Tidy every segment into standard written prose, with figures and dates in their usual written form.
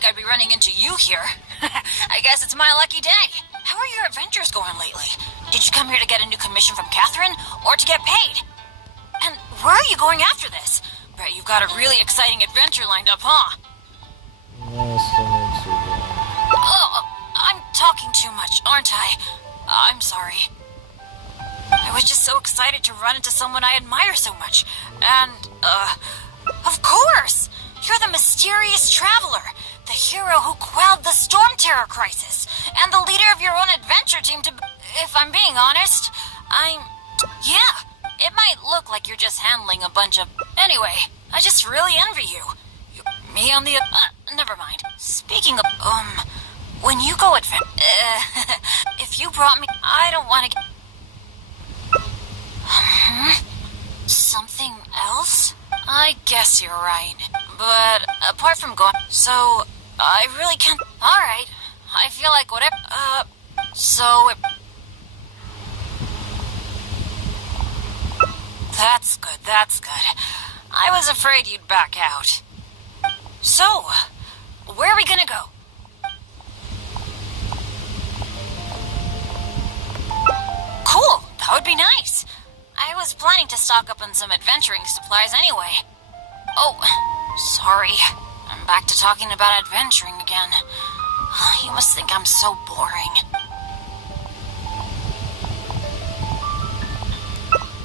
think I'd be running into you here. I guess it's my lucky day. How are your adventures going lately? Did you come here to get a new commission from Catherine, or to get paid? And where are you going after this? Bet you've got a really exciting adventure lined up, huh? Oh, I'm talking too much, aren't I? I'm sorry. I was just so excited to run into someone I admire so much. And, of course! You're the mysterious traveler, the hero who quelled the Storm Terror crisis, and the leader of your own adventure team to... If I'm being honest, yeah, it might look like you're just handling a bunch of... Anyway, I just really envy you. Me on the... never mind. Speaking of... when you go if you brought me... I don't want to get... Something else? I guess you're right. But apart from going... So, I really can't... Alright. I feel like whatever... That's good, that's good. I was afraid you'd back out. So, where are we gonna go? Cool, that would be nice. I was planning to stock up on some adventuring supplies anyway. Oh, sorry. I'm back to talking about adventuring again. You must think I'm so boring.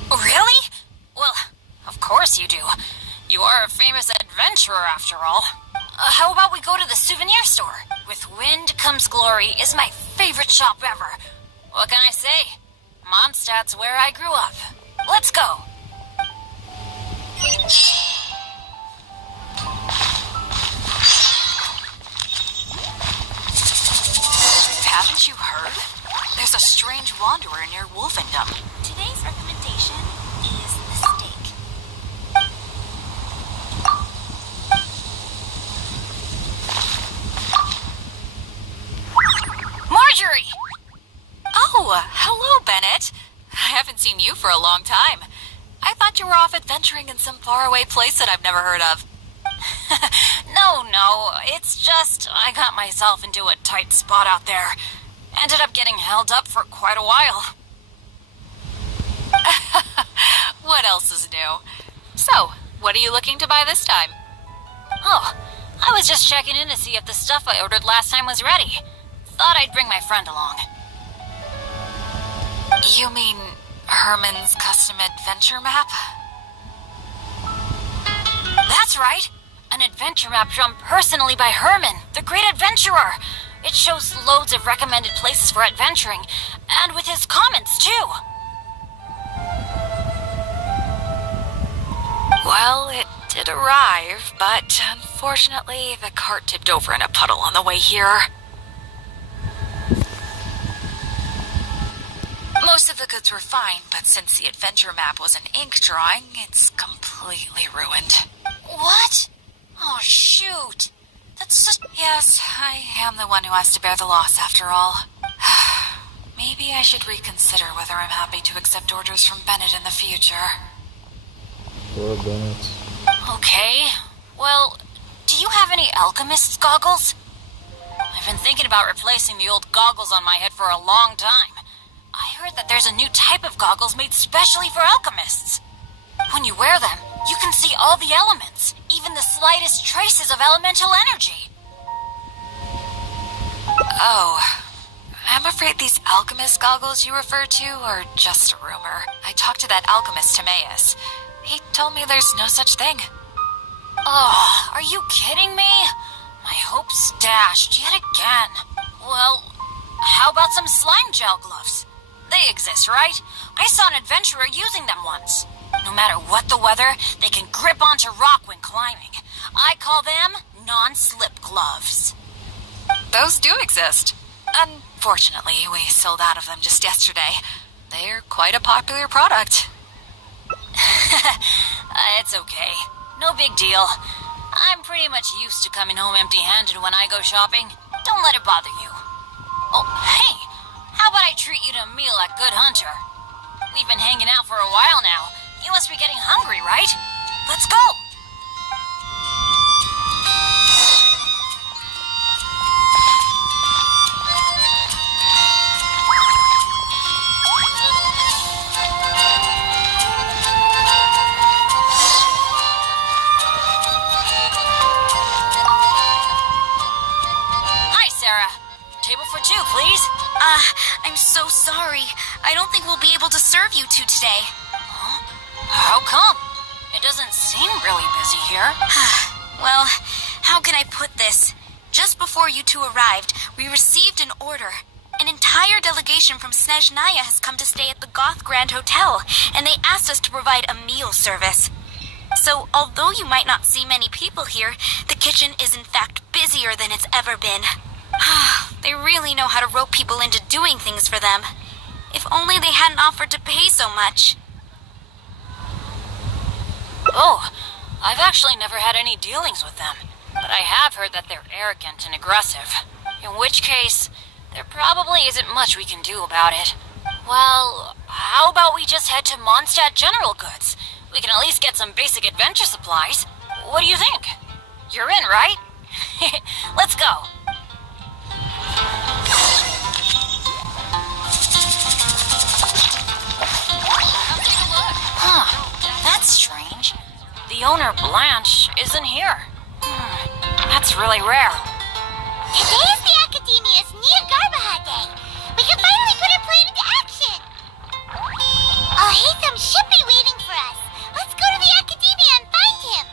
Really? Well, of course you do. You are a famous adventurer after all. How about we go to the souvenir store? With wind comes glory is my favorite shop ever. What can I say? Mondstadt's where I grew up. Let's go. Haven't you heard? There's a strange wanderer near Wolfendom. Today's recommendation is the steak. Marjorie! Oh, hello, Bennett. I haven't seen you for a long time. I thought you were off adventuring in some faraway place that I've never heard of. No, it's just I got myself into a tight spot out there. Ended up getting held up for quite a while. What else is new? So, what are you looking to buy this time? Oh, I was just checking in to see if the stuff I ordered last time was ready. Thought I'd bring my friend along. You mean Herman's custom adventure map? That's right! An adventure map drawn personally by Herman, the great adventurer. It shows loads of recommended places for adventuring, and with his comments, too. Well, it did arrive, but unfortunately, the cart tipped over in a puddle on the way here. Most of the goods were fine, but since the adventure map was an ink drawing, it's completely ruined. What? Oh, shoot. That's just... Yes, I am the one who has to bear the loss after all. Maybe I should reconsider whether I'm happy to accept orders from Bennett in the future. Poor Bennett. Okay. Well, do you have any alchemist's goggles? I've been thinking about replacing the old goggles on my head for a long time. I heard that there's a new type of goggles made specially for alchemists. When you wear them, you can see all the elements, even the slightest traces of elemental energy. Oh, I'm afraid these alchemist goggles you refer to are just a rumor. I talked to that alchemist, Timaeus. He told me there's no such thing. Oh, are you kidding me? My hopes dashed yet again. Well, how about some slime gel gloves? They exist, right? I saw an adventurer using them once. No matter what the weather, they can grip onto rock when climbing. I call them non-slip gloves. Those do exist. Unfortunately, we sold out of them just yesterday. They're quite a popular product. It's okay. No big deal. I'm pretty much used to coming home empty-handed when I go shopping. Don't let it bother you. Oh, hey! How about I treat you to a meal at Good Hunter? We've been hanging out for a while now. You must be getting hungry, right? Let's go! don't think we'll be able to serve you two today. Huh? How come? It doesn't seem really busy here. Well, how can I put this? Just before you two arrived, we received an order. An entire delegation from Snezhnaya has come to stay at the Goth Grand Hotel, and they asked us to provide a meal service. So, although you might not see many people here, the kitchen is in fact busier than it's ever been. They really know how to rope people into doing things for them. If only they hadn't offered to pay so much. Oh, I've actually never had any dealings with them, but I have heard that they're arrogant and aggressive. In which case, there probably isn't much we can do about it. Well, how about we just head to Mondstadt General Goods? We can at least get some basic adventure supplies. What do you think? You're in, right? Let's go. Huh, that's strange. The owner, Blanche, isn't here. That's really rare. Today is the Academia's Nia Garbaha Day. We can finally put our plan into action. Oh, Haytham should be waiting for us. Let's go to the Academia and find him.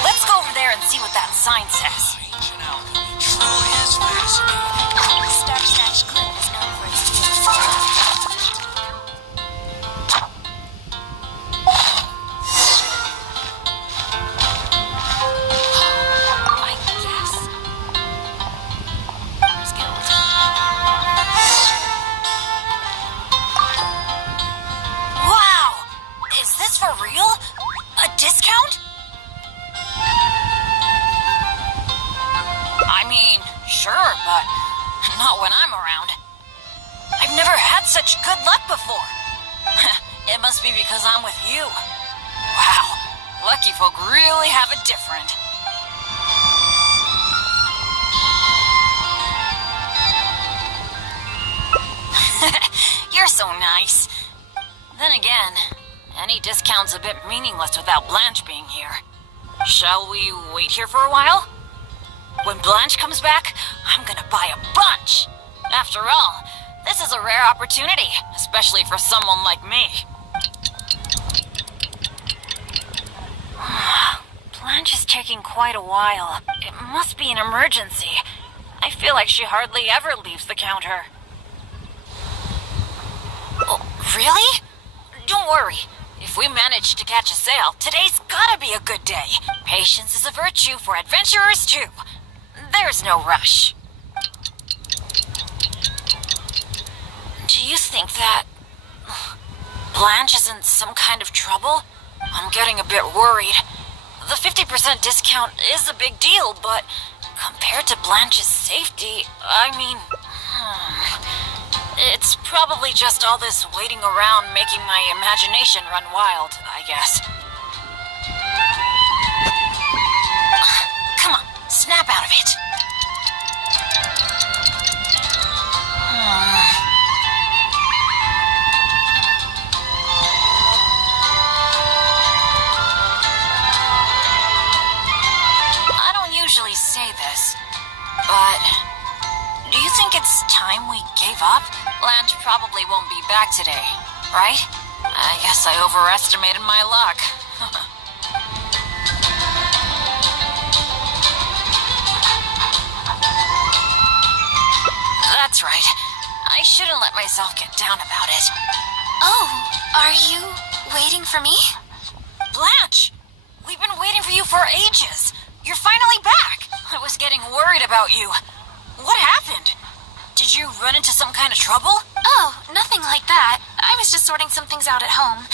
Let's go over there and see what that sign says. Starcharactersingenshinimpact is known for its skills. Sure, but not when I'm around. I've never had such good luck before. It must be because I'm with you. Wow, lucky folk really have it different. You're so nice. Then again, any discount's a bit meaningless without Blanche being here. Shall we wait here for a while? When Blanche comes back, I'm gonna buy a bunch. After all, this is a rare opportunity, especially for someone like me. Blanche is taking quite a while. It must be an emergency. I feel like she hardly ever leaves the counter. Oh, really? Don't worry. If we manage to catch a sale, today's gotta be a good day. Patience is a virtue for adventurers too. There's no rush. Do you think that Blanche is in some kind of trouble? I'm getting a bit worried. The 50% discount is a big deal, but compared to Blanche's safety, I mean, it's probably just all this waiting around making my imagination run wild, I guess. Come on, snap out of it. I don't usually say this, but do you think it's time we gave up? Blanche probably won't be back today, right? I guess I overestimated my luck. That's right. I shouldn't let myself get down about it. Oh, are you waiting for me? Blanche! We've been waiting for you for ages. You're finally back. I was getting worried about you. What happened? Did you run into some kind of trouble? Oh, nothing like that. I was just sorting some things out at home.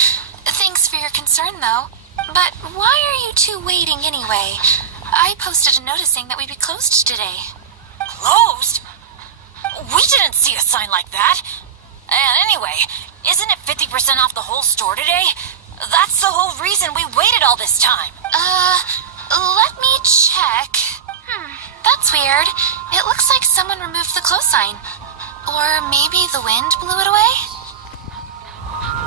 Thanks for your concern, though. But why are you two waiting anyway? I posted a notice saying that we'd be closed today. Closed? We didn't see a sign like that. And anyway, isn't it 50% off the whole store today? That's the whole reason we waited all this time. Let me check. That's weird. It looks like someone removed the close sign. Or maybe the wind blew it away?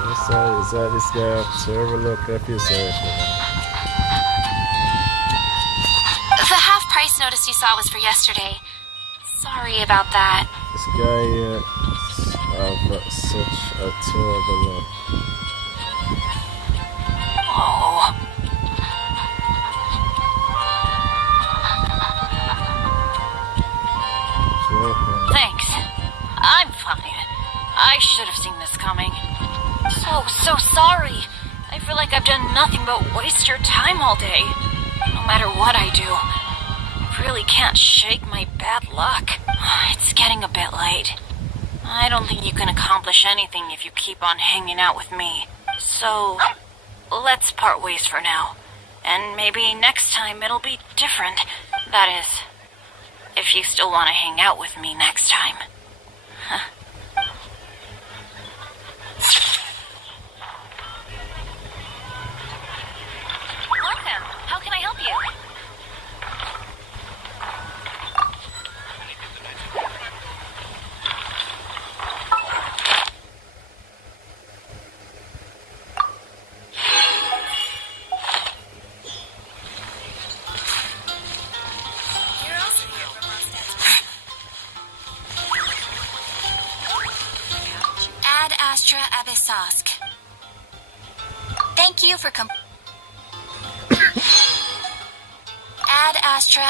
Is that this guy? So have a look up yourself. The half-price notice you saw was for yesterday. Sorry about that. This guy, so Let's have a look. Oh. Thanks. I'm fine. I should have seen this coming. So sorry. I feel like I've done nothing but waste your time all day. No matter what I do, I really can't shake my bad luck. It's getting a bit late. I don't think you can accomplish anything if you keep on hanging out with me. So, let's part ways for now. And maybe next time it'll be different. That is, if you still want to hang out with me next time. Welcome. How can I help you? Abyssosque. Thank you for Ad Astra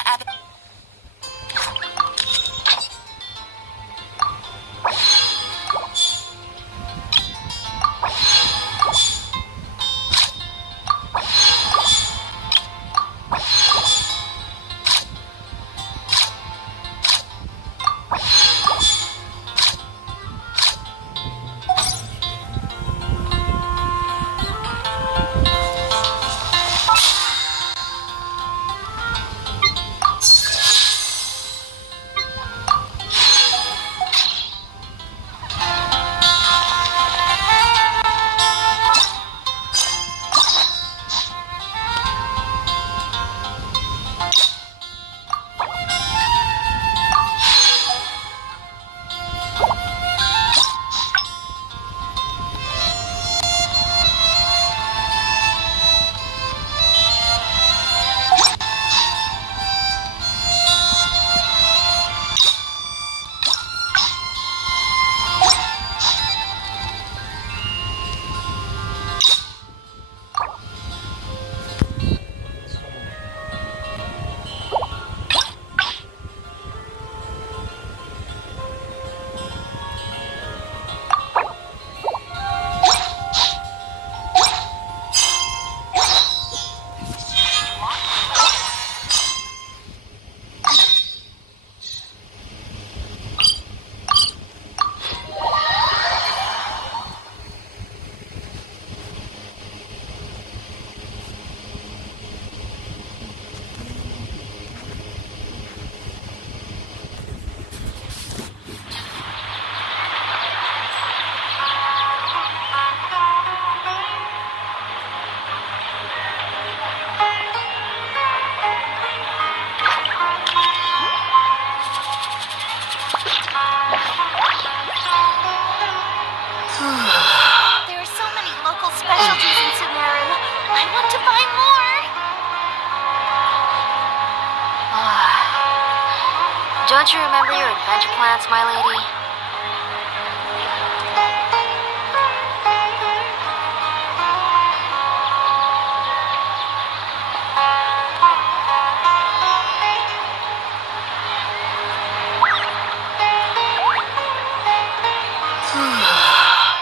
Don't you remember your adventure plans, my lady?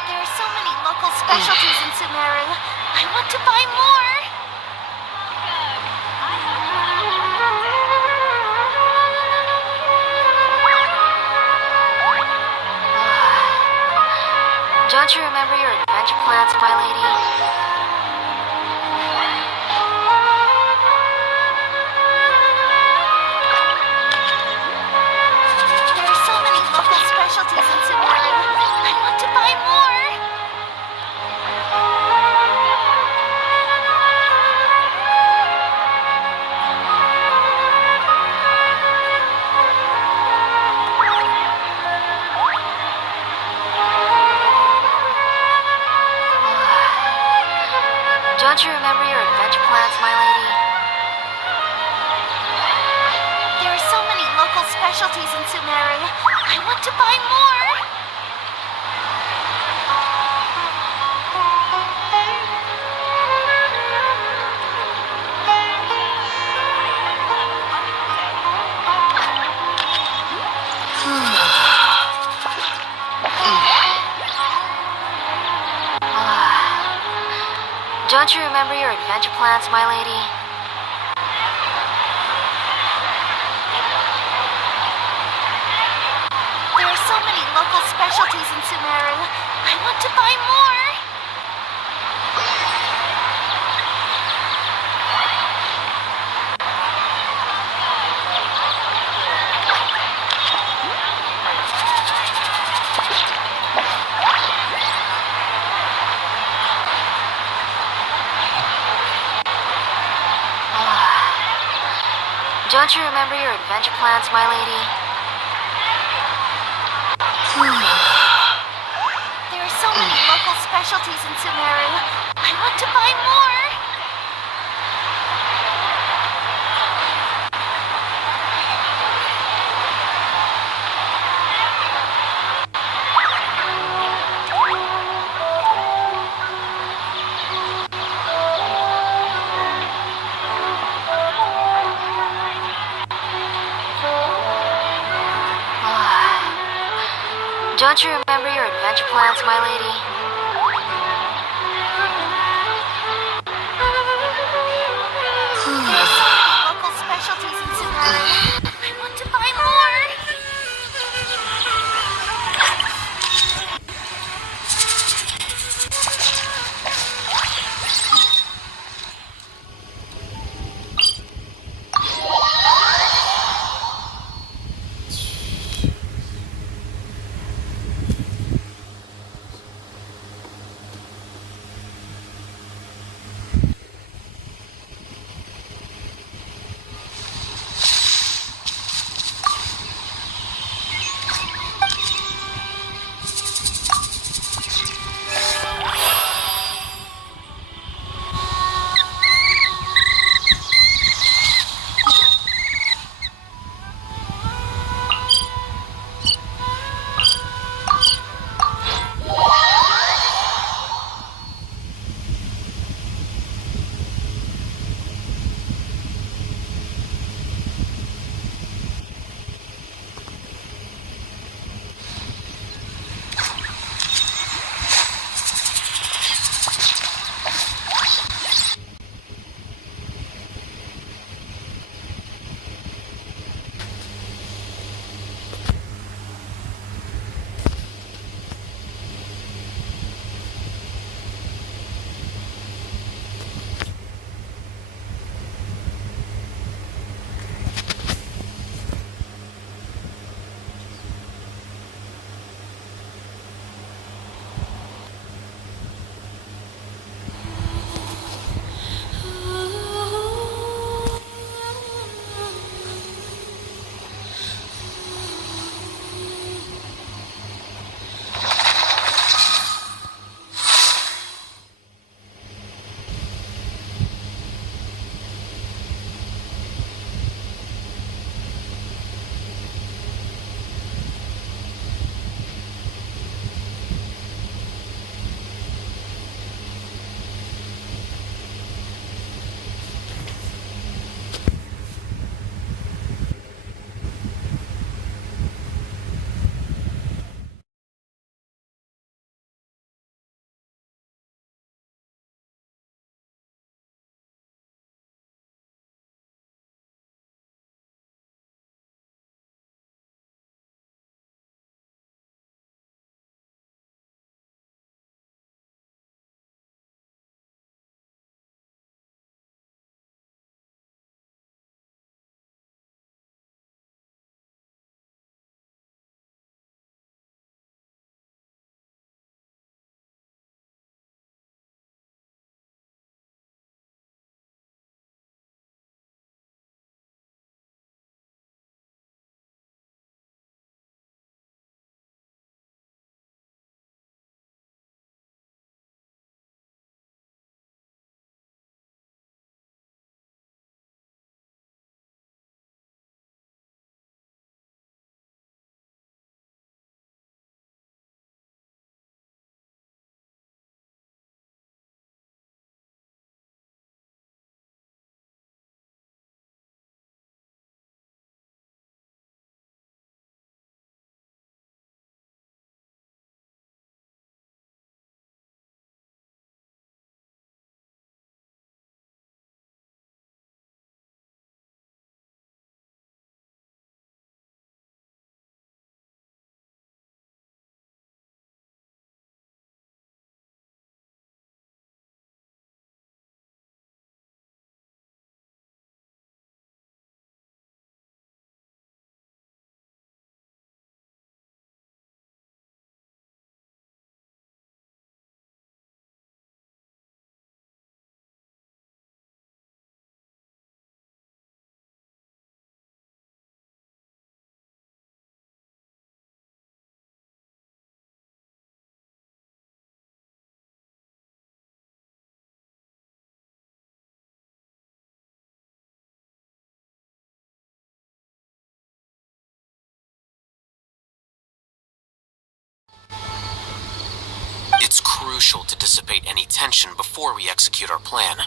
There are so many local specialties in Sumeru. I want to buy more. Don't you remember your adventure plans, my lady? There are so many local specialties in Sumeru. I want to buy more. Don't you remember your adventure plans, my lady? There are so many local specialties in Sumeru. I want to buy more. Don't you remember your adventure plans, my lady? There are so many local specialties in Sumeru. I want to buy more. Don't you remember your adventure plans, my lady? There are so many local specialties in Sumeru. I want to buy more. Don't you remember your adventure plans, my lady? There are so many local specialties in Sumeru. I want to buy more. crucial to dissipate any tension before we execute our plan.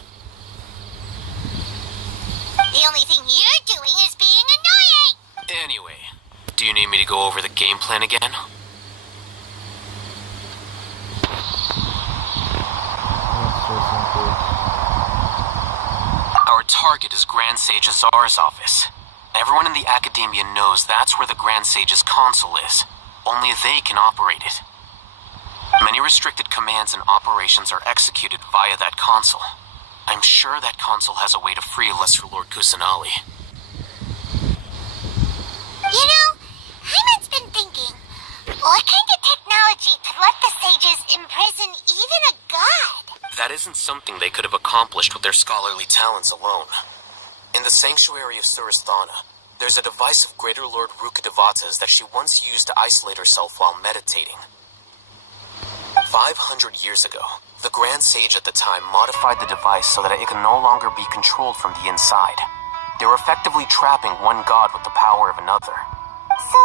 The only thing you're doing is being annoying! Anyway, do you need me to go over the game plan again? Our target is Grand Sage Azar's office. Everyone in the Academia knows that's where the Grand Sage's console is. Only they can operate it. Many restricted commands and operations are executed via that console. I'm sure that console has a way to free Lesser Lord Kusanali. You know, Hyman's been thinking, what kind of technology could let the sages imprison even a god? That isn't something they could have accomplished with their scholarly talents alone. In the sanctuary of Surasthana, there's a device of Greater Lord Rukadevata's that she once used to isolate herself while meditating. 500 years ago, the Grand Sage at the time modified the device so that it could no longer be controlled from the inside. They were effectively trapping one god with the power of another. So,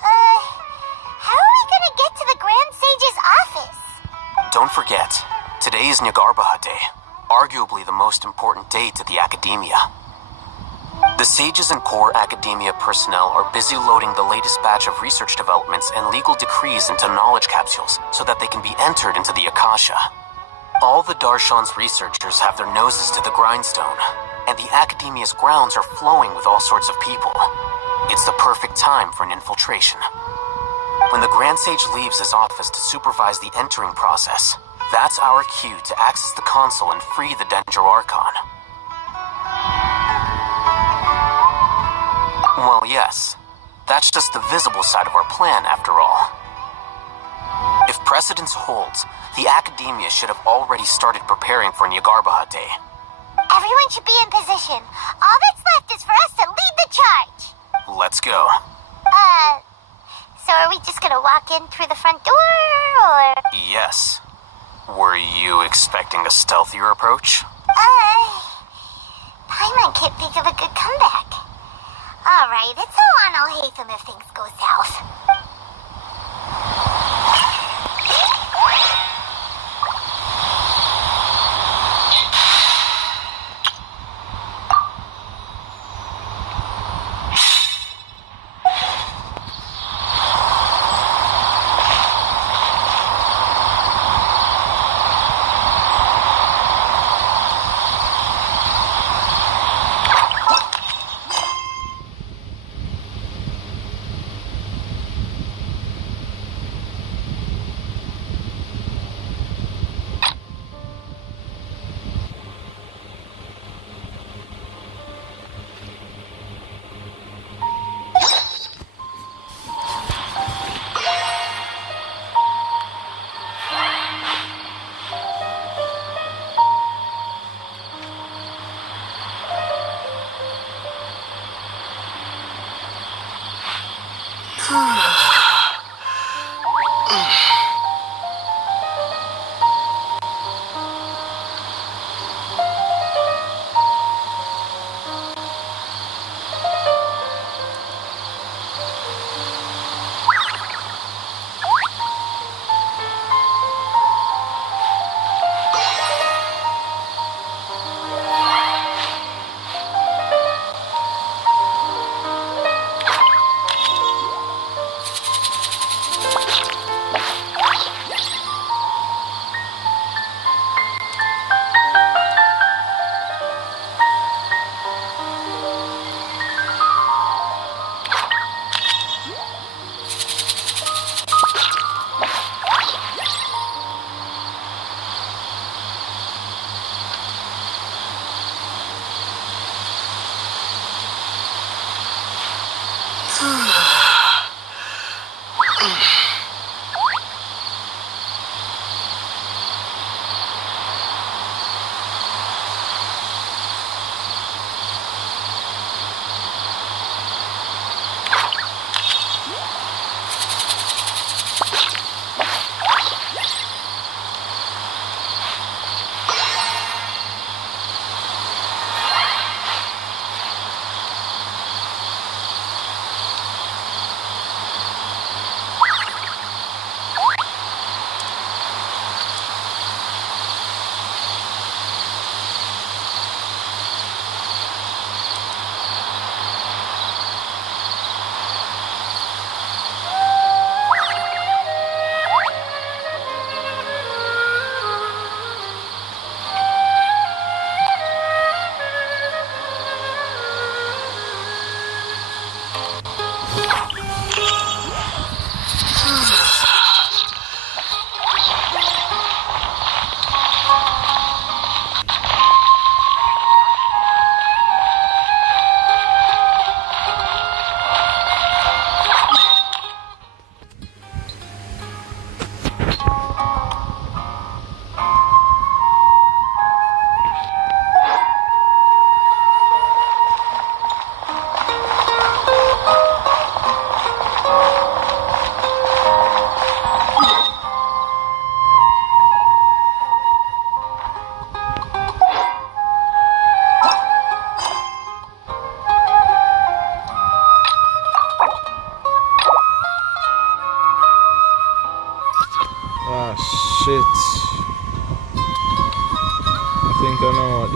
how are we gonna get to the Grand Sage's office? Don't forget, today is Nyagarbha Day, arguably the most important day to the Academia. The sages and core Academia personnel are busy loading the latest batch of research developments and legal decrees into knowledge capsules so that they can be entered into the Akasha. All the Darshan's researchers have their noses to the grindstone, and the Academia's grounds are flowing with all sorts of people. It's the perfect time for an infiltration. When the Grand Sage leaves his office to supervise the entering process, that's our cue to access the console and free the Danger Archon. Well, yes. That's just the visible side of our plan, after all. If precedence holds, the Academia should have already started preparing for Nyagarbha Day. Everyone should be in position. All that's left is for us to lead the charge. Let's go. So are we just gonna walk in through the front door, or? Yes. Were you expecting a stealthier approach? Paimon can't think of a good comeback. Alright, it's all on Alhaitham if things go south.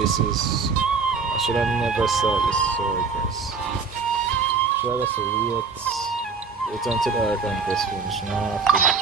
this is... I should have never said this sword first. Should I just wait until the icon quest finish? Now I have to...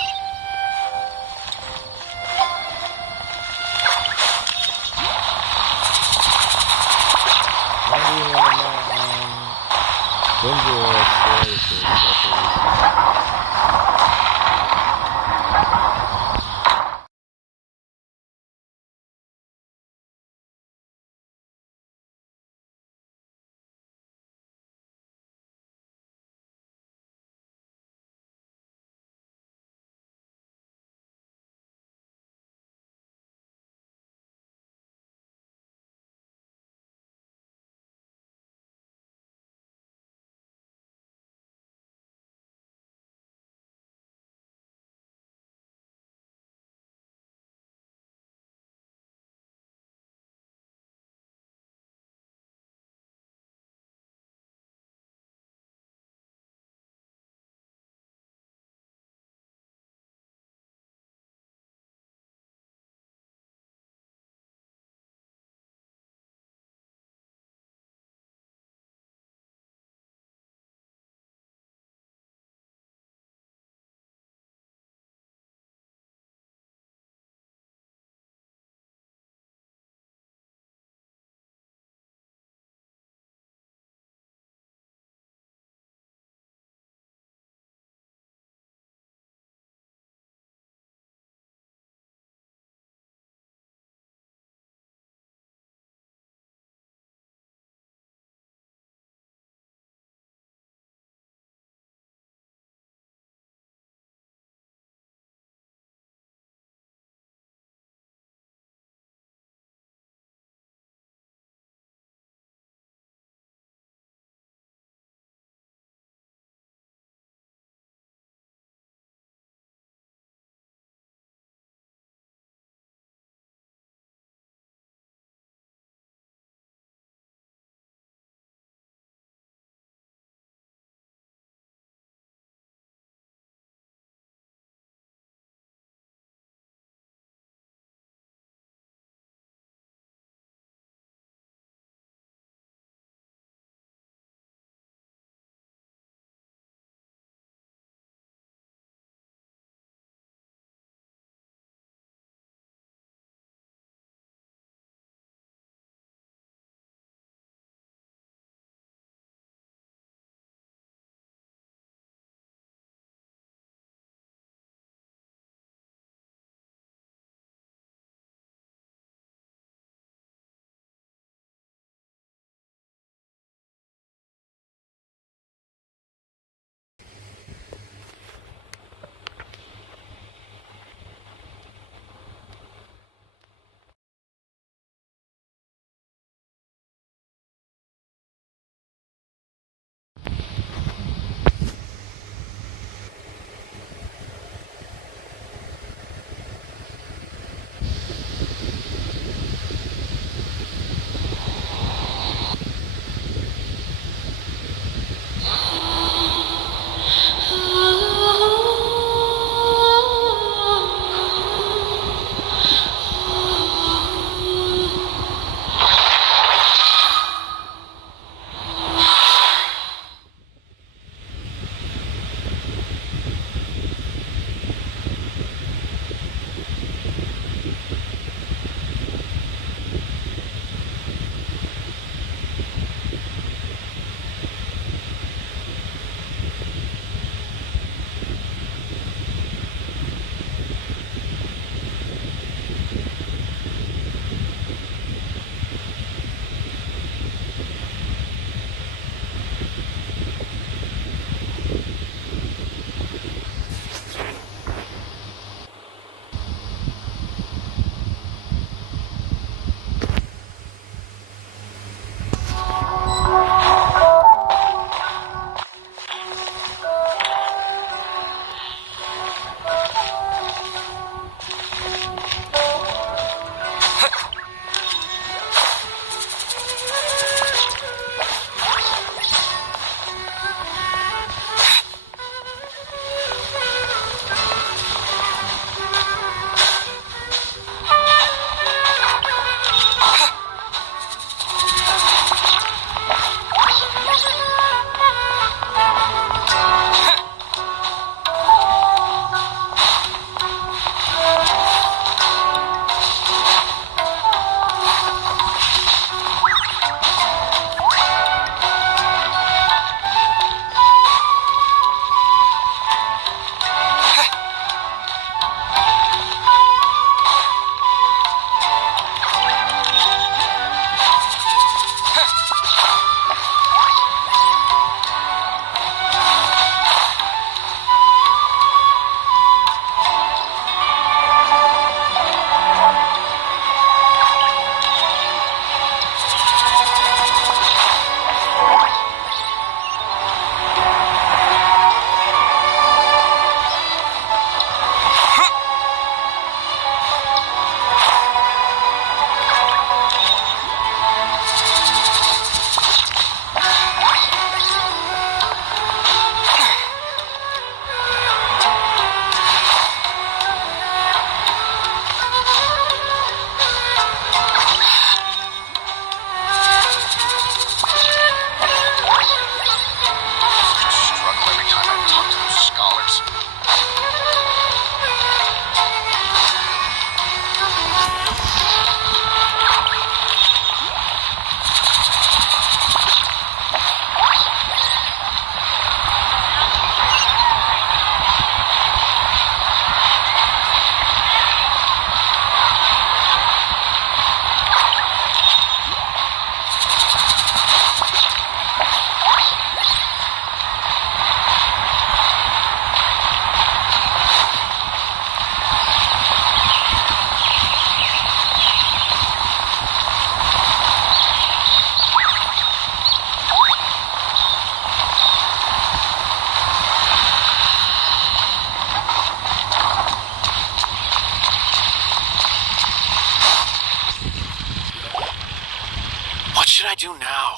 What should I do now?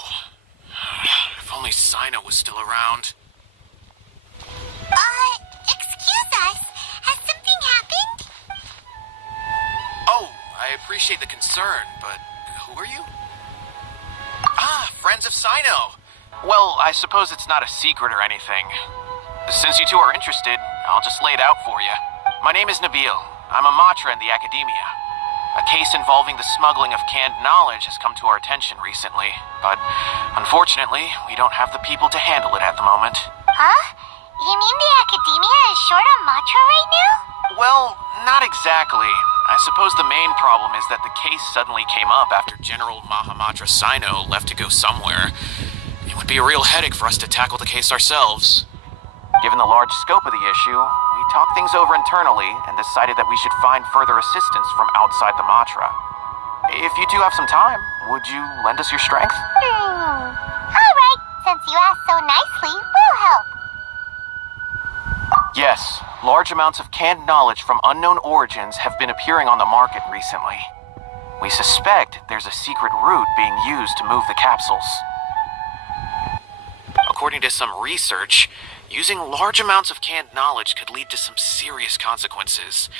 If only Sino was still around. Excuse us. Has something happened? Oh, I appreciate the concern, but who are you? Ah, friends of Sino. Well, I suppose it's not a secret or anything. Since you two are interested, I'll just lay it out for you. My name is Nabil. I'm a Matra in the Academia. A case involving the smuggling of canned knowledge has come to our attention recently, but unfortunately, we don't have the people to handle it at the moment. Huh? You mean the Academia is short on Matra right now? Well, not exactly. I suppose the main problem is that the case suddenly came up after General Mahamatra Sino left to go somewhere. It would be a real headache for us to tackle the case ourselves. Given the large scope of the issue, we talked things over internally and decided that we should find further assistance from outside the Matra. If you two have some time, would you lend us your strength? Alright, since you asked so nicely, we'll help. Yes, large amounts of canned knowledge from unknown origins have been appearing on the market recently. We suspect there's a secret route being used to move the capsules. According to some research, using large amounts of canned knowledge could lead to some serious consequences.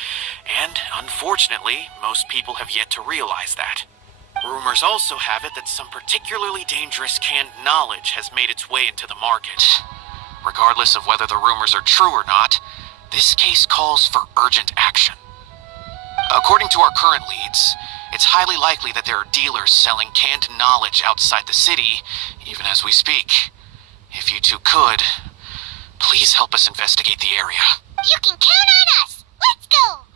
And, unfortunately, most people have yet to realize that. Rumors also have it that some particularly dangerous canned knowledge has made its way into the market. Regardless of whether the rumors are true or not, this case calls for urgent action. According to our current leads, it's highly likely that there are dealers selling canned knowledge outside the city, even as we speak. If you two could, please help us investigate the area. You can count on us! Let's go!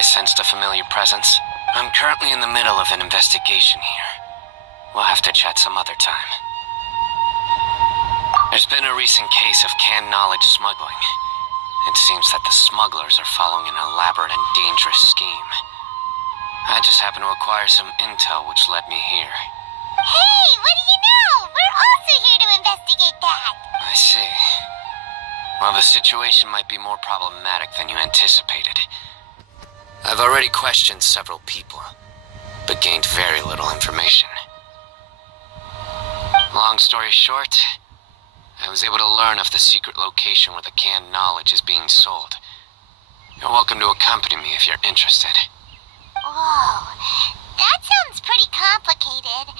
I sensed a familiar presence. I'm currently in the middle of an investigation here. We'll have to chat some other time. There's been a recent case of canned knowledge smuggling. It seems that the smugglers are following an elaborate and dangerous scheme. I just happened to acquire some intel which led me here. Hey, what do you know? We're also here to investigate that. I see. Well, the situation might be more problematic than you anticipated. I've already questioned several people, but gained very little information. Long story short, I was able to learn of the secret location where the canned knowledge is being sold. You're welcome to accompany me if you're interested. Whoa, that sounds pretty complicated.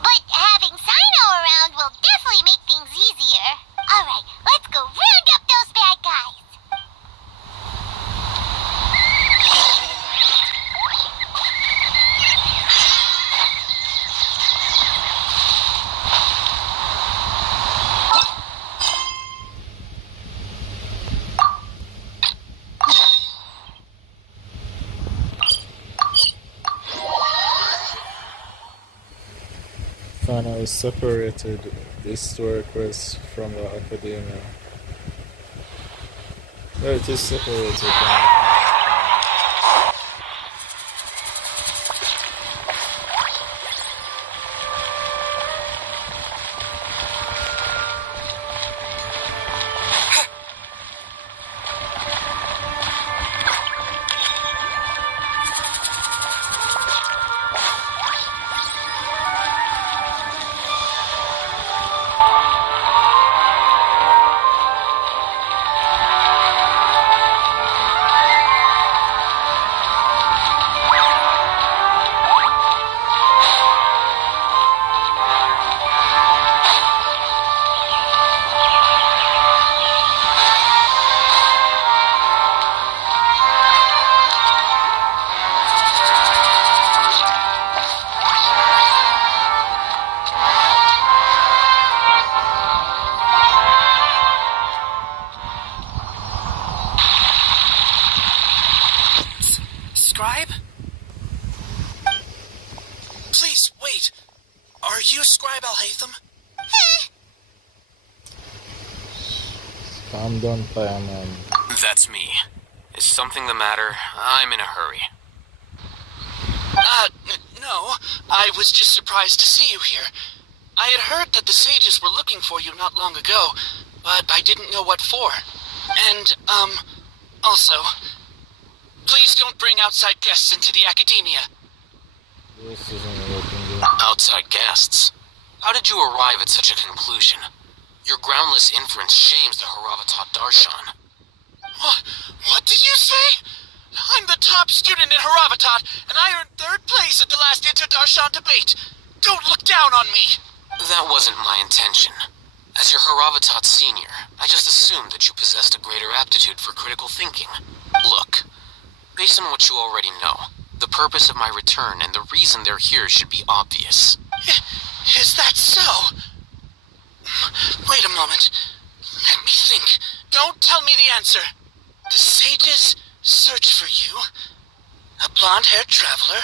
But having Sino around will definitely make things easier. Alright, let's go round up those bad guys. Finally separated the starcharactersingenshinimpact from the Academia. It is separated now. you Scribe Al-Haytham? Calm down, fireman. That's me. Is something the matter? I'm in a hurry. No. I was just surprised to see you here. I had heard that the sages were looking for you not long ago, but I didn't know what for. And, also, please don't bring outside guests into the academia. This isn't working. Outside guests? How did you arrive at such a conclusion? Your groundless inference shames the Haravatat Darshan. What did you say? I'm the top student in Haravatat, and I earned 3rd place at the last Inter-Darshan debate. Don't look down on me. That wasn't my intention. As your Haravatat senior, I just assumed that you possessed a greater aptitude for critical thinking. Look, based on what you already know, the purpose of my return and the reason they're here should be obvious. Is that so? Wait a moment. Let me think. Don't tell me the answer. The sages search for you. A blonde-haired traveler.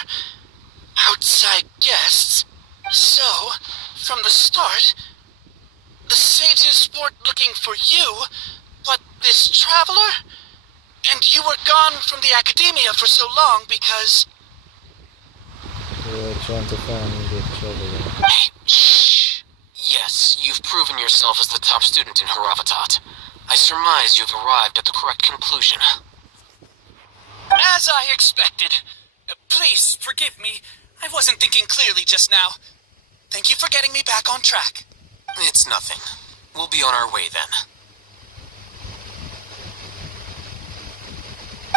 Outside guests. So, from the start, the sages weren't looking for you, but this traveler? And you were gone from the academia for so long because... We're trying to find the traveler. Hey, shh. Yes, you've proven yourself as the top student in Haravatat. I surmise you've arrived at the correct conclusion. As I expected. Please, forgive me. I wasn't thinking clearly just now. Thank you for getting me back on track. It's nothing. We'll be on our way then.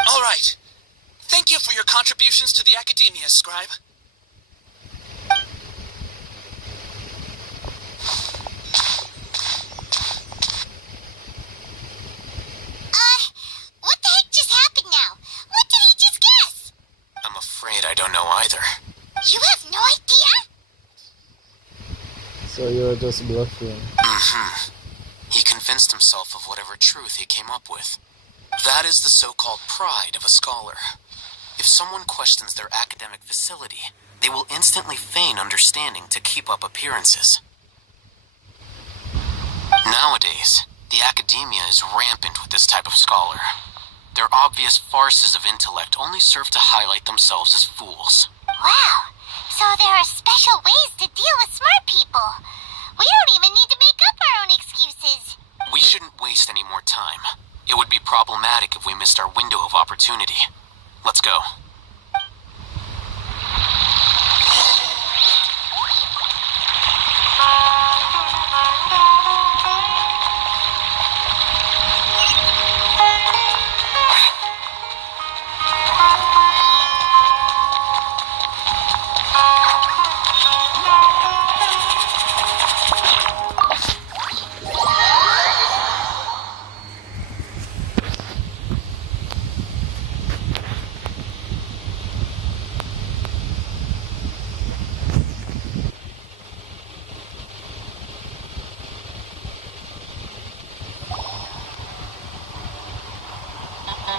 All right. Thank you for your contributions to the academia, Scribe. What the heck just happened now? What did he just guess? I'm afraid I don't know either. You have no idea? So you're just bluffing. Mm-hmm. He convinced himself of whatever truth he came up with. That is the so-called pride of a scholar. If someone questions their academic facility, they will instantly feign understanding to keep up appearances. Nowadays, the academia is rampant with this type of scholar. Their obvious farces of intellect only serve to highlight themselves as fools. Wow. So there are special ways to deal with smart people. We don't even need to make up our own excuses. We shouldn't waste any more time. It would be problematic if we missed our window of opportunity. Let's go.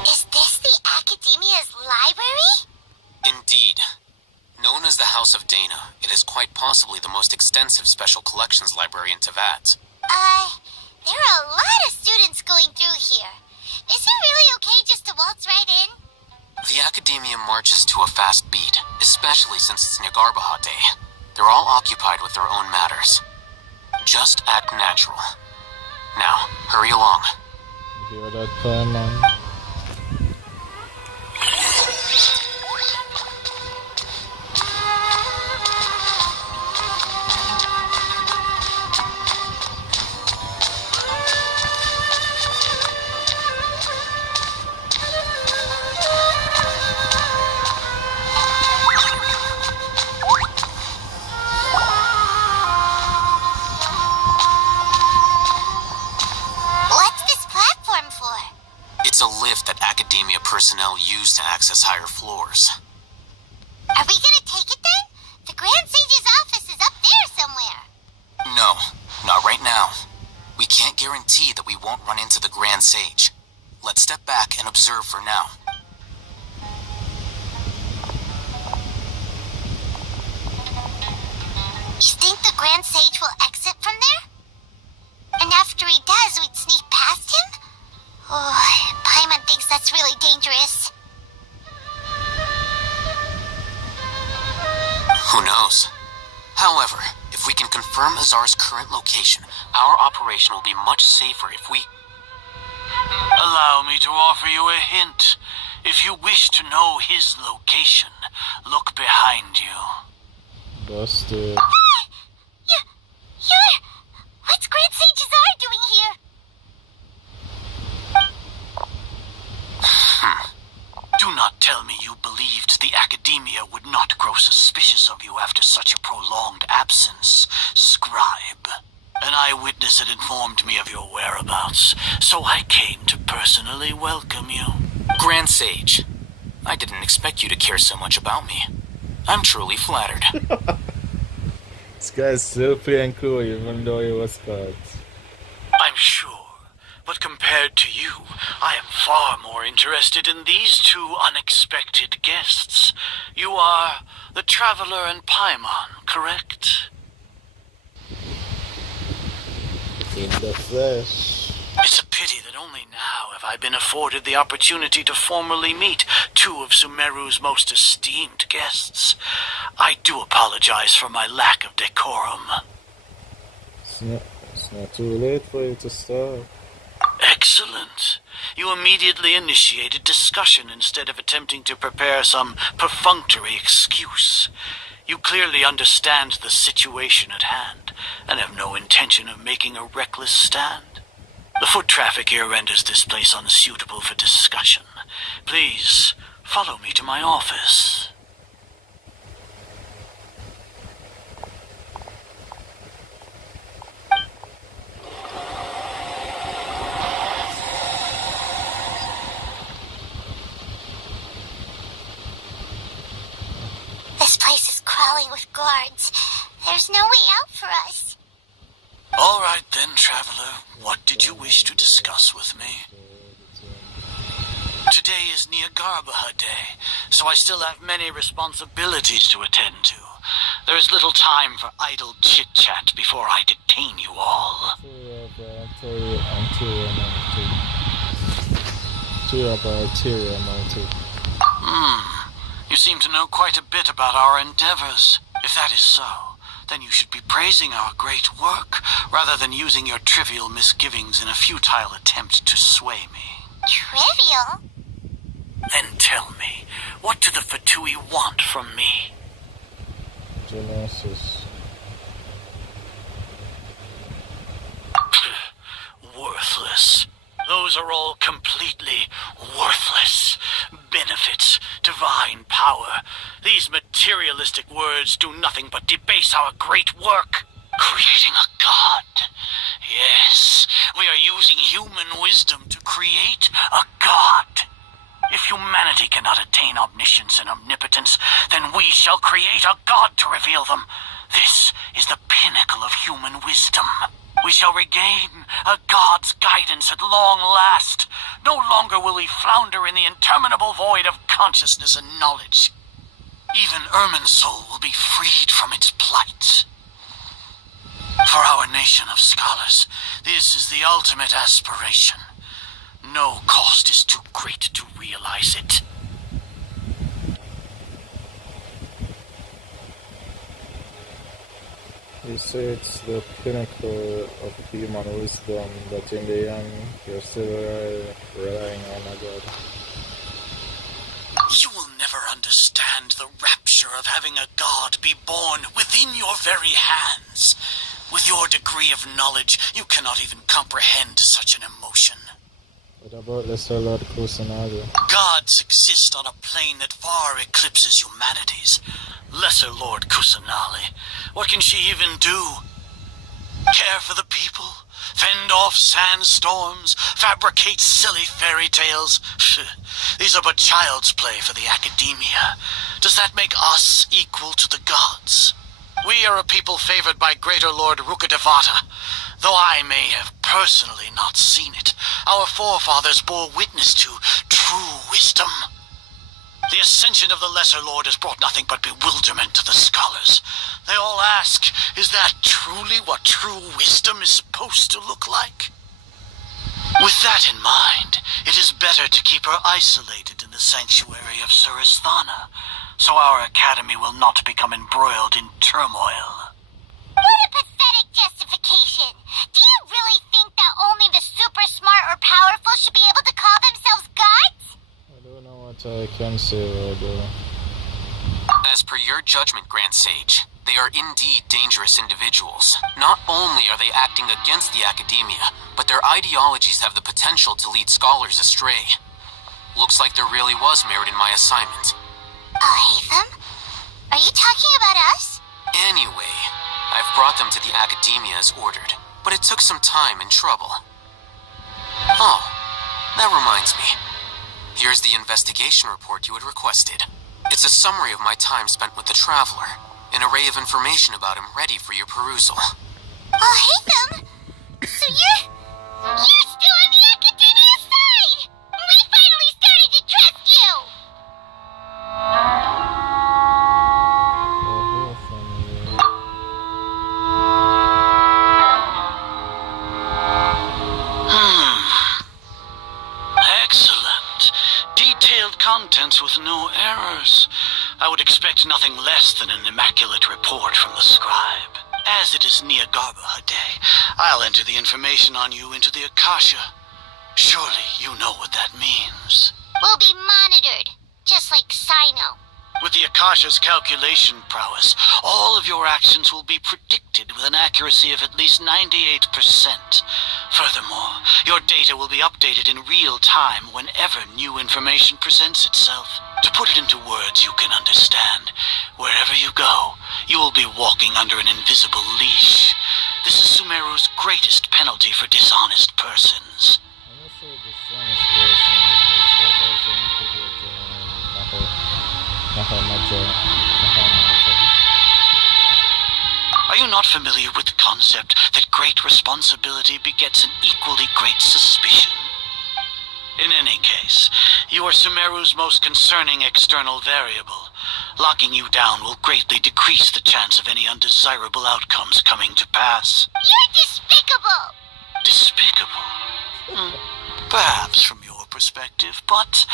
Is this the academia's library? Indeed. Known as the House of Dana, it is quite possibly the most extensive special collections library in Teyvat. There are a lot of students going through here. Is it really okay just to waltz right in? The academia marches to a fast beat, especially since it's Nyagarbahate Day. They're all occupied with their own matters. Just act natural. Now, hurry along. You hear that, fireman? What's this platform for? It's a lift that academia personnel use to access higher floors. Are we gonna take it then? The Grand Sage's office is up there somewhere. No, not right now. We can't guarantee that we won't run into the Grand Sage. Let's step back and observe for now. You think the Grand Sage will exit from there? And after he does, we'd sneak past him? Oh, Paimon thinks that's really dangerous. Who knows? However, if we can confirm Azar's current location, our operation will be much safer if we... Allow me to offer you a hint. If you wish to know his location, look behind you. Busted. You're... What's Grand Sage Azar doing here? Do not tell me you believed the Academia would not grow suspicious of you after such a prolonged absence, scribe. An eyewitness had informed me of your whereabouts, so I came to personally welcome you. Grand Sage, I didn't expect you to care so much about me. I'm truly flattered. This guy's still playing cool even though he was caught. I'm sure, but compared to you, I am far more interested in these two unexpected guests. You are the Traveler and Paimon, correct? In the flesh. It's a pity that only now have I been afforded the opportunity to formally meet two of Sumeru's most esteemed guests. I do apologize for my lack of decorum. It's not too late for you to start. Excellent. You immediately initiated discussion instead of attempting to prepare some perfunctory excuse. You clearly understand the situation at hand, and have no intention of making a reckless stand. The foot traffic here renders this place unsuitable for discussion. Please, follow me to my office. This place is crawling with guards. There's no way out for us. All right then, Traveler. What did you wish to discuss with me? Today is Niagarbaha Day, so I still have many responsibilities to attend to. There is little time for idle chit-chat before I detain you all. You seem to know quite a bit about our endeavors. If that is so, then you should be praising our great work, rather than using your trivial misgivings in a futile attempt to sway me. Trivial? Then tell me, what do the Fatui want from me? Genesis. Worthless. Those are all completely worthless. Benefits, divine power. These materialistic words do nothing but debase our great work. Creating a god. Yes, we are using human wisdom to create a god. If humanity cannot attain omniscience and omnipotence, then we shall create a god to reveal them. This is the pinnacle of human wisdom. We shall regain a god's guidance at long last. No longer will we flounder in the interminable void of consciousness and knowledge. Even Irminsul will be freed from its plight. For our nation of scholars, this is the ultimate aspiration. No cost is too great to realize it. You say it's the pinnacle of human wisdom, but in the end, you're still relying on a god. You will never understand the rapture of having a god be born within your very hands. With your degree of knowledge, you cannot even comprehend such an emotion. What about Lesser Lord Kusanagi? Gods exist on a plane that far eclipses humanity's. Lesser Lord Kusanali, what can she even do? Care for the people? Fend off sandstorms? Fabricate silly fairy tales? These are but child's play for the Academia. Does that make us equal to the gods? We are a people favored by Greater Lord Rukadevata. Though I may have personally not seen it, our forefathers bore witness to true wisdom. The ascension of the Lesser Lord has brought nothing but bewilderment to the scholars. They all ask, is that truly what true wisdom is supposed to look like? With that in mind, it is better to keep her isolated in the sanctuary of Surasthana, so our academy will not become embroiled in turmoil. What a pathetic justification! Do you really think that only the super smart or powerful should be able to call themselves gods? I don't know what I can say right there. As per your judgment, Grand Sage, they are indeed dangerous individuals. Not only are they acting against the academia, but their ideologies have the potential to lead scholars astray. Looks like there really was merit in my assignment. Alhaitham? Are you talking about us? Anyway, I've brought them to the academia as ordered, but it took some time and trouble. Oh, that reminds me. Here's the investigation report you had requested. It's a summary of my time spent with the Traveler, an array of information about him ready for your perusal. Alhaitham? So you're still on the academia side! We finally started to trust you! Excellent. Detailed contents with no errors. I would expect nothing less than an immaculate report from the scribe. As it is Niagarba Day, I'll enter the information on you into the Akasha. Surely you know what that means. We'll be monitored, just like Sino. With the Akasha's calculation prowess, all of your actions will be predicted with an accuracy of at least 98%. Furthermore, your data will be updated in real time whenever new information presents itself. To put it into words you can understand, wherever you go, you will be walking under an invisible leash. This is Sumeru's greatest penalty for dishonest persons. I'm gonna say dishonest person, but that also included Nakamaja. Are you not familiar with the concept that great responsibility begets an equally great suspicion? In any case, you are Sumeru's most concerning external variable. Locking you down will greatly decrease the chance of any undesirable outcomes coming to pass. You're despicable! Despicable? Perhaps from your perspective, but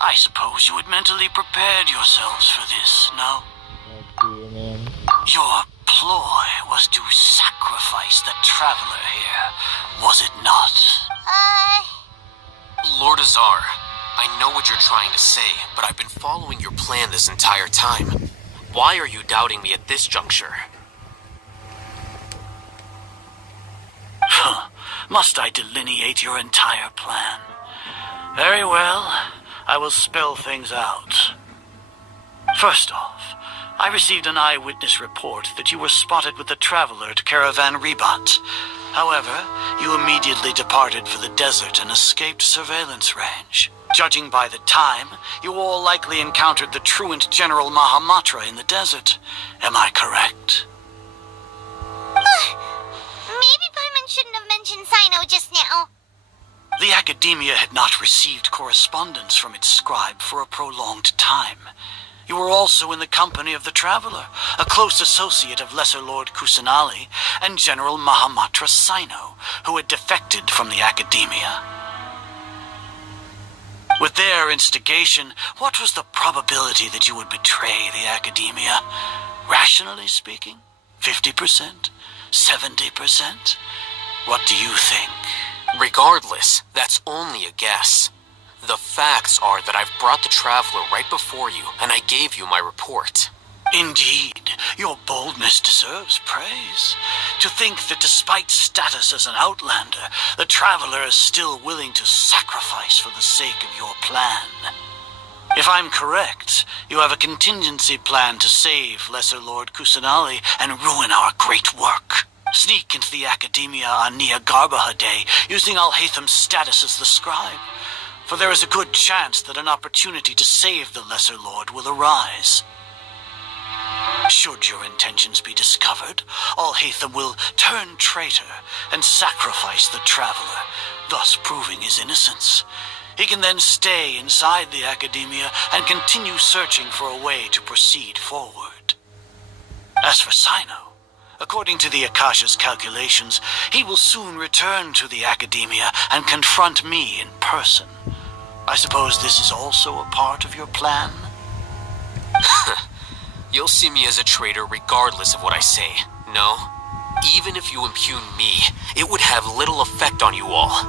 I suppose you had mentally prepared yourselves for this, no? What do you mean? Your ploy was to sacrifice the Traveler here, was it not? Lord Azar, I know what you're trying to say, but I've been following your plan this entire time. Why are you doubting me at this juncture? Must I delineate your entire plan? Very well, I will spell things out. First off, I received an eyewitness report that you were spotted with the Traveler at Caravan Ribat. However, you immediately departed for the desert and escaped surveillance range. Judging by the time, you all likely encountered the truant General Mahamatra in the desert. Am I correct? Maybe Paimon shouldn't have mentioned Sino just now. The Academia had not received correspondence from its scribe for a prolonged time. You were also in the company of the Traveler, a close associate of Lesser Lord Kusanali and General Mahamatra Sino, who had defected from the Academia. With their instigation, what was the probability that you would betray the Academia? Rationally speaking, 50%? 70%? What do you think? Regardless, that's only a guess. The facts are that I've brought the Traveler right before you, and I gave you my report. Indeed, your boldness deserves praise. To think that despite status as an outlander, the Traveler is still willing to sacrifice for the sake of your plan. If I'm correct, you have a contingency plan to save Lesser Lord Kusanali and ruin our great work. Sneak into the Academia on Niagarba Day using Alhaitham's status as the scribe. For there is a good chance that an opportunity to save the Lesser Lord will arise. Should your intentions be discovered, Alhaitham will turn traitor and sacrifice the Traveler, thus proving his innocence. He can then stay inside the Academia and continue searching for a way to proceed forward. As for Sino, According to the Akasha's calculations, he will soon return to the Academia and confront me in person. I suppose this is also a part of your plan? You'll see me as a traitor regardless of what I say. No, even if you impugn me, it would have little effect on you all.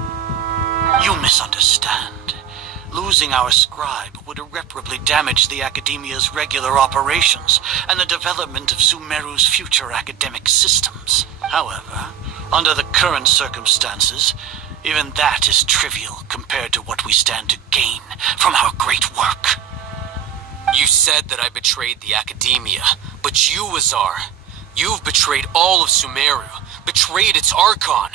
You misunderstand. Losing our scribe would irreparably damage the Academia's regular operations and the development of Sumeru's future academic systems. However, under the current circumstances, even that is trivial compared to what we stand to gain from our great work. You said that I betrayed the Academia, but you, Azar, you've betrayed all of Sumeru, betrayed its Archon.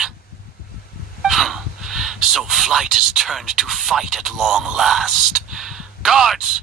So flight is turned to fight at long last. Guards!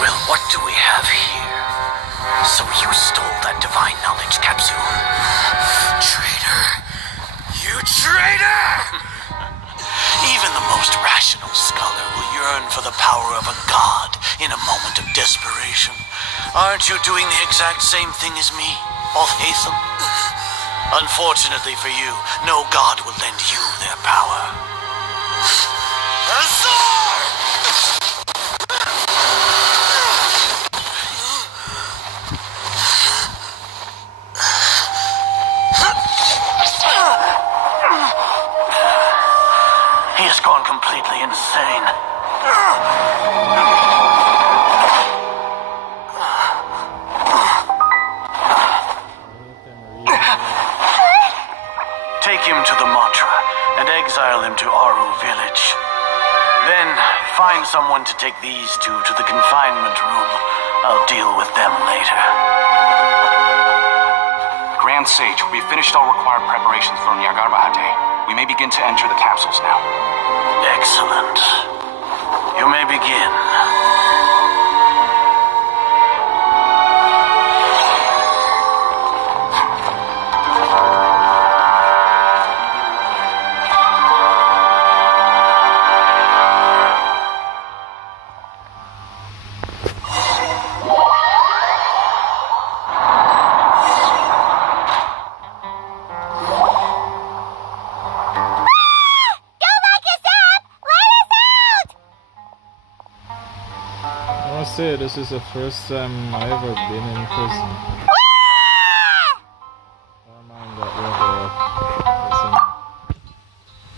Well, what do we have here? So you stole that divine knowledge capsule. Traitor! You traitor! Even the most rational scholar will yearn for the power of a god in a moment of desperation. Aren't you doing the exact same thing as me, Alhaitham? Unfortunately for you, no god will lend you their power. Azar! He has gone completely insane. Take him to the Mantra and exile him to Aru village. Then find someone to take these two to the confinement room. I'll deal with them later. Grand Sage, we've finished all required preparations for Nyagarbahate. We may begin to enter the capsules now. Excellent. You may begin. This is the first time I've ever been in prison. Never mind that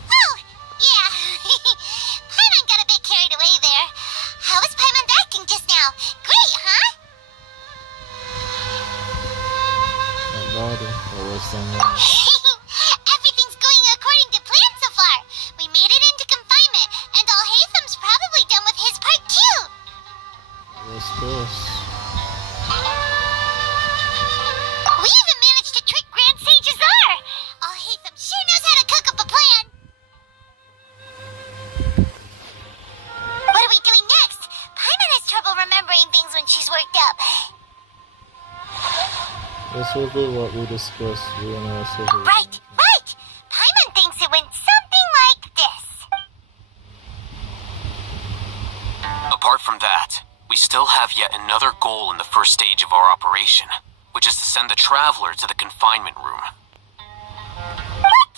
Oh, yeah. Paimon got a bit carried away there. How was Paimon acting just now? Great, huh? Not bad, or worse than that. Everything's going according to plan so far. We made it into confinement, and Alhaitham's probably done with his part too. Of course. We even managed to trick Grand Sage Azar. Alhaitham sure knows how to cook up a plan. What are we doing next? Paimon has trouble remembering things when she's worked up. Let's reveal what we discussed during our survey. Right. Paimon thinks it went something like this. Apart from that, we still have yet another goal in the first stage of our operation, which is to send the Traveler to the confinement room. What?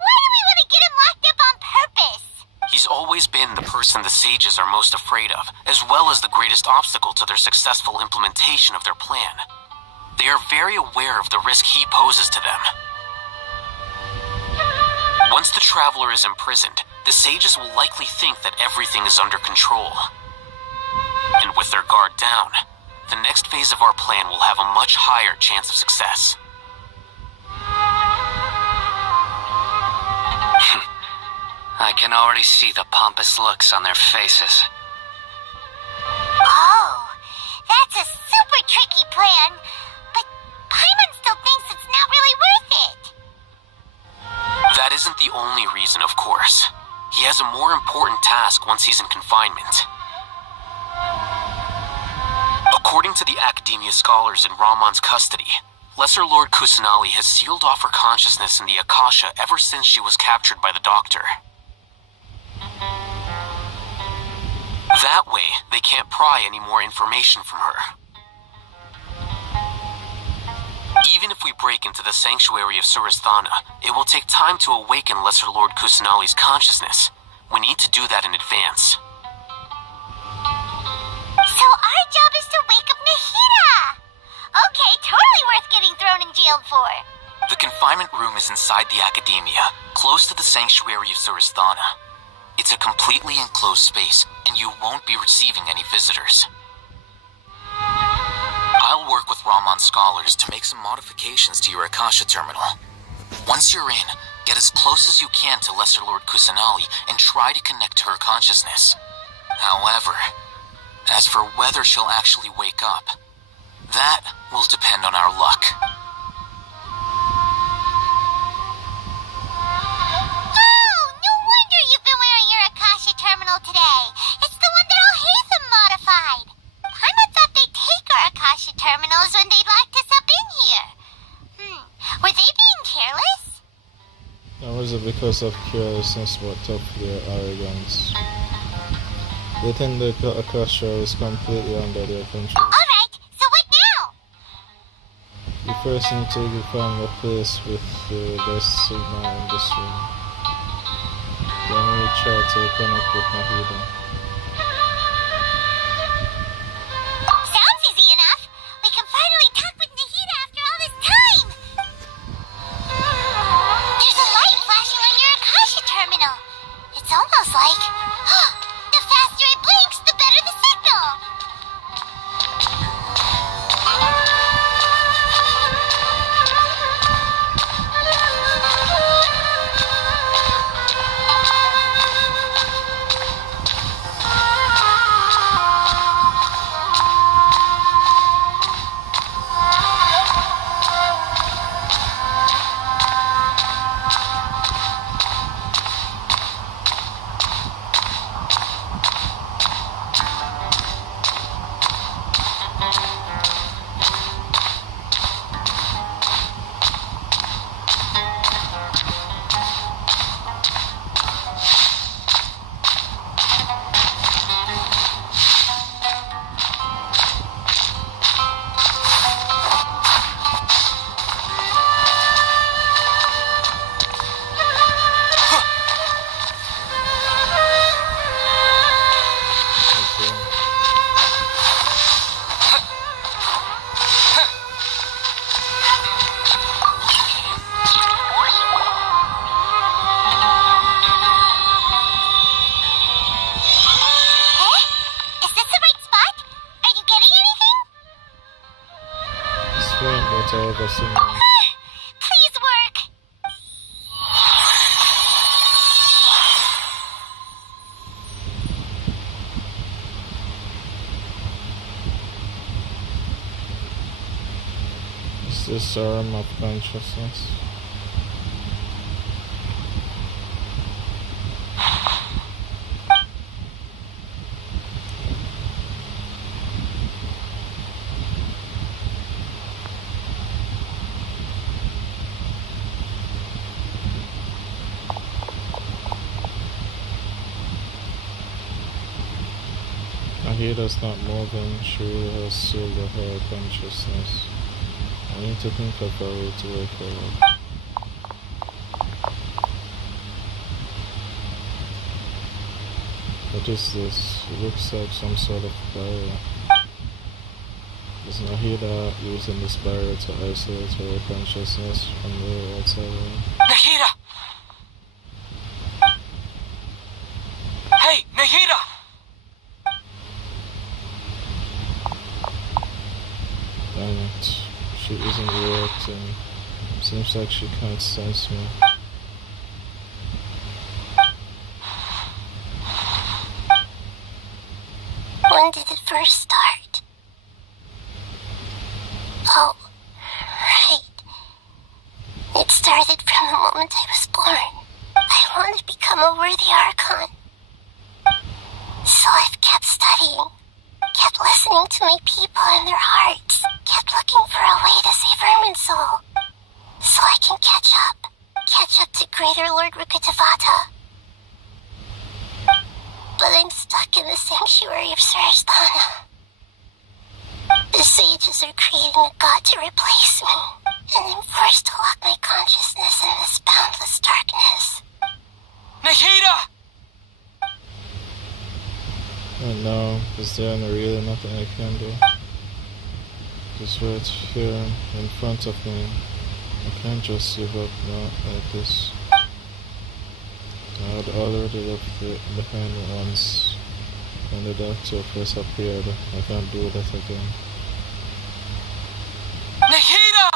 Why do we want to get him locked up on purpose? He's always been the person the sages are most afraid of, as well as the greatest obstacle to their successful implementation of their plan. They are very aware of the risk he poses to them. Once the Traveler is imprisoned, the sages will likely think that everything is under control. And with their guard down, the next phase of our plan will have a much higher chance of success. I can already see the pompous looks on their faces. Oh, that's a super tricky plan. But Paimon still thinks only reason, of course. He has a more important task once he's in confinement. According to the Academia scholars in Ramon's custody, Lesser Lord Kusanali has sealed off her consciousness in the Akasha ever since she was captured by the Doctor. That way, they can't pry any more information from her. Even if we break into the sanctuary of Suristhana, it will take time to awaken Lesser Lord Kusanali's consciousness. We need to do that in advance. So our job is to wake up Nahida! Okay, totally worth getting thrown in jail for. The confinement room is inside the Academia, close to the sanctuary of Suristhana. It's a completely enclosed space, and you won't be receiving any visitors. I'll work with Ramon's scholars to make some modifications to your Akasha terminal. Once you're in, get as close as you can to Lesser Lord Kusanali and try to connect to her consciousness. However, as for whether she'll actually wake up, that will depend on our luck. Oh, no wonder you've been wearing your Akasha terminal today. It's the one that Al-Haytham modified. Paimon thought they'd take our Akasha terminals when they locked us up in here. Were they being careless? That was because of carelessness, but of their arrogance. They think the Akasha is completely under their control. Alright, so what now? You first need to find a place with the best signal in this room. Then we try to connect with Nahida. Sounds easy enough. We can finally talk with Nahida after all this time. There's a light flashing on your Akasha terminal. It's almost like... the faster it blinks, the better the signal. Please work. Is this arm of consciousness? Nahida's not moving, she really has sealed her consciousness. I need to think of a way to wake her up. What is this? It looks like some sort of barrier. Is Nahida using this barrier to isolate her consciousness from the outside world? Nahida! Hey, Nahida! Damn it. She isn't reacting. Seems like she can't sense me. When did it first start? Oh, right. It started from the moment I was born. I become a worthy Archon. So I've kept studying, kept listening to my people and their hearts, kept looking for a way to save Irminsul, so I can catch up to Greater Lord Rukkhadevata. But I'm stuck in the sanctuary of Sarasthana. The sages are creating a god to replace me, and I'm forced to lock my consciousness in this boundless darkness. Nahida! And now, is there really nothing I can do? Just right here in front of me. I can't just give up now like this. I had already left it behind once when the doctor first appeared. I can't do that again. Nahida!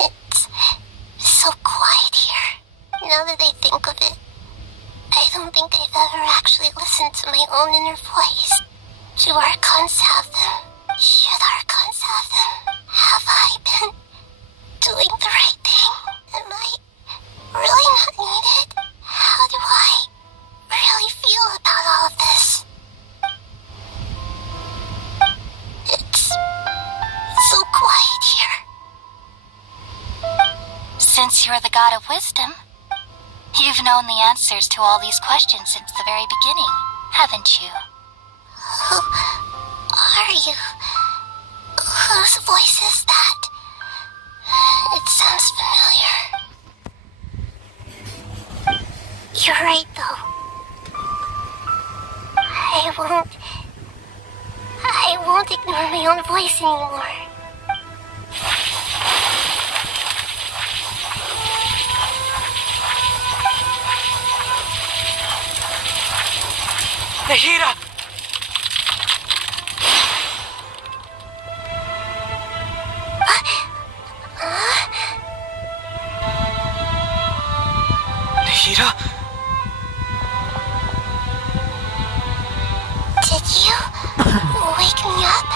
It's so quiet here. Now that I think of it, I don't think I've ever actually listened to my own inner voice. Do Archons have them? Should Archons have them? Have I been doing the right thing? Am I really not needed? How do I really feel about all of this? It's so quiet here. Since you're the god of wisdom, you've known the answers to all these questions since the very beginning, haven't you? Who are you? Whose voice is that? It sounds familiar. You're right, though. I won't ignore my own voice anymore. Nahida! Nahida? Did you wake me up?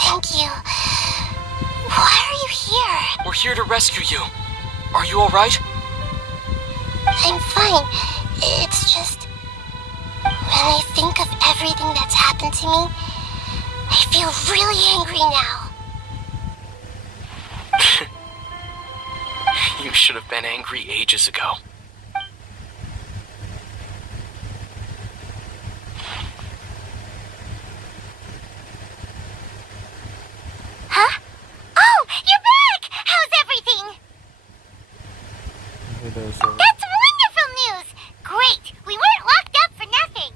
Thank you. Why are you here? We're here to rescue you. Are you alright? I'm fine. It's just, when I think of everything that's happened to me, I feel really angry now. You should have been angry ages ago. Huh? Oh, you're back! How's everything? That's wonderful news! Great! We weren't locked up for nothing!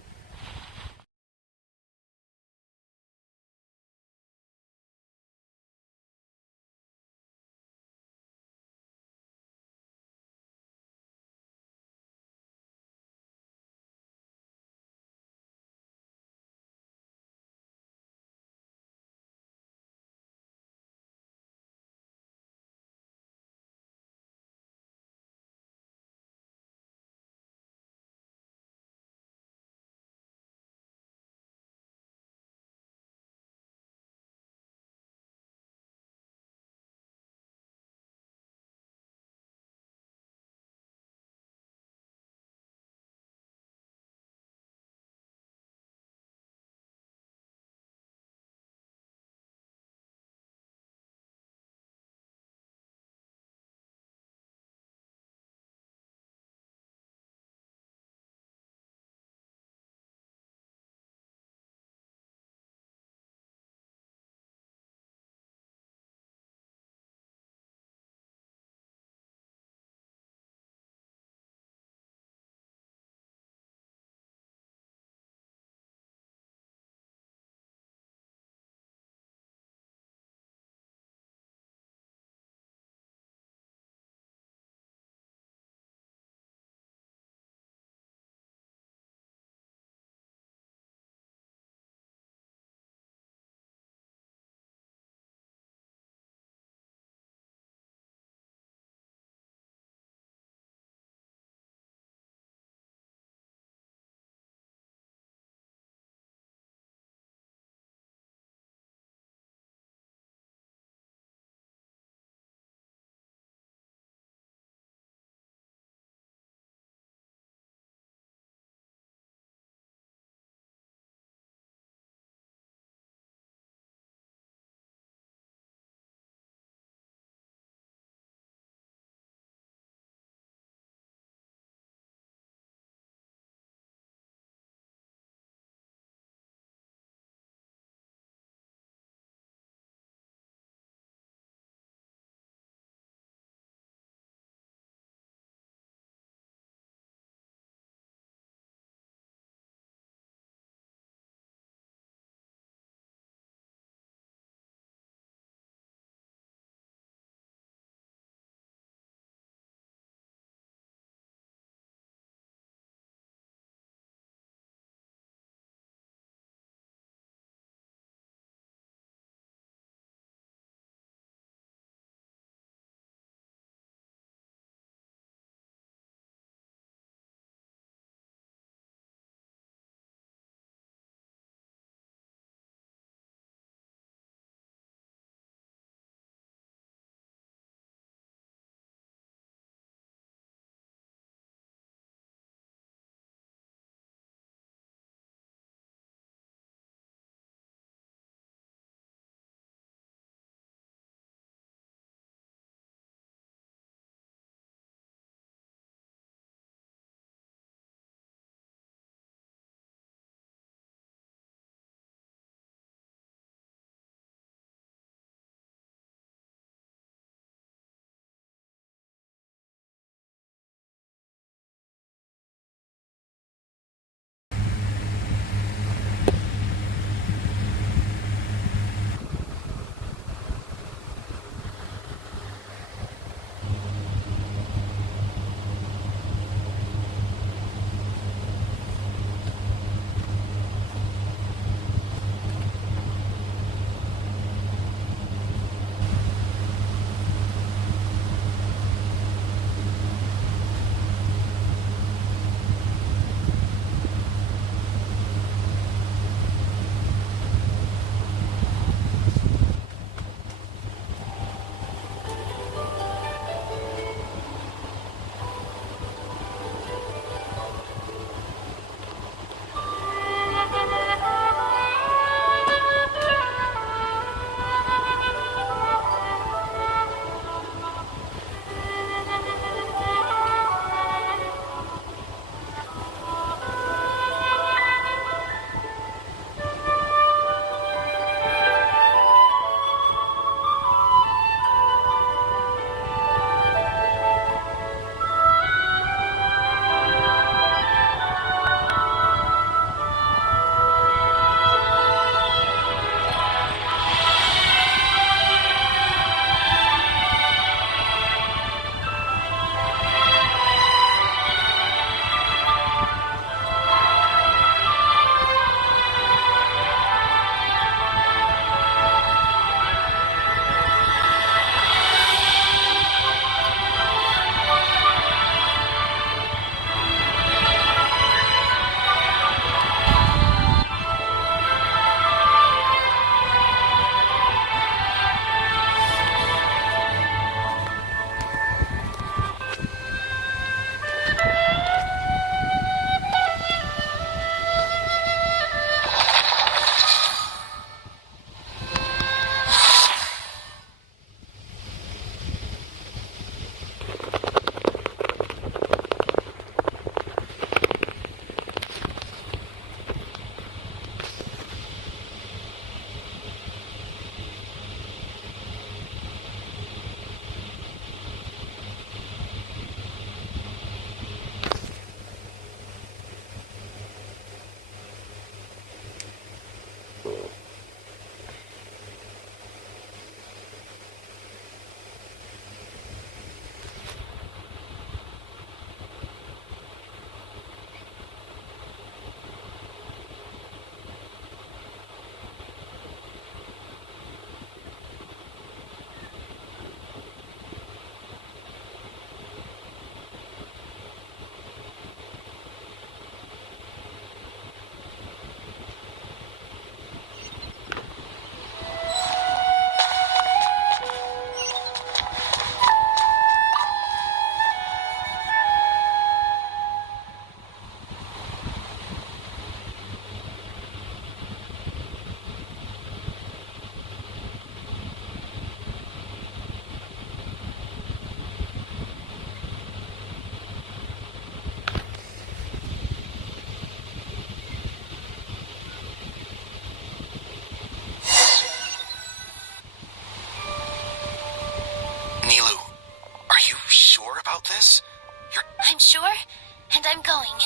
and I'm going.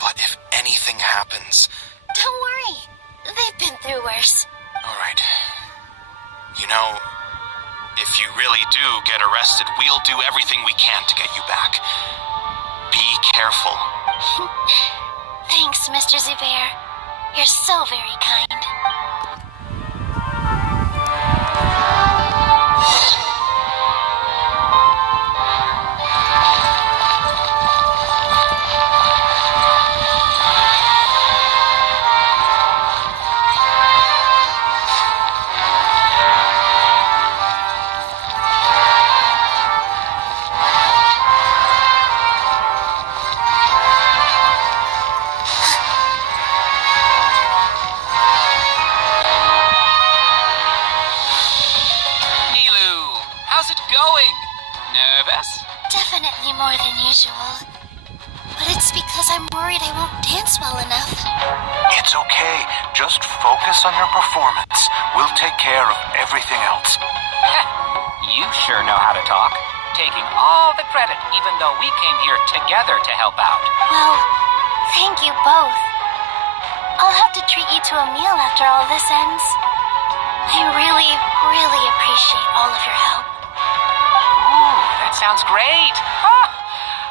But if anything happens... Don't worry. They've been through worse. Alright. You know, if you really do get arrested, we'll do everything we can to get you back. Be careful. Thanks, Mr. Zubair. You're so very kind. Definitely more than usual. But it's because I'm worried I won't dance well enough. It's okay. Just focus on your performance. We'll take care of everything else. You sure know how to talk. Taking all the credit, even though we came here together to help out. Well, thank you both. I'll have to treat you to a meal after all this ends. I really, really appreciate all of your help. Ooh, that sounds great. Huh.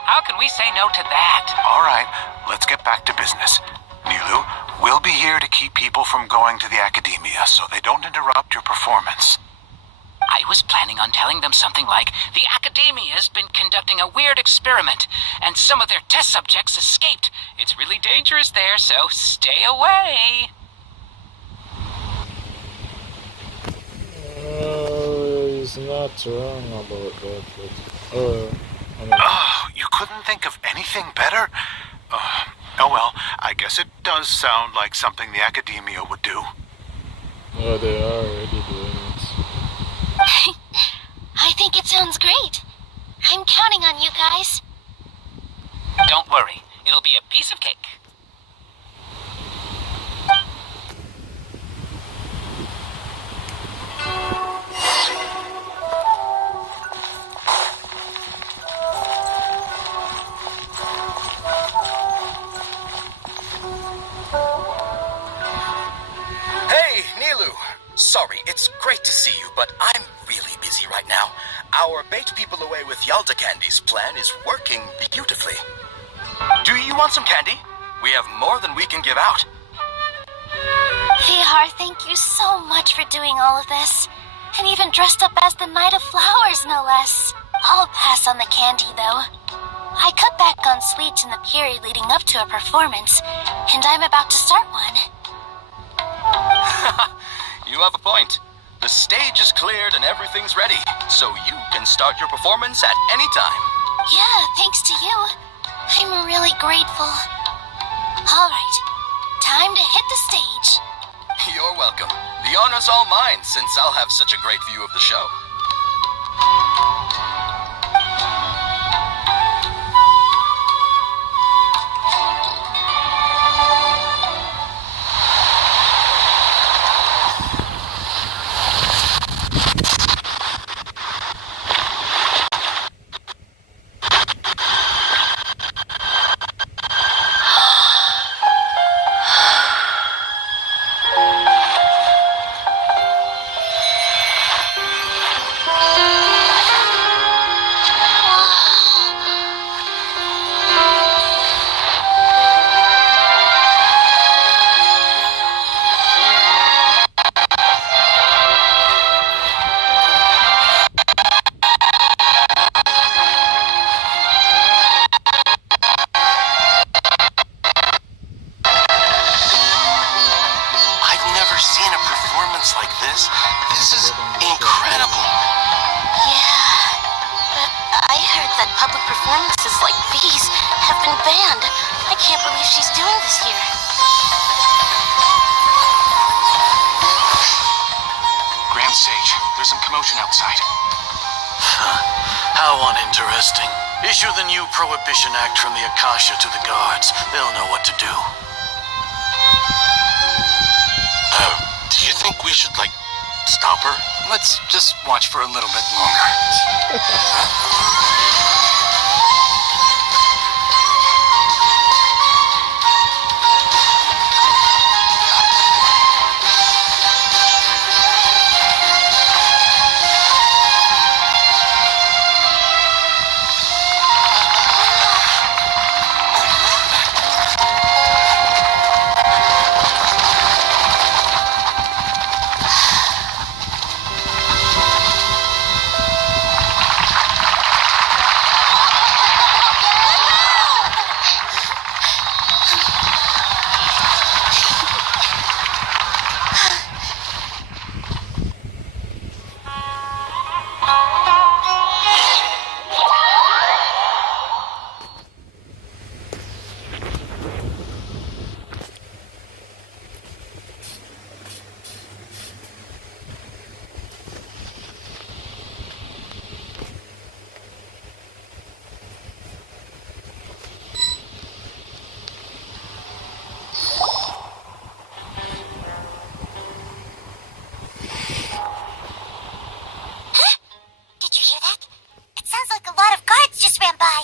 How can we say no to that? All right, let's get back to business. Nilu, we'll be here to keep people from going to the academia so they don't interrupt your performance. I was planning on telling them something like, the Academia's been conducting a weird experiment, and some of their test subjects escaped. It's really dangerous there, so stay away. He's not wrong about that, but... Oh, you couldn't think of anything better? Oh well, I guess it does sound like something the Academia would do. Oh, they are already doing it. I think it sounds great. I'm counting on you guys. Don't worry, it'll be a piece of cake. Hey, Nilu! Sorry, it's great to see you, but I'm really busy right now. Our Bait People Away with Yalda Candies plan is working beautifully. Do you want some candy? We have more than we can give out. Vihar, thank you so much for doing all of this. And even dressed up as the Knight of Flowers, no less. I'll pass on the candy, though. I cut back on sweets in the period leading up to a performance, and I'm about to start one. You have a point. The stage is cleared and everything's ready, so you can start your performance at any time. Yeah, thanks to you. I'm really grateful. All right, time to hit the stage. You're welcome. The honor's all mine, since I'll have such a great view of the show. This is incredible. Yeah, but I heard that public performances like these have been banned. I can't believe she's doing this here. Grand Sage, there's some commotion outside. How uninteresting. Issue the new Prohibition Act from the Akasha to the guards. They'll know what to do. Do you think we should, stop her? Let's just watch for a little bit longer. nearby.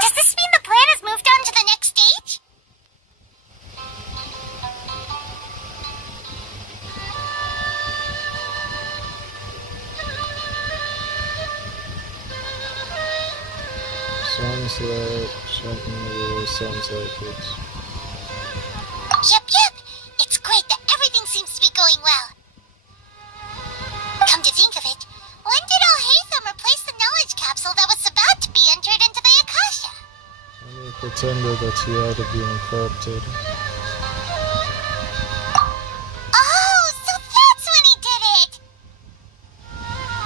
Does this mean the plan has moved on to the next stage? Sounds like it. Yep. It's great that everything seems to be going well. Come to think of it, when did Al-Haytham replace the knowledge capsule that was about to be entered into the Akasha? And he pretended that he had been corrupted. Oh, so that's when he did it!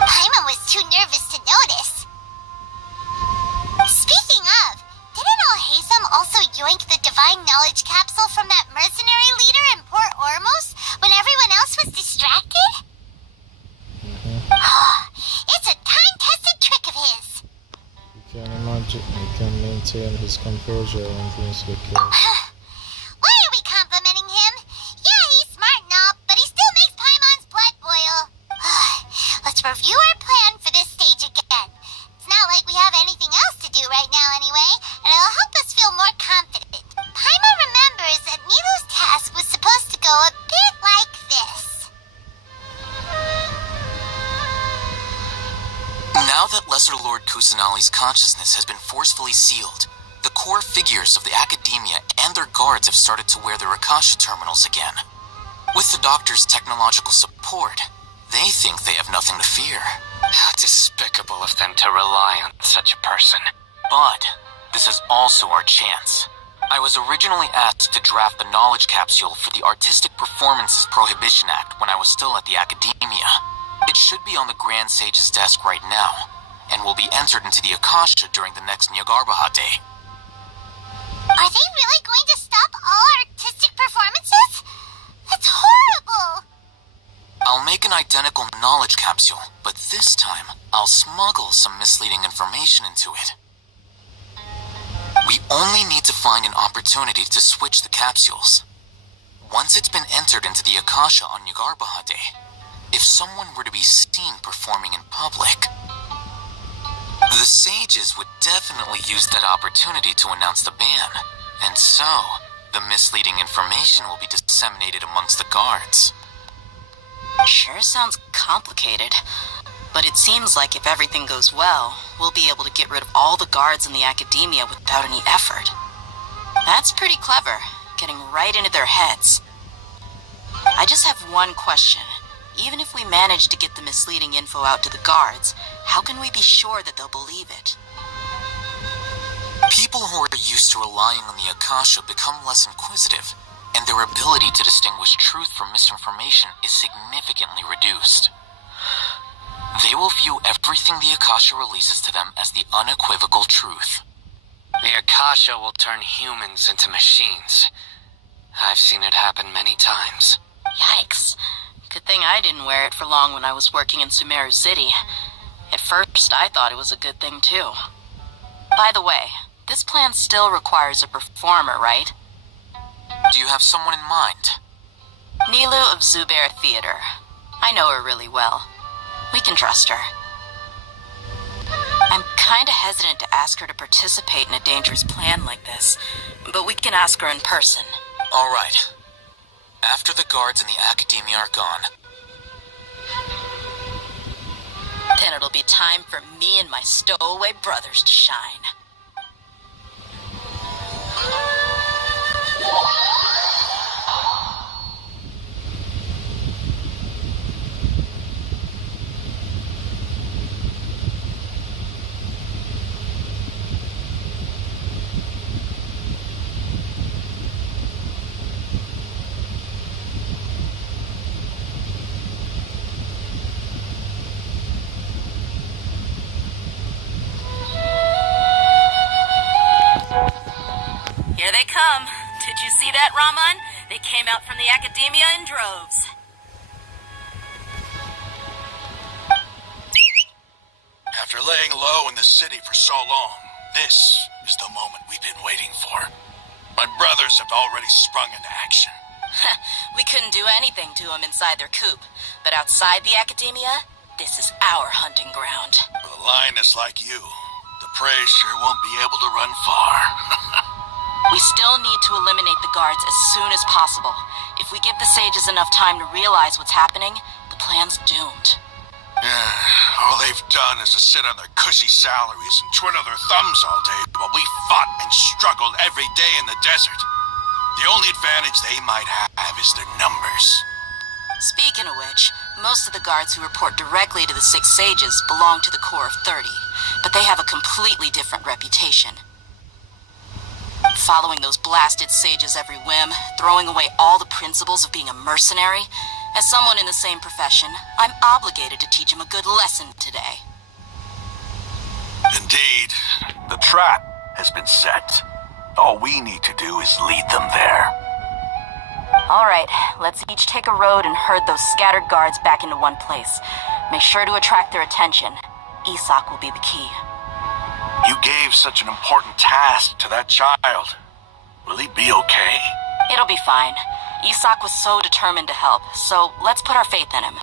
Paimon was too nervous to notice. Speaking of, didn't Al-Haytham also yoink the divine knowledge capsule from that mercenary leader in Port Ormos when everyone else was distracted? It's a time-tested trick of his. You can imagine he can maintain his composure when things get chaos. Why are we complimenting him? Yeah, he's smart and all, but he still makes Paimon's blood boil. Let's review our plan for this stage again. It's not like we have anything else to do right now anyway, and it'll help us feel more confident. Paimon remembers that Nilu's task was supposed to go a bit like this. Now that Lesser Lord Kusanali's consciousness has been forcefully sealed, the core figures of the Academia and their guards have started to wear their Akasha terminals again. With the Doctor's technological support, they think they have nothing to fear. How despicable of them to rely on such a person. But this is also our chance. I was originally asked to draft the knowledge capsule for the Artistic Performances Prohibition Act when I was still at the Academia. It should be on the Grand Sage's desk right now, and will be entered into the Akasha during the next Nyagarbha Day. Are they really going to stop all artistic performances? That's horrible! I'll make an identical knowledge capsule, but this time, I'll smuggle some misleading information into it. We only need to find an opportunity to switch the capsules. Once it's been entered into the Akasha on Nyagarbha Day, if someone were to be seen performing in public, the sages would definitely use that opportunity to announce the ban, and so the misleading information will be disseminated amongst the guards. Sure sounds complicated, but it seems like if everything goes well, we'll be able to get rid of all the guards in the Academia without any effort. That's pretty clever, getting right into their heads. I just have one question. Even if we manage to get the misleading info out to the guards, how can we be sure that they'll believe it? People who are used to relying on the Akasha become less inquisitive, and their ability to distinguish truth from misinformation is significantly reduced. They will view everything the Akasha releases to them as the unequivocal truth. The Akasha will turn humans into machines. I've seen it happen many times. Yikes. Good thing I didn't wear it for long when I was working in Sumeru City. At first, I thought it was a good thing too. By the way, this plan still requires a performer, right? Do you have someone in mind? Nilu of Zubair Theater. I know her really well. We can trust her. I'm kinda hesitant to ask her to participate in a dangerous plan like this, but we can ask her in person. All right. After the guards in the Academia are gone, then it'll be time for me and my stowaway brothers to shine. Here they come. Did you see that, Raman? They came out from the Academia in droves. After laying low in the city for so long, this is the moment we've been waiting for. My brothers have already sprung into action. We couldn't do anything to them inside their coop, but outside the Academia, This is our hunting ground. With a lioness like you, the prey sure won't be able to run far. We still need to eliminate the guards as soon as possible. If we give the sages enough time to realize what's happening, the plan's doomed. Yeah, all they've done is to sit on their cushy salaries and twiddle their thumbs all day while we fought and struggled every day in the desert. The only advantage they might have is their numbers. Speaking of which, most of the guards who report directly to the Six Sages belong to the Corps of 30, but they have a completely different reputation. Following those blasted sages every whim, throwing away all the principles of being a mercenary. As someone in the same profession, I'm obligated to teach him a good lesson today. Indeed. The trap has been set. All we need to do is lead them there. All right, let's each take a road and herd those scattered guards back into one place. Make sure to attract their attention. Isak will be the key. You gave such an important task to that child. Will he be okay? It'll be fine. Isak was so determined to help, so let's put our faith in him.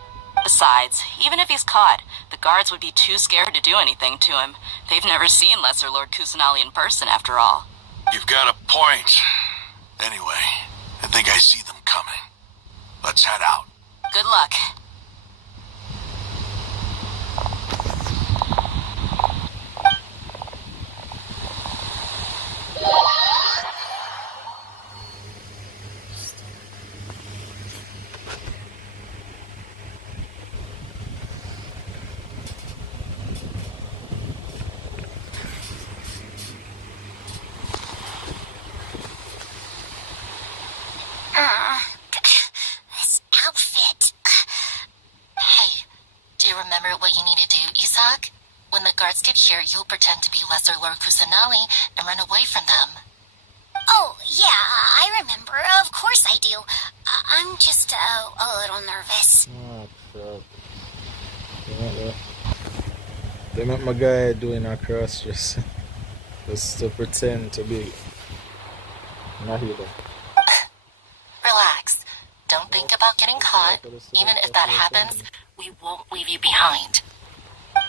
Besides, even if he's caught, the guards would be too scared to do anything to him. They've never seen Lesser Lord Kusanali in person, after all. You've got a point. Anyway, I think I see them coming. Let's head out. Good luck. This outfit. Hey, do you remember what you need to do, Isak? When the guards get here, you'll pretend to be Lesser Lord Kusanali and run away from them. Oh, yeah, I remember. Of course I do. I'm just a little nervous. Oh, crap. They met my guy doing a cross dress. Just to pretend to be Nahida. Relax. Don't think about getting caught. Even if that happens, we won't leave you behind.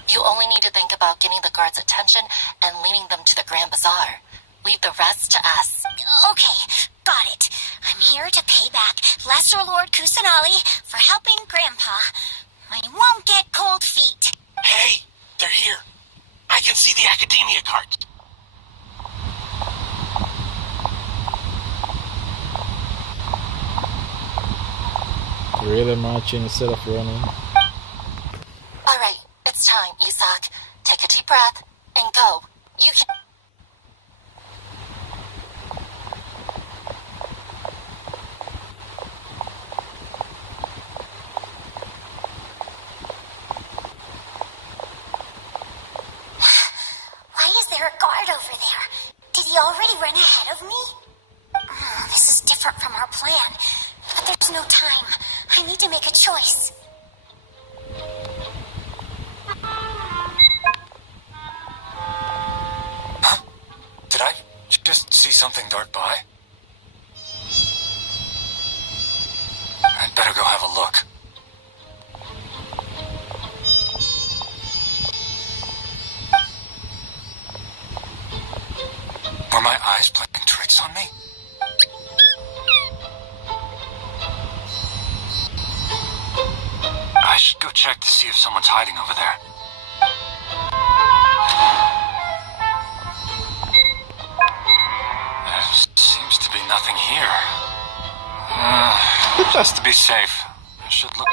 You only need to think about getting the guards' attention and leading them to the Grand Bazaar. Leave the rest to us. Okay, got it. I'm here to pay back Lesser Lord Kusanali for helping Grandpa. I won't get cold feet. Hey, they're here. I can see the Academia guards. Really marching instead of running. All right, it's time, Isak. Take a deep breath and go. You can... Why is there a guard over there? Did he already run ahead of me? This is different from our plan. But there's no time. I need to make a choice. Huh? Did I just see something dart by? I'd better go have a look. Were my eyes playing tricks on me? I should go check to see if someone's hiding over there. There seems to be nothing here. Just to be safe, I should look.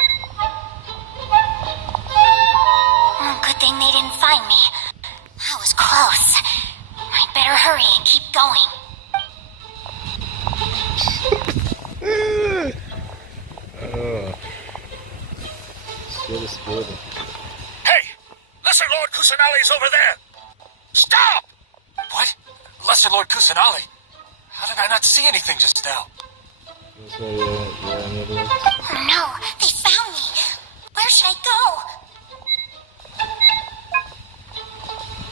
Good thing they didn't find me. That was close. I'd better hurry and keep going. Scary. Hey! Lesser Lord Kusanali's over there! Stop! What? Lesser Lord Kusanali? How did I not see anything just now? That's why you're an idiot. Oh no, they found me. Where should I go?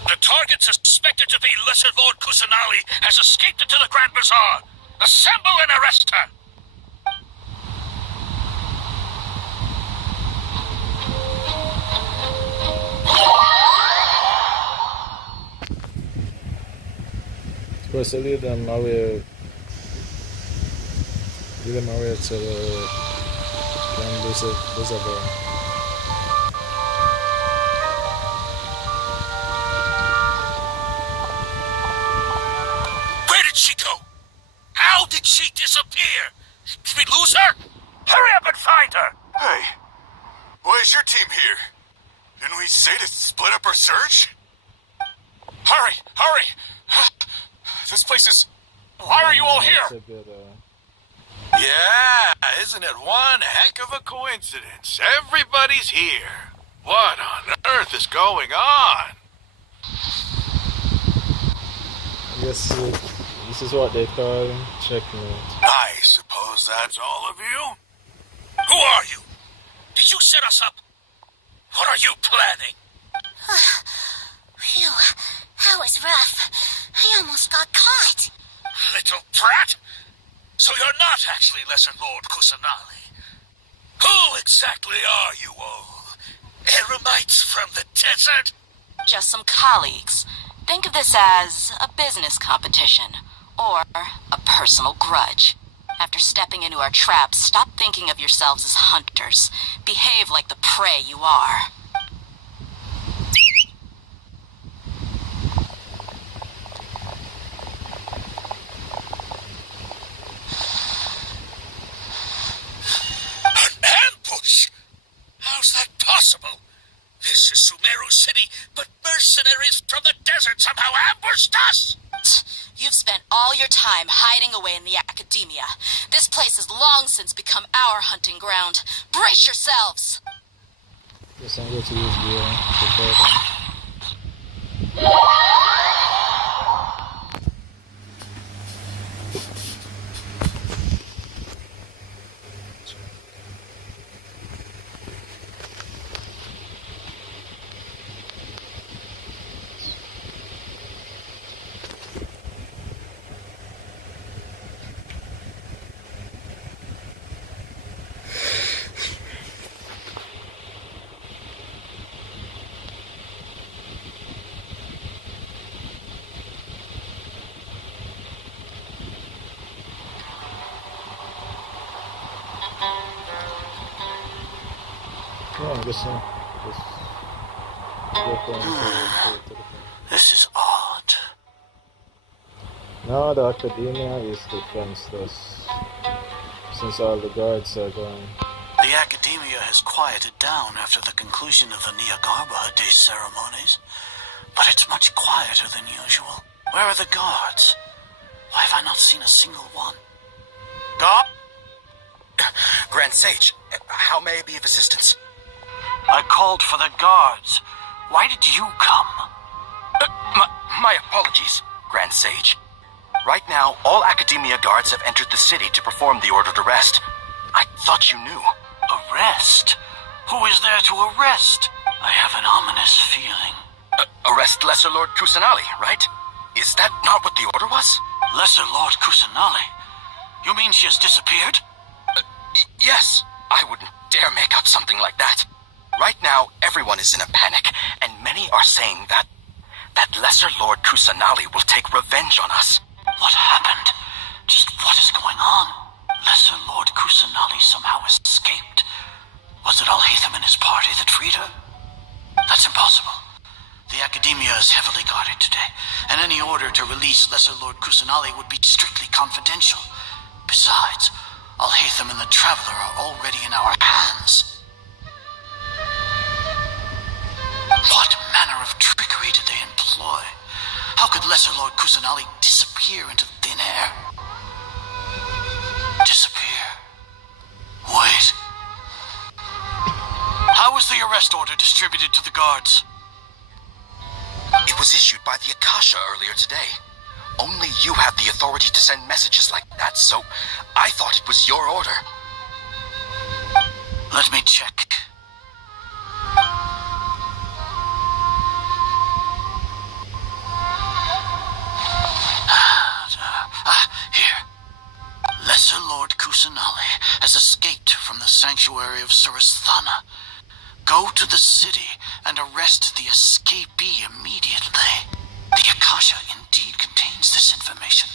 The target suspected to be Lesser Lord Kusanali has escaped into the Grand Bazaar. Assemble and arrest her! course, I lead them away. Lead them away to the reservoir. Where did she go? How did she disappear? Did we lose her? Hurry up and find her! Hey, why is your team here? Didn't we say to split up our search? Hurry! Hurry! This place is... Why are you all here? Yeah, isn't it one heck of a coincidence? Everybody's here. What on earth is going on? I guess this is what they call checkmate. I suppose that's all of you? Who are you? Did you set us up? What are you planning? Phew, that was rough. I almost got caught. Little brat? So you're not actually Lesser Lord Kusanali. Who exactly are you all? Eremites from the desert? Just some colleagues. Think of this as a business competition, or a personal grudge. After stepping into our traps, stop thinking of yourselves as hunters. Behave like the prey you are. An ambush? How's that possible? This is Sumeru City, but mercenaries from the desert somehow ambushed us! You've spent all your time hiding away in the academia. This place has long since become our hunting ground. Brace yourselves! Guess I'm going to use the This is odd. Now the academia is defenseless, since all the guards are gone. The academia has quieted down after the conclusion of the Niagarba Day ceremonies, but it's much quieter than usual. Where are the guards? Why have I not seen a single one? Guard? Grand Sage, how may I be of assistance? I called for the guards. Why did you come? My apologies, Grand Sage. Right now, all Academia guards have entered the city to perform the ordered arrest. I thought you knew. Arrest? Who is there to arrest? I have an ominous feeling. Arrest Lesser Lord Kusanali, right? Is that not what the order was? Lesser Lord Kusanali? You mean she has disappeared? Yes. I wouldn't dare make up something like that. Right now, everyone is in a panic, and many are saying that Lesser Lord Kusanali will take revenge on us. What happened? Just what is going on? Lesser Lord Kusanali somehow escaped. Was it Alhaitham and his party that freed her? That's impossible. The Academia is heavily guarded today, and any order to release Lesser Lord Kusanali would be strictly confidential. Besides, Alhaitham and the Traveler are already in our hands. What manner of trickery did they employ? How could Lesser Lord Kusanali disappear into thin air? Disappear? Wait. How was the arrest order distributed to the guards? It was issued by the Akasha earlier today. Only you have the authority to send messages like that, so I thought it was your order. Let me check. Here. Lesser Lord Kusanali has escaped from the sanctuary of Surasthana. Go to the city and arrest the escapee immediately. The Akasha indeed contains against this information,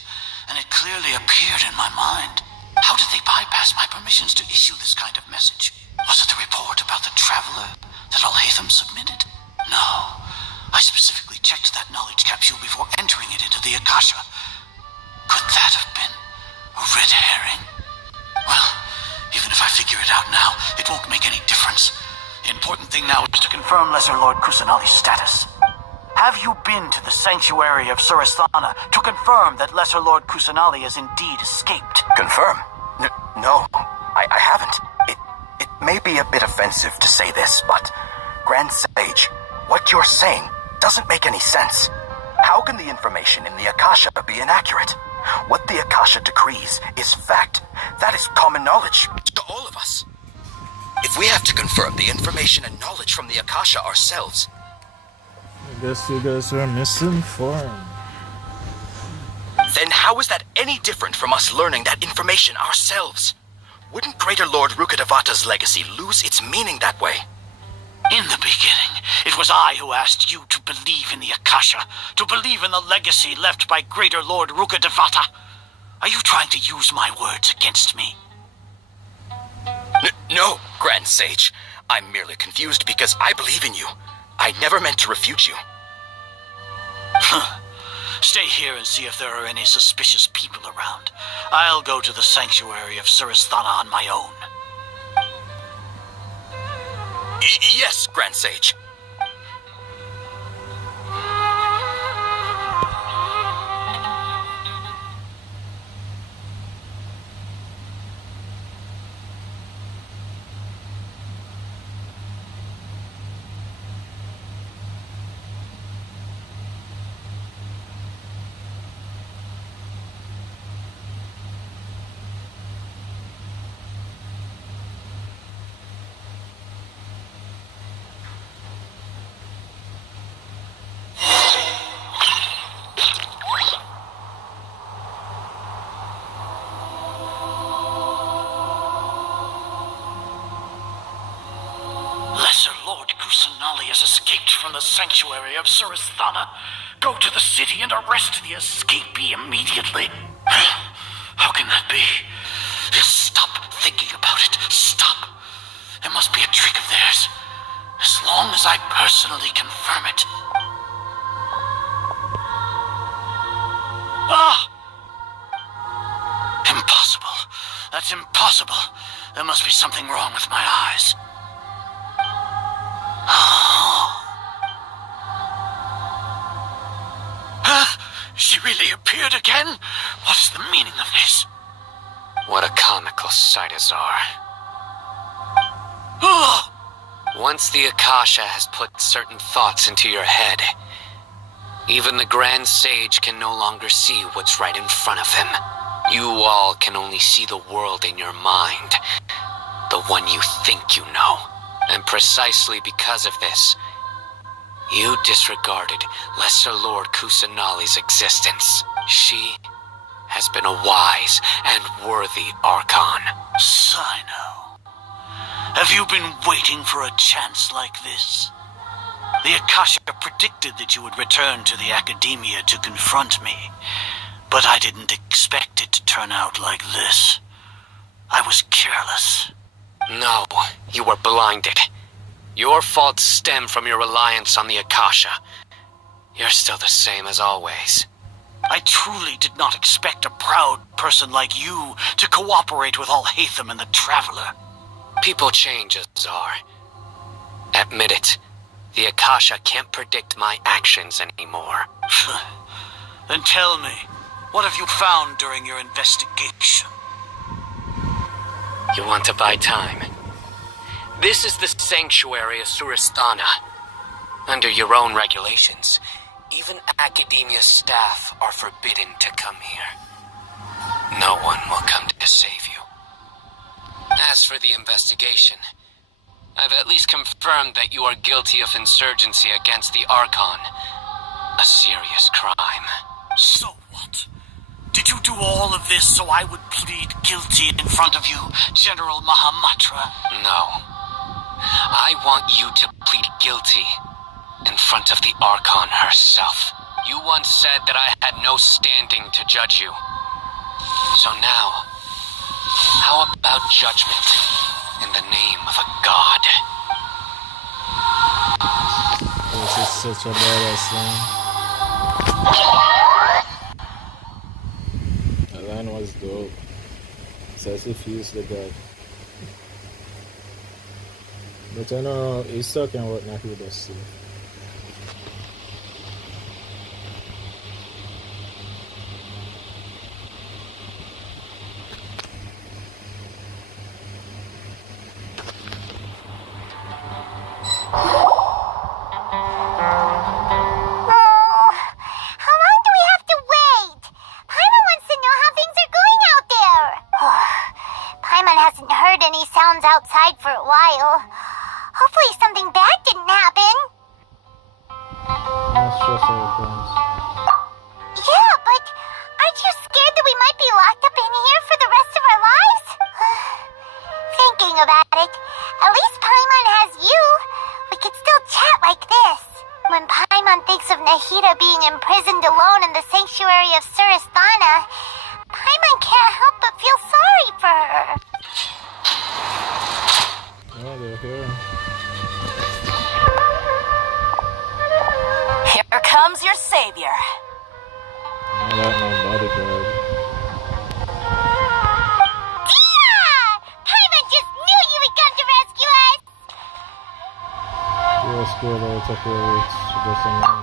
and it clearly appeared in my mind. How did they bypass my permissions to issue this kind of message? Was it the report about the Traveler that Alhaitham submitted? No. I specifically checked that knowledge capsule before entering it into the Akasha. Could that have been a red herring? Well, even if I figure it out now, it won't make any difference. The important thing now is to confirm Lesser Lord Kusanali's status. Have you been to the sanctuary of Surasthana to confirm that Lesser Lord Kusanali has indeed escaped? Confirm? No, I haven't. It may be a bit offensive to say this, but Grand Sage, what you're saying doesn't make any sense. How can the information in the Akasha be inaccurate? What the Akasha decrees is fact. That is common knowledge to all of us. If we have to confirm the information and knowledge from the Akasha ourselves, I guess you guys are misinformed. then how is that any different from us learning that information ourselves? Wouldn't Greater Lord Rukkhadevata's legacy lose its meaning that way? In the beginning, it was I who asked you to believe in the Akasha, to believe in the legacy left by Greater Lord Rukkhadevata. Are you trying to use my words against me? No, Grand Sage. I'm merely confused because I believe in you. I never meant to refute you. Stay here and see if there are any suspicious people around. I'll go to the sanctuary of Surasthana on my own. Yes, Grand Sage. Lesser Lord Kusanali has escaped from the sanctuary of Surasthana. Go to the city and arrest the escapee immediately. How can that be? Stop thinking about it. Stop. It must be a trick of theirs. As long as I personally confirm it. Impossible. That's impossible. There must be something wrong with my eyes. She really appeared again? What is the meaning of this? What a comical sight, Azar. Once the Akasha has put certain thoughts into your head, even the Grand Sage can no longer see what's right in front of him. You all can only see the world in your mind, the one you think you know. And precisely because of this, you disregarded Lesser Lord Kusanali's existence. She has been a wise and worthy Archon. Sino, have you been waiting for a chance like this? The Akasha predicted that you would return to the Academia to confront me, but I didn't expect it to turn out like this. I was careless. No, you were blinded. Your faults stem from your reliance on the Akasha. You're still the same as always. I truly did not expect a proud person like you to cooperate with Alhaitham and the Traveler. People change, Azar. Admit it. The Akasha can't predict my actions anymore. Then tell me, what have you found during your investigation? You want to buy time? This is the sanctuary of Surasthana. Under your own regulations, even Academia staff are forbidden to come here. No one will come to save you. As for the investigation, I've at least confirmed that you are guilty of insurgency against the Archon. A serious crime. So what? Did you do all of this so I would plead guilty in front of you, General Mahamatra? No. I want you to plead guilty in front of the Archon herself. You once said that I had no standing to judge you. So now, how about judgment in the name of a god? This is such a badass line. That line was dope. It's as if he is the god. But I know he's talking about Nahida still. How long do we have to wait? Paimon wants to know how things are going out there. Paimon hasn't heard any sounds outside for a while. Hopefully something bad didn't happen. That's just how it comes. Yeah, but aren't you scared that we might be locked up in here for the rest of our lives? Thinking about it, at least Paimon has you. We could still chat like this. When Paimon thinks of Nahida being imprisoned alone in the sanctuary of Surasthana, Paimon can't help but feel sorry for her. Oh, they're here. Here comes your savior. I like my bodyguard. Tia! Paimon just knew you would come to rescue us! You were scared all the time.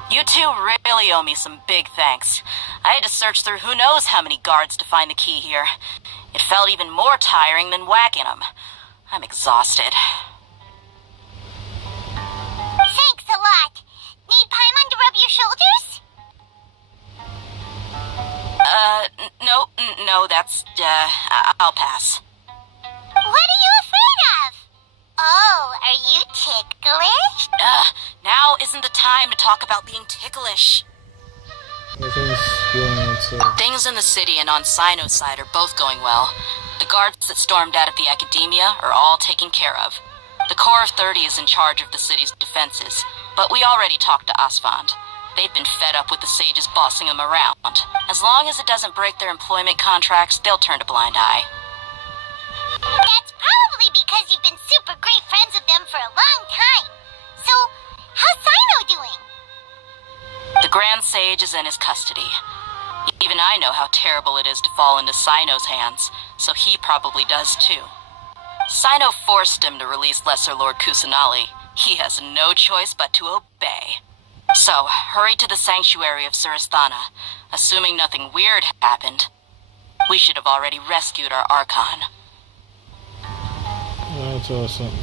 You two really owe me some big thanks. I had to search through who knows how many guards to find the key here. It felt even more tiring than whacking them. I'm exhausted. Thanks a lot. Need Paimon to rub your shoulders? No, that's, I'll pass. What are you afraid of? Oh, are you ticklish? Now isn't the time to talk about being ticklish. Things in the city and on Sino's side are both going well. The guards that stormed out of the academia are all taken care of. The Corps of 30 is in charge of the city's defenses, but we already talked to Asfand. They've been fed up with the sages bossing them around. As long as it doesn't break their employment contracts, they'll turn a blind eye. That's probably because you've been super great friends with them for a long time. So, how's Sino doing? The Grand Sage is in his custody. Even I know how terrible it is to fall into Sino's hands, so he probably does too. Sino forced him to release Lesser Lord Kusanali. He has no choice but to obey. So, hurry to the sanctuary of Surasthana. Assuming nothing weird happened, we should have already rescued our Archon. That's awesome.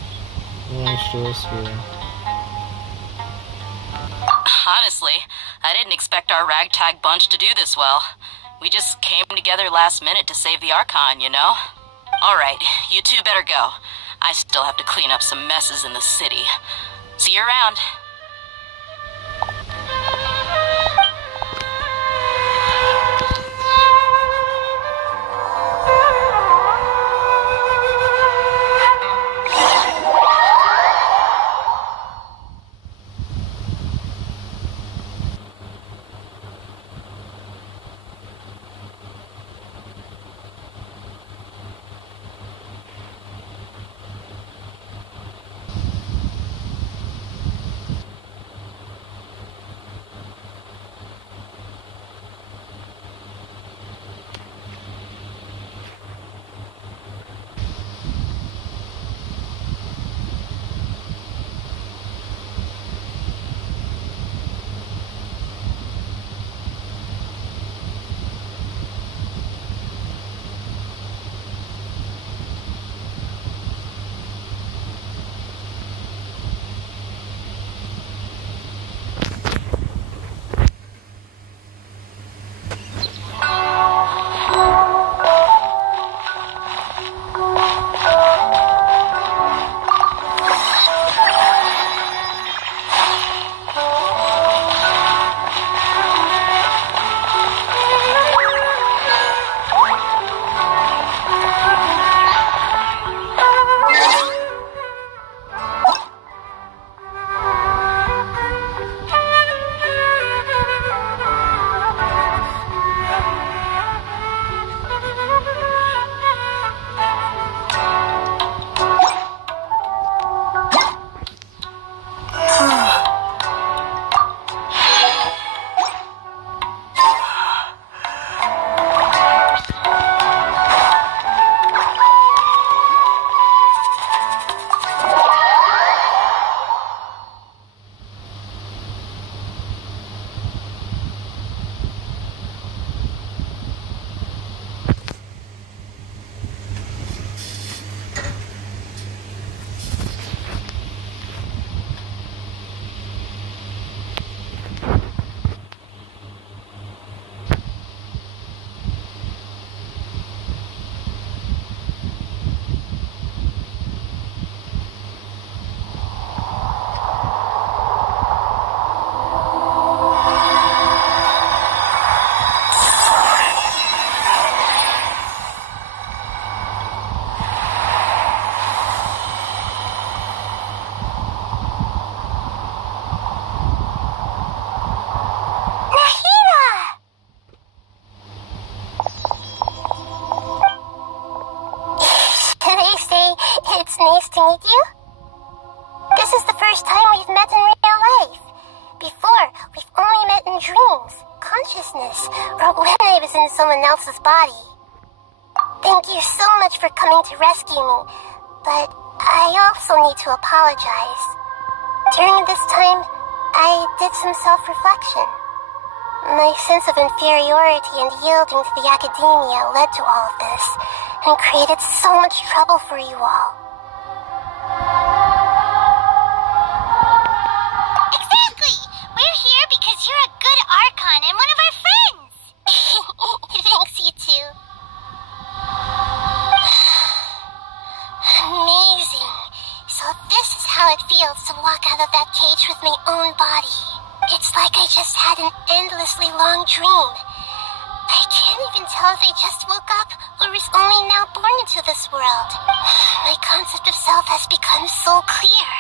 Honestly, I didn't expect our ragtag bunch to do this well. We just came together last minute to save the Archon, you know? Alright, you two better go. I still have to clean up some messes in the city. See you around. consciousness, or when I was in someone else's body. Thank you so much for coming to rescue me, but I also need to apologize. During this time, I did some self-reflection. My sense of inferiority and yielding to the academia led to all of this, and created so much trouble for you all. Exactly! We're here because you're a good Archon and one of our friends! Thanks, you two. Amazing. So this is how it feels to walk out of that cage with my own body. It's like I just had an endlessly long dream. I can't even tell if I just woke up or was only now born into this world. My concept of self has become so clear.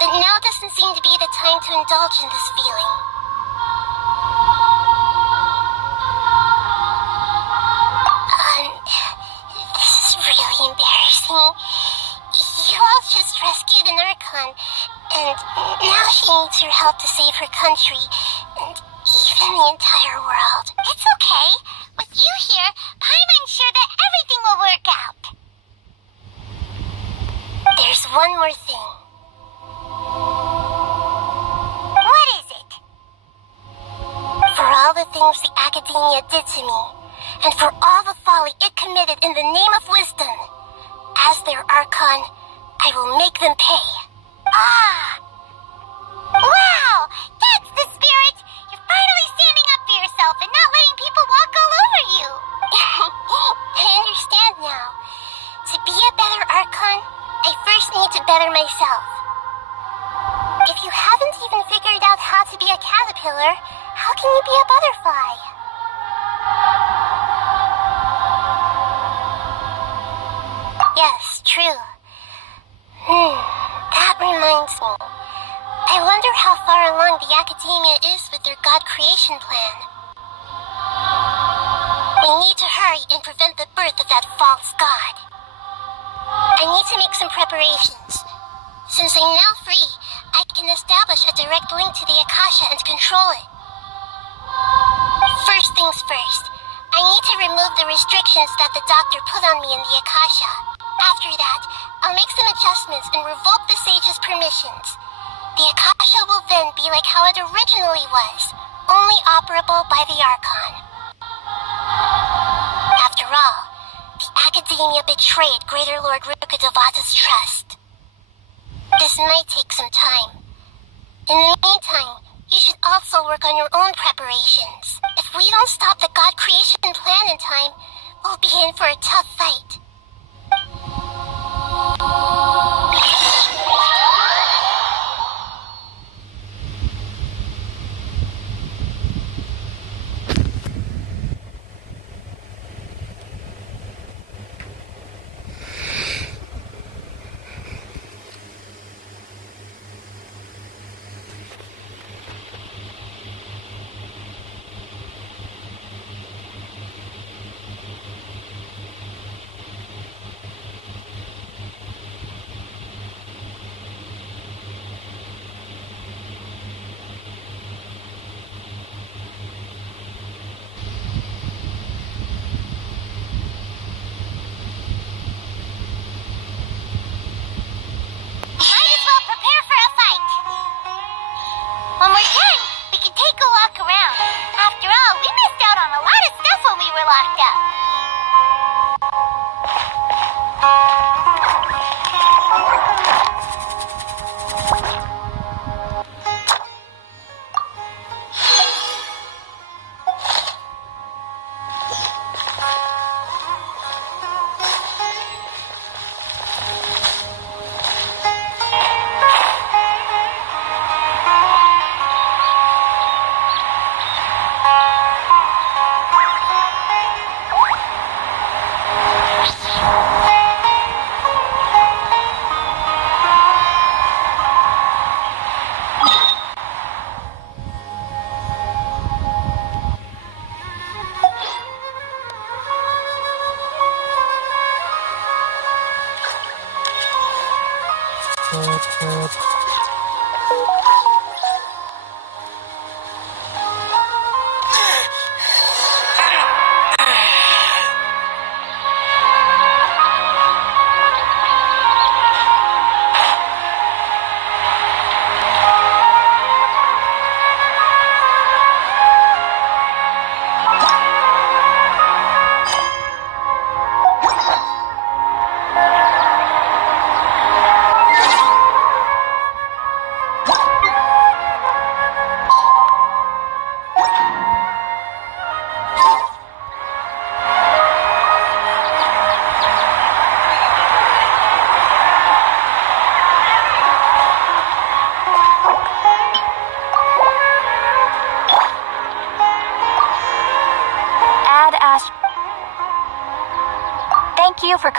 But now doesn't seem to be the time to indulge in this feeling. This is really embarrassing. You all just rescued an Archon, and now she needs your help to save her country, and even the entire world. It's okay. With you here, Paimon's sure that everything will work out. There's one more thing. What is it? For all the things the Academia did to me, and for all the folly it committed in the name of wisdom, as their Archon, I will make them pay. Ah! Wow! That's the spirit! You're finally standing up for yourself and not letting people walk all over you! I understand now. To be a better Archon, I first need to better myself. If you haven't even figured out how to be a caterpillar, how can you be a butterfly? Yes, true. That reminds me. I wonder how far along the Academia is with their God creation plan. We need to hurry and prevent the birth of that false god. I need to make some preparations. Since I'm now free, I can establish a direct link to the Akasha and control it. First things first, I need to remove the restrictions that the doctor put on me in the Akasha. After that, I'll make some adjustments and revoke the sage's permissions. The Akasha will then be like how it originally was, only operable by the Archon. After all, the Academia betrayed Greater Lord Rukadevata's trust. This might take some time. In the meantime, you should also work on your own preparations. If we don't stop the God creation plan in time, we'll be in for a tough fight. Thank you for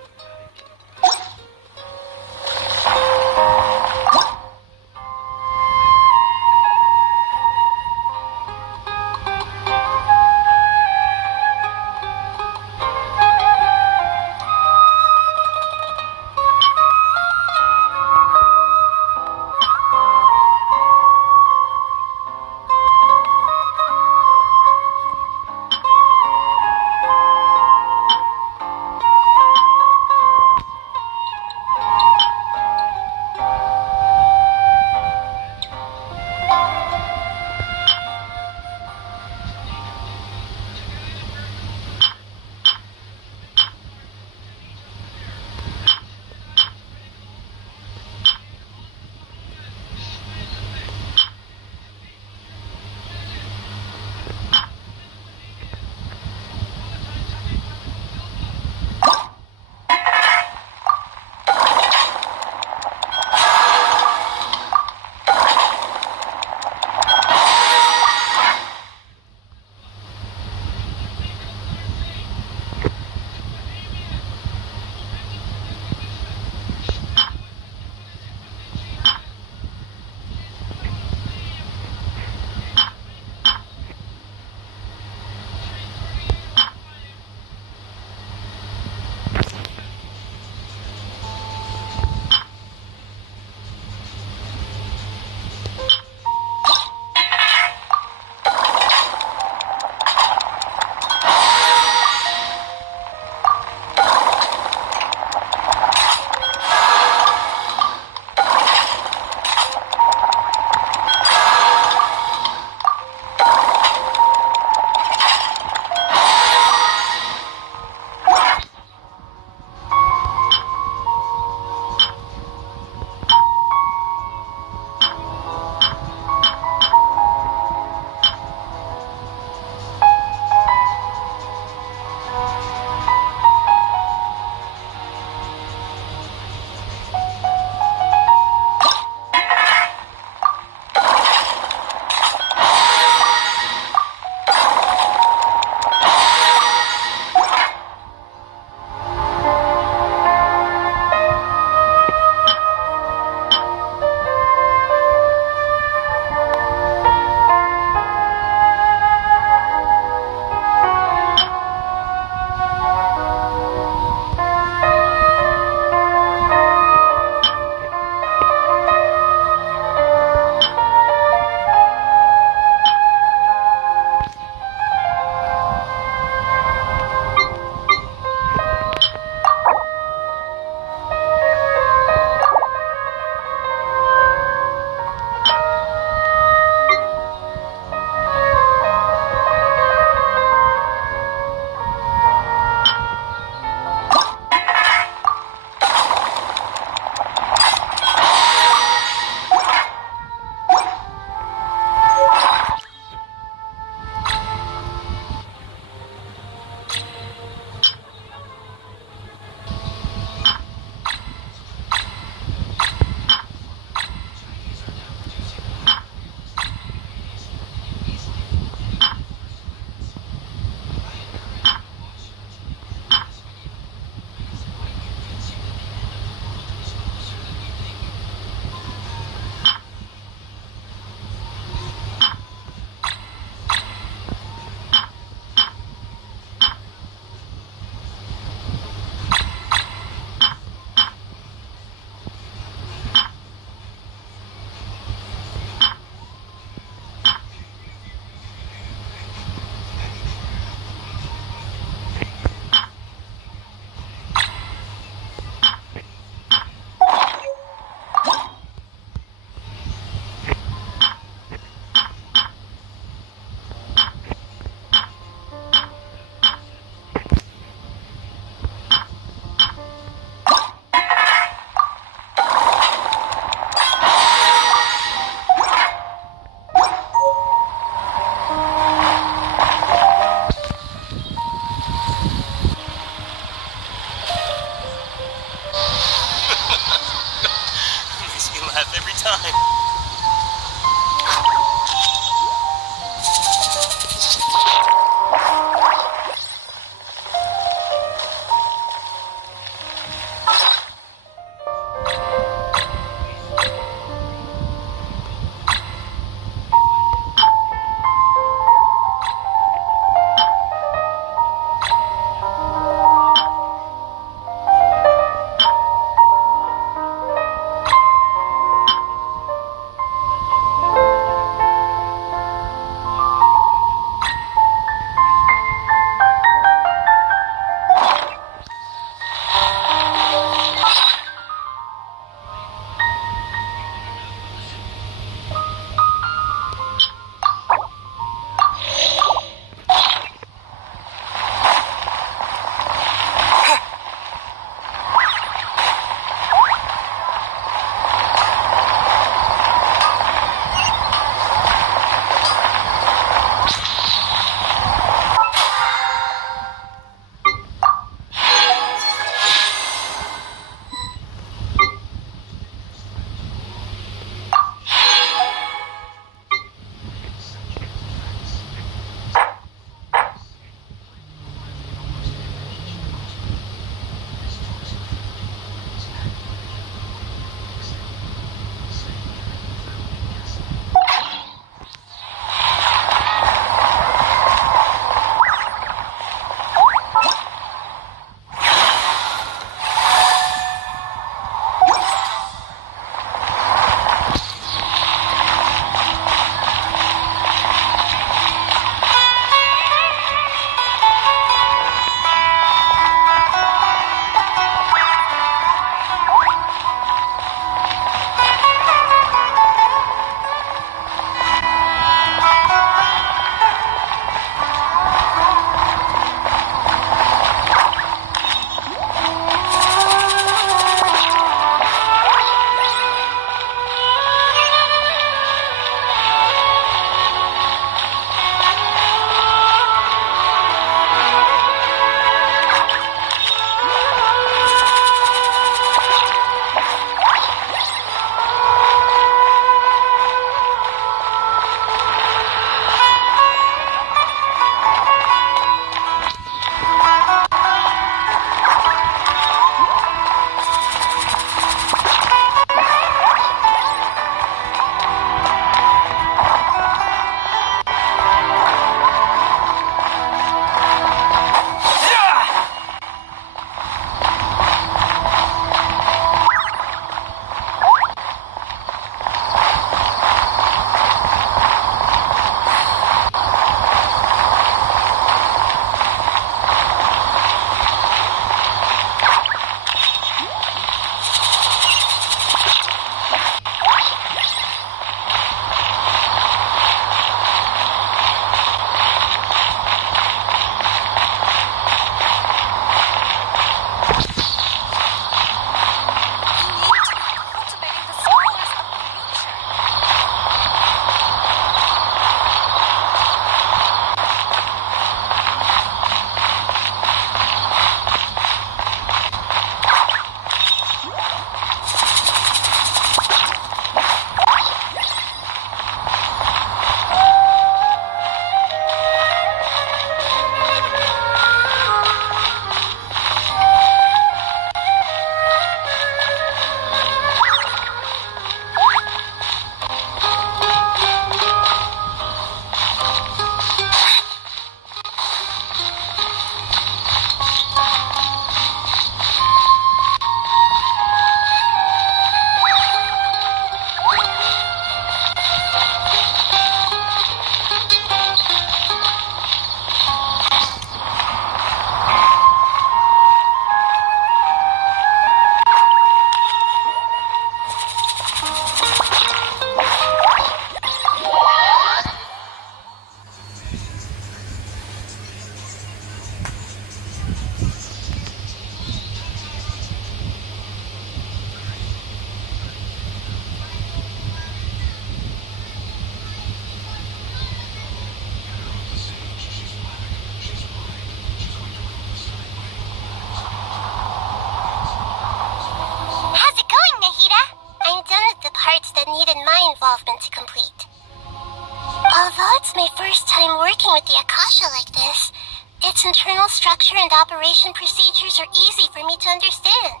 my first time working with the Akasha like this. Its internal structure and operation procedures are easy for me to understand.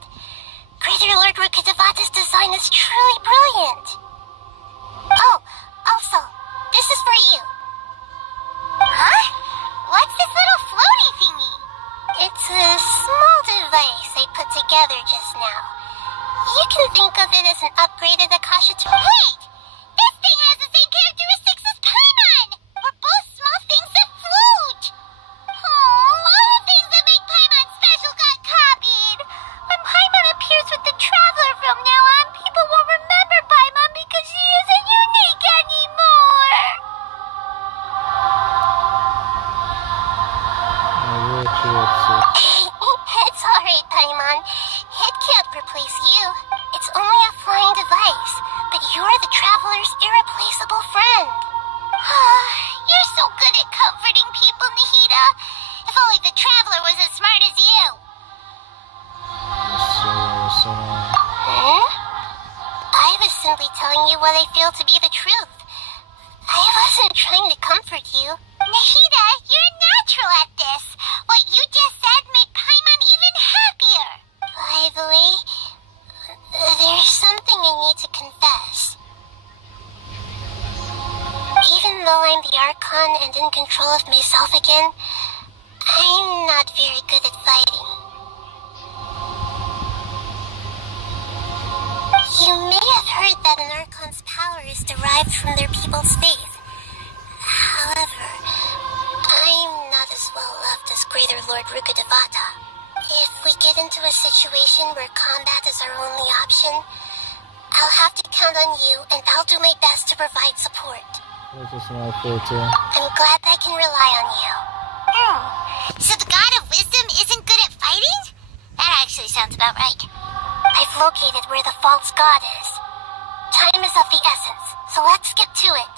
Greater Lord Rukkhadevata's design is truly brilliant. Oh, also, this is for you. Huh? What's this little floaty thingy? It's a small device I put together just now. You can think of it as an upgraded Akasha tool. Wait! This thing has the same characteristics as Paimon! We're both small things that float! Oh, all the things that make Paimon special got copied! When Paimon appears with the Traveler from now on, people won't remember Paimon because she isn't unique anymore! It's alright, Paimon. It can't replace you. It's only a flying device, but you're the Traveler's irreplaceable friend. You're so good at comforting people, Nahida. If only the Traveler was as smart as you. I was simply telling you what I feel to be the truth. I wasn't trying to comfort you. Nahida, you're natural at this. What you just said made Paimon even happier. By the way, there's something I need to confess. Even though I'm the Archon and in control of myself again, I'm not very good at fighting. You may have heard that an Archon's power is derived from their people's faith. However, I'm not as well loved as Greater Lord Rukkhadevata. If we get into a situation where combat is our only option, I'll have to count on you, and I'll do my best to provide support. This is my favorite. I'm glad I can rely on you. So the God of Wisdom isn't good at fighting? That actually sounds about right. I've located where the false god is. Time is of the essence, so let's get to it.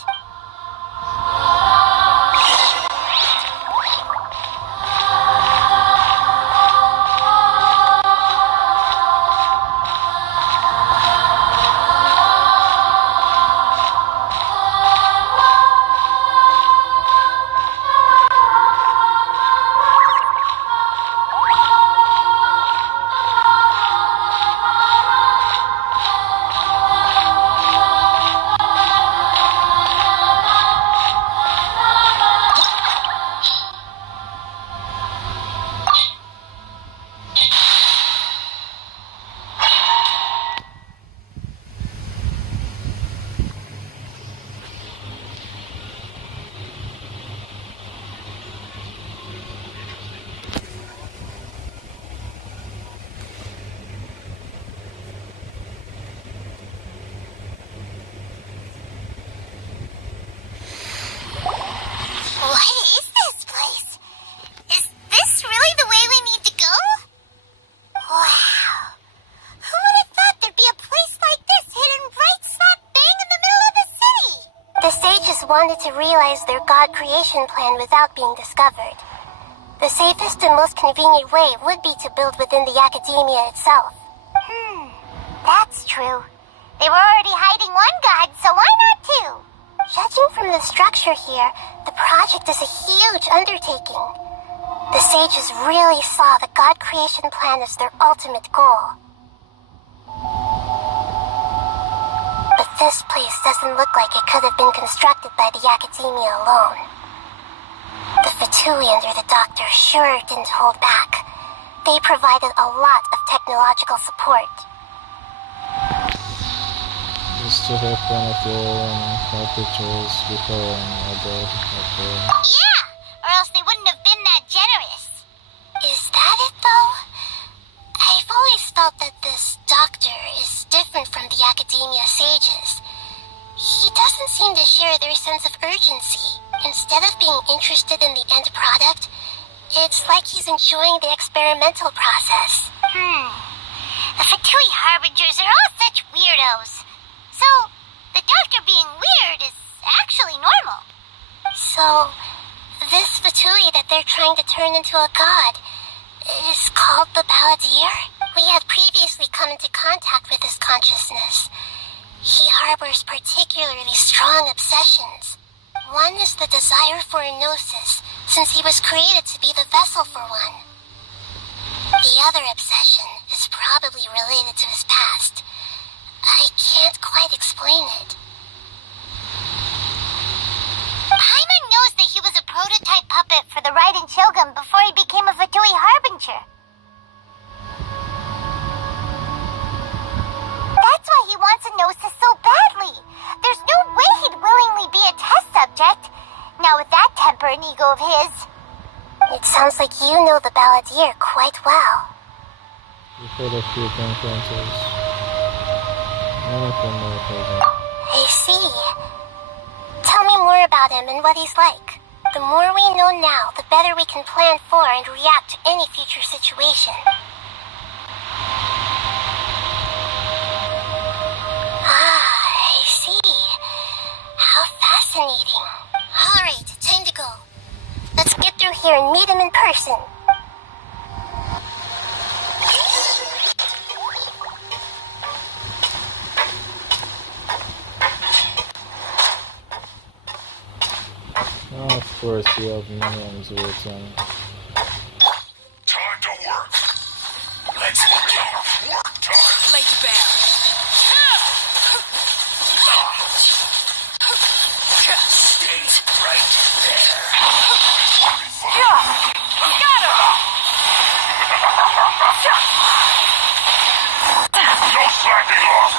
Wanted to realize their god creation plan without being discovered. The safest and most convenient way would be to build within the academia itself. That's true. They were already hiding one god, so why not two? Judging from the structure here, the project is a huge undertaking. The sages really saw the god creation plan as their ultimate goal. But this place doesn't look like it could have been constructed by the academia alone. The Fatui under the doctor sure didn't hold back. They provided a lot of technological support. Used to have one of your cartridges before I died after. Yeah! Or else they wouldn't have been that generous. Is that it, though? I've always felt that this doctor is different from the academia sages. He doesn't seem to share their sense of urgency. Instead of being interested in the end product, it's like he's enjoying the experimental process. The Fatui Harbingers are all such weirdos. So, the doctor being weird is actually normal. So, this Fatui that they're trying to turn into a god is called the Balladeer? We had previously come into contact with his consciousness. He harbors particularly strong obsessions. One is the desire for a gnosis, since he was created to be the vessel for one. The other obsession is probably related to his past. I can't quite explain it. Paimon knows that he was a prototype puppet for the Raiden Shogun before he became a Fatui Harbinger. That's why he wants a gnosis so badly. There's no way he'd willingly be a test subject. Now with that temper and ego of his. It sounds like you know the Balladeer quite well. You've heard a few encounters. None of them are pleasant. I see. Tell me more about him and what he's like. The more we know now, the better we can plan for and react to any future situation. I see. How fascinating. Alright, time to go. Let's get through here and meet him in person. Oh, of course, you have minions waiting. Time to work. Let's work time. Late bear. Stay right there. Got her! No slacking off.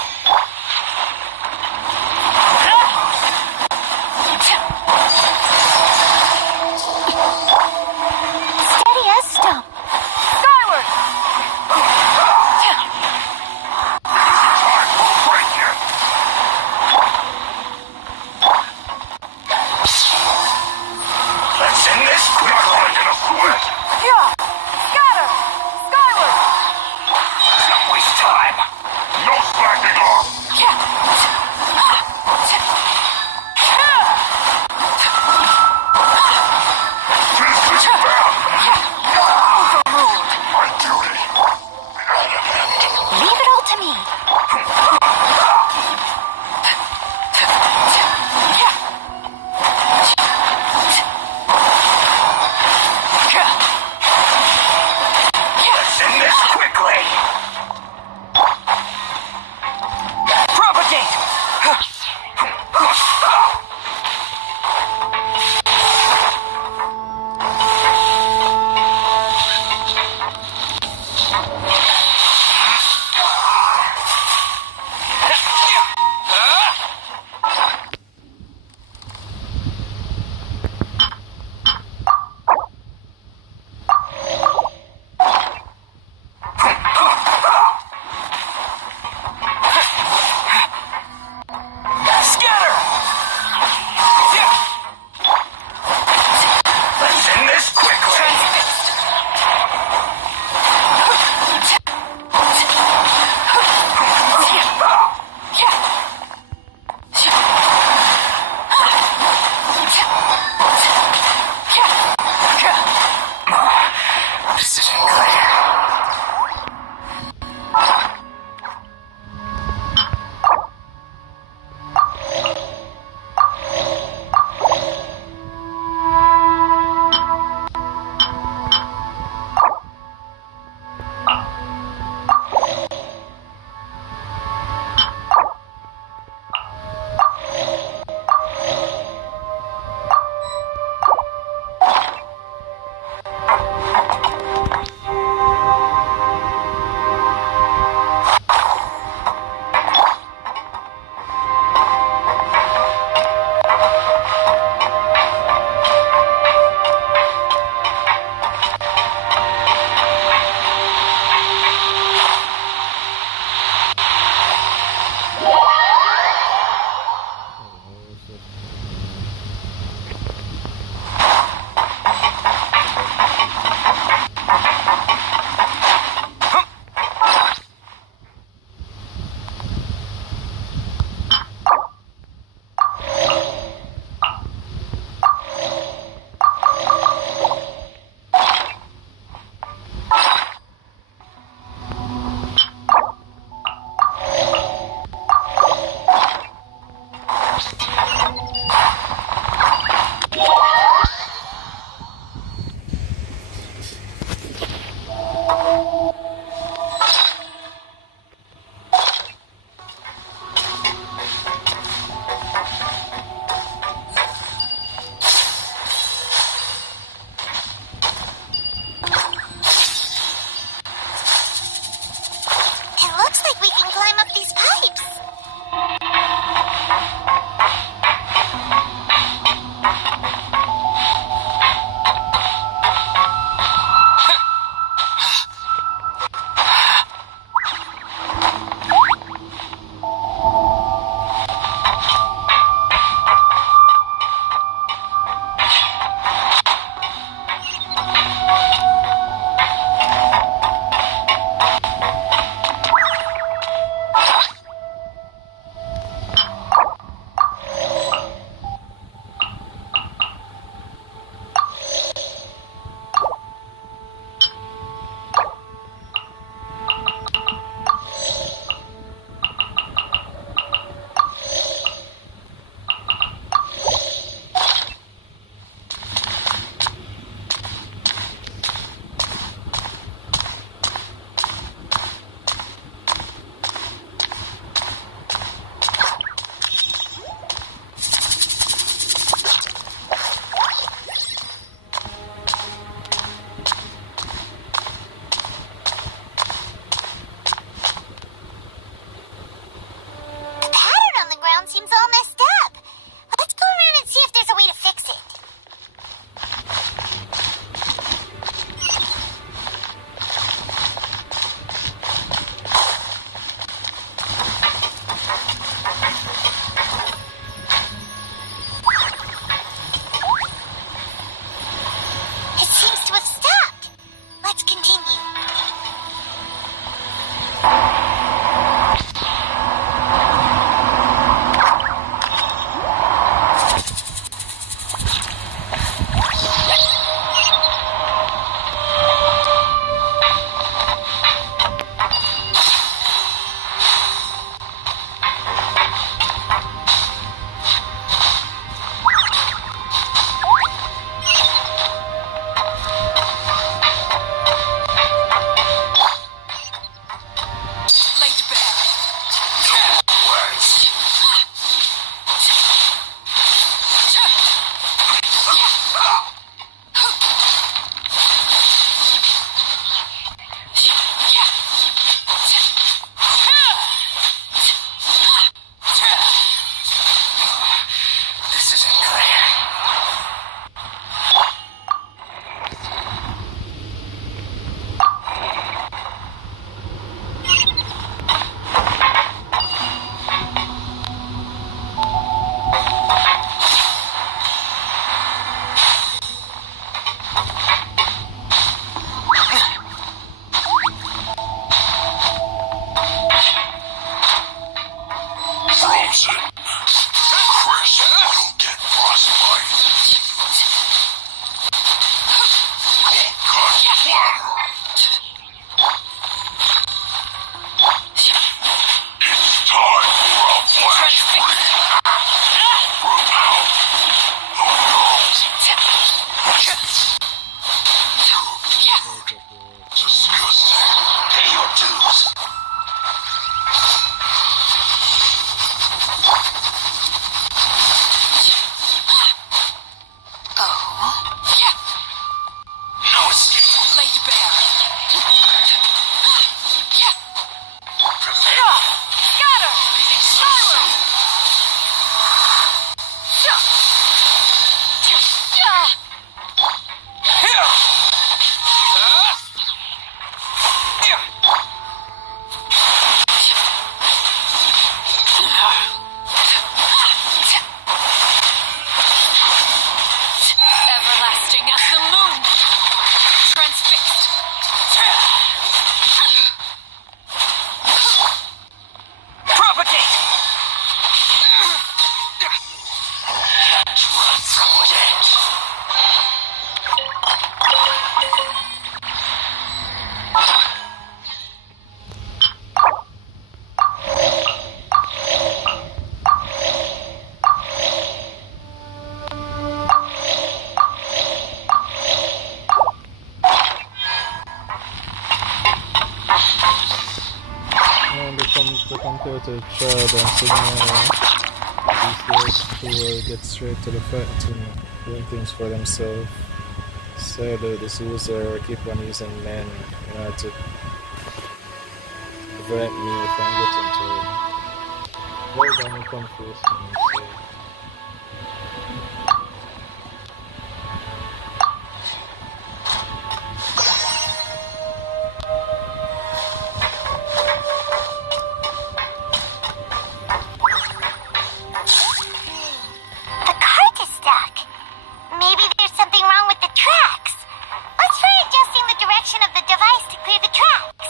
to try them signal these who will get straight to the fact and doing things for themselves. So this user keep on using men in order to prevent me from getting to him. Hold on, you come first. The cart is stuck. Maybe there's something wrong with the tracks. Let's try adjusting the direction of the device to clear the tracks.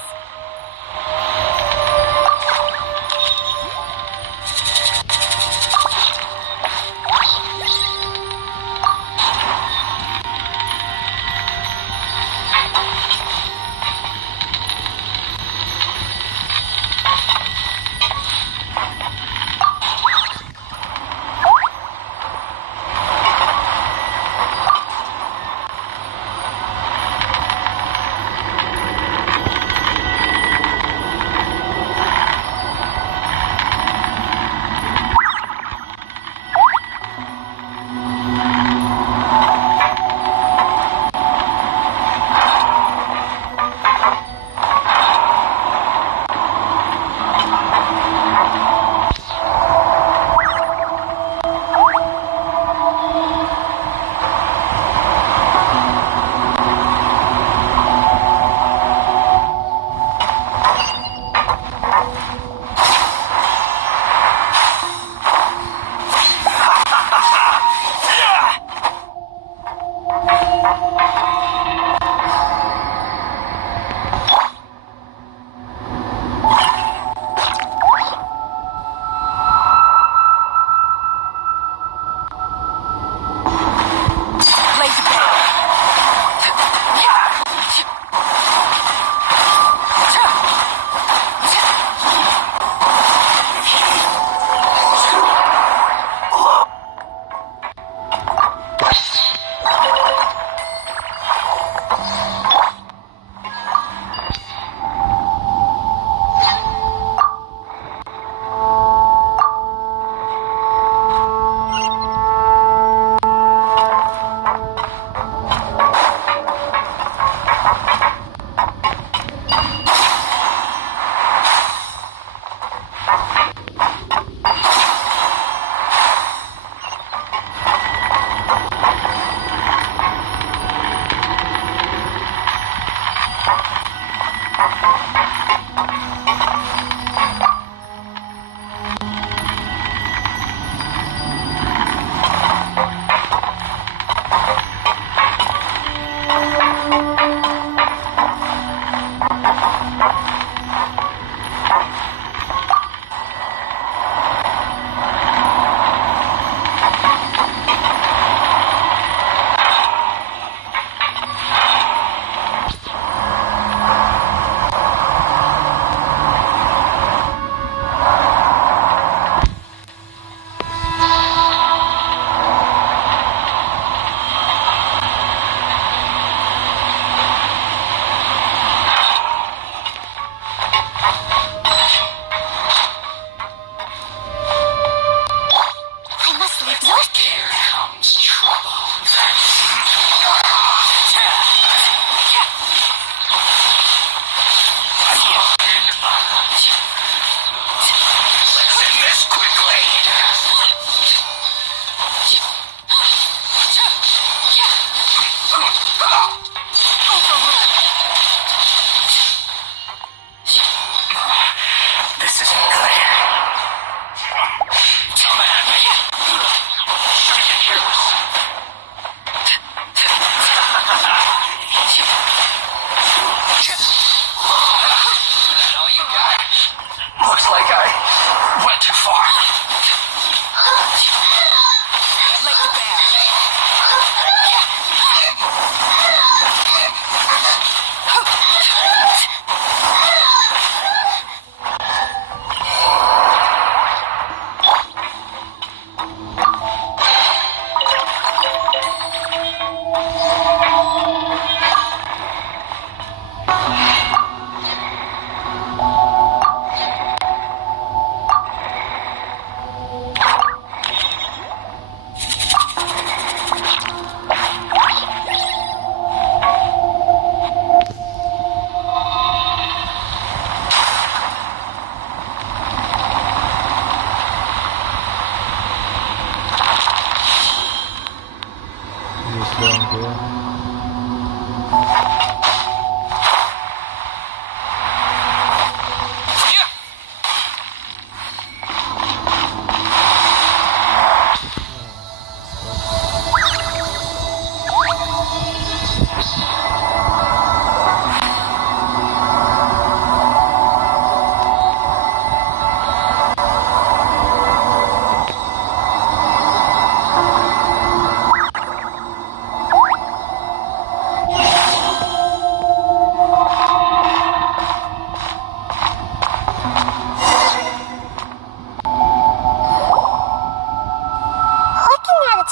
just down here.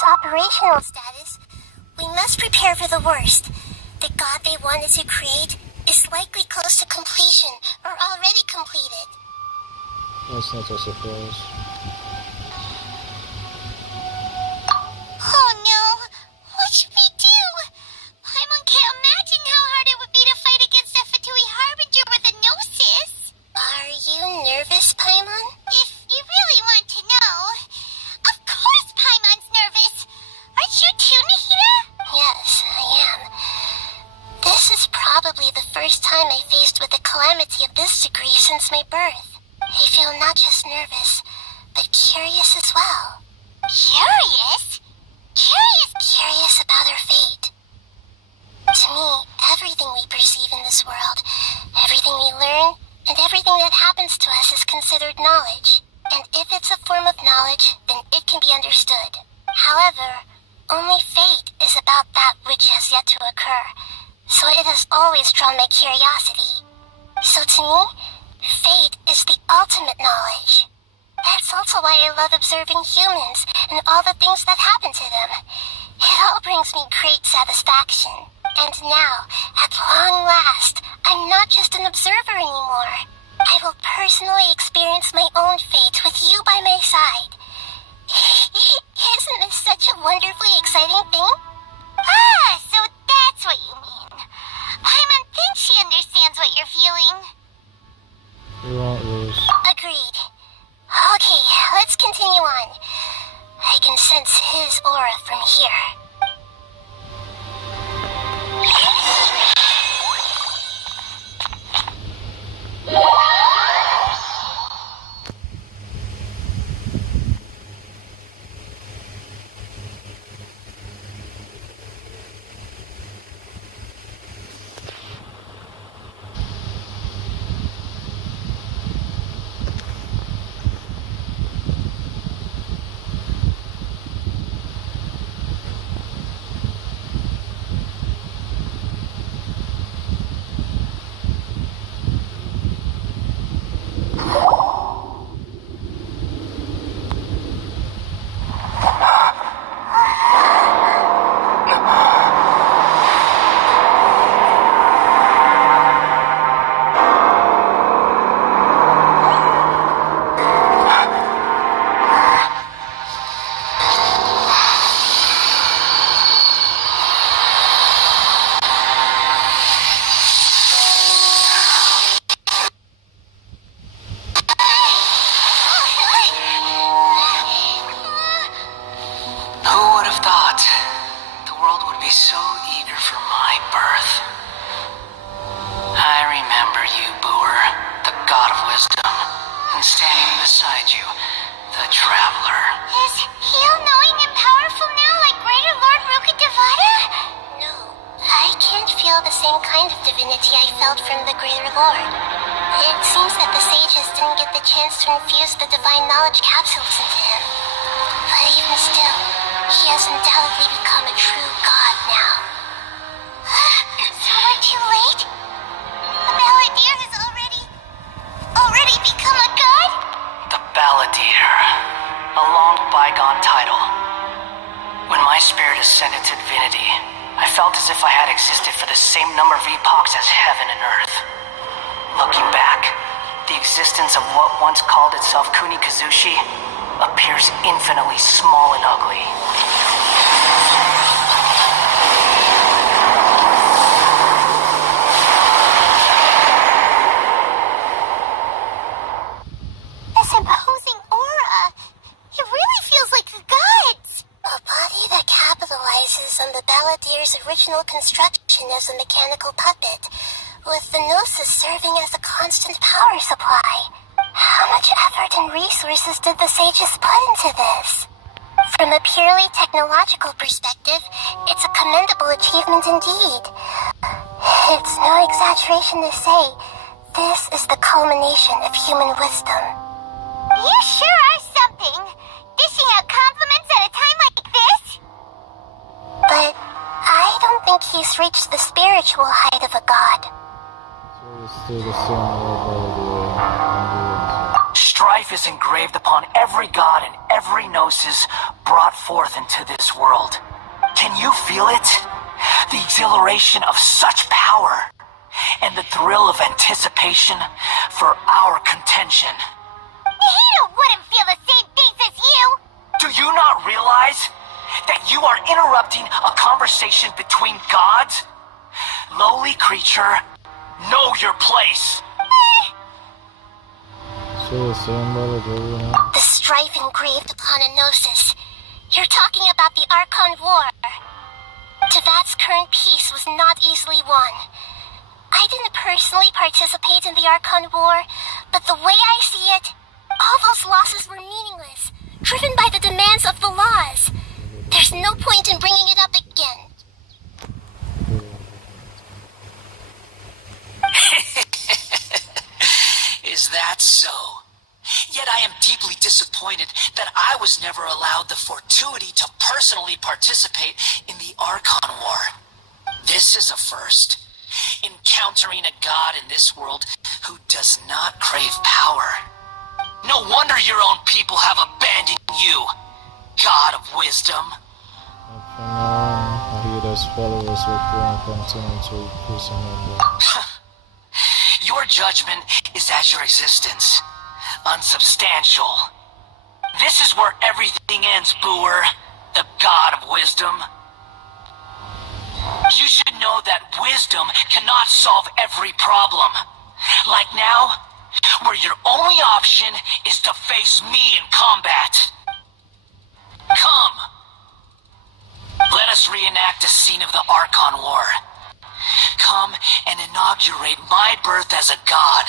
Operational status, we must prepare for the worst. The god they wanted to create is likely close to completion or already completed. That's not a surprise. Oh no! What should we do? Paimon can't imagine how hard it would be to fight against a Fatui Harbinger with a gnosis. Are you nervous, Paimon? If you really want to know, of course Paimon's nervous. Aren't you too, Nahida? Yes, I am. This is probably the first time I faced with a calamity of this degree since my birth. I feel not just nervous, but curious as well. Curious? Curious about our fate. To me, everything we perceive in this world, everything we learn, and everything that happens to us is considered knowledge. And if it's a form of knowledge, then it can be understood. However, only fate is about that which has yet to occur, so it has always drawn my curiosity. So to me, fate is the ultimate knowledge. That's also why I love observing humans and all the things that happen to them. It all brings me great satisfaction. And now, at long last, I'm not just an observer anymore. I will personally experience my own fate with you by my side. Isn't this such a wonderfully exciting thing? Ah, so that's what you mean. Paimon thinks she understands what you're feeling. You won't lose. Agreed. Okay, let's continue on. I can sense his aura from here. Balladeer, a long bygone title. When my spirit ascended to divinity, I felt as if I had existed for the same number of epochs as heaven and earth. Looking back, the existence of what once called itself Kunikazushi appears infinitely small and ugly. This imposing aura, it really feels like the gods. A body that capitalizes on the Balladeer's original construction as a mechanical puppet, with the Gnosis serving as a constant power supply. How much effort and resources did the sages put into this? From a purely technological perspective, it's a commendable achievement indeed. It's no exaggeration to say, this is the culmination of human wisdom. You sure are something! Dishing out compliments at a time like this? But I don't think he's reached the spiritual height of a god. So it's still the same way. Strife is engraved upon every god and every gnosis brought forth into this world. Can you feel it? The exhilaration of such power, and the thrill of anticipation for our contention. Nahida wouldn't feel the same things as you! Do you not realize that you are interrupting a conversation between gods? Lowly creature, know your place. So the same Balladeer. The strife engraved upon a Gnosis. You're talking about the Archon War. Tevat's current peace was not easily won. I didn't personally participate in the Archon War, but the way I see it, all those losses were meaningless, driven by the demands of the laws. There's no point in bringing it up again. Is that so? Yet I am deeply disappointed that I was never allowed the fortuity to personally participate in the Archon War. This is a first. Encountering a god in this world who does not crave power. No wonder your own people have abandoned you, god of wisdom. From now on, Nahida's followers will continue to increase in number. Your judgment is as your existence, unsubstantial. This is where everything ends, Booer, the god of wisdom. You should know that wisdom cannot solve every problem. Like now, where your only option is to face me in combat. Come. Let us reenact a scene of the Archon War. Come and inaugurate my birth as a god.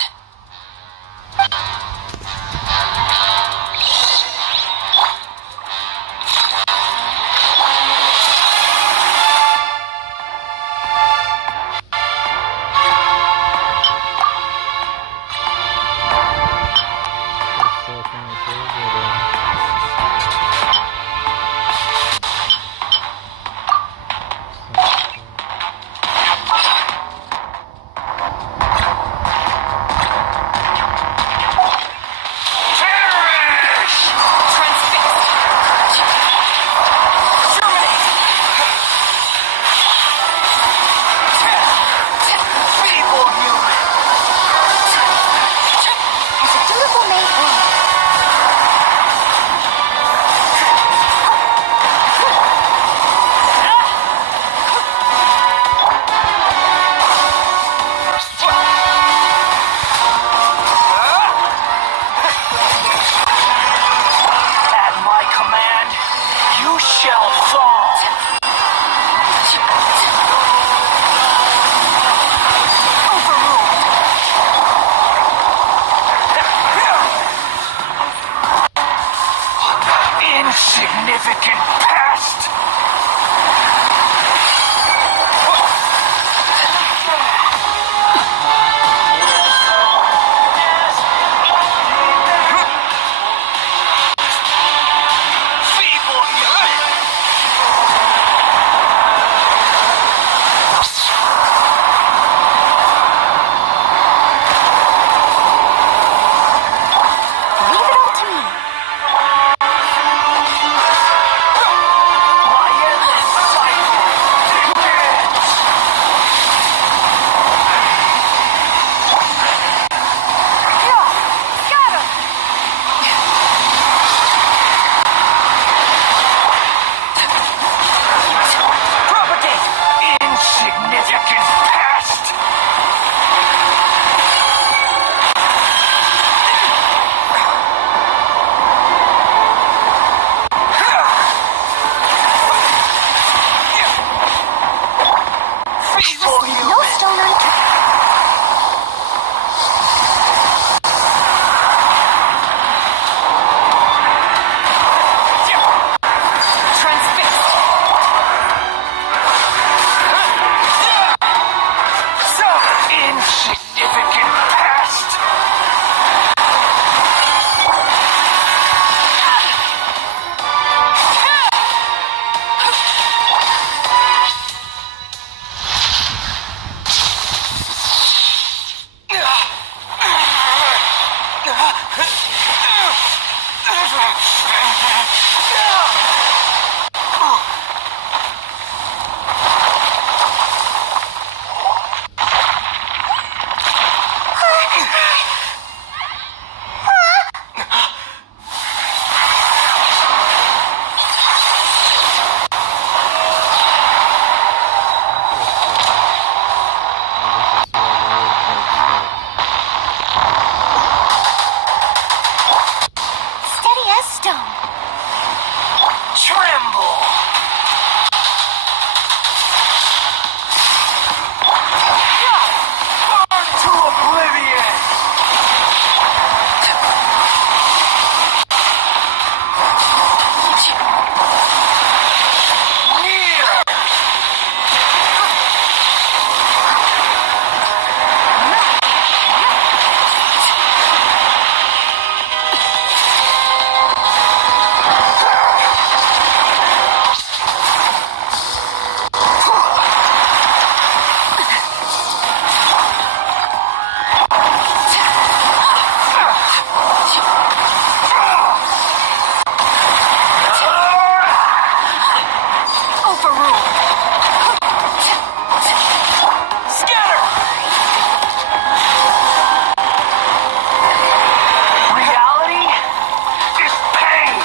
for rule. Scatter! Reality is pain.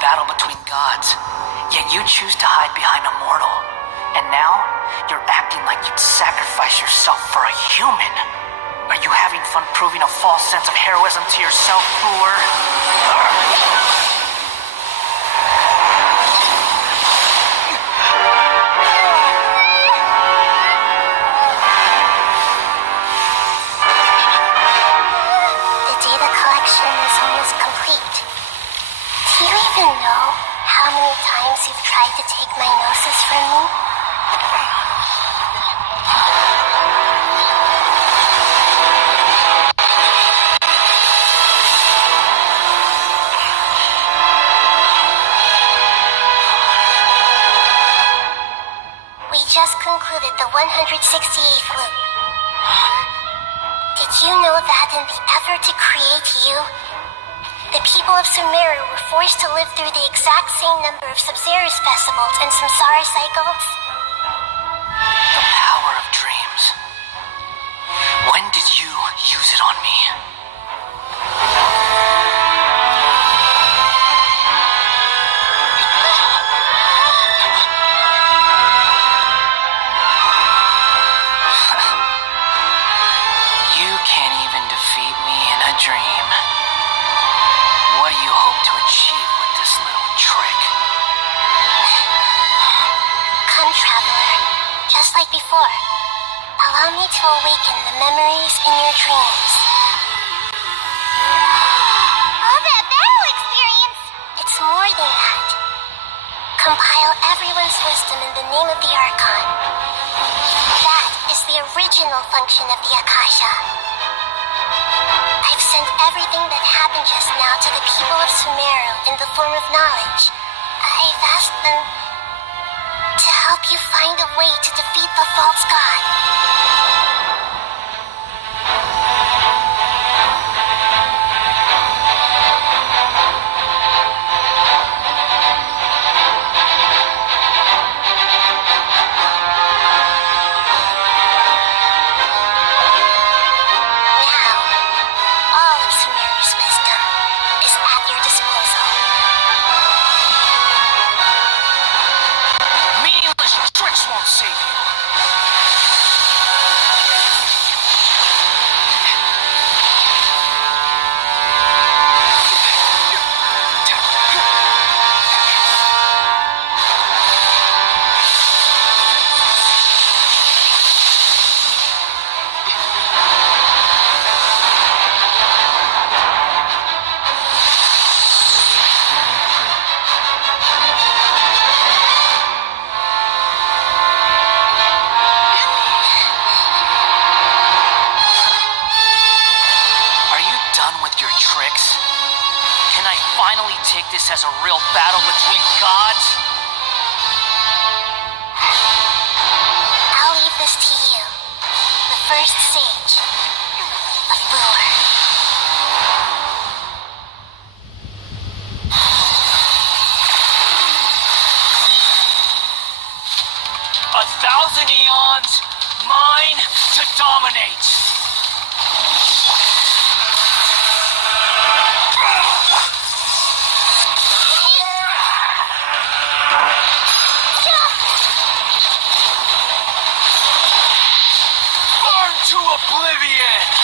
battle between gods, yet you choose to hide behind a mortal. And now, you're acting like you'd sacrifice yourself for a human. Are you having fun proving a false sense of heroism to yourself, Brewer? The data collection is almost complete. Do you even know how many times you've tried to take my gnosis from me? We just concluded the 168th loop. Did you know that in the effort to create you, the people of Sumeru were forced to live through the exact same number of Sub-Zerus festivals and samsara cycles? The power of dreams. When did you use it on me? You can't even defeat me in a dream. What do you hope to achieve with this little trick? Come, Traveler. Just like before. Allow me to awaken the memories in your dreams. All that battle experience! It's more than that. Compile everyone's wisdom in the name of the Archon. That is the original function of the Akasha. I've sent everything that happened just now to the people of Sumeru in the form of knowledge. I've asked them to help you find a way to defeat the false god. Take this as a real battle between gods? I'll leave this to you. The first sage of Brewer. 1,000 eons, mine to dominate. To oblivion!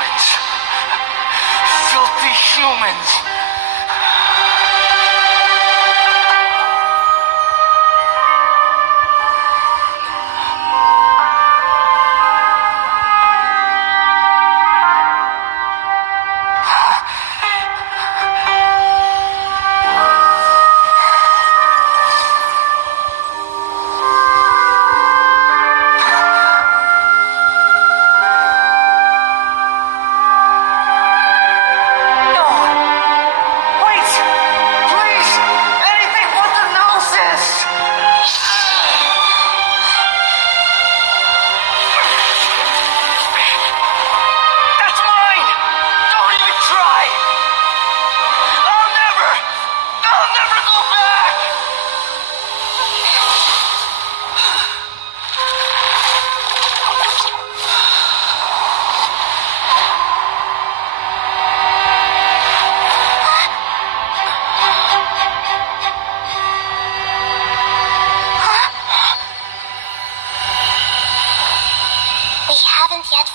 humans. Filthy humans.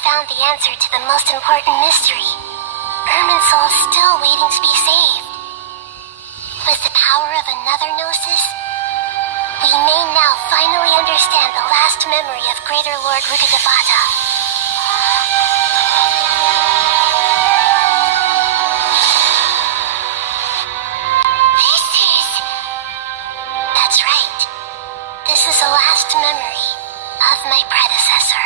Found the answer to the most important mystery. Irminsul is still waiting to be saved. With the power of another Gnosis, we may now finally understand the last memory of Greater Lord Rukkhadevata. That's right. This is the last memory of my predecessor.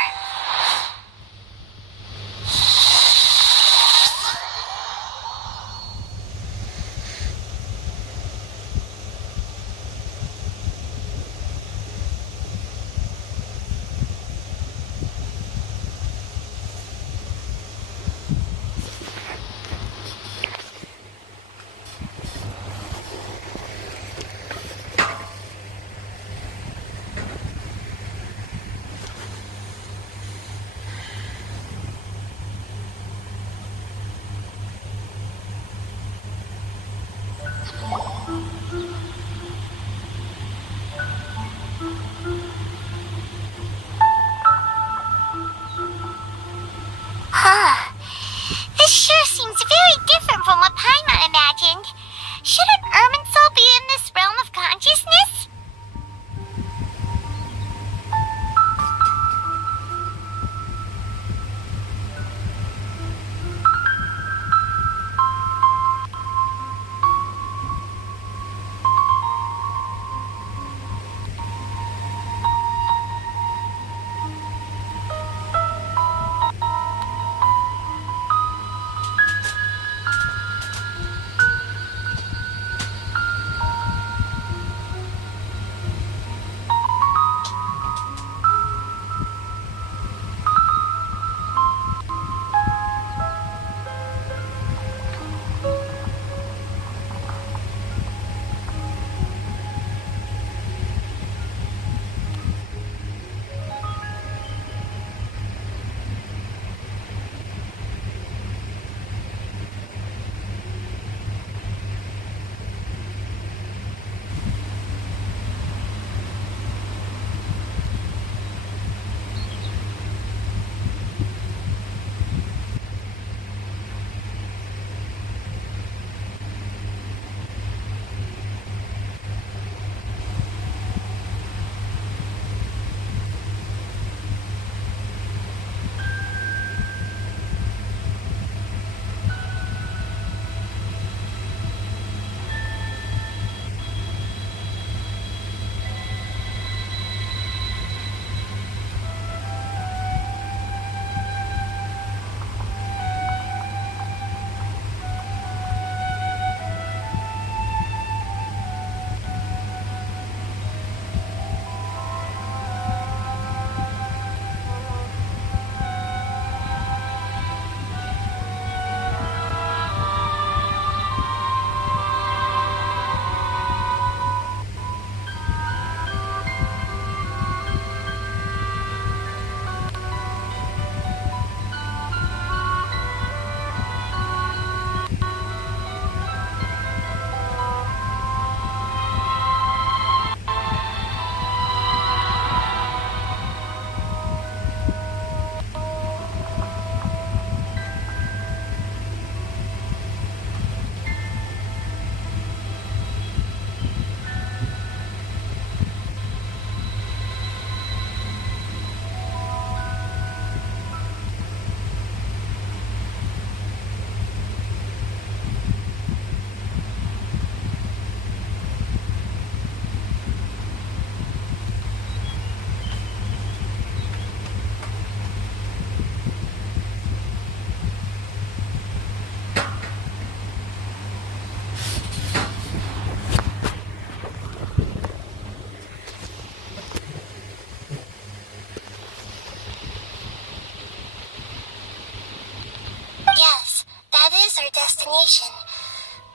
explanation,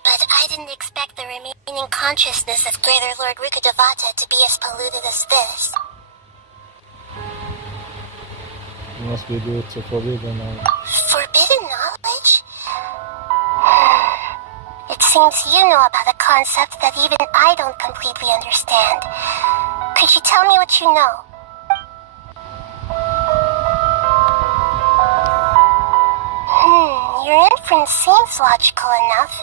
but I didn't expect the remaining consciousness of Greater Lord Rukkhadevata to be as polluted as this. It must be due to forbidden knowledge. Forbidden knowledge? It seems you know about a concept that even I don't completely understand. Could you tell me what you know? Your inference seems logical enough.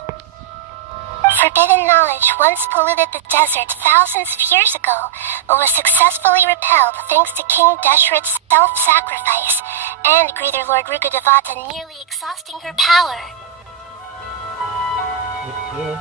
Forbidden knowledge once polluted the desert thousands of years ago, but was successfully repelled thanks to King Deshret's self-sacrifice and Greater Lord Rukkhadevata nearly exhausting her power. Yeah.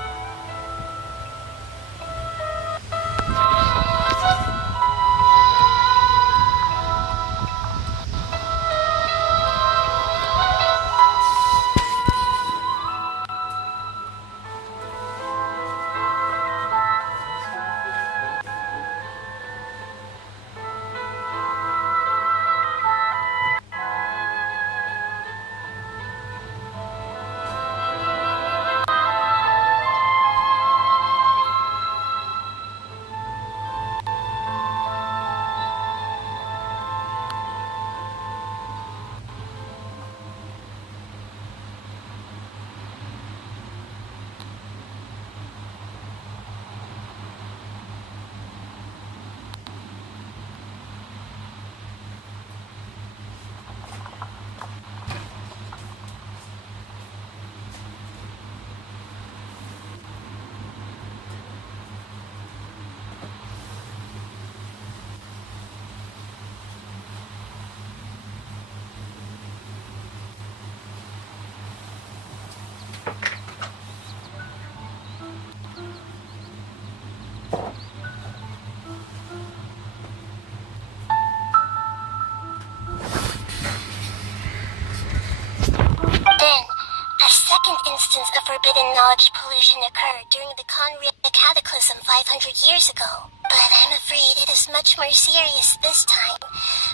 Instance of forbidden knowledge pollution occurred during the Conria Cataclysm 500 years ago. But I'm afraid it is much more serious this time,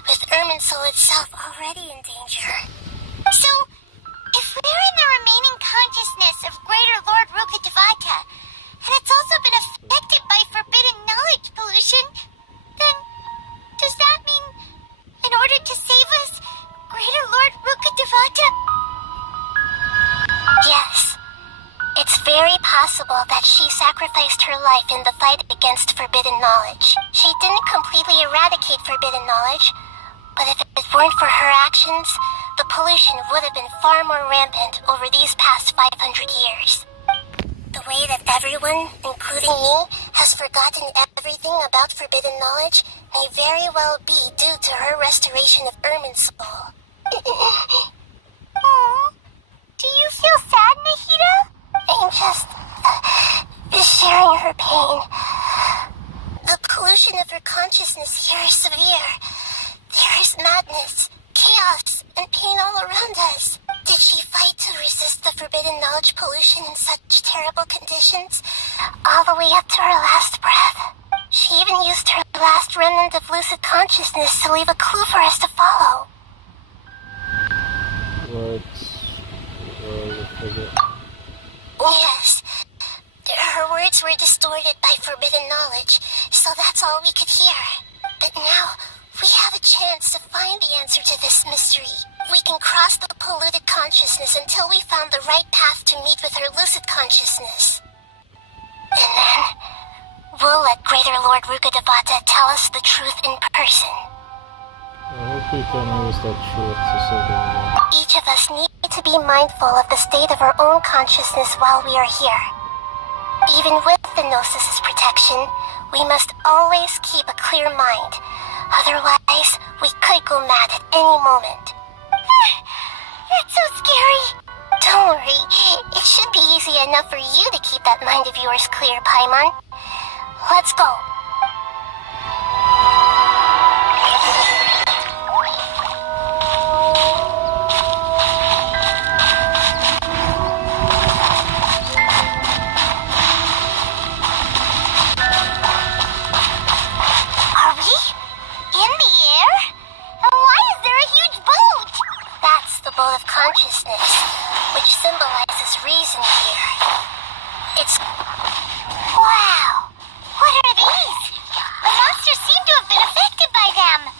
with Irminsul itself already in danger. So, if we're in the remaining consciousness of Greater Lord Rukkhadevata, and it's also been affected by forbidden knowledge pollution, then does that mean, in order to save us, Greater Lord Rukkhadevata... Yes. It's very possible that she sacrificed her life in the fight against forbidden knowledge. She didn't completely eradicate forbidden knowledge, but if it weren't for her actions, the pollution would have been far more rampant over these past 500 years. The way that everyone, including me, has forgotten everything about forbidden knowledge may very well be due to her restoration of Irminsul. Aww. Do you feel sad, Nahida? I'm just sharing her pain. The pollution of her consciousness here is severe. There is madness, chaos, and pain all around us. Did she fight to resist the forbidden knowledge pollution in such terrible conditions, all the way up to her last breath? She even used her last remnant of lucid consciousness to leave a clue for us to follow. What? Yes. Her words were distorted by forbidden knowledge, so that's all we could hear. But now, we have a chance to find the answer to this mystery. We can cross the polluted consciousness until we found the right path to meet with her lucid consciousness. And then, we'll let Greater Lord Rukkhadevata tell us the truth in person. I hope we can use that truth to save everyone. Each of us need to be mindful of the state of our own consciousness while we are here. Even with the Gnosis' protection, we must always keep a clear mind. Otherwise, we could go mad at any moment. That's so scary. Don't worry. It should be easy enough for you to keep that mind of yours clear, Paimon. Let's go. Boat of consciousness, which symbolizes his reason here. It's... Wow! What are these? The monsters seem to have been affected by them.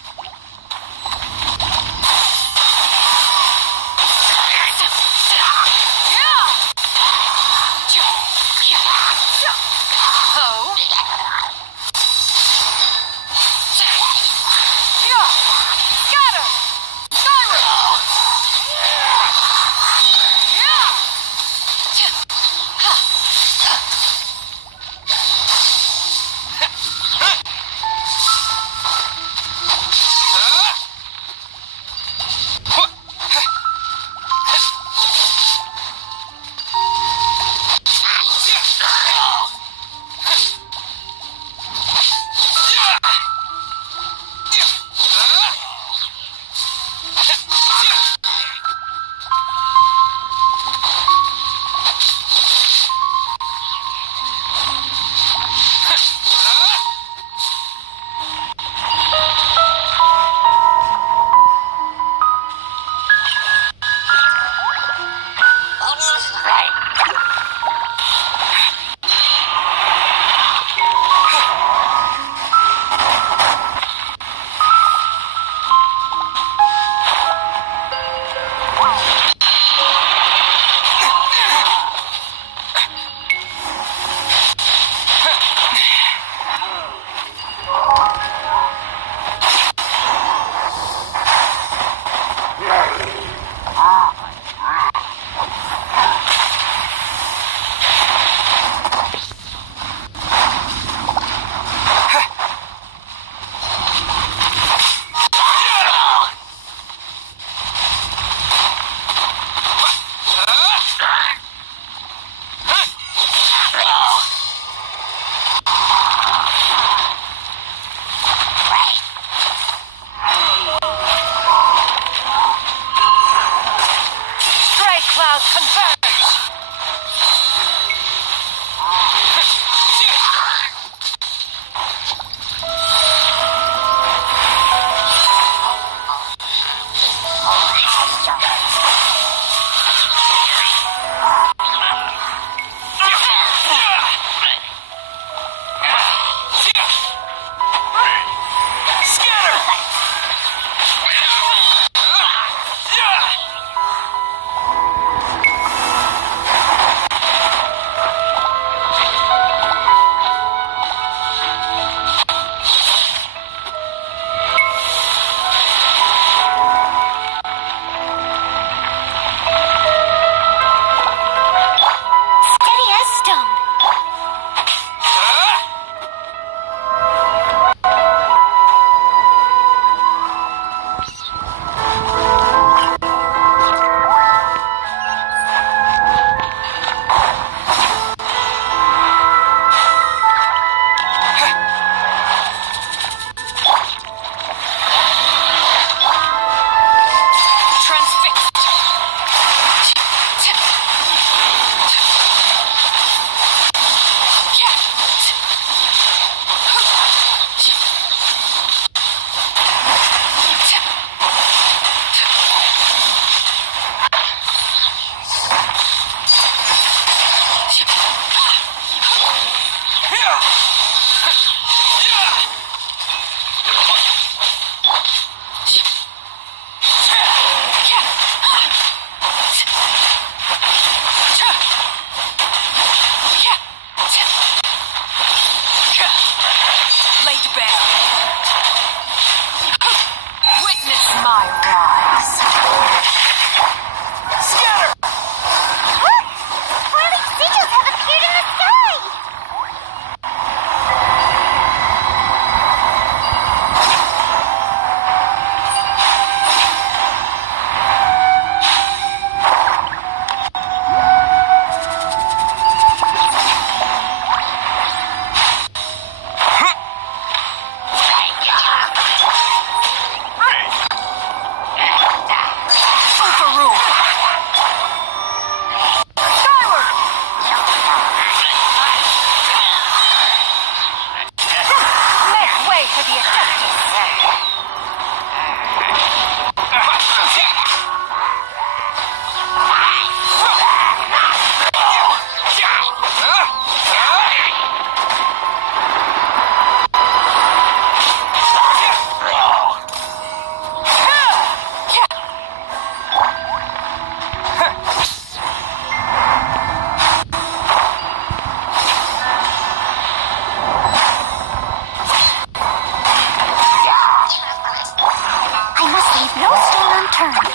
No stone unturned.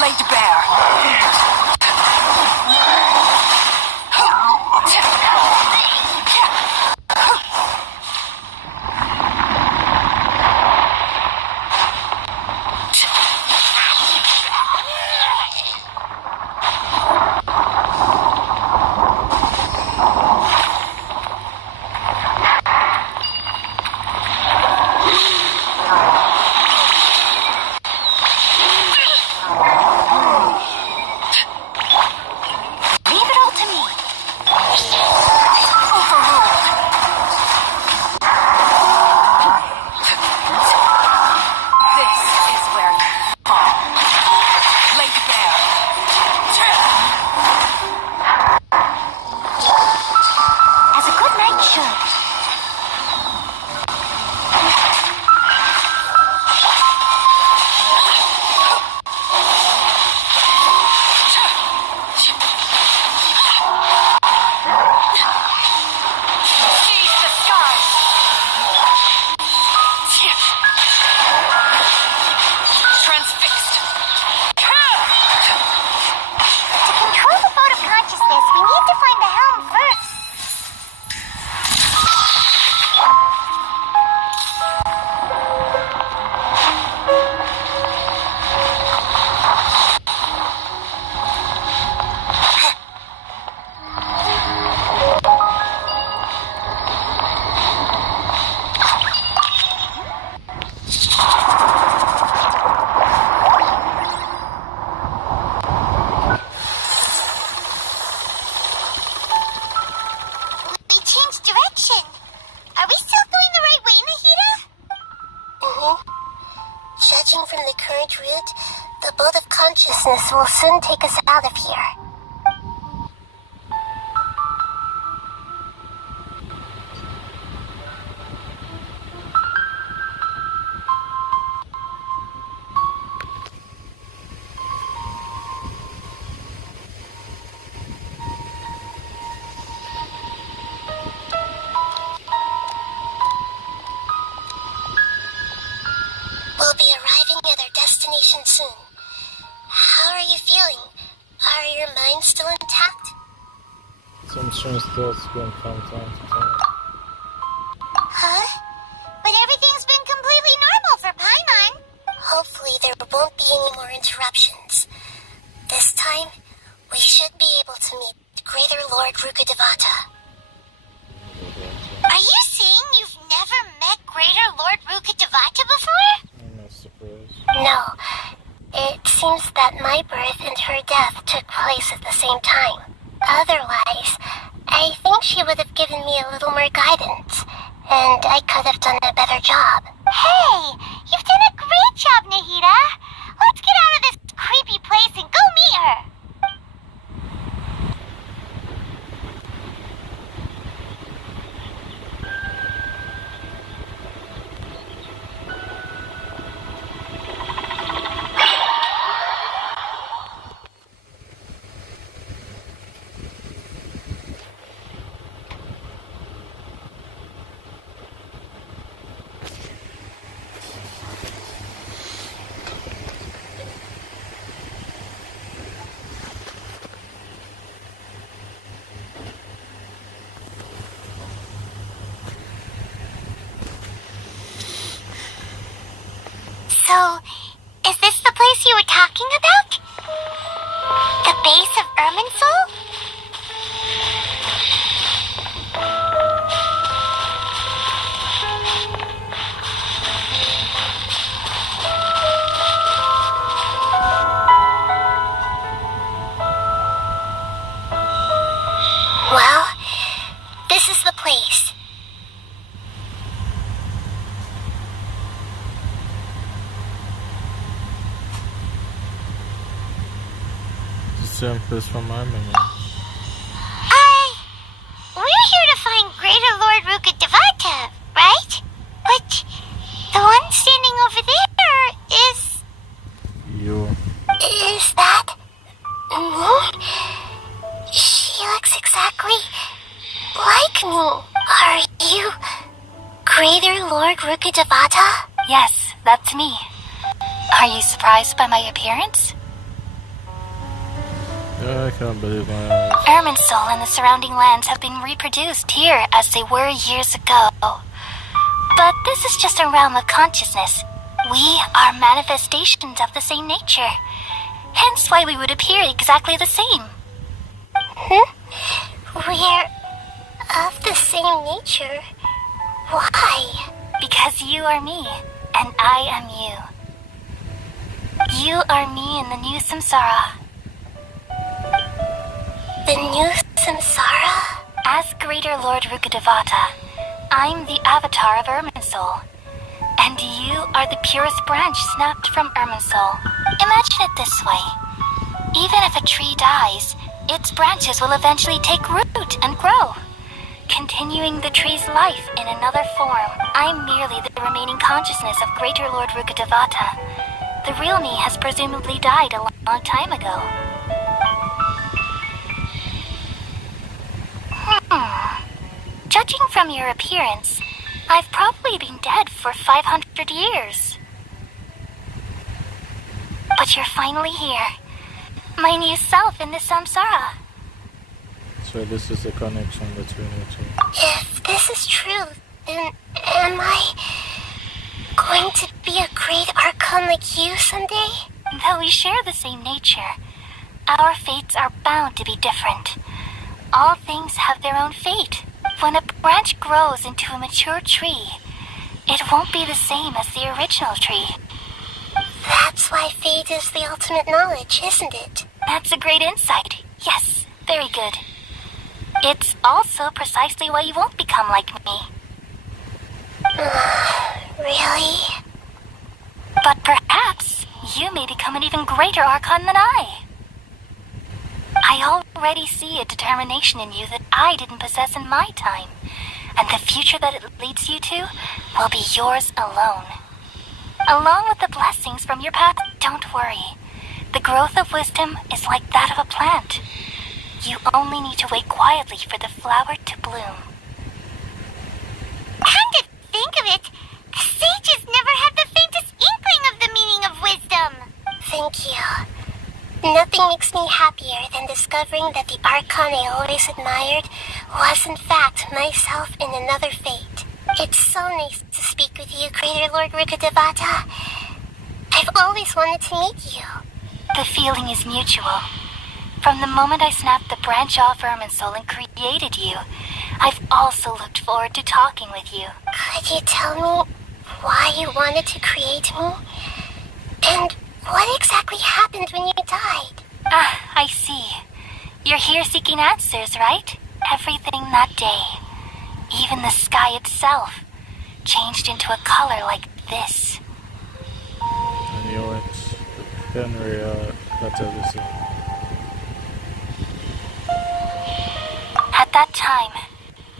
Laid bare. Judging from the current route, the bolt of consciousness will soon take us out of here. We'll be arriving at our destination soon. How are you feeling? Are your minds still intact? Some strange thoughts going from time to time. Huh? But everything's been completely normal for Paimon. Hopefully there won't be any more interruptions. This time, we should be able to meet Greater Lord Rukkhadevata. Are you saying you've never met Greater Lord Rukkhadevata before? I'm not surprised. No. It seems that my birth and her death took place at the same time. Otherwise, I think she would have given me a little more guidance, and I could have done a better job. Hey, you've done a great job, Nahida. Let's get out of this creepy place and go meet her. So, is this the place you were talking about? The base of Irminsul? Well, this is the place. The same place from Harbinger. We're here to find Greater Lord Rukkhadevata, right? But the one standing over there is... You. Is that me? She looks exactly like me. Are you Greater Lord Rukkhadevata? Devata? Yes, that's me. Are you surprised by my appearance? I can't believe my eyes. Irminsul and the surrounding lands have been reproduced here as they were years ago. But this is just a realm of consciousness. We are manifestations of the same nature. Hence why we would appear exactly the same. We're of the same nature? Why? Because you are me, and I am you. You are me in the new samsara. The new samsara? As Greater Lord Rukkhadevata, I'm the avatar of Irminsul. And you are the purest branch snapped from Irminsul. Imagine it this way. Even if a tree dies, its branches will eventually take root and grow, continuing the tree's life in another form. I'm merely the remaining consciousness of Greater Lord Rukkhadevata. The real me has presumably died a long time ago. Judging from your appearance, I've probably been dead for 500 years. But you're finally here. My new self in the samsara. So this is the connection between you two. If this is true, then am I going to be a great archon like you someday? Though we share the same nature, our fates are bound to be different. All things have their own fate. When a branch grows into a mature tree, it won't be the same as the original tree. That's why fate is the ultimate knowledge, isn't it? That's a great insight. Yes, very good. It's also precisely why you won't become like me. Really? But perhaps you may become an even greater archon than I. I already see a determination in you that I didn't possess in my time, and the future that it leads you to will be yours alone. Along with the blessings from your path, don't worry. The growth of wisdom is like that of a plant. You only need to wait quietly for the flower to bloom. Come to think of it, the sages never had the faintest inkling of the meaning of wisdom. Thank you. Nothing makes me happier than discovering that the archon I always admired was in fact myself in another fate. It's so nice to speak with you, Greater Lord Rukkhadevata. I've always wanted to meet you. The feeling is mutual. From the moment I snapped the branch off Irminsul and created you, I've also looked forward to talking with you. Could you tell me why you wanted to create me? And what exactly happened when you died? Ah, I see. You're here seeking answers, right? Everything that day, even the sky itself, changed into a color like this. I knew it. Henry, that's everything. At that time,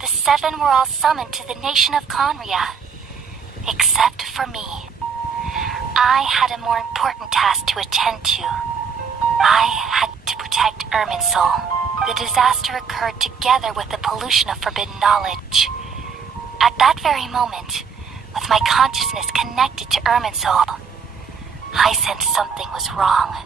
the seven were all summoned to the nation of Conria, except for me. I had a more important task to attend to. I had to protect Irminsul. The disaster occurred together with the pollution of forbidden knowledge. At that very moment, with my consciousness connected to Irminsul, I sensed something was wrong.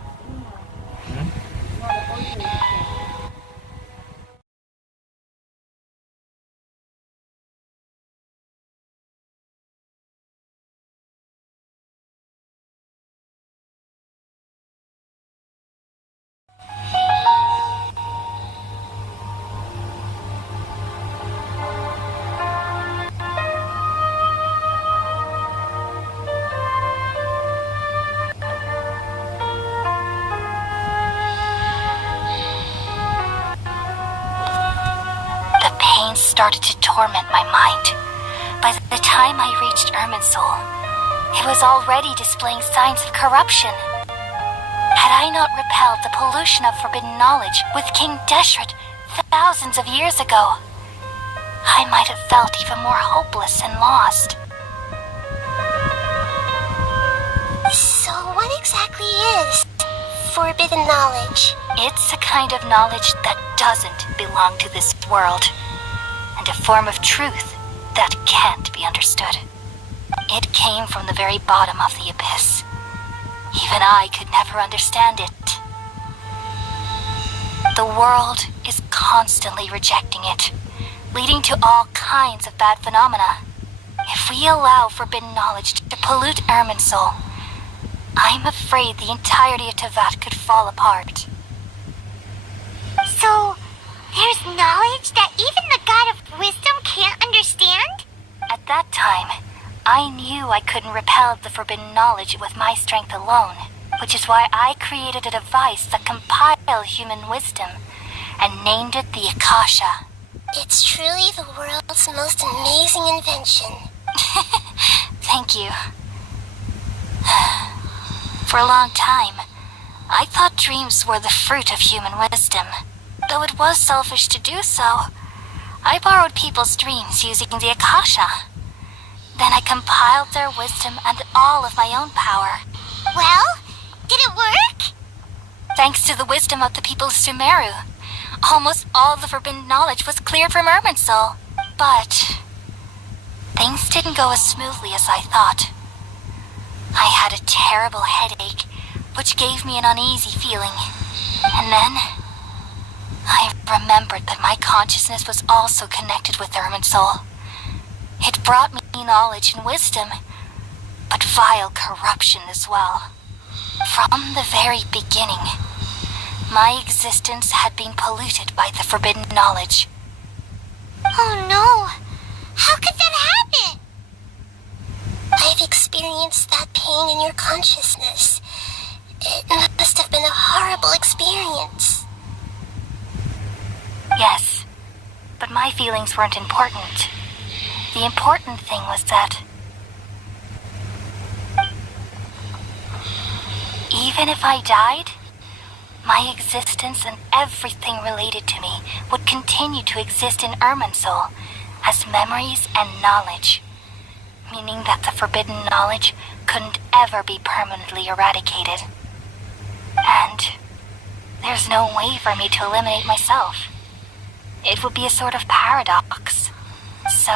Started to torment my mind. By the time I reached Irminsul, it was already displaying signs of corruption. Had I not repelled the pollution of forbidden knowledge with King Deshret thousands of years ago, I might have felt even more hopeless and lost. So what exactly is forbidden knowledge? It's a kind of knowledge that doesn't belong to this world. A form of truth that can't be understood. It came from the very bottom of the abyss. Even I could never understand it. The world is constantly rejecting it, leading to all kinds of bad phenomena. If we allow forbidden knowledge to pollute Irminsul, I'm afraid the entirety of Teyvat could fall apart. So, there's knowledge that even the God of Wisdom can't understand? At that time, I knew I couldn't repel the forbidden knowledge with my strength alone, which is why I created a device that compiled human wisdom and named it the Akasha. It's truly the world's most amazing invention. Thank you. For a long time, I thought dreams were the fruit of human wisdom. Though it was selfish to do so, I borrowed people's dreams using the Akasha. Then I compiled their wisdom and all of my own power. Well, did it work? Thanks to the wisdom of the people of Sumeru, almost all the forbidden knowledge was cleared from Irminsul. But things didn't go as smoothly as I thought. I had a terrible headache, which gave me an uneasy feeling. And then I remembered that my consciousness was also connected with Irminsul. It brought me knowledge and wisdom, but vile corruption as well. From the very beginning, my existence had been polluted by the forbidden knowledge. Oh no! How could that happen? I've experienced that pain in your consciousness. It must have been a horrible experience. Yes, but my feelings weren't important. The important thing was that even if I died, my existence and everything related to me would continue to exist in Irminsul as memories and knowledge, meaning that the forbidden knowledge couldn't ever be permanently eradicated. And there's no way for me to eliminate myself. It would be a sort of paradox. So,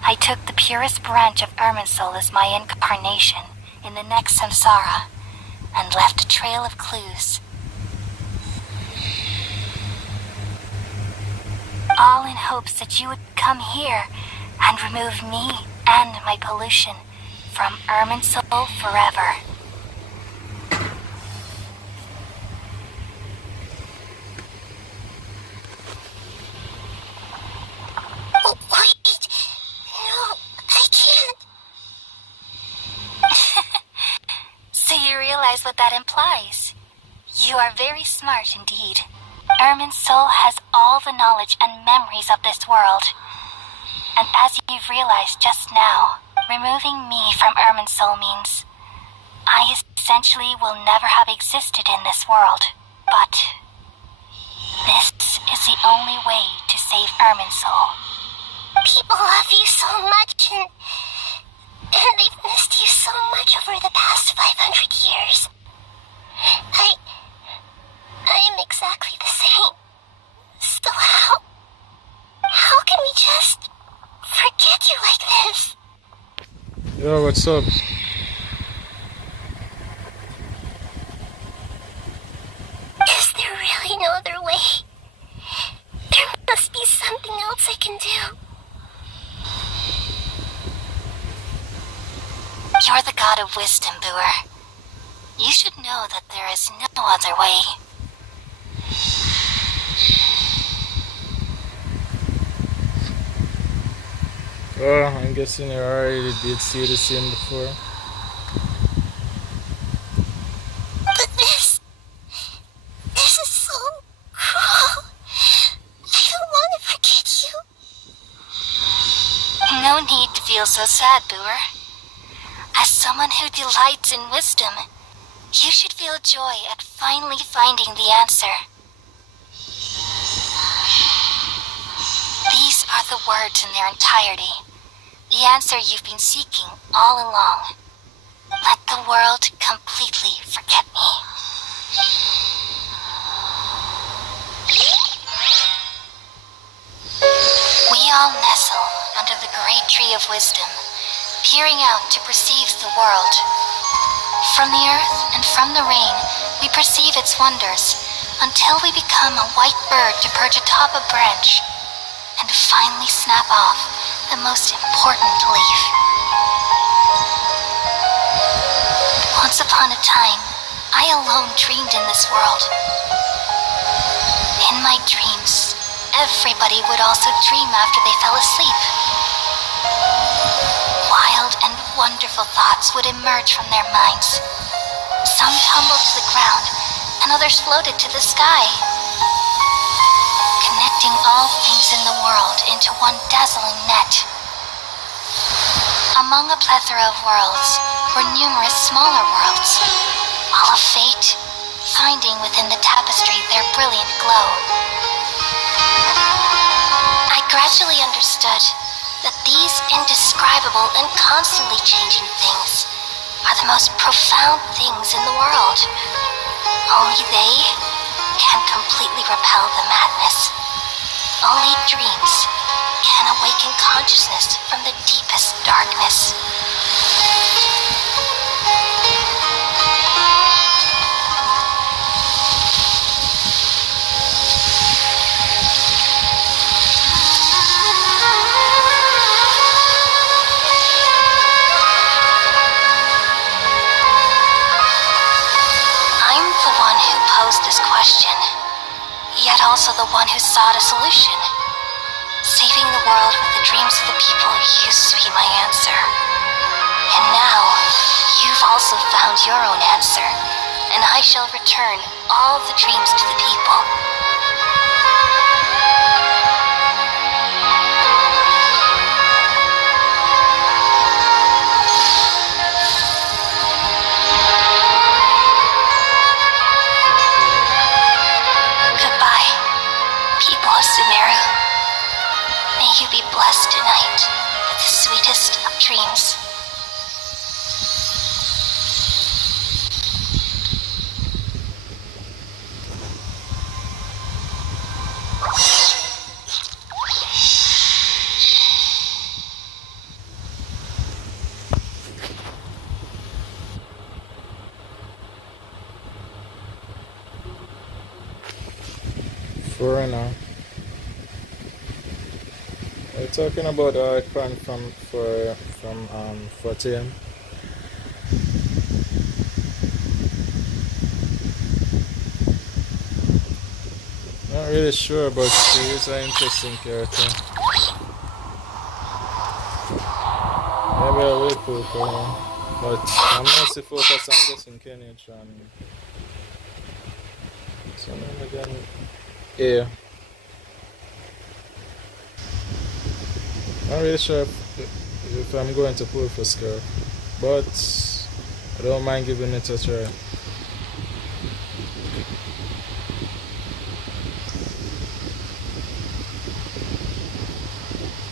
I took the purest branch of Irminsul as my incarnation in the next samsara and left a trail of clues. All in hopes that you would come here and remove me and my pollution from Irminsul forever. Oh, wait! No, I can't. So you realize what that implies? You are very smart indeed. Irminsul has all the knowledge and memories of this world. And as you've realized just now, removing me from Irminsul means I essentially will never have existed in this world. But this is the only way to save Irminsul. People love you so much and they've missed you so much over the past 500 years. I am exactly the same. So how can we just forget you like this? Yo, what's up? Is there really no other way? There must be something else I can do. You're the god of wisdom, Boer. You should know that there is no other way. Oh, I'm guessing you already did see the scene before. But this is so cruel. I don't want to forget you. No need to feel so sad, Boer. As someone who delights in wisdom, you should feel joy at finally finding the answer. These are the words in their entirety. The answer you've been seeking all along. Let the world completely forget me. We all nestle under the great tree of wisdom, peering out to perceive the world. From the earth and from the rain, we perceive its wonders, until we become a white bird to perch atop a branch, and finally snap off the most important leaf. Once upon a time, I alone dreamed in this world. In my dreams, everybody would also dream after they fell asleep. Wild and wonderful thoughts would emerge from their minds. Some tumbled to the ground, and others floated to the sky, connecting all things in the world into one dazzling net. Among a plethora of worlds were numerous smaller worlds, all of fate, finding within the tapestry their brilliant glow. I gradually understood that these indescribable and constantly changing things are the most profound things in the world. Only they can completely repel the madness. Only dreams can awaken consciousness from the deepest darkness. This question, yet also the one who sought a solution. Saving the world with the dreams of the people used to be my answer. And now, you've also found your own answer, and I shall return all the dreams to the people. May you be blessed tonight with the sweetest of dreams. Foreigner. We're talking about our icon from Fatui. Not really sure, but she is an interesting character. Maybe I will put her, but I'm mostly focused on getting Kenich and so again. Yeah. Not really sure if I'm going to pull for Scar, but I don't mind giving it a try.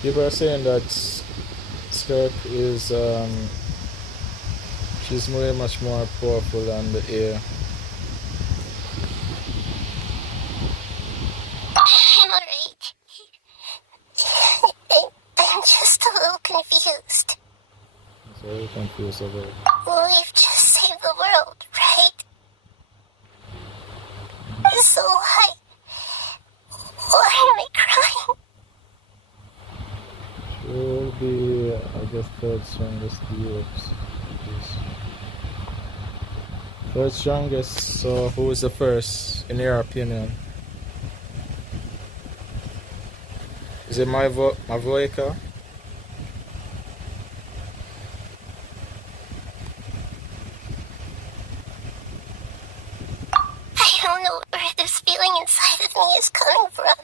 People are saying that Scar is she's much more powerful than the air. I'm alright. I'm just a little confused. So you're confused about it. We've just saved the world, right? So why am I crying? She will be, I guess, third strongest DX. Third strongest, so who is the first, in your opinion? Is it Mavoika? I don't know where this feeling inside of me is coming from,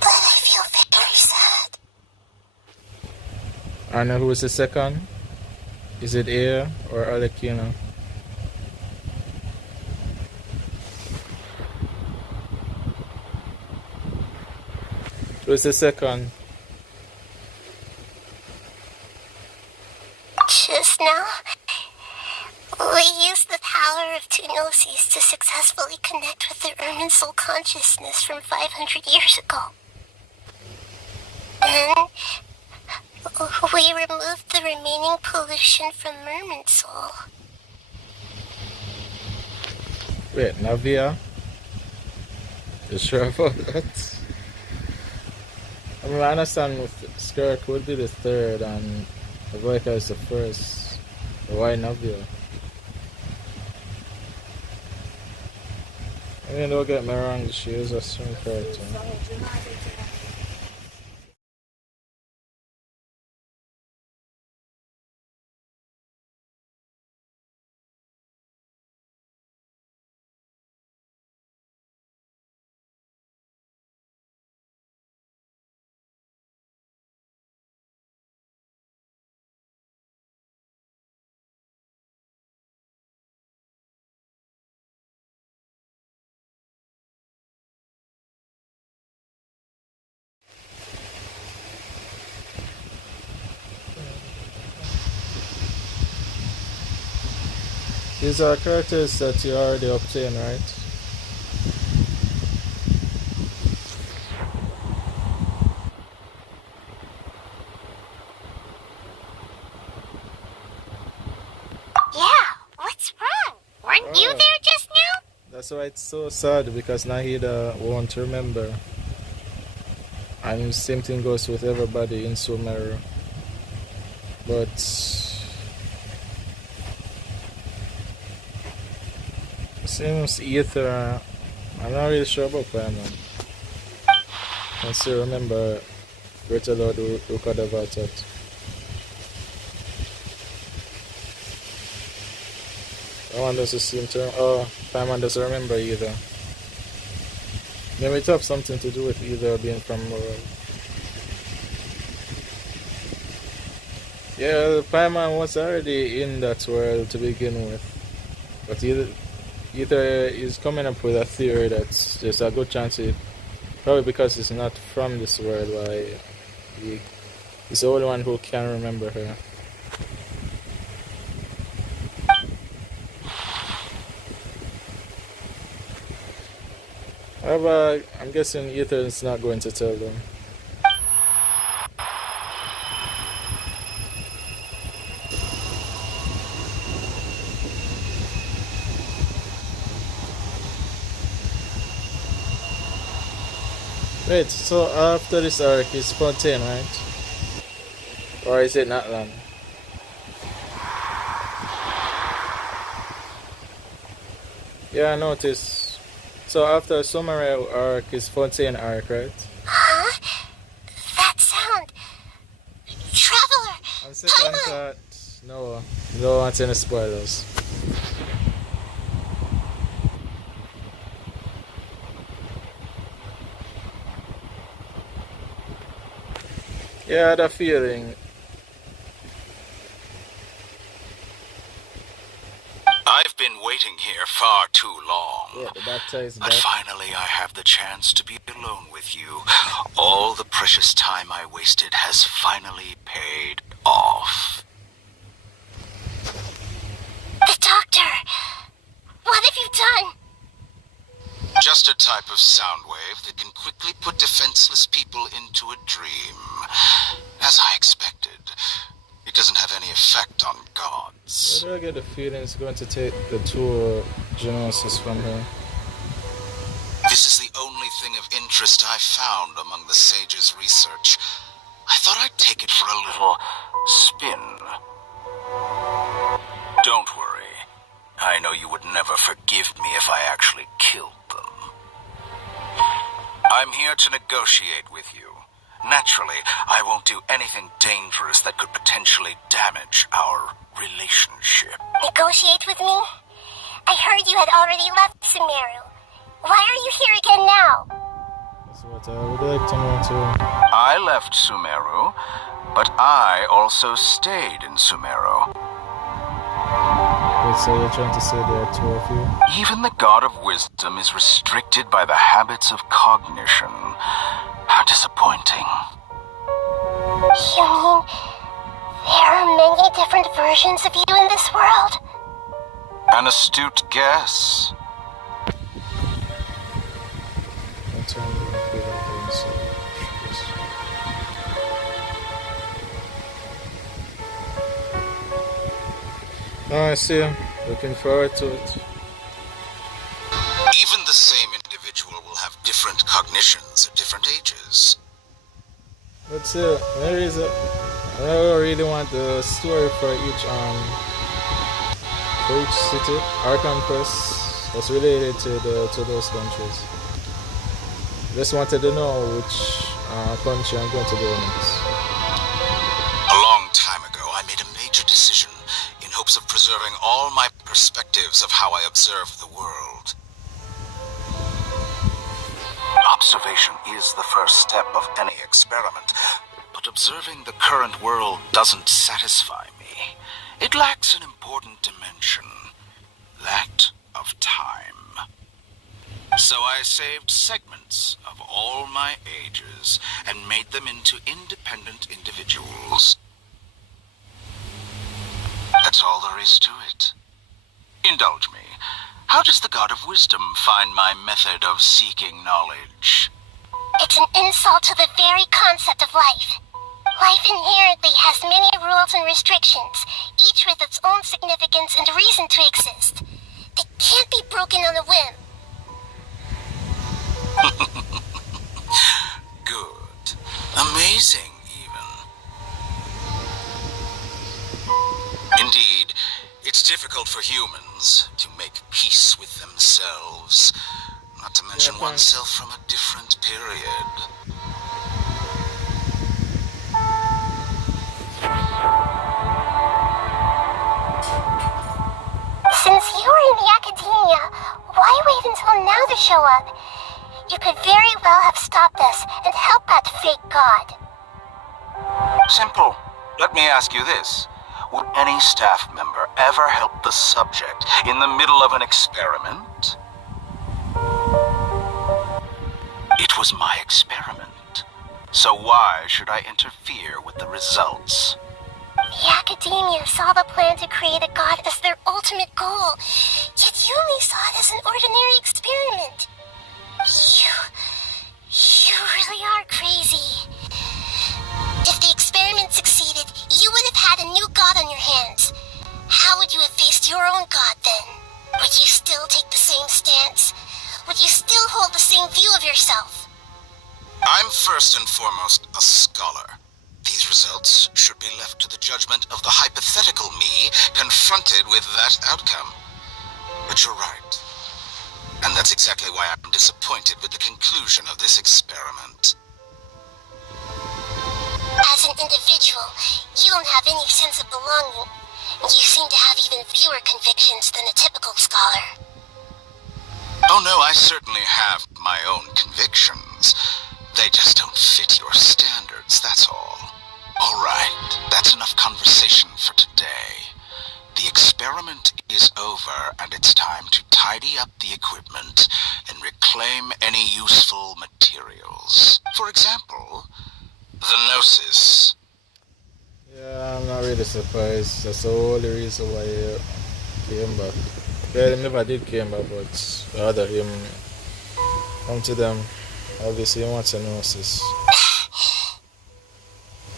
but I feel very sad. And who is the second? Is it Air or Alekina? Who is the second? Just now, we used the power of two gnosis to successfully connect with the Ermin soul consciousness from 500 years ago. Then, We removed the remaining pollution from Merman Soul. Wait, Navia? You sure about that? I mean, I understand Skirk would be the third and Avoika is the first. But why Navia? I mean, don't get me wrong, she is a strong character. These are characters that you already obtained, right? Yeah, what's wrong? Weren't you there just now? That's why it's so sad, because Nahida won't remember. And same thing goes with everybody in Sumeru. But seems Ether, I'm not really sure about Paimon. I still remember Greater Lord who could have that. Paimon doesn't seem to. Oh, Paimon doesn't remember either. Maybe it have something to do with either being from world. Yeah, Paimon was already in that world to begin with. But either he's coming up with a theory that there's a good chance probably because he's not from this world, why he's the only one who can remember her. However, I'm guessing Ether is not going to tell them. Wait, so after this arc is Fontaine, right? Or is it not long? Yeah, I noticed. So after Sumeru arc is Fontaine arc, right? Huh? That sound. Traveler! On second thought, no, don't want any spoilers. Yeah, I had a feeling. I've been waiting here far too long. Yeah, the doctor is But back. finally I have the chance to be alone with you. All the precious time I wasted has finally paid off. The doctor! What have you done? Just a type of sound wave that can quickly put defenseless people into a dream. As I expected, it doesn't have any effect on gods. Where do I get the feeling it's going to take the two Genosis from her? This is the only thing of interest I found among the sage's research. I thought I'd take it for a little spin. Don't worry. I know you would never forgive me if I actually killed them. I'm here to negotiate with you. Naturally, I won't do anything dangerous that could potentially damage our relationship. Negotiate with me? I heard you had already left Sumeru. Why are you here again now? That's what I would like to know too. I left Sumeru, but I also stayed in Sumeru. Wait, so you're trying to say there are two of you? Even the God of Wisdom is restricted by the habits of cognition. How disappointing. You mean there are many different versions of you in this world? An astute guess. Oh, I see. Looking forward to it. Even the same individual will have different cognitions at different ages. But still, there is a. I don't really want the story for each city or conquest that's related to those countries. Just wanted to know which country I'm going to go next. A long time ago, I made a major decision in hopes of preserving all my perspectives of how I observe the world. Observation is the first step of any experiment, but observing the current world doesn't satisfy me. It lacks an important dimension, that of time. So I saved segments of all my ages and made them into independent individuals. That's all there is to it. Indulge me. How does the God of Wisdom find my method of seeking knowledge? It's an insult to the very concept of life. Life inherently has many rules and restrictions, each with its own significance and reason to exist. They can't be broken on a whim. Good. Amazing, even. Indeed, it's difficult for humans to make peace with themselves, not to mention oneself from a different period. Since you were in the academia, why wait until now to show up? You could very well have stopped us and helped that fake god. Simple. Let me ask you this. Would any staff member ever help the subject in the middle of an experiment? It was my experiment. So why should I interfere with the results? The academia saw the plan to create a god as their ultimate goal, yet you only saw it as an ordinary experiment. You really are crazy. If the experiment succeeded, you would have had a new god on your hands. How would you have faced your own god then? Would you still take the same stance? Would you still hold the same view of yourself? I'm first and foremost a scholar. These results should be left to the judgment of the hypothetical me confronted with that outcome. But you're right. And that's exactly why I'm disappointed with the conclusion of this experiment. As an individual, you don't have any sense of belonging, and you seem to have even fewer convictions than a typical scholar. Oh no, I certainly have my own convictions. They just don't fit your standards, that's all. All right, that's enough conversation for today. The experiment is over, and it's time to tidy up the equipment and reclaim any useful materials. For example, the Gnosis. Yeah, I'm not really surprised. That's the only reason why he came back. Well, he never did came back, but rather him come to them. Obviously, he wants a gnosis.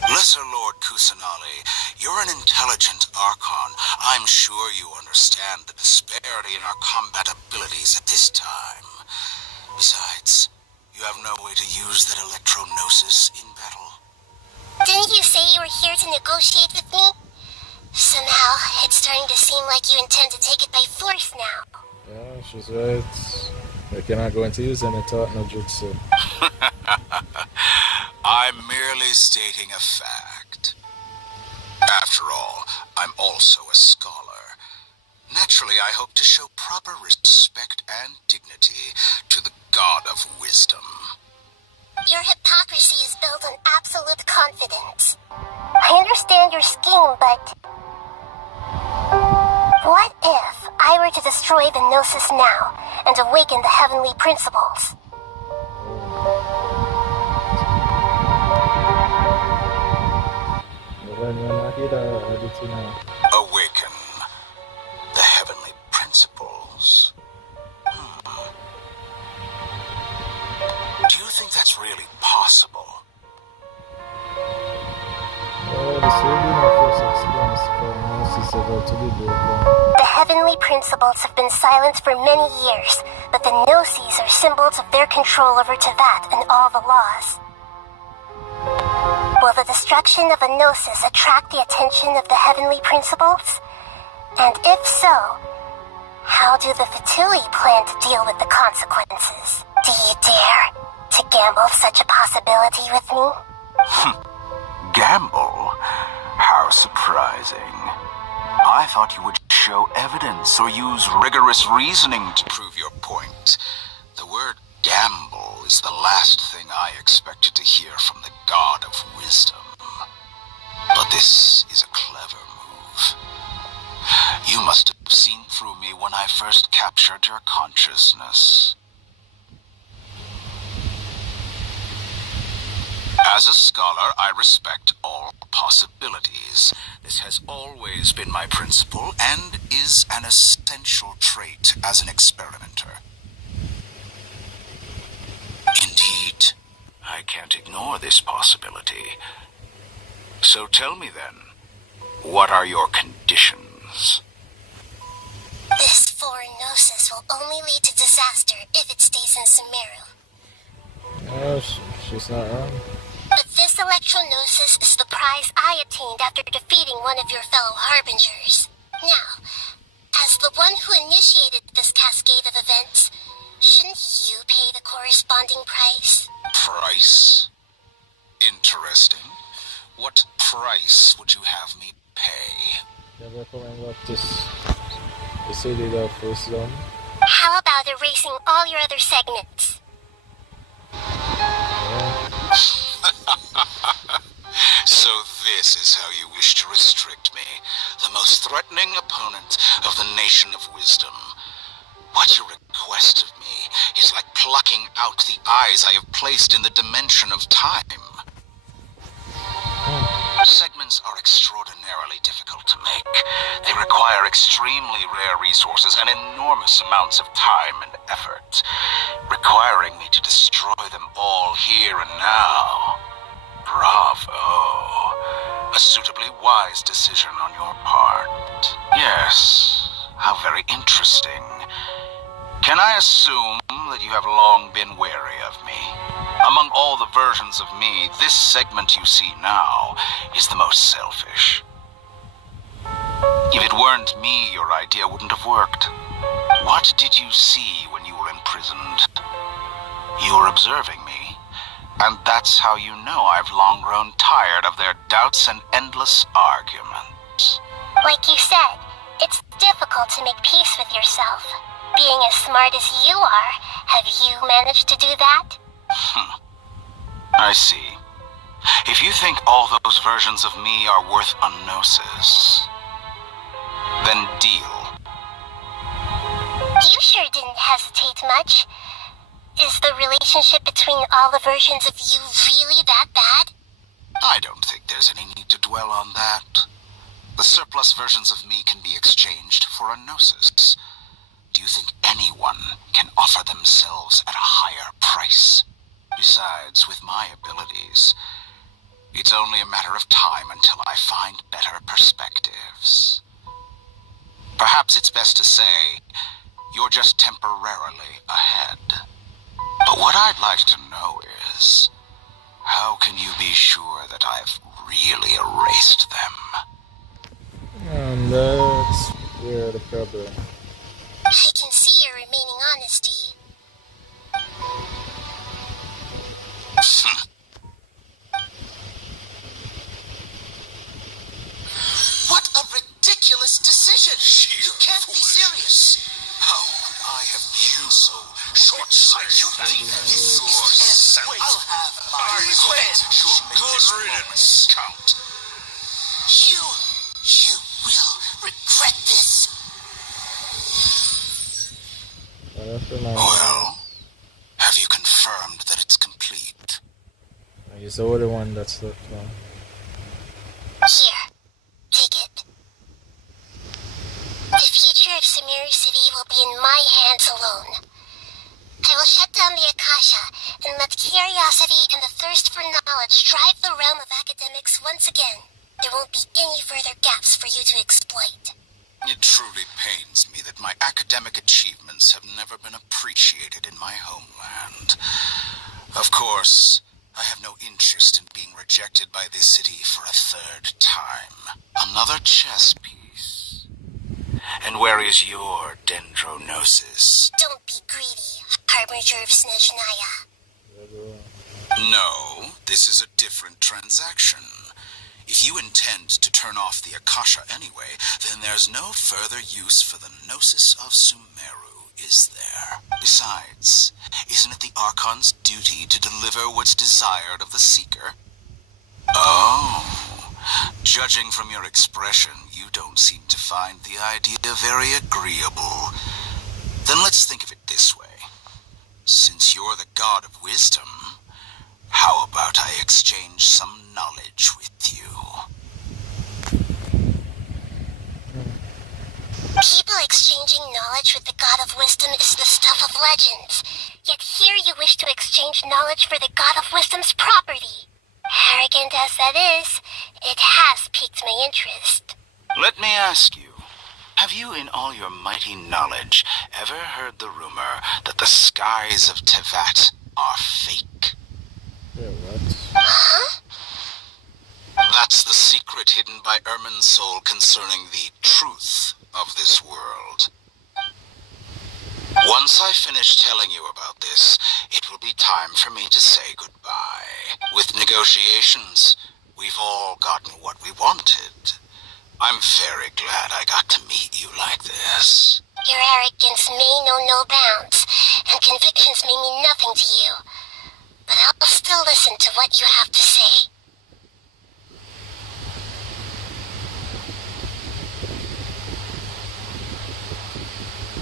Lesser Lord Kusanali, you're an intelligent Archon. I'm sure you understand the disparity in our combat abilities at this time. Besides, you have no way to use that electro-gnosis in battle. Didn't you say you were here to negotiate with me? Somehow, it's starting to seem like you intend to take it by force now. Yeah, she's right. I cannot go into use any thought no jutsu. I'm merely stating a fact. After all, I'm also a scholar. Naturally, I hope to show proper respect and dignity to the God of Wisdom. Your hypocrisy is built on absolute confidence. I understand your scheme, but... what if I were to destroy the Gnosis now and awaken the heavenly principles? Awaken the heavenly principles. Do you think that's really possible? This will be my first experience for Gnosis level to be broken. The heavenly principles have been silent for many years, but the Gnosis are symbols of their control over Tevat and all the laws. Will the destruction of a Gnosis attract the attention of the heavenly principles? And if so, how do the Fatui plan to deal with the consequences? Do you dare to gamble such a possibility with me? Gamble? How surprising. I thought you would show evidence or use rigorous reasoning to prove your point. The word gamble is the last thing I expected to hear from the god of wisdom. But this is a clever move. You must have seen through me when I first captured your consciousness. As a scholar, I respect all possibilities. This has always been my principle and is an essential trait as an experimenter. Indeed, I can't ignore this possibility. So tell me then, what are your conditions? This foreign Gnosis will only lead to disaster if it stays in Sumeru. Oh, she's not wrong. But this Electro-Gnosis is the prize I obtained after defeating one of your fellow Harbingers. Now, as the one who initiated this cascade of events, shouldn't you pay the corresponding price? Price? Interesting. What price would you have me pay? Never coming up this city of wisdom. How about erasing all your other segments? So this is how you wish to restrict me, the most threatening opponent of the Nation of Wisdom. What you request of me is like plucking out the eyes I have placed in the dimension of time. Segments are extraordinarily difficult to make. They require extremely rare resources and enormous amounts of time and effort, requiring me to destroy them all here and now. Bravo. A suitably wise decision on your part. Yes, how very interesting. Can I assume that you have long been wary of me? Among all the versions of me, this segment you see now is the most selfish. If it weren't me, your idea wouldn't have worked. What did you see when you were imprisoned? You were observing me, and that's how you know I've long grown tired of their doubts and endless arguments. Like you said, it's difficult to make peace with yourself. Being as smart as you are, have you managed to do that? I see. If you think all those versions of me are worth a gnosis, then deal. You sure didn't hesitate much. Is the relationship between all the versions of you really that bad? I don't think there's any need to dwell on that. The surplus versions of me can be exchanged for a gnosis. Do you think anyone can offer themselves at a higher price? Besides, with my abilities, it's only a matter of time until I find better perspectives. Perhaps it's best to say, you're just temporarily ahead. But what I'd like to know is, how can you be sure that I've really erased them? And that's where the problem. I can see your remaining honesty. What a ridiculous decision! You can't be serious! How could I have been so short-sighted? You think this is the end? I'll have my quit! Good riddance, Count. You will regret this! Well, have you confirmed that it's complete? He's the only one that's left now. Here, take it. The future of Sumeru City will be in my hands alone. I will shut down the Akasha and let curiosity and the thirst for knowledge drive the realm of academics once again. There won't be any further gaps for you to exploit. It truly pains me that my academic achievements have never been appreciated in my homeland. Of course, I have no interest in being rejected by this city for a third time. Another chess piece. And where is your dendronosis? Don't be greedy, Harbinger of Snezhnaya. No, this is a different transaction. If you intend to turn off the Akasha anyway, then there's no further use for the Gnosis of Sumeru, is there? Besides, isn't it the Archon's duty to deliver what's desired of the Seeker? Oh, judging from your expression, you don't seem to find the idea very agreeable. Then let's think of it this way. Since you're the god of wisdom, how about I exchange some knowledge with you? People exchanging knowledge with the god of wisdom is the stuff of legends. Yet here you wish to exchange knowledge for the god of wisdom's property. Arrogant as that is, it has piqued my interest. Let me ask you, have you in all your mighty knowledge ever heard the rumor that the skies of Tevat are fake? Yeah, what? Huh? That's the secret hidden by Ermin's soul concerning the truth of this world. Once I finish telling you about this, it will be time for me to say goodbye. With negotiations, we've all gotten what we wanted. I'm very glad I got to meet you like this. Your arrogance may know no bounds, and convictions may mean nothing to you. But I'll still listen to what you have to say.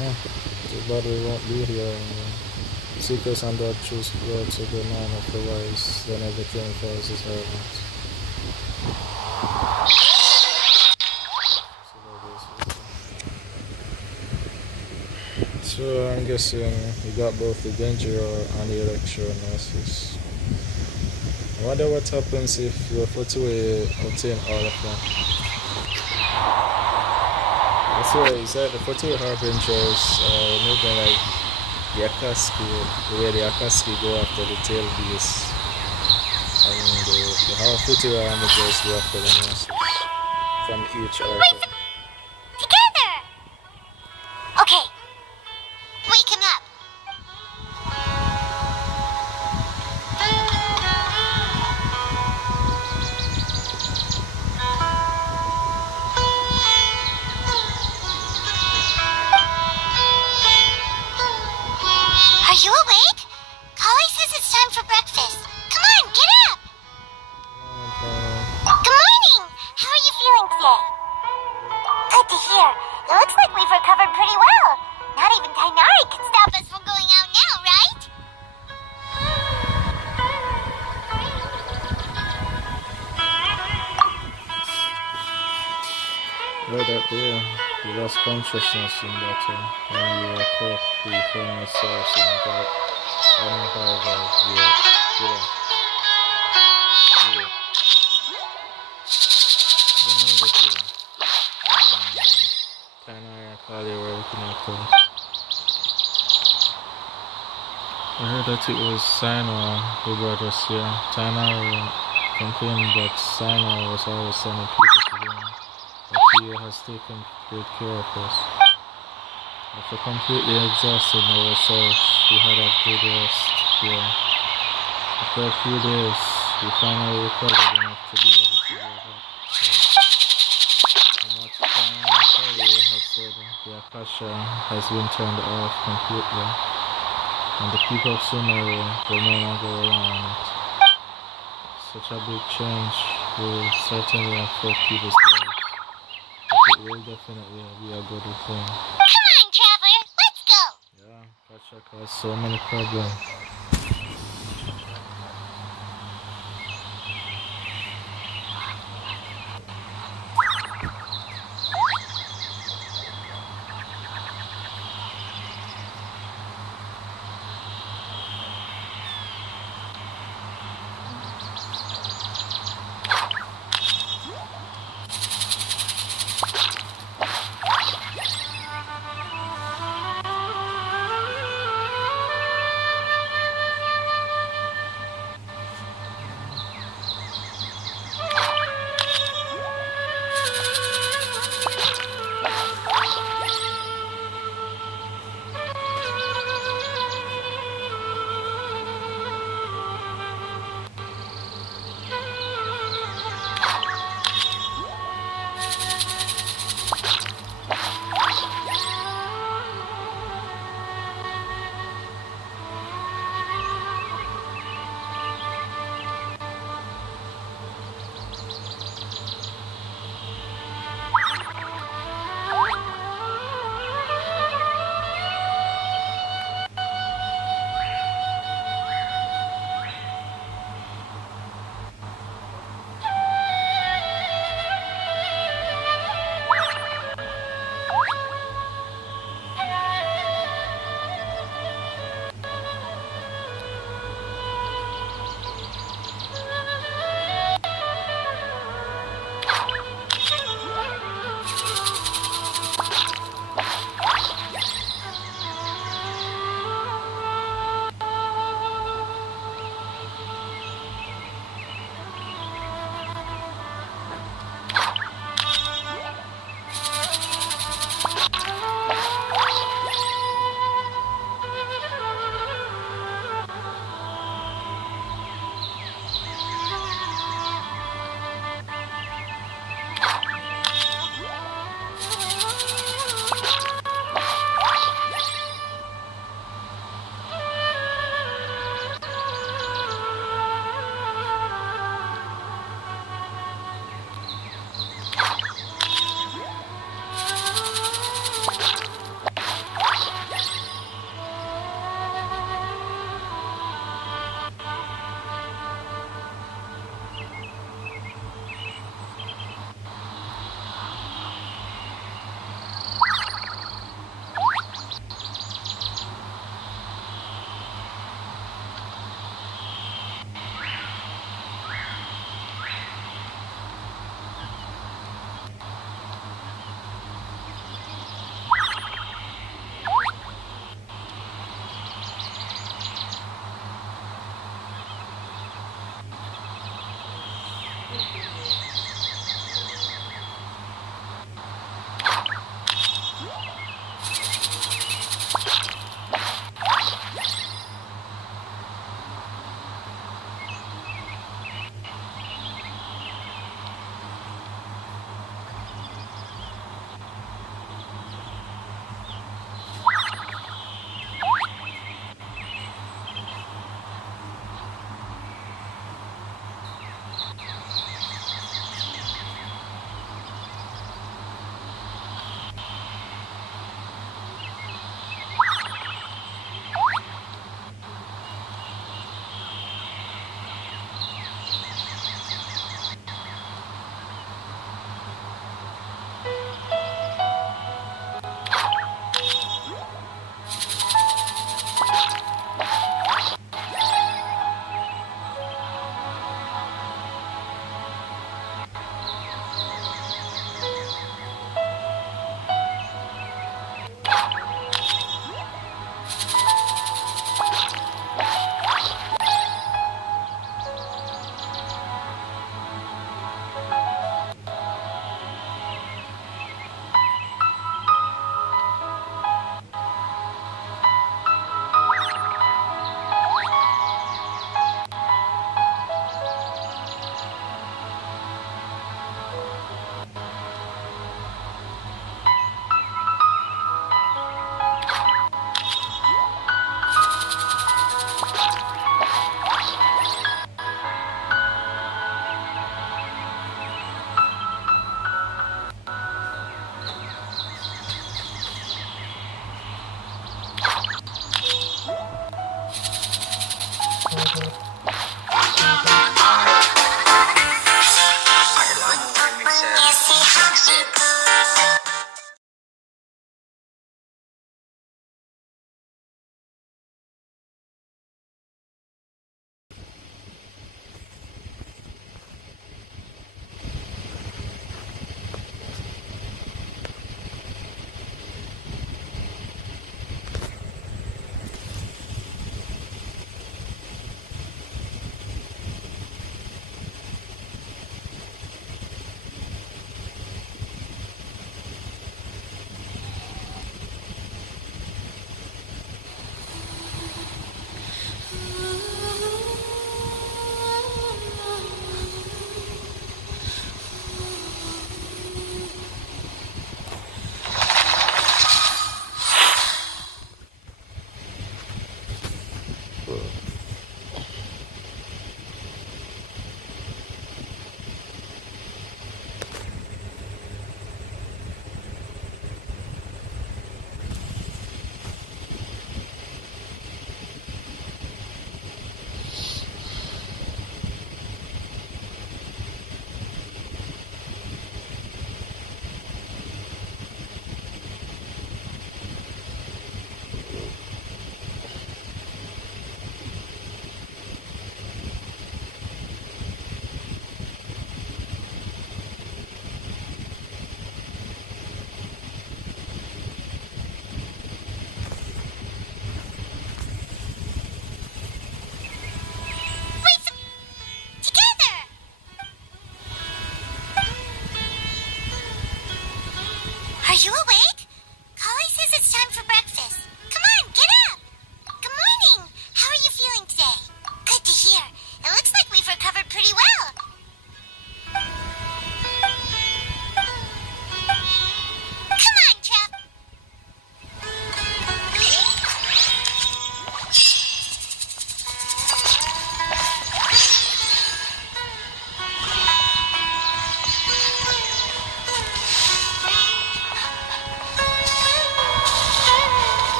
Yeah, too bad we won't be here. Seekers and that choose words of the man of the wise, then everything falls is relevant. So I'm guessing you got both the danger and the electronosis. I wonder what happens if the Fatui obtain all of them. That's why he said the Fatui Harbingers moving like the Akaski, the way the Akaski go after the tail beast. And the Fatui Harbingers go after the Gnosis from each arc. Together! Okay. Wake him up. Are you awake? Kali says it's time for breakfast. Come on, get up! Good morning! How are you feeling today? Good to hear. It looks like we've recovered pretty well. Not even Tainari can stop us from going out now, right? Right up there, you lost consciousness in that when you wake up, you find yourself in that unharvard I heard that it was Sino who brought us here. Tainari complained that Sino was always sending people to him, but he has taken great care of us. After completely exhausting ourselves, we had a good rest here. After a few days, we finally recovered enough to be able to go back. From what Tainari has said, the Akasha has been turned off completely, and the people of Sumeru will no longer rely on it. Such a big change will certainly affect people's lives, but it will definitely be a good thing. Come on, Traveler, let's go! Yeah, Gacha caused so many problems.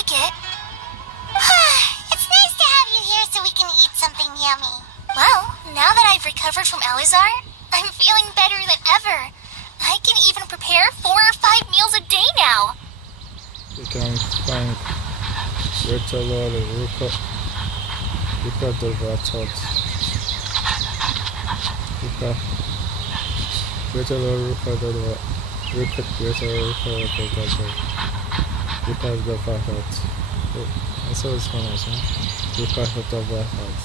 like it. It's nice to have you here so we can eat something yummy. Well, now that I've recovered from Elazar, I'm feeling better than ever. I can even prepare 4 or 5 meals a day now. You can thank Greater Lord Ruka the Vatot. Greater Lord Ruka the Vatot. That's how it's pronounced, huh? Ruka the Vatot.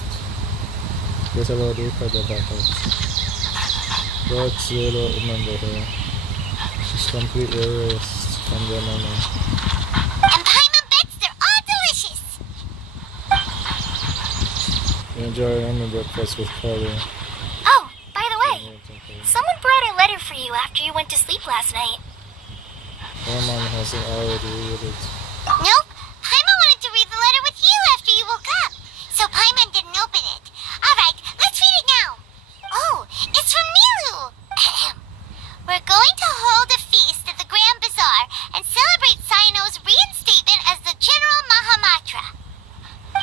Greater Lord Ruka the Vatot. God Zero, remember her. She's completely erased from their memory. And Paimon bets they're all delicious. Enjoy your breakfast with Chloe. Oh, by the way, someone brought a letter for you after you went to sleep last night. Paimon hasn't already read it. Nope. Paimon wanted to read the letter with you after you woke up. So Paimon didn't open it. Alright, let's read it now. Oh, it's from Nilu. We're going to hold a feast at the Grand Bazaar and celebrate Sino's reinstatement as the General Mahamatra.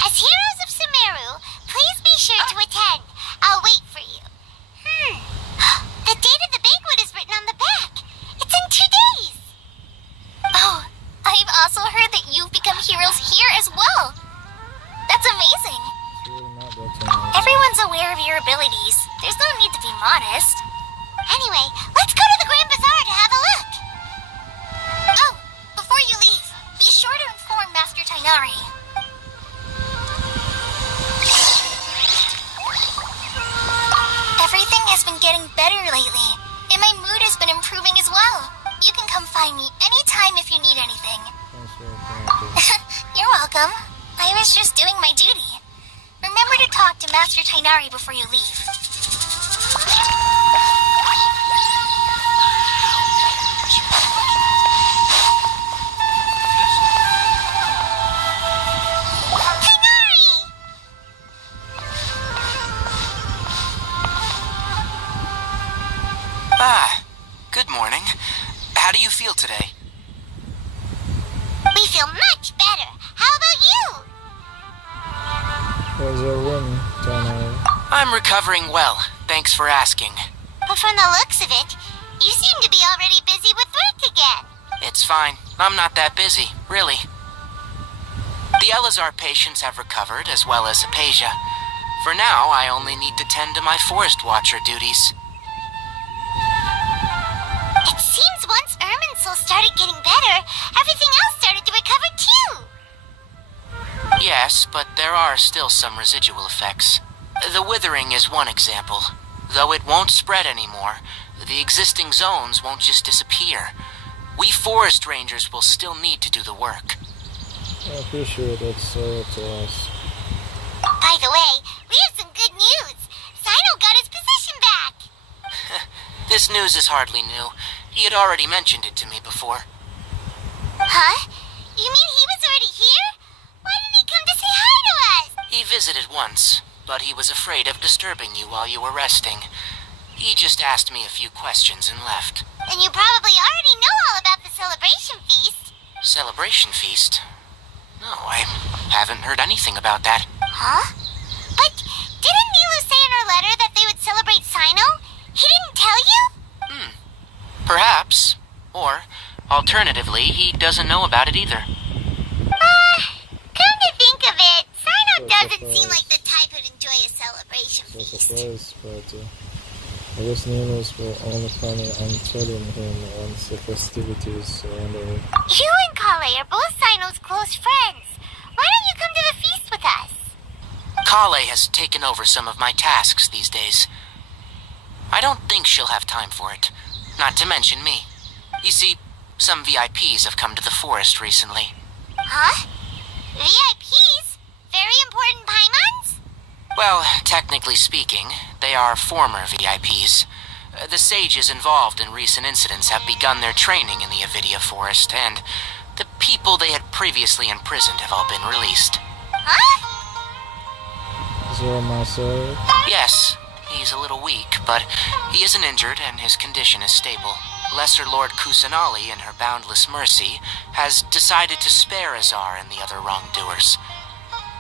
As heroes of Sumeru, please be sure to attend. I'll wait for you. The date of the banquet is written on the back. It's in 2 days. Oh, I've also heard that you've become heroes here as well. That's amazing. Everyone's aware of your abilities. There's no need to be modest. Anyway, let's go to the Grand Bazaar to have a look. Oh, before you leave, be sure to inform Master Tainari. Everything has been getting better lately, and my mood has been improving as well. You can come find me anytime if you need anything. You're welcome. I was just doing my duty. Remember to talk to Master Tainari before you leave. Good morning. How do you feel today? We feel much better. How about you? How's your win, Tainari? I'm recovering well. Thanks for asking. But from the looks of it, you seem to be already busy with work again. It's fine. I'm not that busy, really. The Elazar patients have recovered, as well as Hypatia. For now, I only need to tend to my Forest Watcher duties. It seems once Irminsul started getting better, everything else started to recover too. Yes, but there are still some residual effects. The withering is one example. Though it won't spread anymore, the existing zones won't just disappear. We forest rangers will still need to do the work. I appreciate that, so to us. By the way, we have some good news. Sino got his position back. This news is hardly new. He had already mentioned it to me before. Huh? You mean he was already here? Why didn't he come to say hi to us? He visited once, but he was afraid of disturbing you while you were resting. He just asked me a few questions and left. Then you probably already know all about the celebration feast. Celebration feast? No, I haven't heard anything about that. Huh? But didn't Nilu say in her letter that they would celebrate Sino? He didn't tell you? Perhaps. Or, alternatively, he doesn't know about it either. Come to think of it, Sino doesn't seem like the type who'd enjoy a celebration feast. But I guess Nilu's were only planning on telling him once the festivities are underway. You and Kale are both Sino's close friends. Why don't you come to the feast with us? Kale has taken over some of my tasks these days. I don't think she'll have time for it. Not to mention me. You see, some VIPs have come to the forest recently. Huh? VIPs? Very important Paimons? Well, technically speaking, they are former VIPs. The sages involved in recent incidents have begun their training in the Avidia Forest, and the people they had previously imprisoned have all been released. Huh? Zero Marcel? Yes, he's a little weak, but he isn't injured and his condition is stable. Lesser Lord Kusanali, in her boundless mercy, has decided to spare Azar and the other wrongdoers.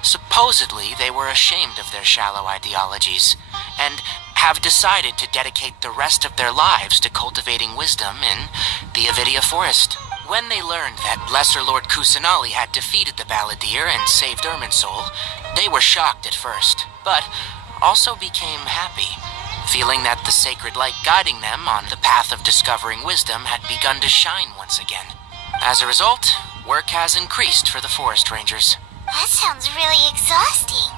Supposedly, they were ashamed of their shallow ideologies, and have decided to dedicate the rest of their lives to cultivating wisdom in the Avidia Forest. When they learned that Lesser Lord Kusanali had defeated the Balladeer and saved Irminsul, they were shocked at first, but also became happy, feeling that the sacred light guiding them on the path of discovering wisdom had begun to shine once again. As a result, work has increased for the forest rangers. That sounds really exhausting.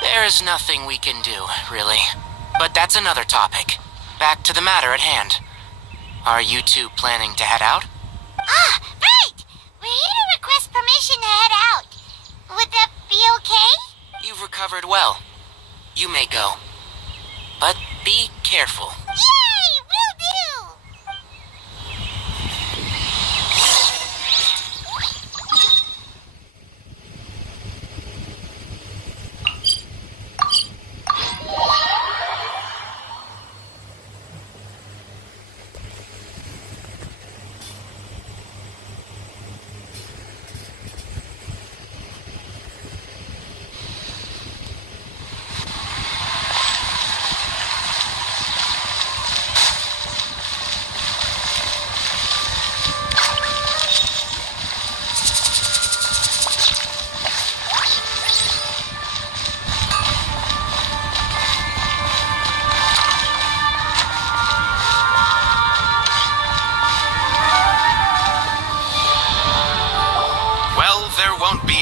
There is nothing we can do, really. But that's another topic. Back to the matter at hand. Are you two planning to head out? Ah, right! We're here to request permission to head out. Would that be okay? You've recovered well. You may go. But be careful. Yay! Will do!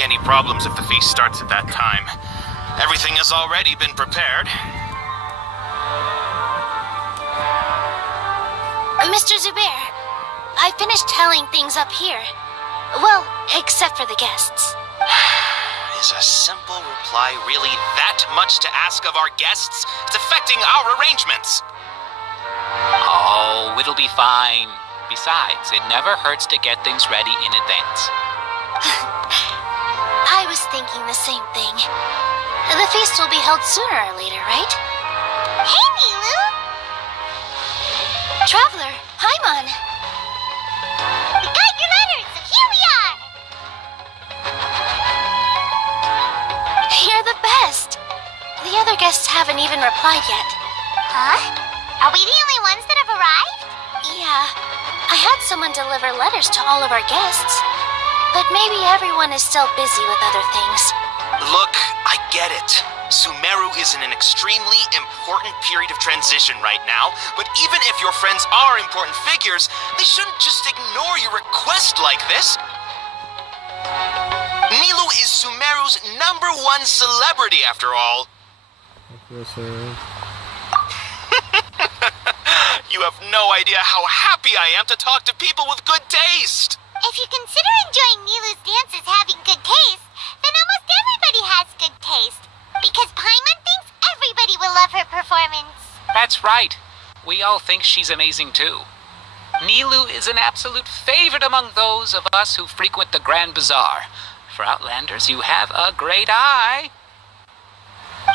Any problems if the feast starts at that time. Everything has already been prepared. Mr. Zubair, I finished tallying things up here. Well, except for the guests. Is a simple reply really that much to ask of our guests? It's affecting our arrangements. Oh, it'll be fine. Besides, it never hurts to get things ready in advance. I was thinking the same thing. The feast will be held sooner or later, right? Hey, Milu! Traveler, Paimon! We got your letters, so here we are! You're the best! The other guests haven't even replied yet. Huh? Are we the only ones that have arrived? Yeah. I had someone deliver letters to all of our guests. But maybe everyone is still busy with other things. Look, I get it. Sumeru is in an extremely important period of transition right now, but even if your friends are important figures, they shouldn't just ignore your request like this. Nilu is Sumeru's #1 celebrity, after all. You have no idea how happy I am to talk to people with good taste. If you consider enjoying Nilu's dances having good taste, then almost everybody has good taste. Because Paimon thinks everybody will love her performance. That's right. We all think she's amazing too. Nilu is an absolute favorite among those of us who frequent the Grand Bazaar. For Outlanders, you have a great eye.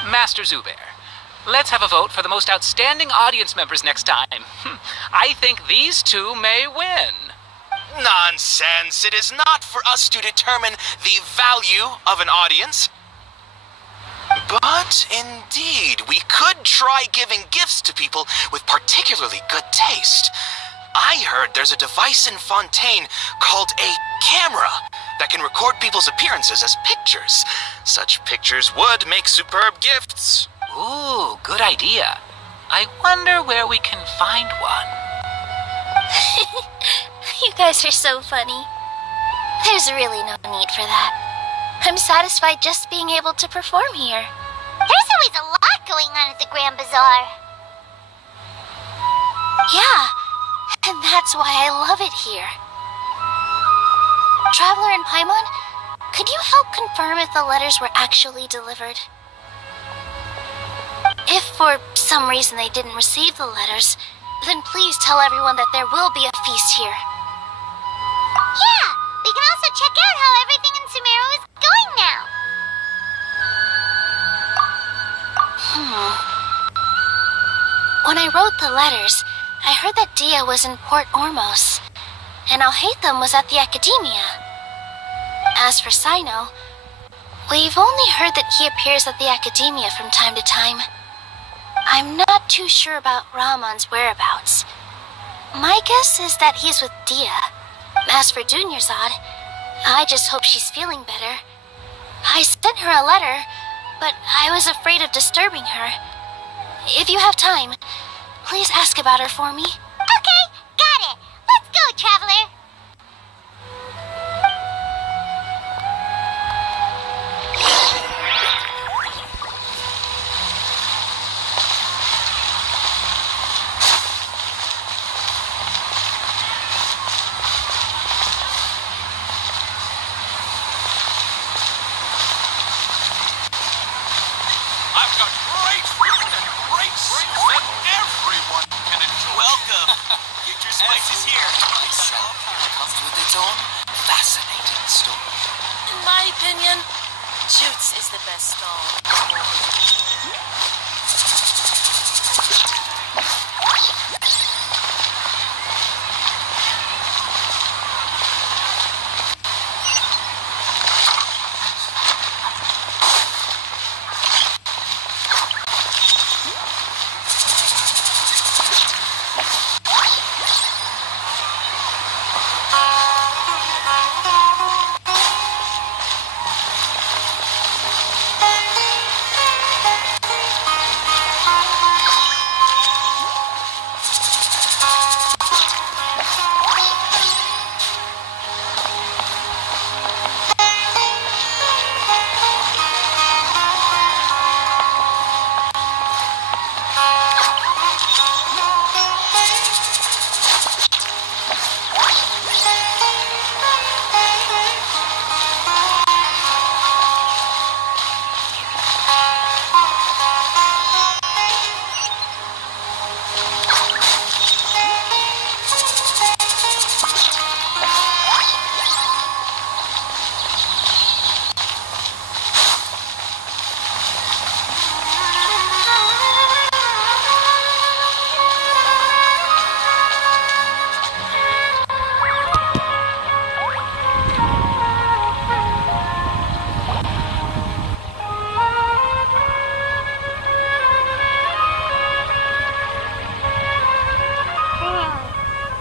Master Zubair, let's have a vote for the most outstanding audience members next time. I think these two may win. Nonsense! It is not for us to determine the value of an audience. But indeed, we could try giving gifts to people with particularly good taste. I heard there's a device in Fontaine called a camera that can record people's appearances as pictures. Such pictures would make superb gifts. Ooh, good idea. I wonder where we can find one. You guys are so funny. There's really no need for that. I'm satisfied just being able to perform here. There's always a lot going on at the Grand Bazaar. Yeah, and that's why I love it here. Traveler and Paimon, could you help confirm if the letters were actually delivered? If for some reason they didn't receive the letters, then please tell everyone that there will be a feast here. Yeah, we can also check out how everything in Sumeru is going now. When I wrote the letters, I heard that Dia was in Port Ormos, and Alhaitham was at the Academia. As for Sino, we've only heard that he appears at the Academia from time to time. I'm not too sure about Rahman's whereabouts. My guess is that he's with Dia. As for Dunyarzad, I just hope she's feeling better. I sent her a letter, but I was afraid of disturbing her. If you have time, please ask about her for me. Okay, got it. Let's go, Traveler. I've got great food and great drinks that everyone can enjoy. Welcome. Get your spices here. Comes with its own fascinating story. In my opinion, Jutes is the best stall.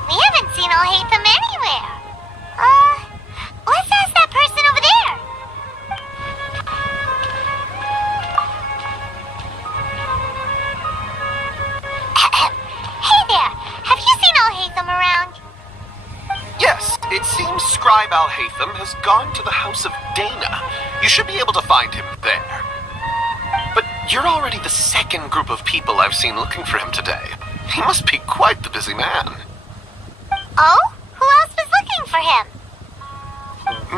We haven't seen Alhaitham anywhere. Let's ask that person over there. Hey there, have you seen Alhaitham around? Yes, it seems Scribe Alhaitham has gone to the House of Dana. You should be able to find him there. But you're already the second group of people I've seen looking for him today. He must be quite the busy man. Oh? Who else was looking for him?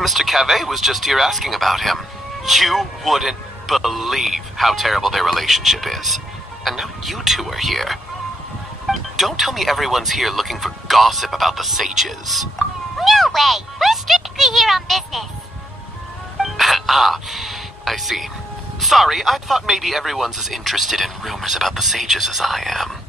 Mr. Cave was just here asking about him. You wouldn't believe how terrible their relationship is. And now you two are here. Don't tell me everyone's here looking for gossip about the sages. No way. We're strictly here on business. Ah, I see. Sorry, I thought maybe everyone's as interested in rumors about the sages as I am.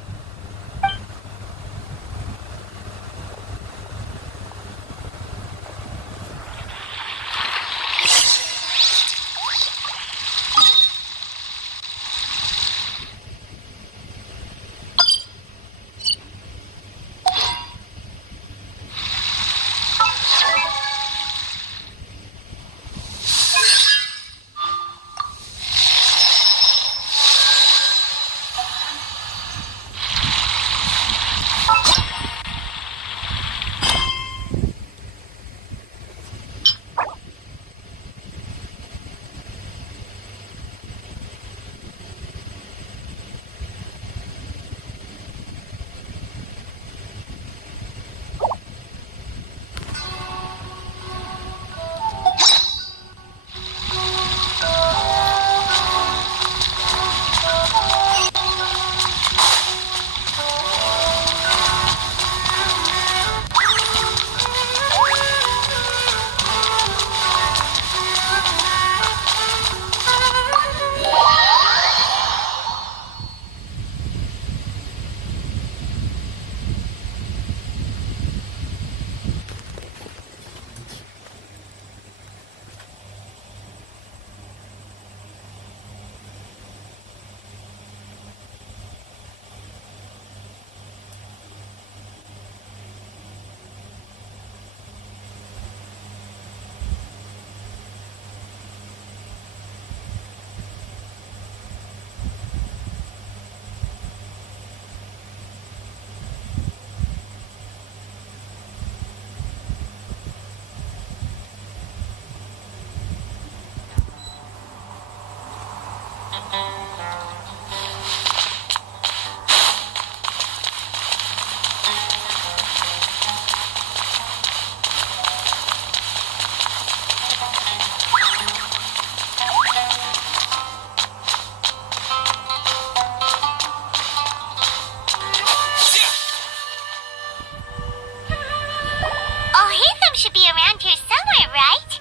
Oh, Hatham should be around here somewhere, right?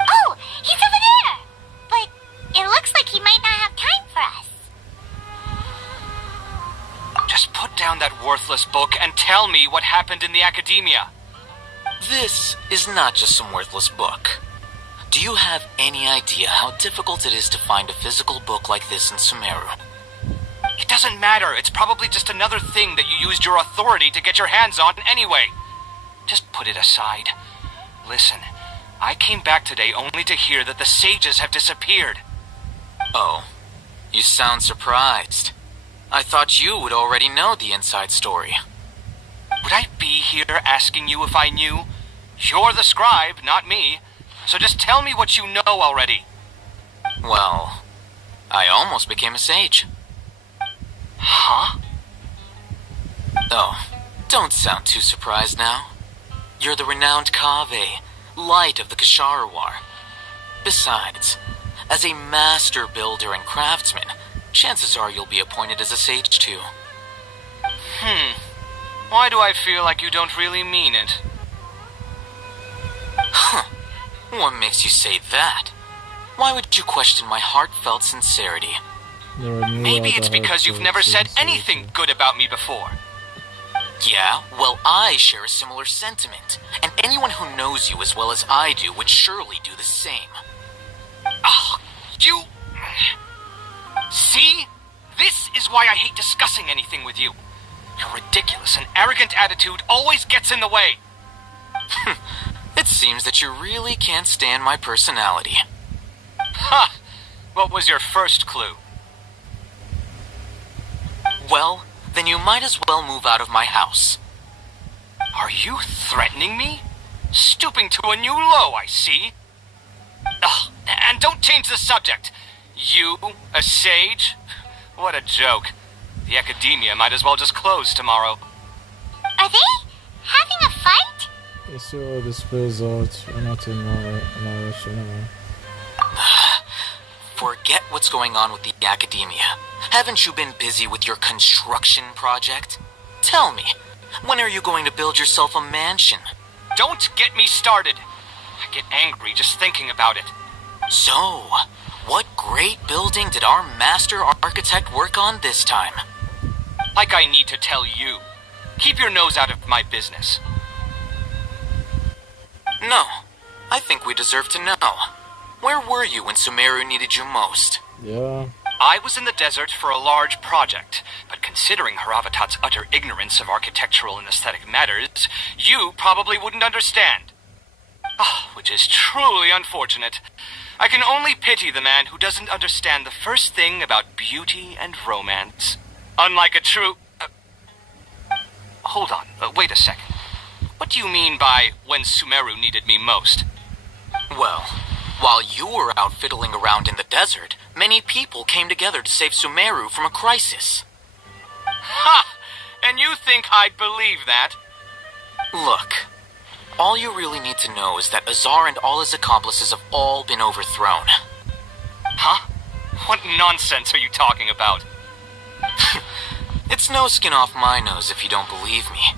Oh, he's over there! But it looks like he might not have time for us. Just put down that worthless book and tell me what happened in the academia. This is not just some worthless book. Do you have any idea how difficult it is to find a physical book like this in Sumeru? It doesn't matter. It's probably just another thing that you used your authority to get your hands on anyway. Just put it aside. Listen, I came back today only to hear that the sages have disappeared. Oh, you sound surprised. I thought you would already know the inside story. Would I be here asking you if I knew? You're the scribe, not me. So just tell me what you know already. Well, I almost became a sage. Huh? Oh, don't sound too surprised now. You're the renowned Kaveh, light of the Kasharawar. Besides, as a master builder and craftsman, chances are you'll be appointed as a sage too. Why do I feel like you don't really mean it? Huh. What makes you say that? Why would you question my heartfelt sincerity? Maybe it's because you've never said anything good about me before. Yeah, well, I share a similar sentiment, and anyone who knows you as well as I do would surely do the same. Oh, you... See? This is why I hate discussing anything with you. Your ridiculous and arrogant attitude always gets in the way. It seems that you really can't stand my personality. Ha! What was your first clue? Well, then you might as well move out of my house. Are you threatening me? Stooping to a new low, I see. Ugh, and don't change the subject. You, a sage? What a joke. The academia might as well just close tomorrow. Are they having a fight? Yes, sir, this spills out. We're not in Irish anyway. Forget what's going on with the academia. Haven't you been busy with your construction project? Tell me, when are you going to build yourself a mansion? Don't get me started. I get angry just thinking about it. So, what great building did our master architect work on this time? Like I need to tell you. Keep your nose out of my business. No, I think we deserve to know. Where were you when Sumeru needed you most? Yeah. I was in the desert for a large project, but considering Haravatat's utter ignorance of architectural and aesthetic matters, you probably wouldn't understand. Which is truly unfortunate. I can only pity the man who doesn't understand the first thing about beauty and romance. Unlike a true... Hold on, wait a second. What do you mean by when Sumeru needed me most? Well, while you were out fiddling around in the desert, many people came together to save Sumeru from a crisis. Ha! And you think I'd believe that? Look, all you really need to know is that Azar and all his accomplices have all been overthrown. Huh? What nonsense are you talking about? It's no skin off my nose if you don't believe me.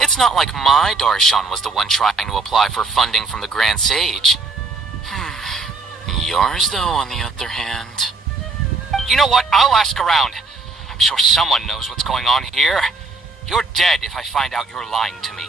It's not like my Darshan was the one trying to apply for funding from the Grand Sage. Yours, though, on the other hand... You know what? I'll ask around. I'm sure someone knows what's going on here. You're dead if I find out you're lying to me.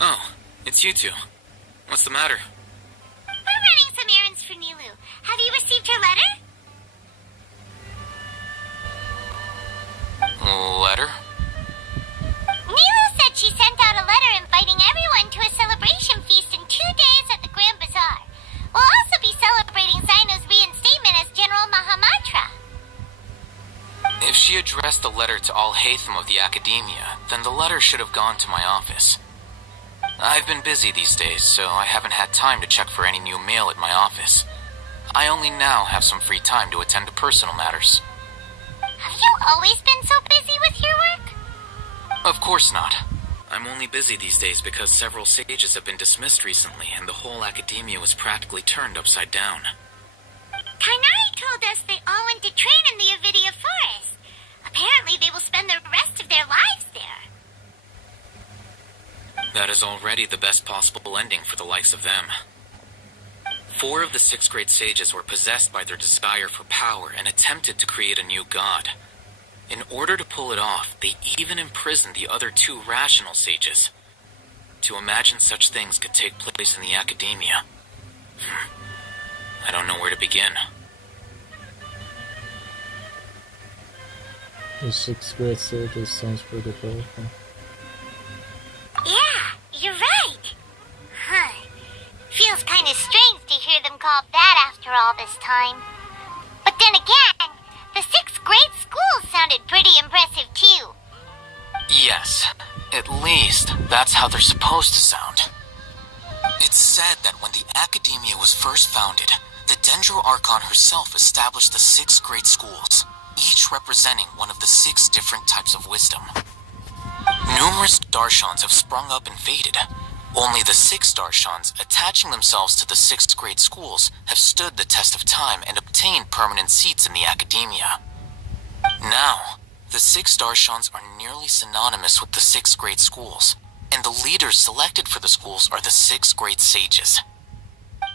Oh, it's you two. What's the matter? We're running some some errands for Nilu. Have you received her letter? Letter? Nilu said she sent out a letter inviting everyone to a celebration feast in 2 days at the Grand Bazaar. We'll also be celebrating Zaino's reinstatement as General Mahamatra. If she addressed the letter to all Hatham of the Academia, then the letter should have gone to my office. I've been busy these days, so I haven't had time to check for any new mail at my office. I only now have some free time to attend to personal matters. Have you always been so busy with your work? Of course not. I'm only busy these days because several sages have been dismissed recently, and the whole academia was practically turned upside down. Kainari told us they all went to train in the Avidia Forest. Apparently they will spend the rest of their lives there. That is already the best possible ending for the likes of them. 4 of the 6th grade sages were possessed by their desire for power and attempted to create a new god. In order to pull it off, they even imprisoned the other 2 rational sages. To imagine such things could take place in the academia. I don't know where to begin. The 6th grade sages sounds pretty powerful. Yeah, you're right. Huh. Feels kind of strange to hear them called that after all this time. But then again, the 6th grade school sounded pretty impressive too. Yes, at least that's how they're supposed to sound. It's said that when the Academia was first founded, the Dendro Archon herself established the 6th grade schools, each representing one of the 6 different types of wisdom. Numerous Darshans have sprung up and faded. Only the 6 Darshans, attaching themselves to the 6th grade schools, have stood the test of time and obtained permanent seats in the Academia. Now, the 6 Darshans are nearly synonymous with the 6th grade schools, and the leaders selected for the schools are the 6th grade sages.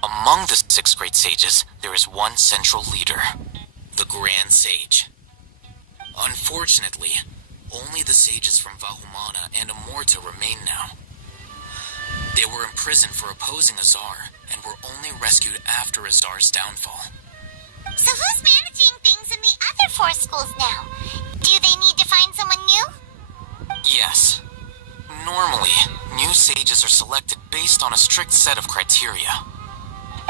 Among the 6th grade sages, there is one central leader, the Grand Sage. Unfortunately, only the sages from Vahumana and Amorta remain now. They were imprisoned for opposing Azar, and were only rescued after Azar's downfall. So who's managing things in the other 4 schools now? Do they need to find someone new? Yes. Normally, new sages are selected based on a strict set of criteria.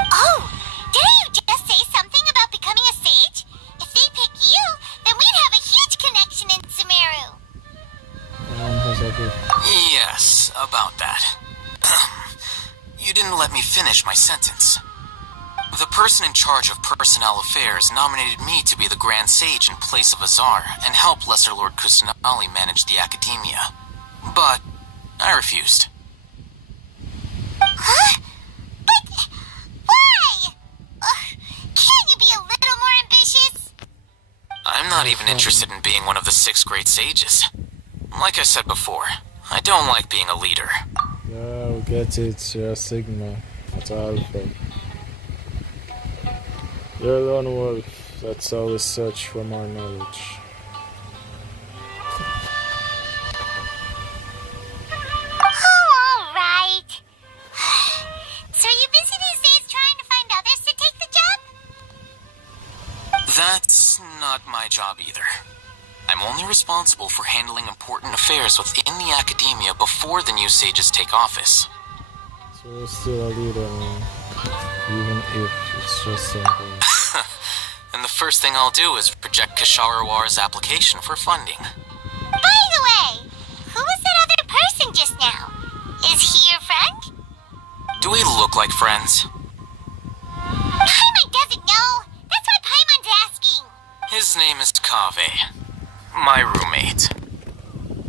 Oh, didn't you just say something about becoming a sage? If they pick you, then we'd have a huge connection in Sumeru. Yes, about that. You didn't let me finish my sentence. The person in charge of personnel affairs nominated me to be the Grand Sage in place of Azar and help Lesser Lord Kusanali manage the Academia. But I refused. Huh? But why? Can't you be a little more ambitious? I'm not even interested in being one of the 6th grade sages. Like I said before, I don't like being a leader. Yeah, we get it. You're a Sigma, not Alpha. You're a lone wolf. Let's always search for more knowledge. Oh, alright. So are you busy these days trying to find others to take the job? That's not my job either. I'm only responsible for handling important affairs within the Academia before the new sages take office. So you're still a leader, man. Even if it's just simple. And the first thing I'll do is reject Kasharawar's application for funding. By the way, who was that other person just now? Is he your friend? Do we look like friends? Paimon doesn't know. That's why Paimon's asking. His name is Kaveh, my roommate.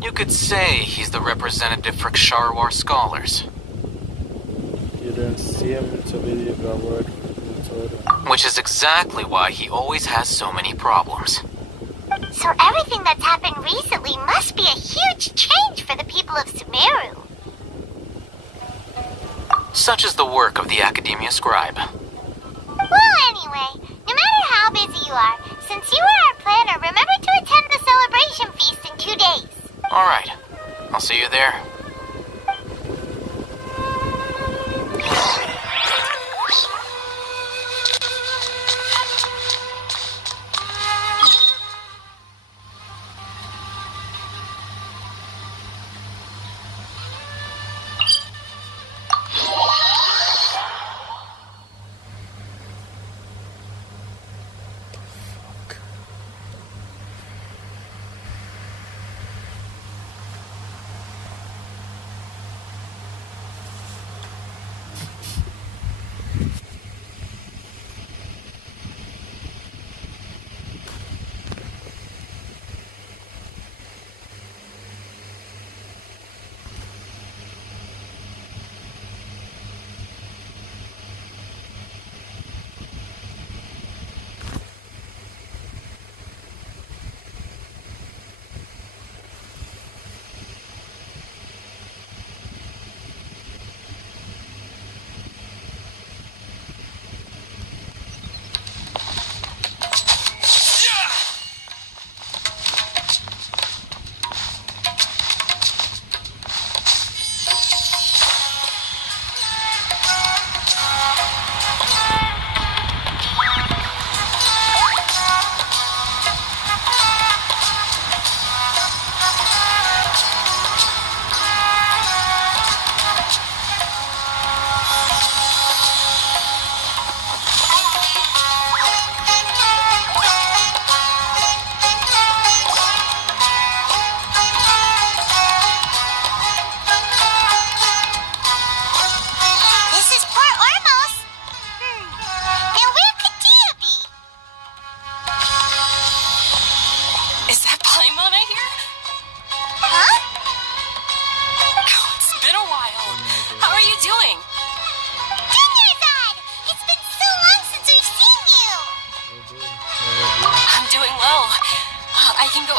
You could say he's the representative for Ksharawar scholars. You don't seem to believe that word. Which is exactly why he always has so many problems. So everything that's happened recently must be a huge change for the people of Sumeru. Such is the work of the Academia Scribe. Well, anyway, no matter how busy you are, since you are our planner, remember to attend the celebration feast in 2 days. Alright, I'll see you there.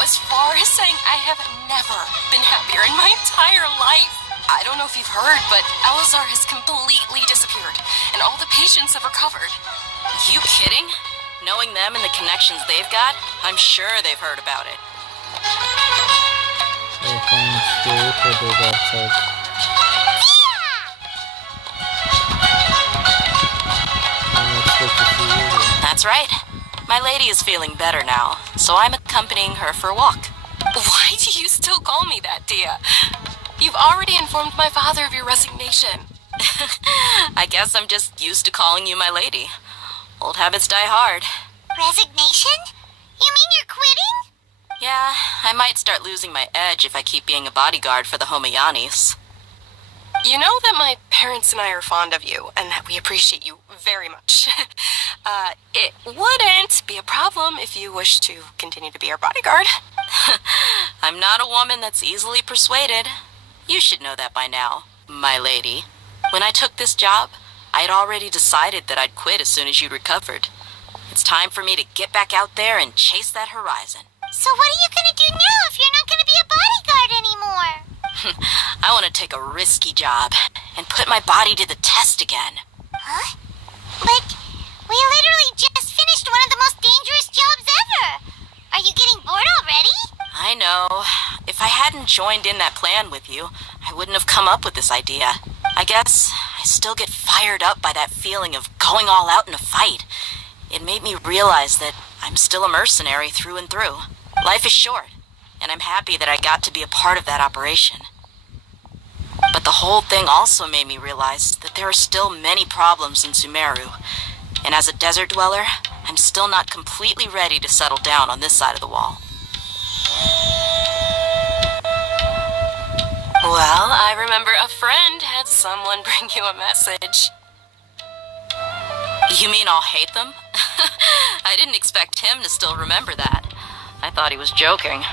as far as saying I have never been happier in my entire life. I don't know if you've heard, but Elazar has completely disappeared, and all the patients have recovered. You kidding? Knowing them and the connections they've got, I'm sure they've heard about it. That's right. My lady is feeling better now, so I'm accompanying her for a walk. Why do you still call me that, Dia? You've already informed my father of your resignation. I guess I'm just used to calling you my lady. Old habits die hard. Resignation? You mean you're quitting? Yeah, I might start losing my edge if I keep being a bodyguard for the Homayanis. You know that my parents and I are fond of you, and that we appreciate you very much. It wouldn't be a problem if you wish to continue to be our bodyguard. I'm not a woman that's easily persuaded. You should know that by now, my lady. When I took this job, I had already decided that I'd quit as soon as you recovered. It's time for me to get back out there and chase that horizon. So what are you gonna do now if you're not gonna be a bodyguard anymore? I want to take a risky job and put my body to the test again. Huh? But we literally just finished one of the most dangerous jobs ever. Are you getting bored already? I know. If I hadn't joined in that plan with you, I wouldn't have come up with this idea. I guess I still get fired up by that feeling of going all out in a fight. It made me realize that I'm still a mercenary through and through. Life is short, and I'm happy that I got to be a part of that operation. But the whole thing also made me realize that there are still many problems in Sumeru, and as a desert dweller, I'm still not completely ready to settle down on this side of the wall. Well, I remember a friend had someone bring you a message. You mean I'll hate them? I didn't expect him to still remember that. I thought he was joking.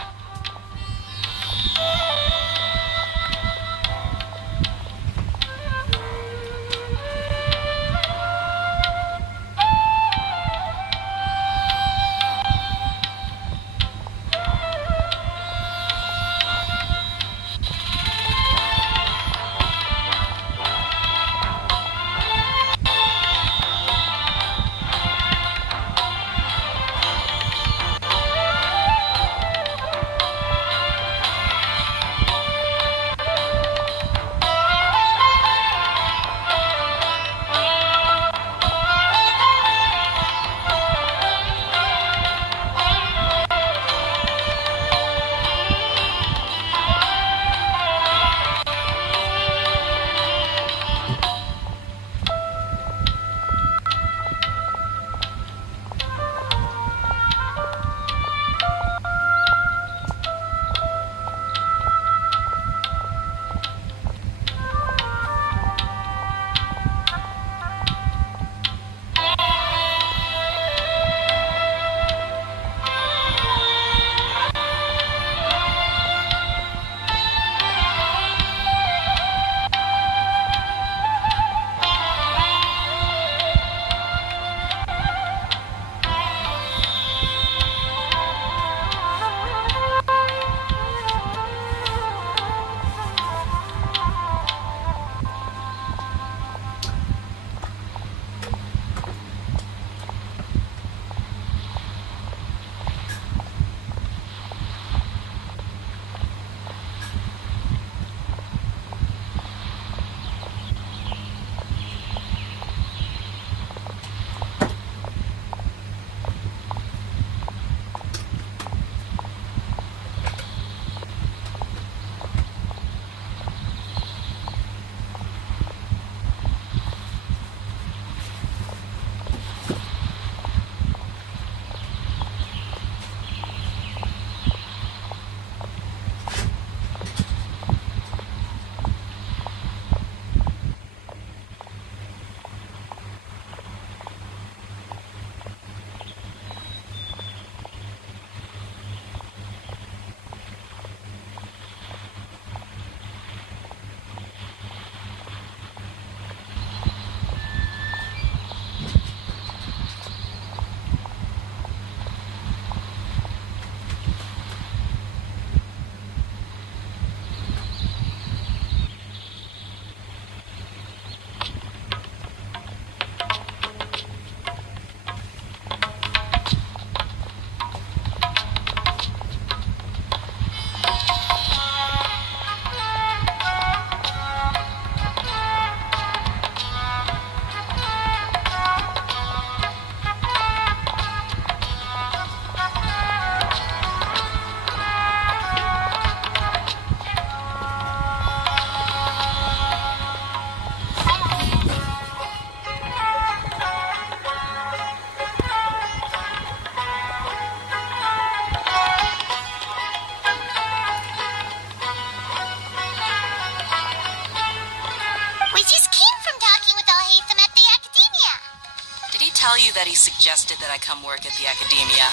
tell you that he suggested that I come work at the academia.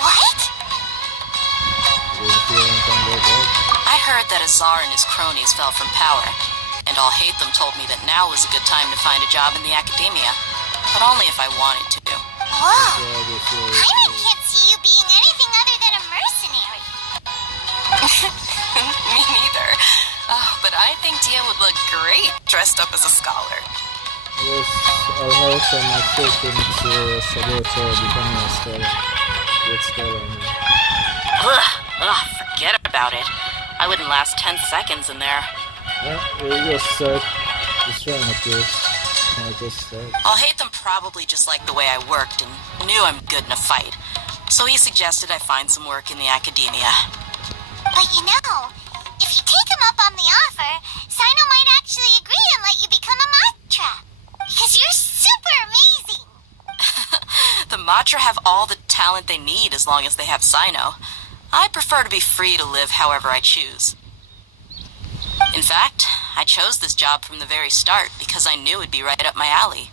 What? I heard that Azar and his cronies fell from power, and All Hate Them told me that now was a good time to find a job in the academia, but only if I wanted to. Whoa! Hyman can't see you being anything other than a mercenary. Me neither. Oh, but I think Dia would look great dressed up as a scholar. Yes, I'll have some activity to becoming a scholar. Good scholar, I mean. Ugh, forget about it. I wouldn't last 10 seconds in there. Yeah, you just start. Just trying at this. I just start. I'll Hate Them probably just liked the way I worked and knew I'm good in a fight. So he suggested I find some work in the academia. But you know, if you take him up on the offer, Sino might actually agree and let you become a Matra. Because you're super amazing. The Matra have all the talent they need as long as they have Sino. I prefer to be free to live however I choose. In fact, I chose this job from the very start because I knew it'd be right up my alley.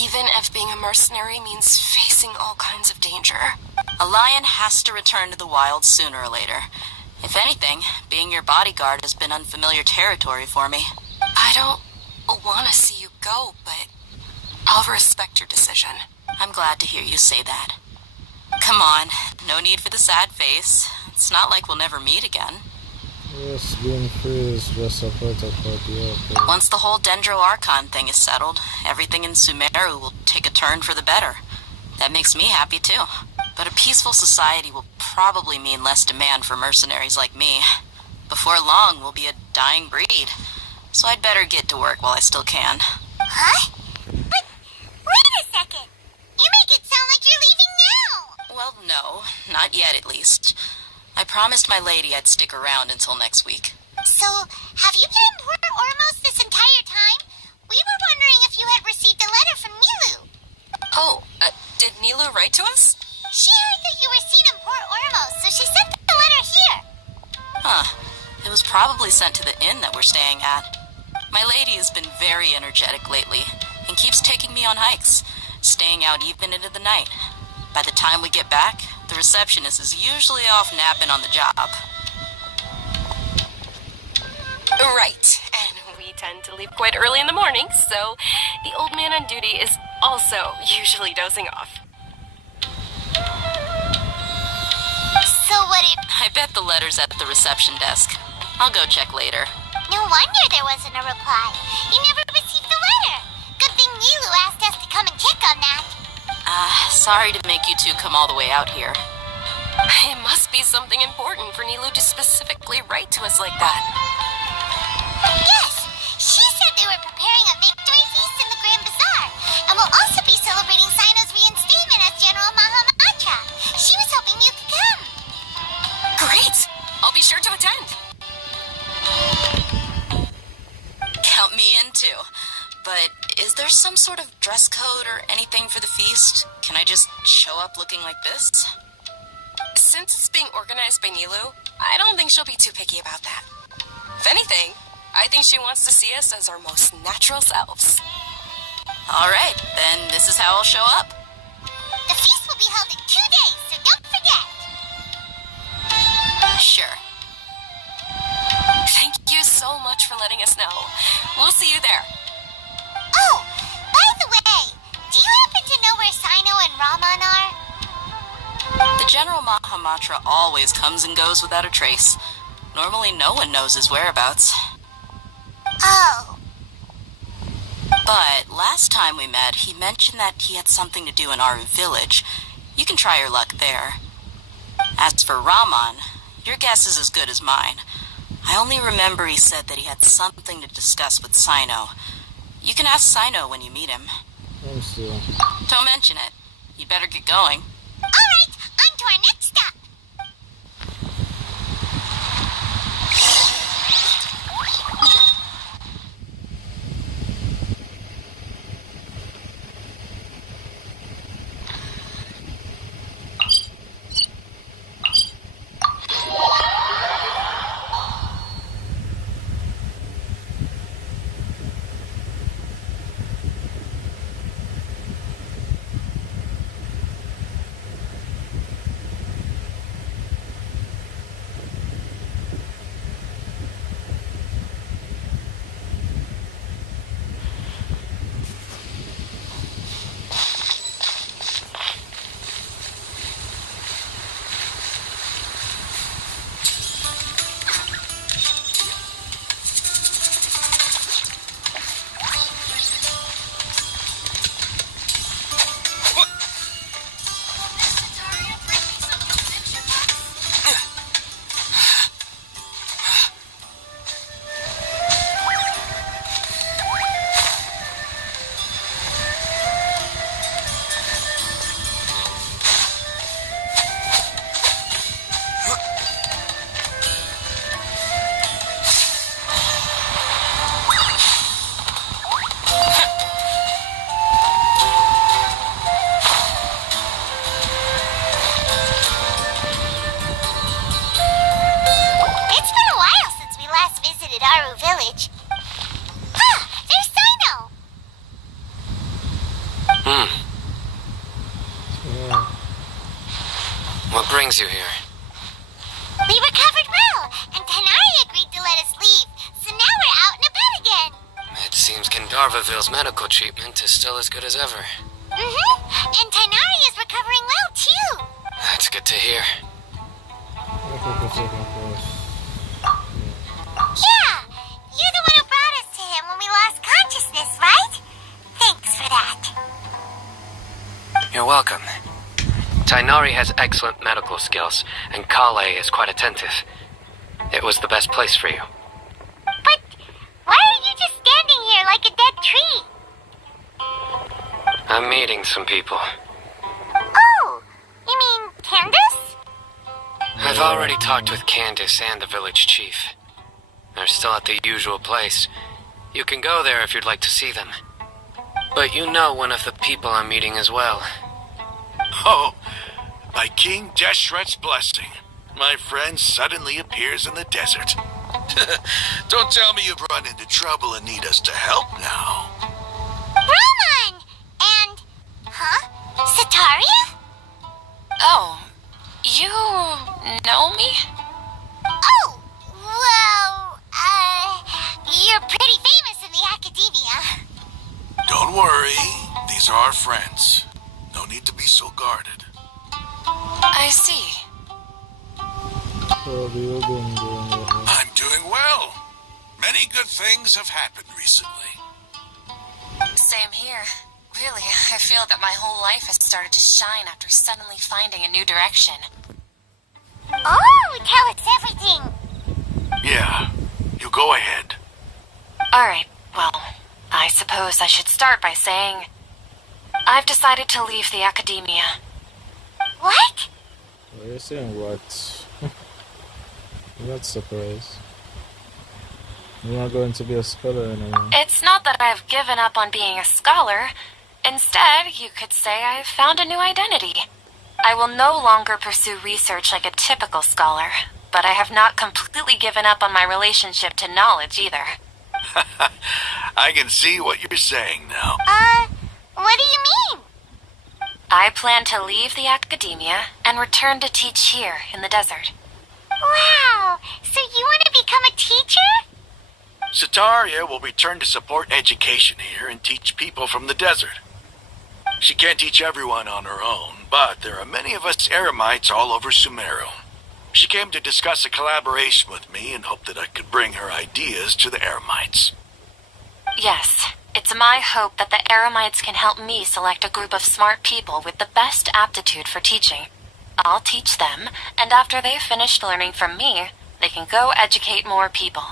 Even if being a mercenary means facing all kinds of danger. A lion has to return to the wild sooner or later. If anything, being your bodyguard has been unfamiliar territory for me. I don't want to see you go, but I'll respect your decision. I'm glad to hear you say that. Come on, no need for the sad face. It's not like we'll never meet again. Yes, being free is just a part of what you are. Once the whole Dendro Archon thing is settled, everything in Sumeru will take a turn for the better. That makes me happy too. But a peaceful society will probably mean less demand for mercenaries like me. Before long, we'll be a dying breed. So I'd better get to work while I still can. Huh? But wait a second. You make it sound like you're leaving now. Well, no, not yet at least. I promised my lady I'd stick around until next week. So, have you been in Port Ormos this entire time? We were wondering if you had received a letter from Nilu. Oh, did Nilu write to us? She heard that you were seen in Port Ormos, so she sent the letter here. Huh. It was probably sent to the inn that we're staying at. My lady has been very energetic lately and keeps taking me on hikes, staying out even into the night. By the time we get back, the receptionist is usually off napping on the job. Right, and we tend to leave quite early in the morning, so the old man on duty is also usually dozing off. So what did... I bet the letter's at the reception desk. I'll go check later. No wonder there wasn't a reply. You never received the letter. Good thing Nilu asked us to come and check on that. Sorry to make you two come all the way out here. It must be something important for Nilu to specifically write to us like that. Yes! She said they were preparing a victory feast in the Grand Bazaar, and will also be celebrating Sino's reinstatement as General Mahamatra. She was hoping you could come. Great! I'll be sure to attend. Count me in too. But is there some sort of dress code or anything for the feast? Can I just show up looking like this? Since it's being organized by Nilu, I don't think she'll be too picky about that. If anything, I think she wants to see us as our most natural selves. All right, then this is how I'll show up. The feast will be held in 2 days, so don't forget. Sure. Thank you so much for letting us know. We'll see you there. Oh, by the way, do you happen to know where Sino and Raman are? The General Mahamatra always comes and goes without a trace. Normally no one knows his whereabouts. Oh. But last time we met, he mentioned that he had something to do in our village. You can try your luck there. As for Raman, your guess is as good as mine. I only remember he said that he had something to discuss with Sino. You can ask Sino when you meet him. Don't mention it. You'd better get going. All right, on to our next stop. Yeah. What brings you here? We recovered well, and Tanari agreed to let us leave, so now we're out and about again. It seems Kendarvaville's medical treatment is still as good as ever. And Tanari is recovering well, too. That's good to hear. Yeah, you're the one who brought us to him when we lost consciousness, right? Thanks for that. You're welcome. Tainari has excellent medical skills, and Kale is quite attentive. It was the best place for you. But why are you just standing here like a dead tree? I'm meeting some people. Oh, you mean Candace? I've already talked with Candace and the village chief. They're still at the usual place. You can go there if you'd like to see them. But you know one of the people I'm meeting as well. Oh, by King Deshret's blessing, my friend suddenly appears in the desert. Don't tell me you've run into trouble and need us to help now. Roman! And... huh? Sataria? Oh, you know me? Oh, well, you're pretty famous in the academia. Don't worry, these are our friends. No need to be so guarded. I see. What have you been doing lately? I'm doing well. Many good things have happened recently. Same here. Really, I feel that my whole life has started to shine after suddenly finding a new direction. Oh, tell us everything. Yeah, you go ahead. Alright, well, I suppose I should start by saying I've decided to leave the academia. What? What are you saying? What? I'm not surprised. You're not going to be a scholar anymore. It's not that I've given up on being a scholar. Instead, you could say I've found a new identity. I will no longer pursue research like a typical scholar, but I have not completely given up on my relationship to knowledge either. I can see what you're saying now. What do you mean? I plan to leave the academia and return to teach here in the desert. Wow, so you want to become a teacher? Sataria will return to support education here and teach people from the desert. She can't teach everyone on her own, but there are many of us Eremites all over Sumeru. She came to discuss a collaboration with me and hoped that I could bring her ideas to the Eremites. Yes, it's my hope that the Eremites can help me select a group of smart people with the best aptitude for teaching. I'll teach them, and after they've finished learning from me, they can go educate more people.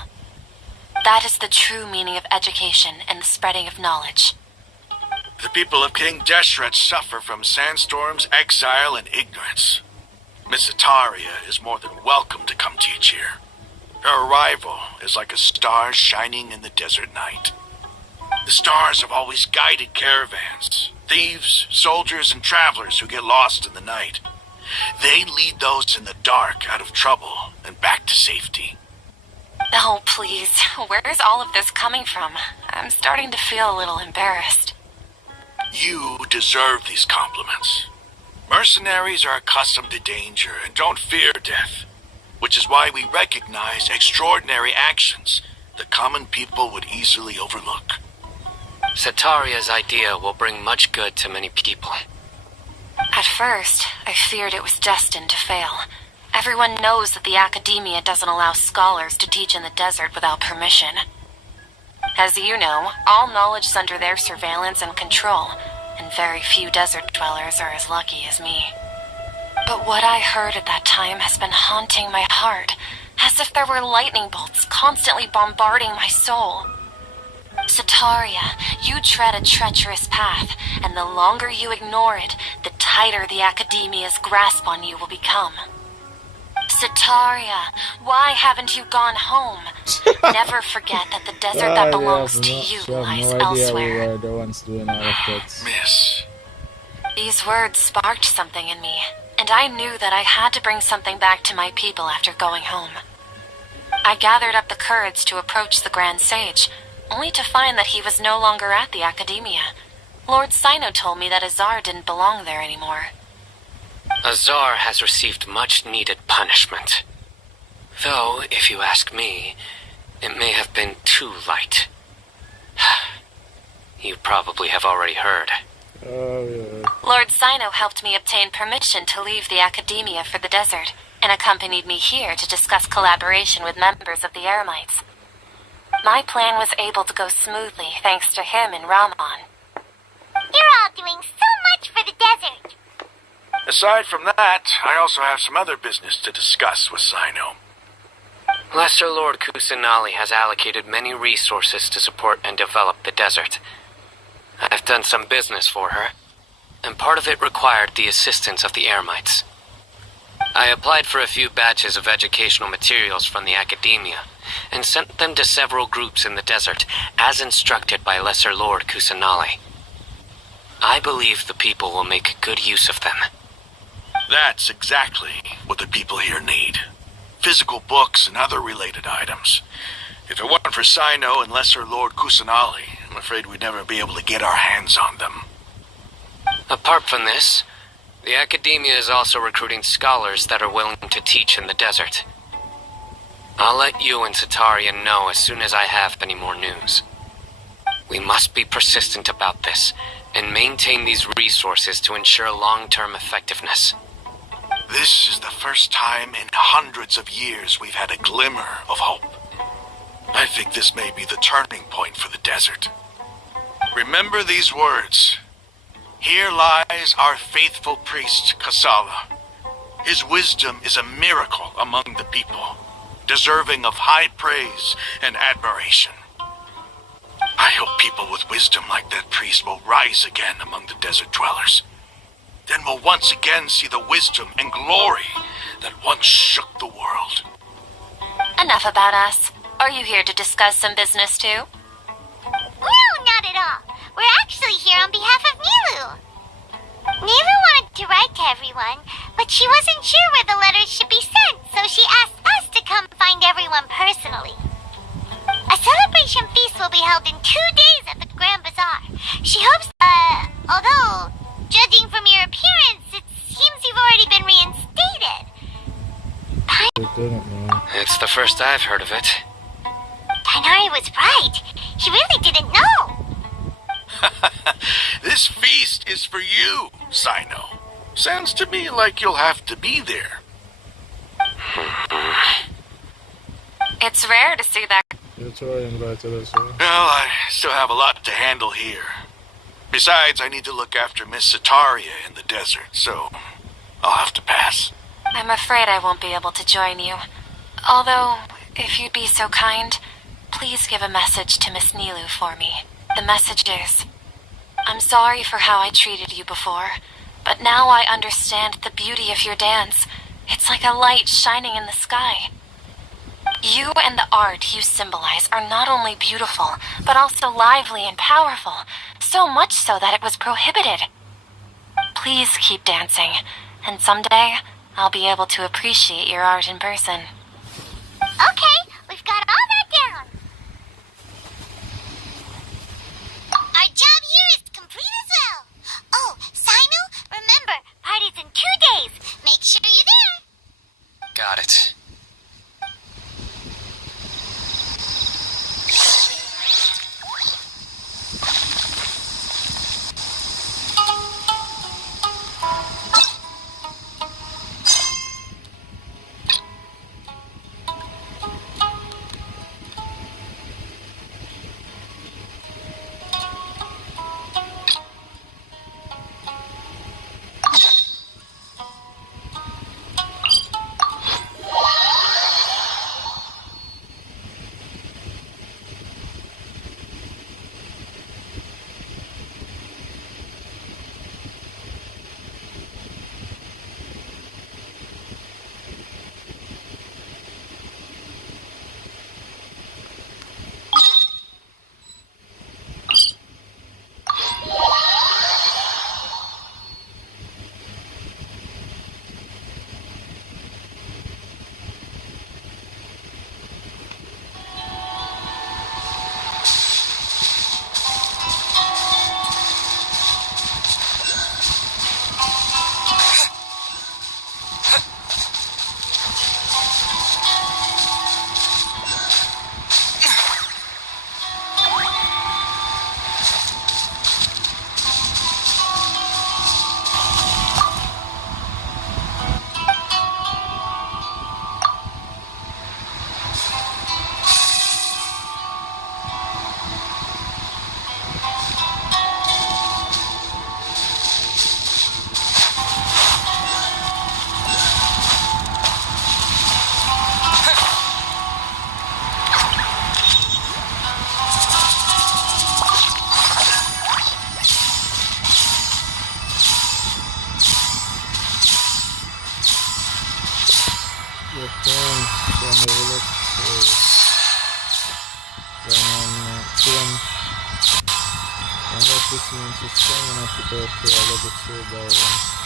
That is the true meaning of education and the spreading of knowledge. The people of King Deshret suffer from sandstorms, exile, and ignorance. Miss Sataria is more than welcome to come teach here. Her arrival is like a star shining in the desert night. The stars have always guided caravans, thieves, soldiers, and travelers who get lost in the night. They lead those in the dark out of trouble and back to safety. Oh, please, where's all of this coming from? I'm starting to feel a little embarrassed. You deserve these compliments. Mercenaries are accustomed to danger and don't fear death, which is why we recognize extraordinary actions that common people would easily overlook. Sataria's idea will bring much good to many people. At first, I feared it was destined to fail. Everyone knows that the academia doesn't allow scholars to teach in the desert without permission. As you know, all knowledge is under their surveillance and control, and very few desert dwellers are as lucky as me. But what I heard at that time has been haunting my heart, as if there were lightning bolts constantly bombarding my soul. Sataria, you tread a treacherous path, and the longer you ignore it, the tighter the academia's grasp on you will become. Sataria, why haven't you gone home? Never forget that the desert that belongs to you lies elsewhere. Miss. These words sparked something in me, and I knew that I had to bring something back to my people after going home. I gathered up the courage to approach the Grand Sage, only to find that he was no longer at the academia. Lord Sino told me that Azar didn't belong there anymore. Azar has received much-needed punishment. Though, if you ask me, it may have been too light. You probably have already heard. Oh, yeah. Lord Sino helped me obtain permission to leave the Academia for the desert, and accompanied me here to discuss collaboration with members of the Eremites. My plan was able to go smoothly thanks to him and Rahman. You're all doing so much for the desert. Aside from that, I also have some other business to discuss with Sino. Lesser Lord Kusanali has allocated many resources to support and develop the desert. I've done some business for her, and part of it required the assistance of the Eremites. I applied for a few batches of educational materials from the Academia, and sent them to several groups in the desert, as instructed by Lesser Lord Kusanali. I believe the people will make good use of them. That's exactly what the people here need. Physical books and other related items. If it weren't for Sino and Lesser Lord Kusanali, I'm afraid we'd never be able to get our hands on them. Apart from this, the Academia is also recruiting scholars that are willing to teach in the desert. I'll let you and Satarian know as soon as I have any more news. We must be persistent about this, and maintain these resources to ensure long-term effectiveness. This is the first time in hundreds of years we've had a glimmer of hope. I think this may be the turning point for the desert. Remember these words. Here lies our faithful priest, Kasala. His wisdom is a miracle among the people, deserving of high praise and admiration. I hope people with wisdom like that priest will rise again among the desert dwellers. Then we'll once again see the wisdom and glory that once shook the world. Enough about us. Are you here to discuss some business too? No, not at all. We're actually here on behalf of Nilu. Nilu wanted to write to everyone, but she wasn't sure where the letters should be sent, so she asked us to come find everyone personally. A celebration feast will be held in 2 days at the Grand Bazaar. She hopes, although, judging from your appearance, it seems you've already been reinstated. It's the first I've heard of it. Tainari was right. He really didn't know. This feast is for you, Sino. Sounds to me like you'll have to be there. It's rare to see that. That's why I invited us. Well, I still have a lot to handle here. Besides, I need to look after Miss Sataria in the desert, so I'll have to pass. I'm afraid I won't be able to join you. Although, if you'd be so kind, please give a message to Miss Nilu for me. The message is, I'm sorry for how I treated you before, but now I understand the beauty of your dance. It's like a light shining in the sky. You and the art you symbolize are not only beautiful, but also lively and powerful, so much so that it was prohibited. Please keep dancing, and someday I'll be able to appreciate your art in person. Okay, we've got all that down. Our job here is complete as well. Oh, Sino, remember, party's in 2 days. Make sure you're there. Got it. things can overlook when I'm feeling unless this means it's strong enough to go through all of the shield barrier.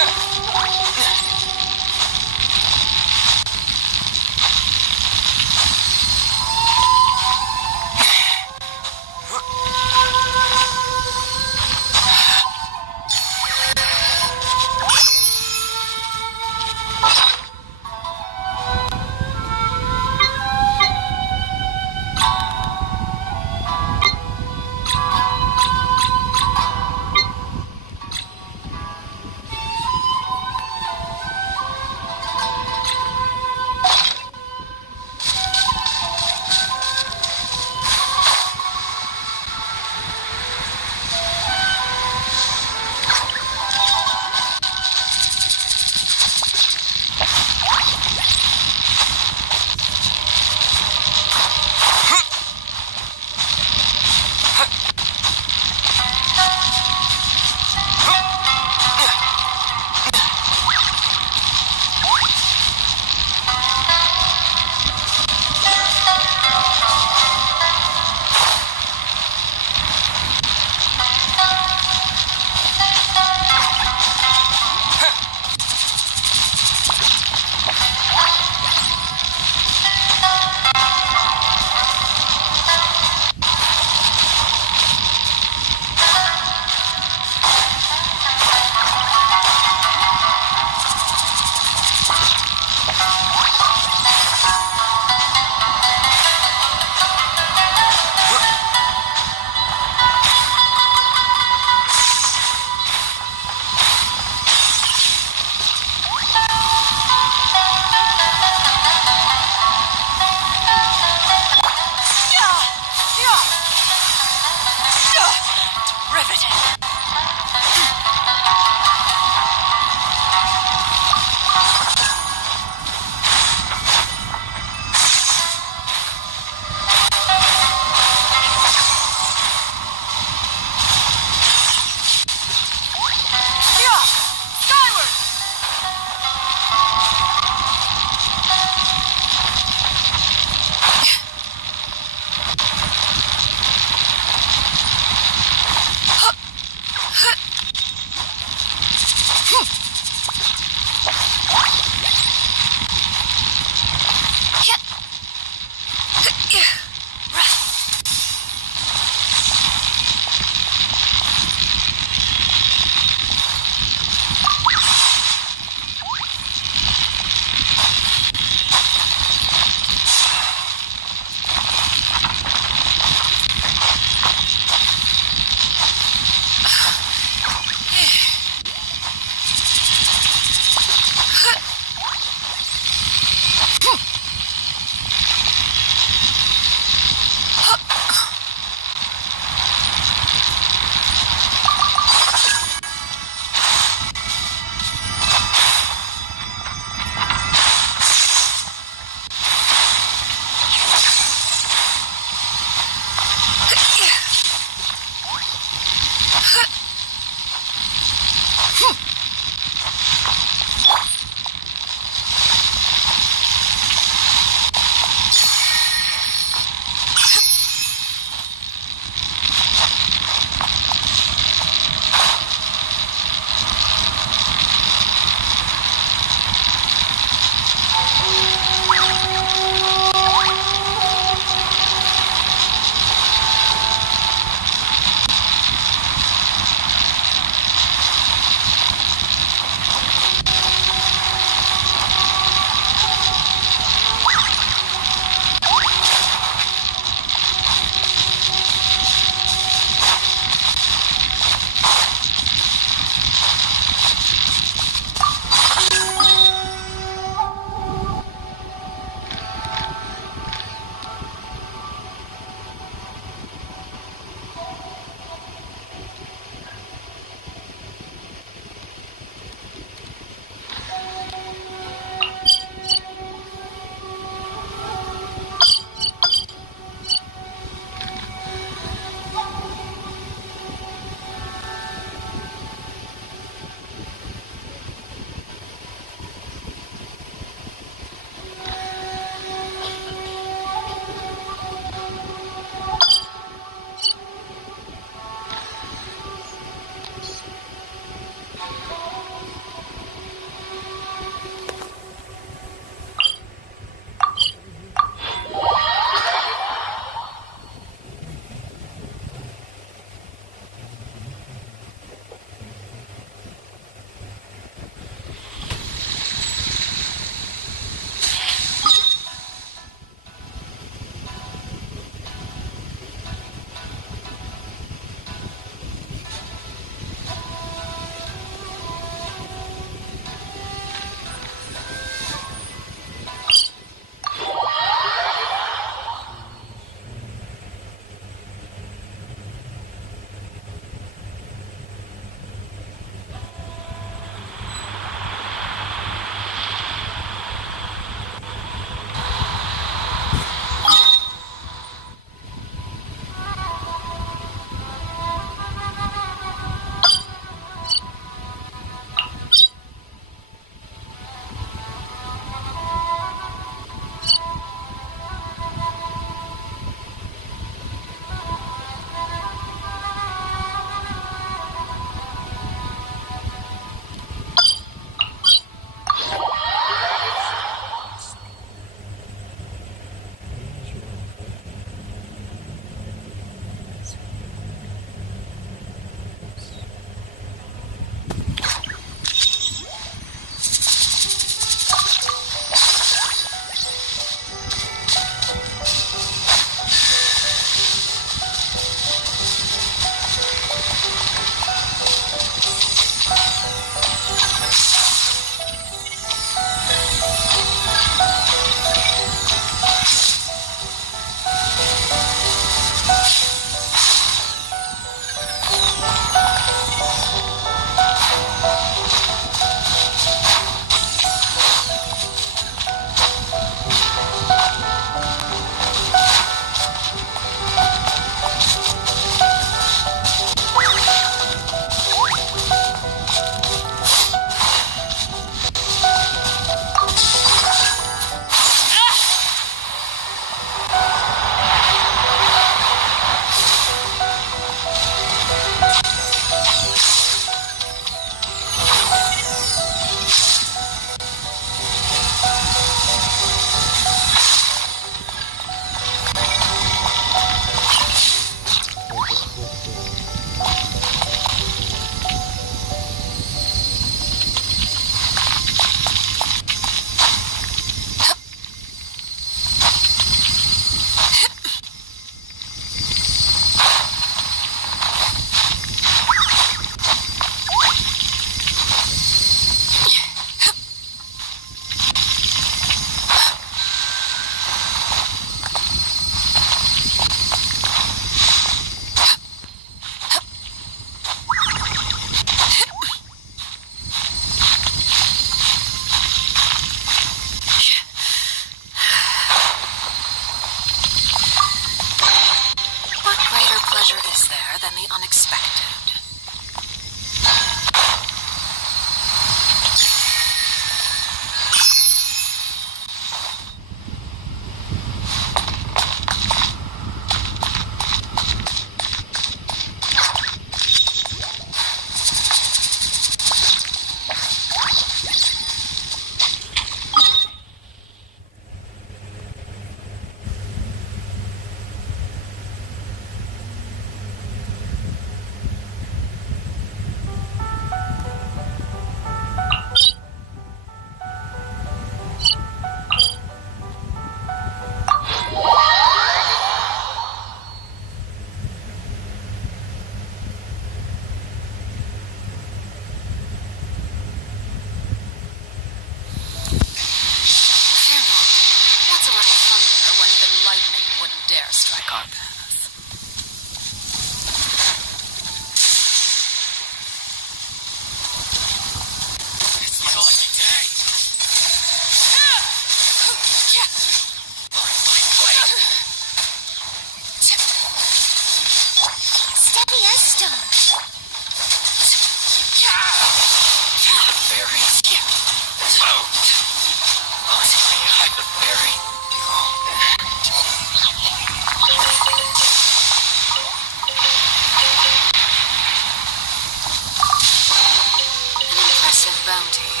bounty.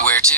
Where to?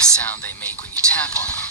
Sound they make when you tap on them.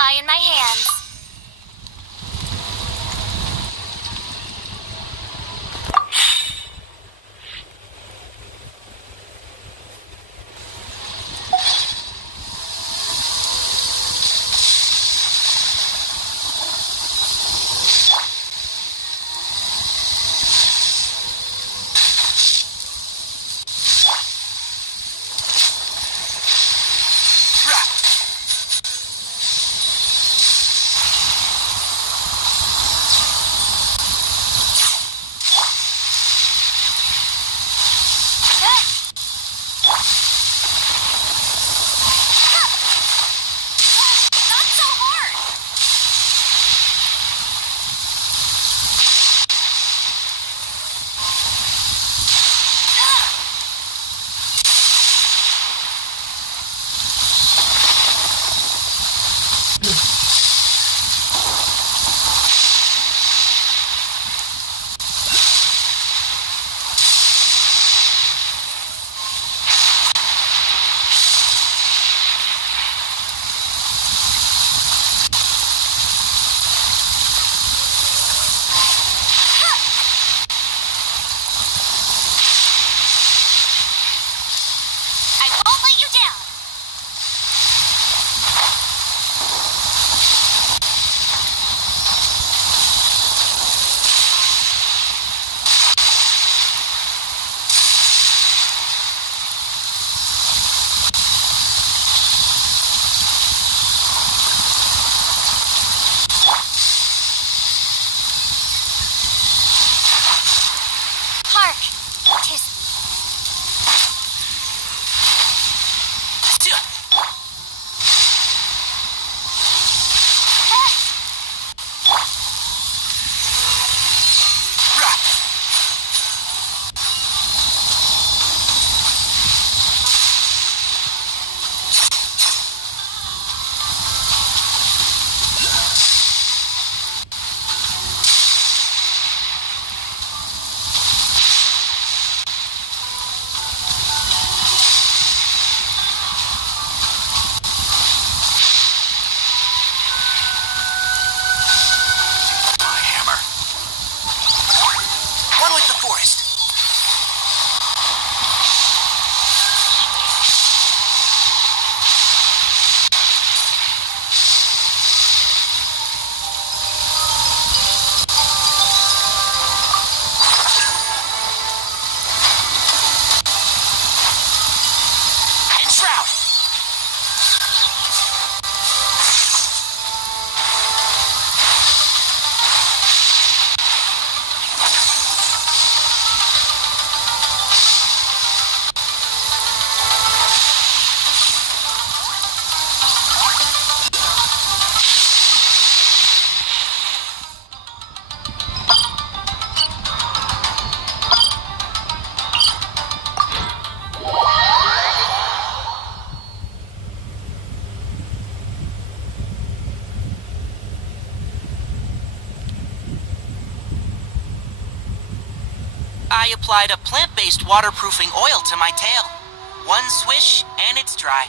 supply in my hands. I applied a plant-based waterproofing oil to my tail. One swish, and it's dry.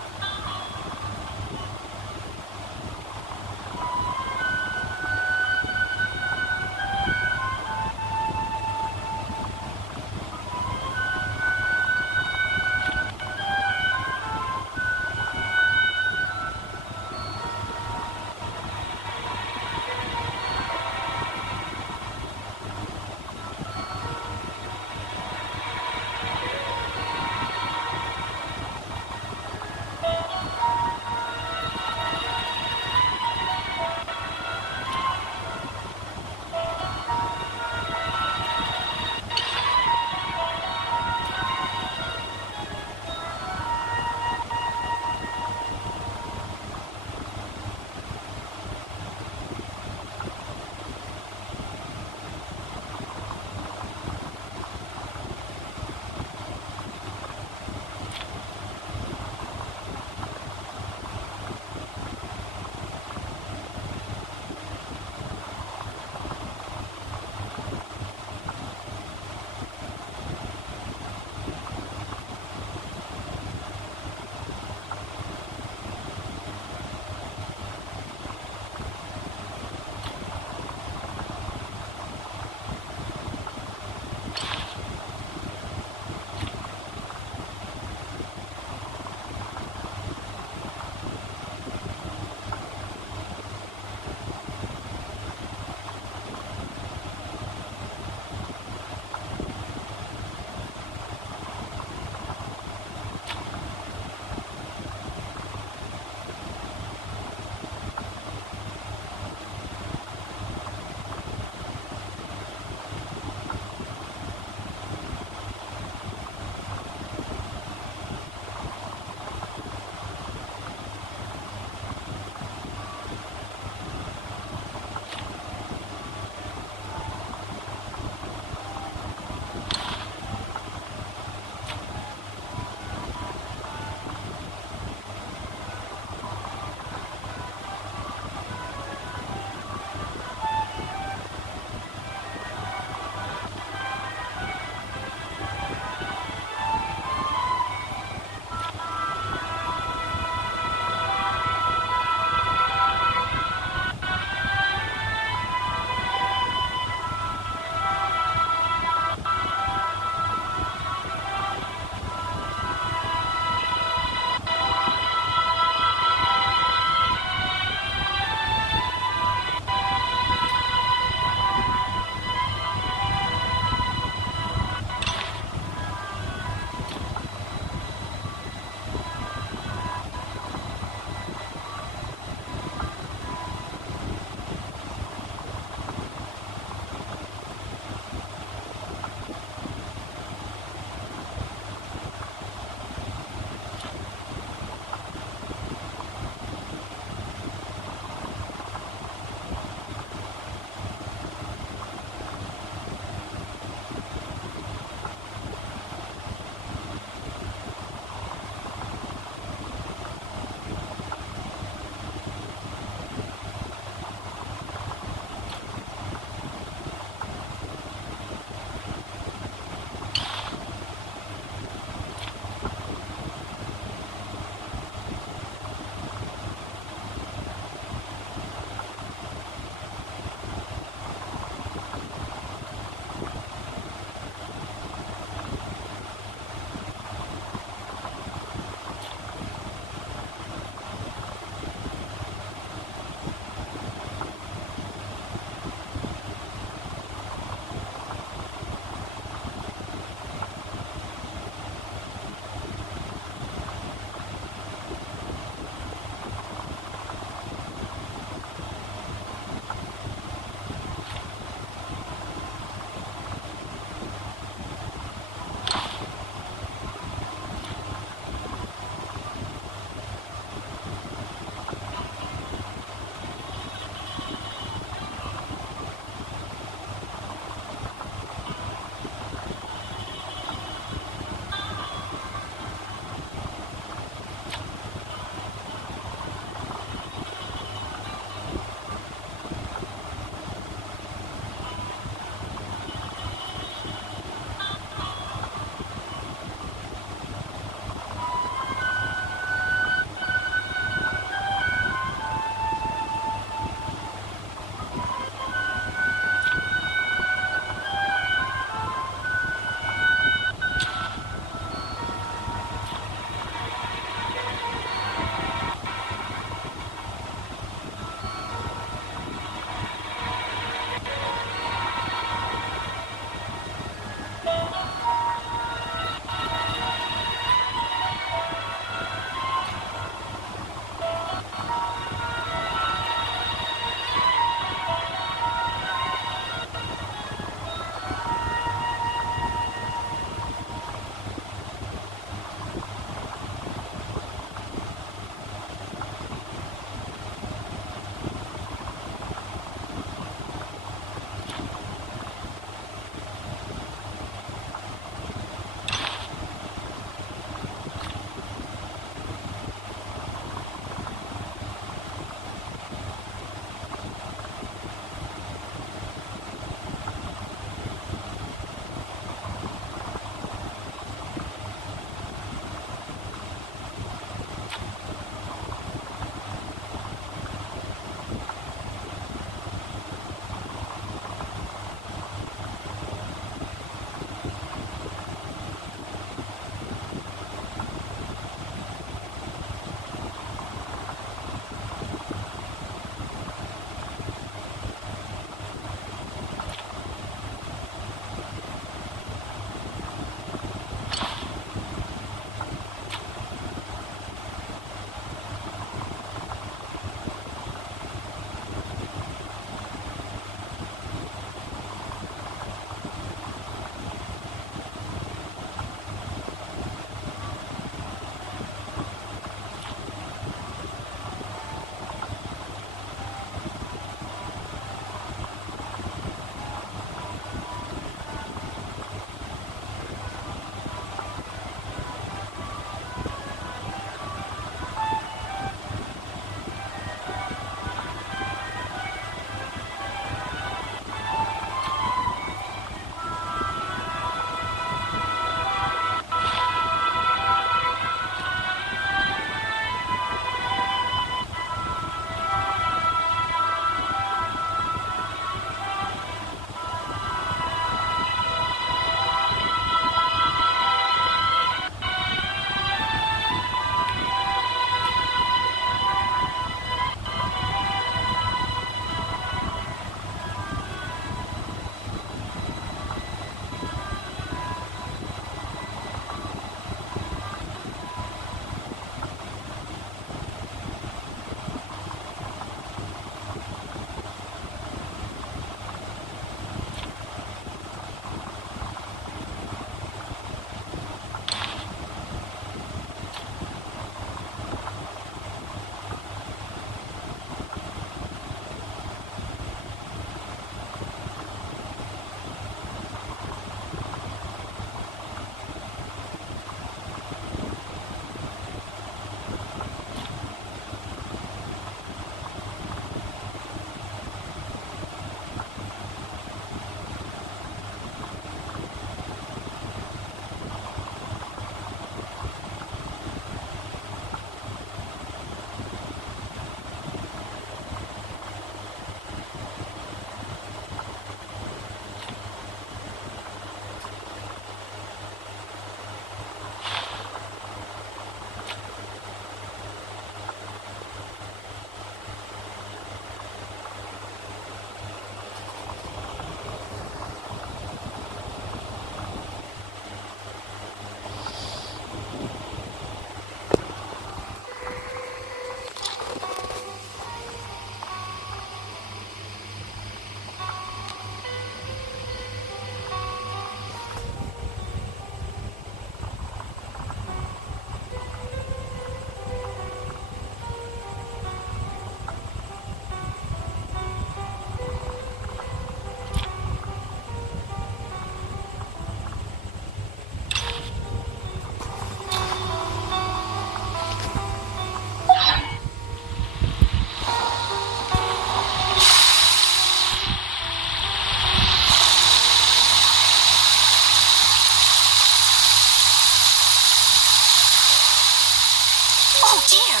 dear.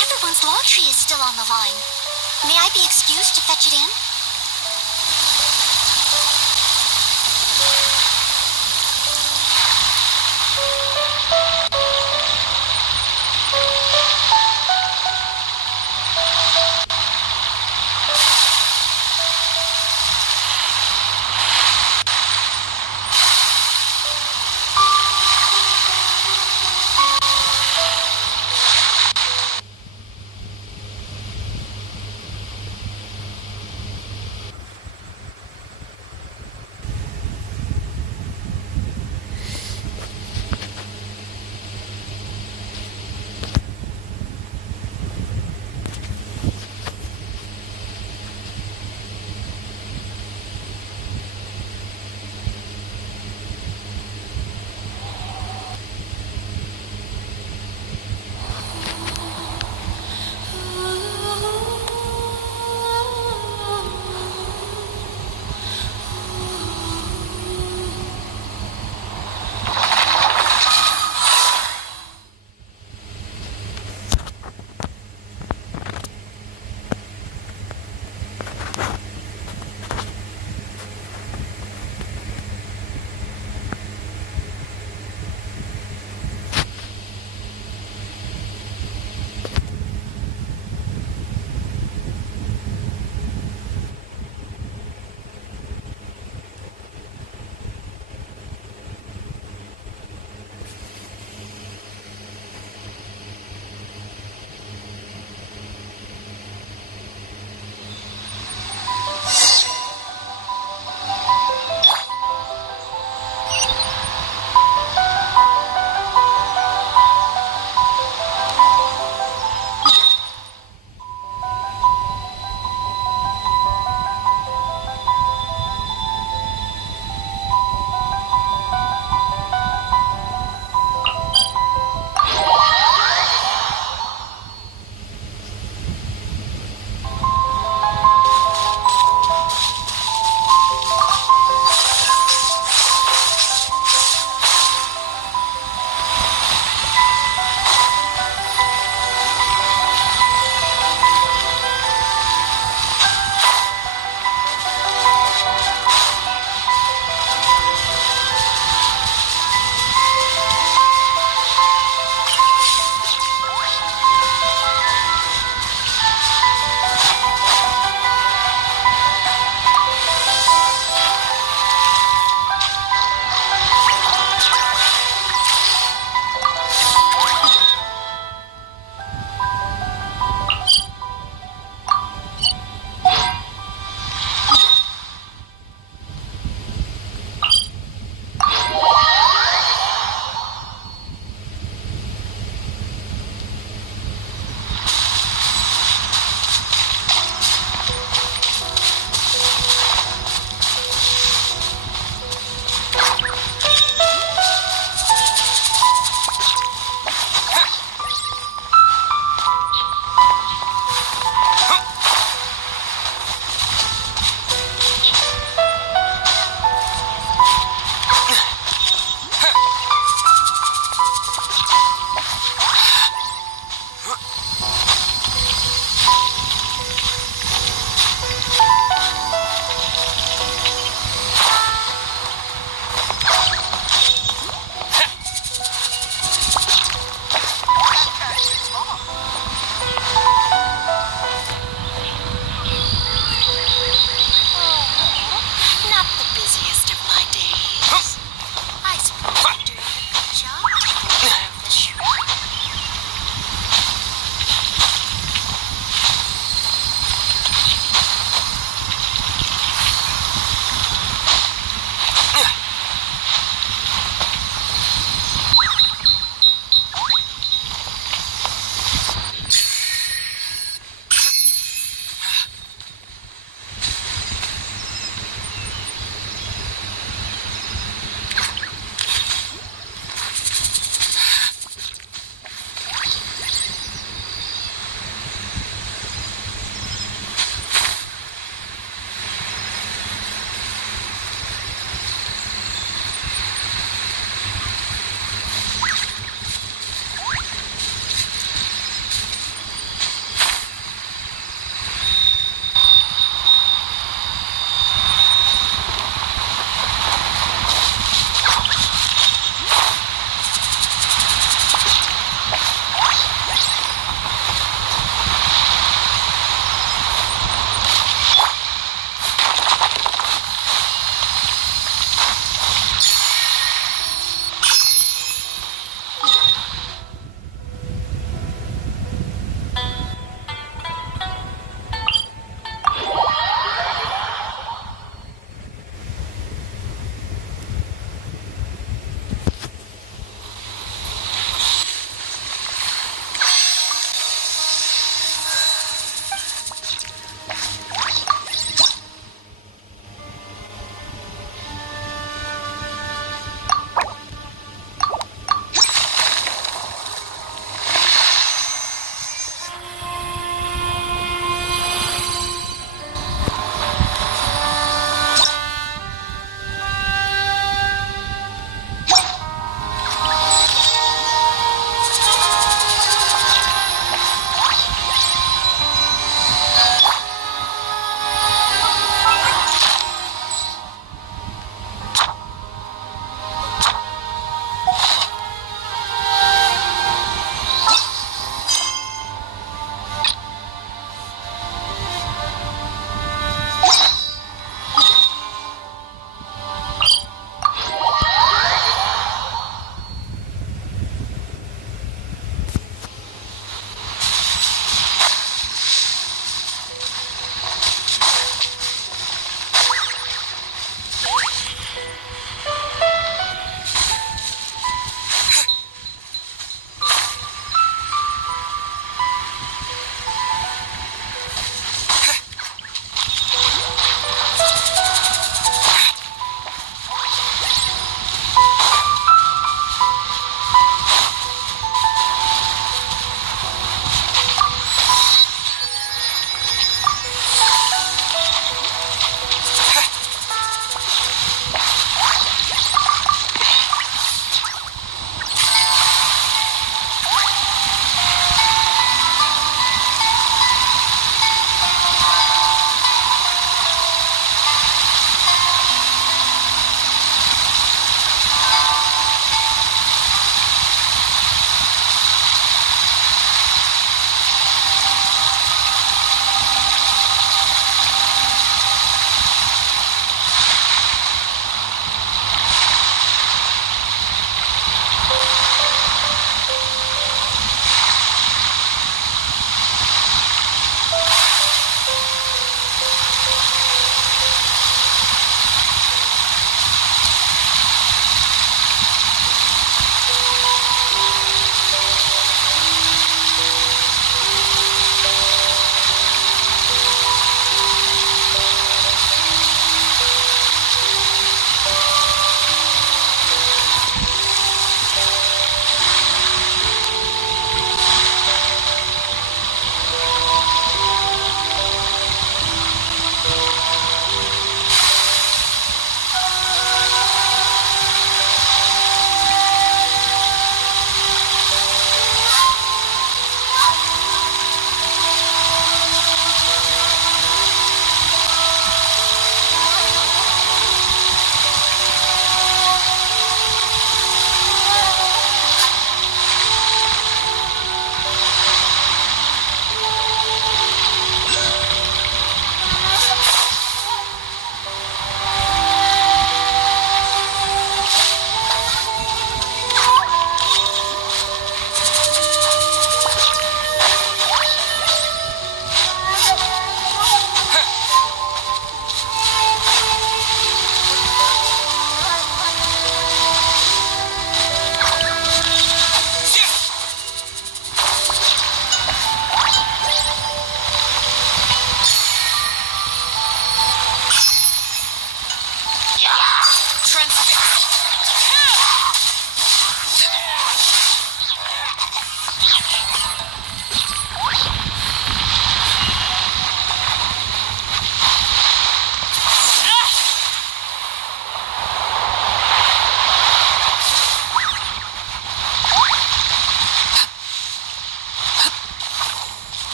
Everyone's laundry is still on the line. May I be excused to fetch it in?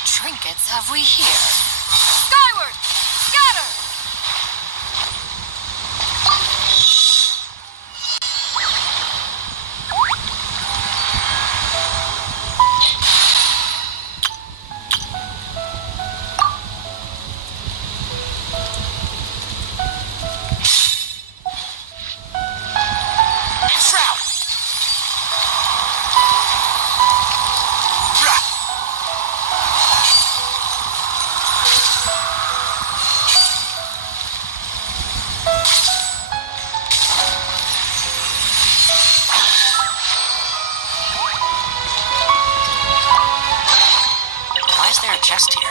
What trinkets have we here? Skyward! Scatter! Chest here.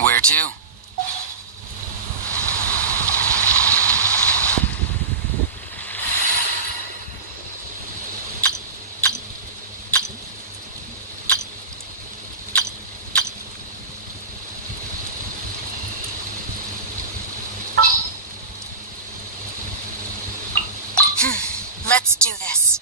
Where to? Let's do this.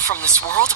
from this world.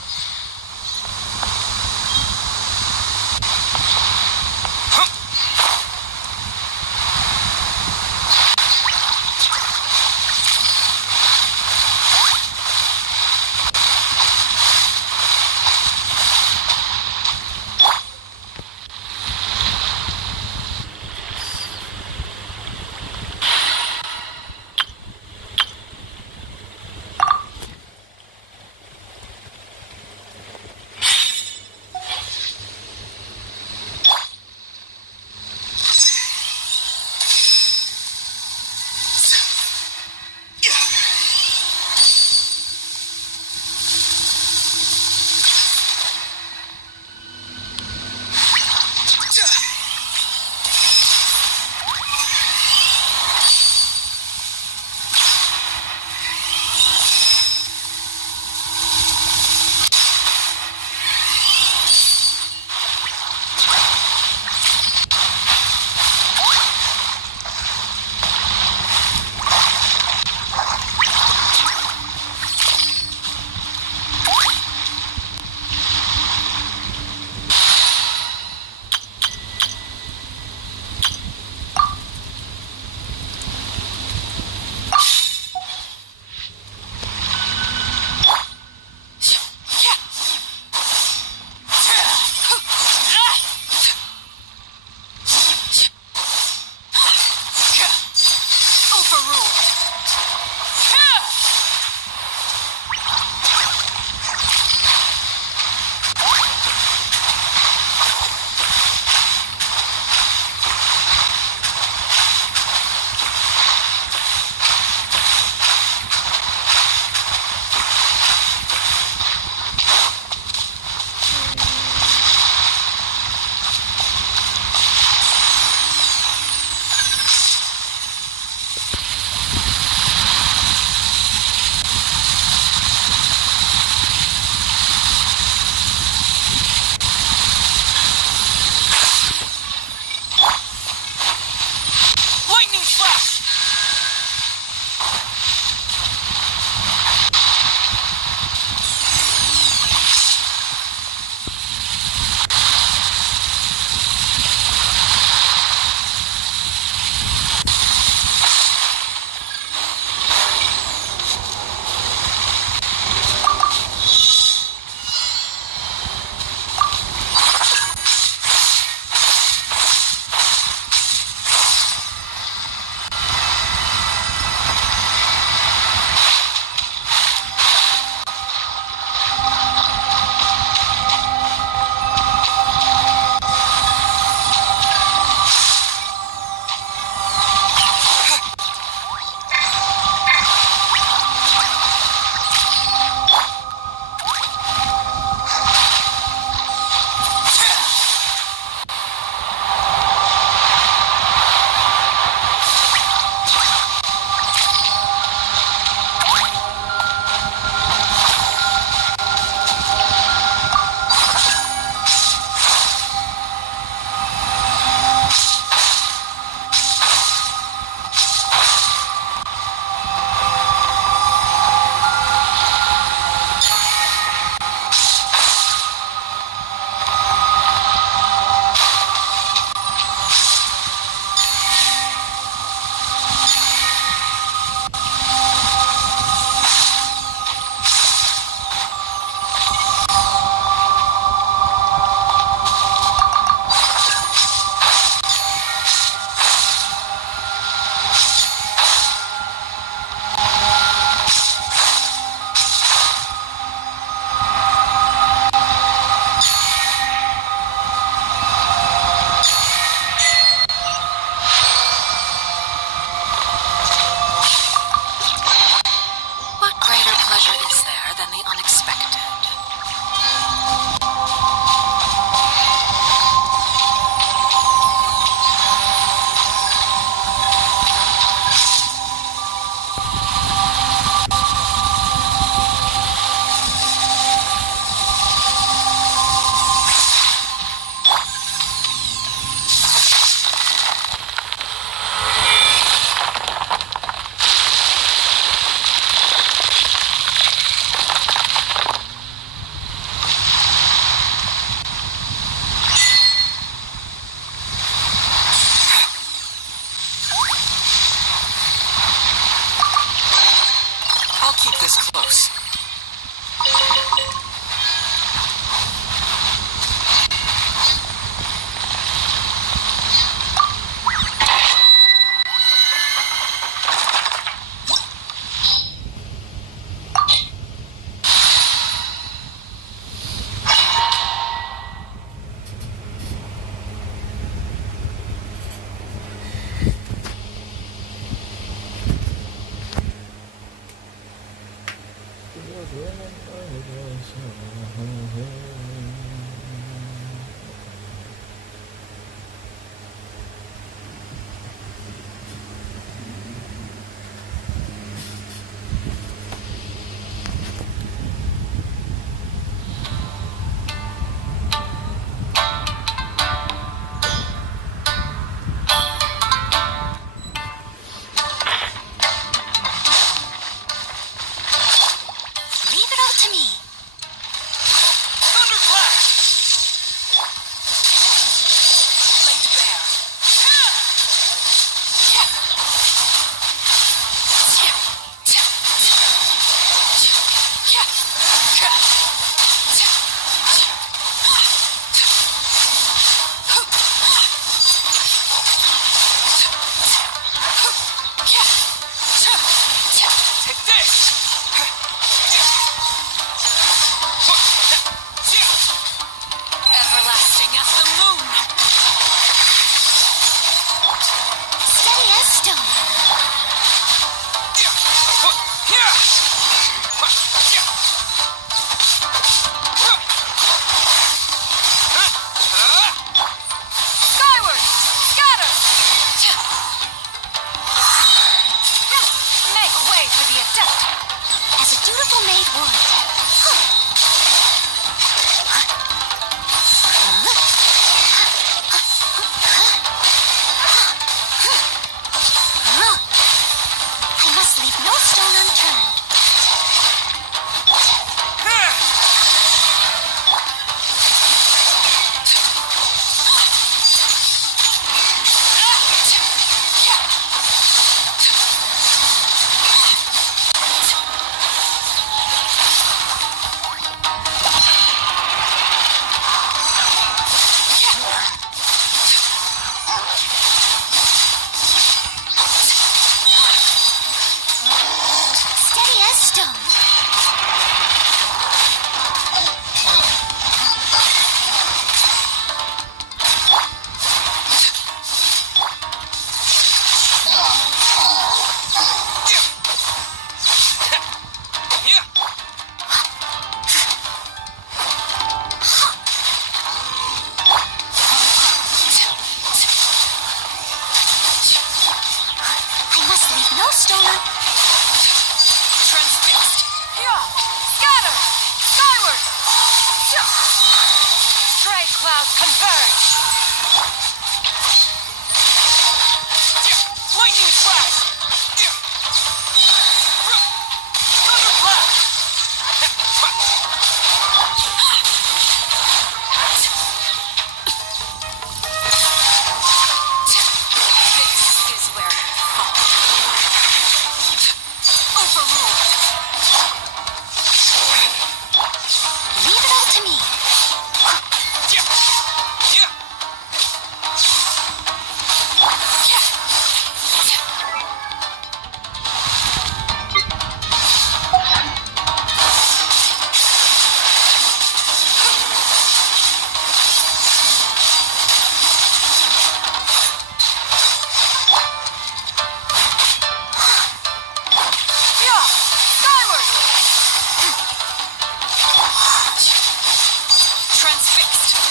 next?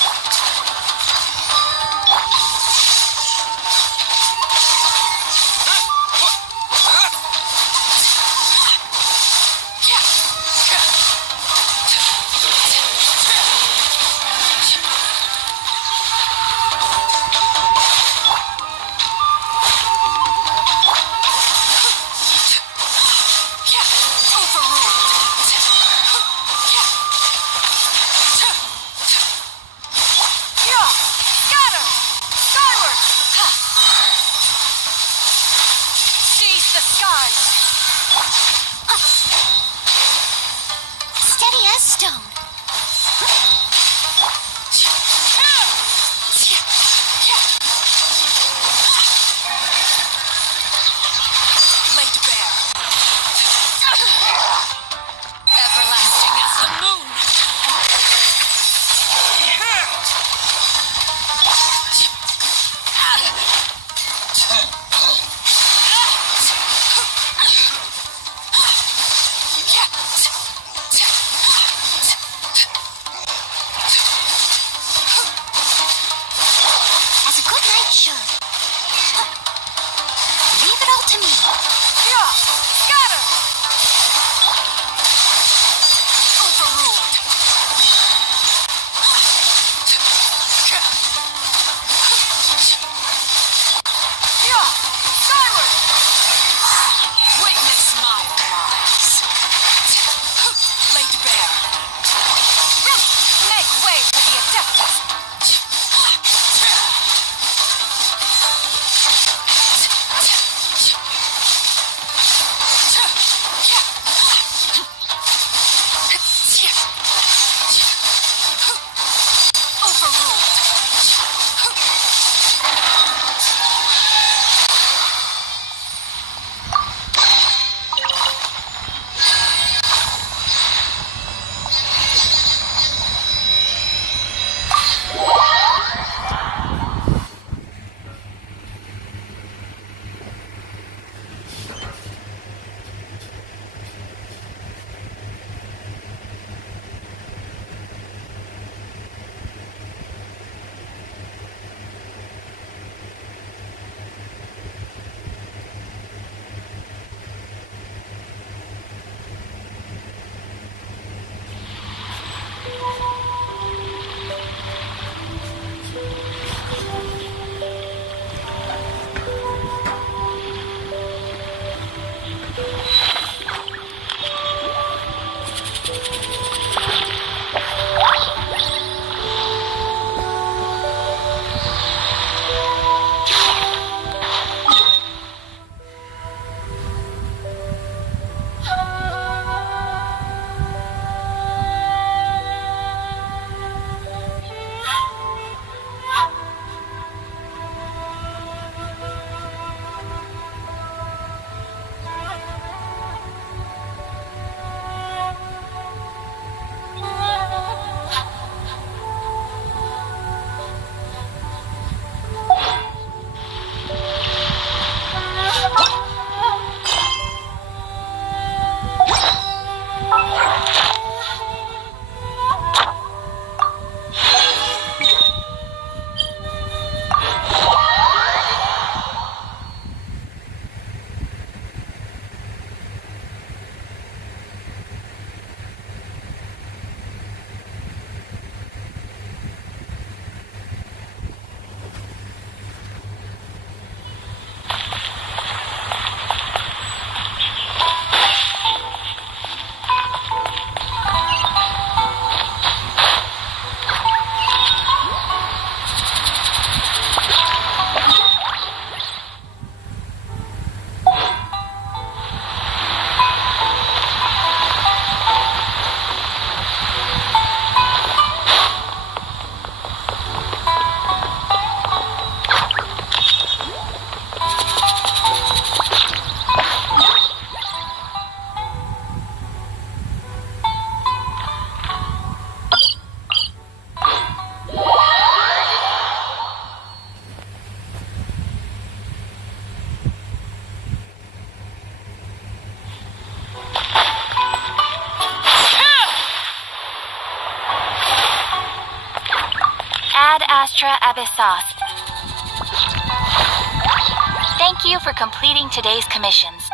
Steady as stone. Laid bare. Everlasting as the moon. As a good knight should. Leave it all to me. Scatter! Overruled. Skyward! Witness my rise. Laid bare. Make way for the Adeptus. Ad Astra Abyssos. Thank you for completing today's commissions.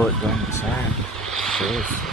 short dumb time. Seriously.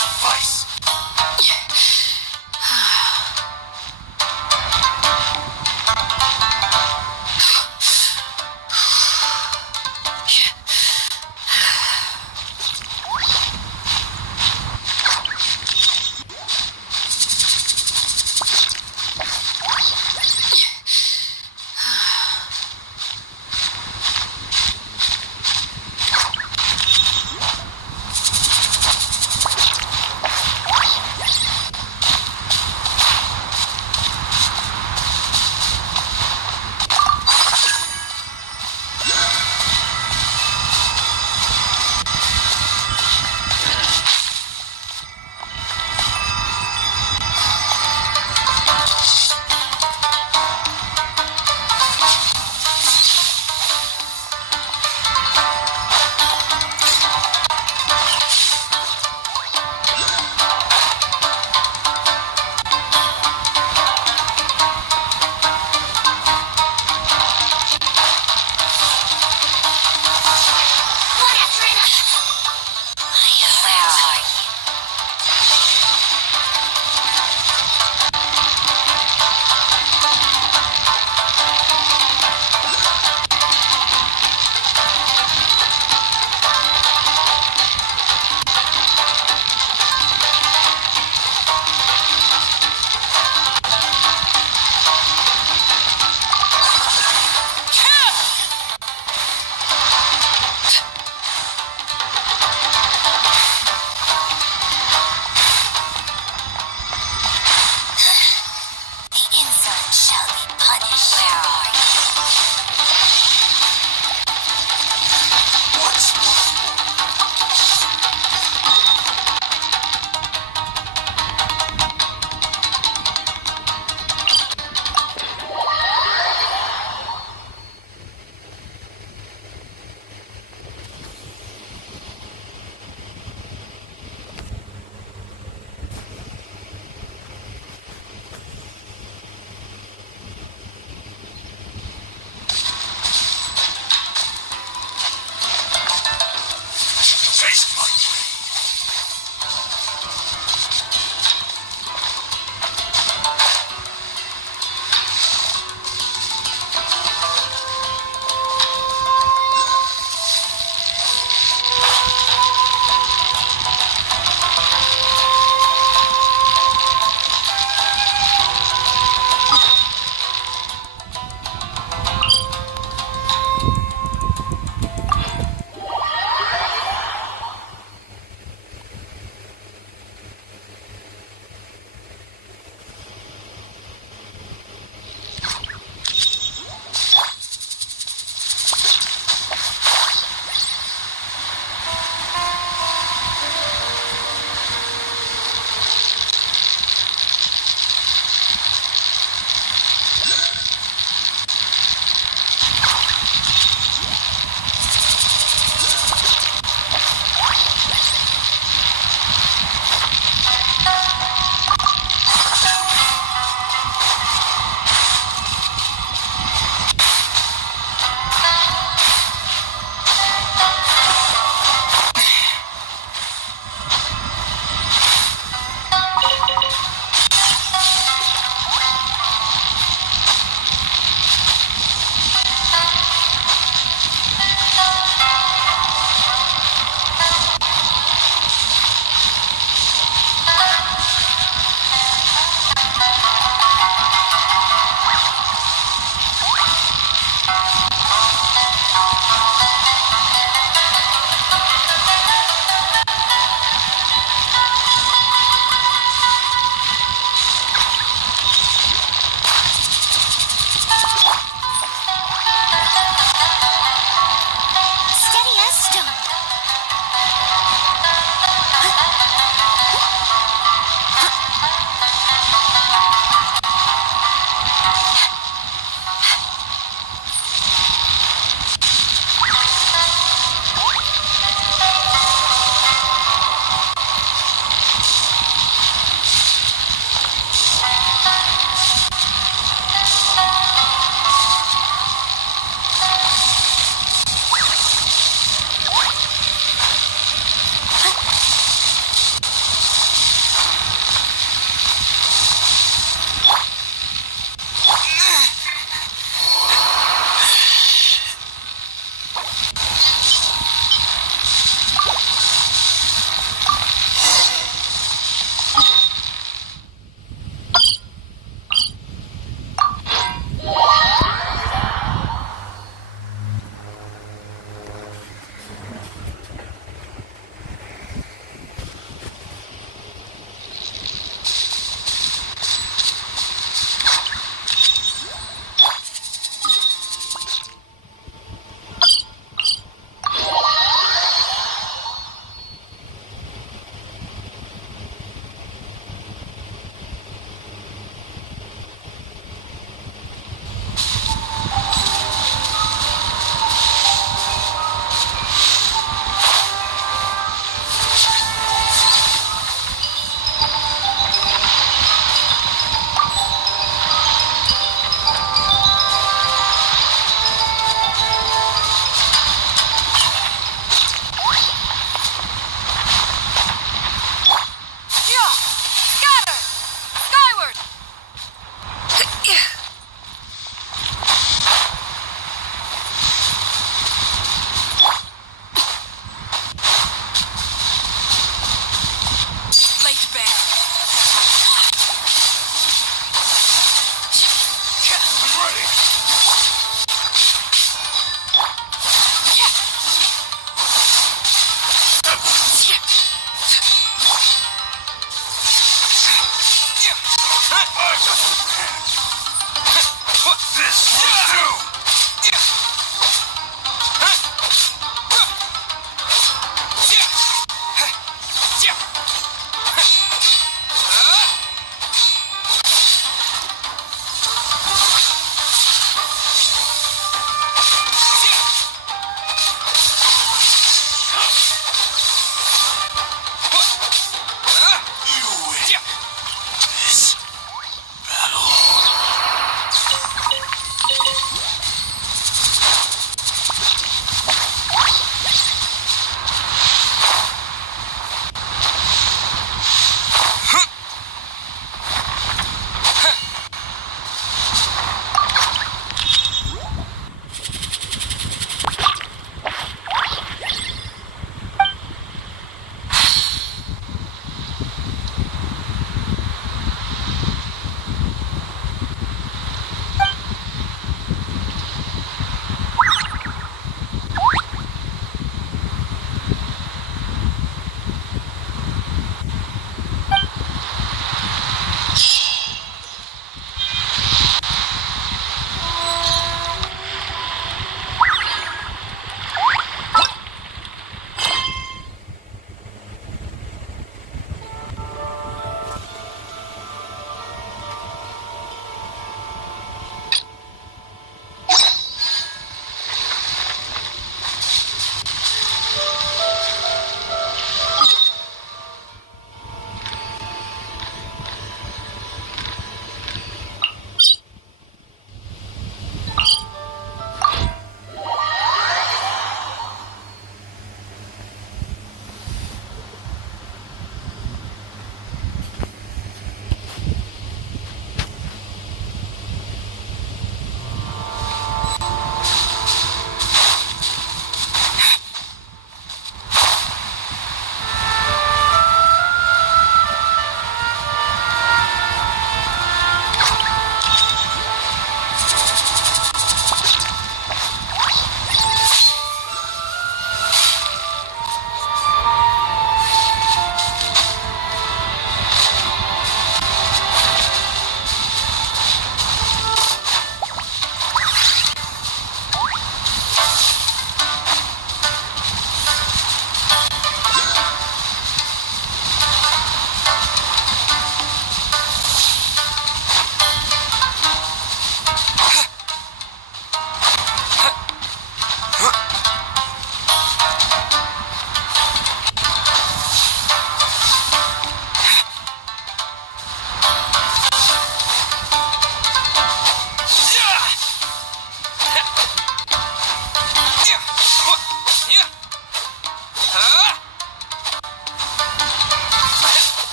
suffice.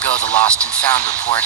forego the lost and found report.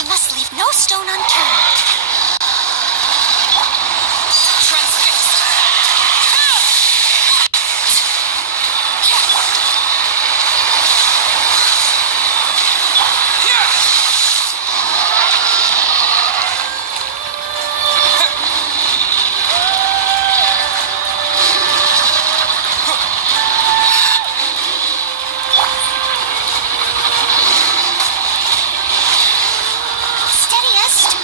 I must leave no stone unturned. Steadiest.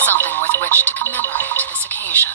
Something with which to commemorate this occasion.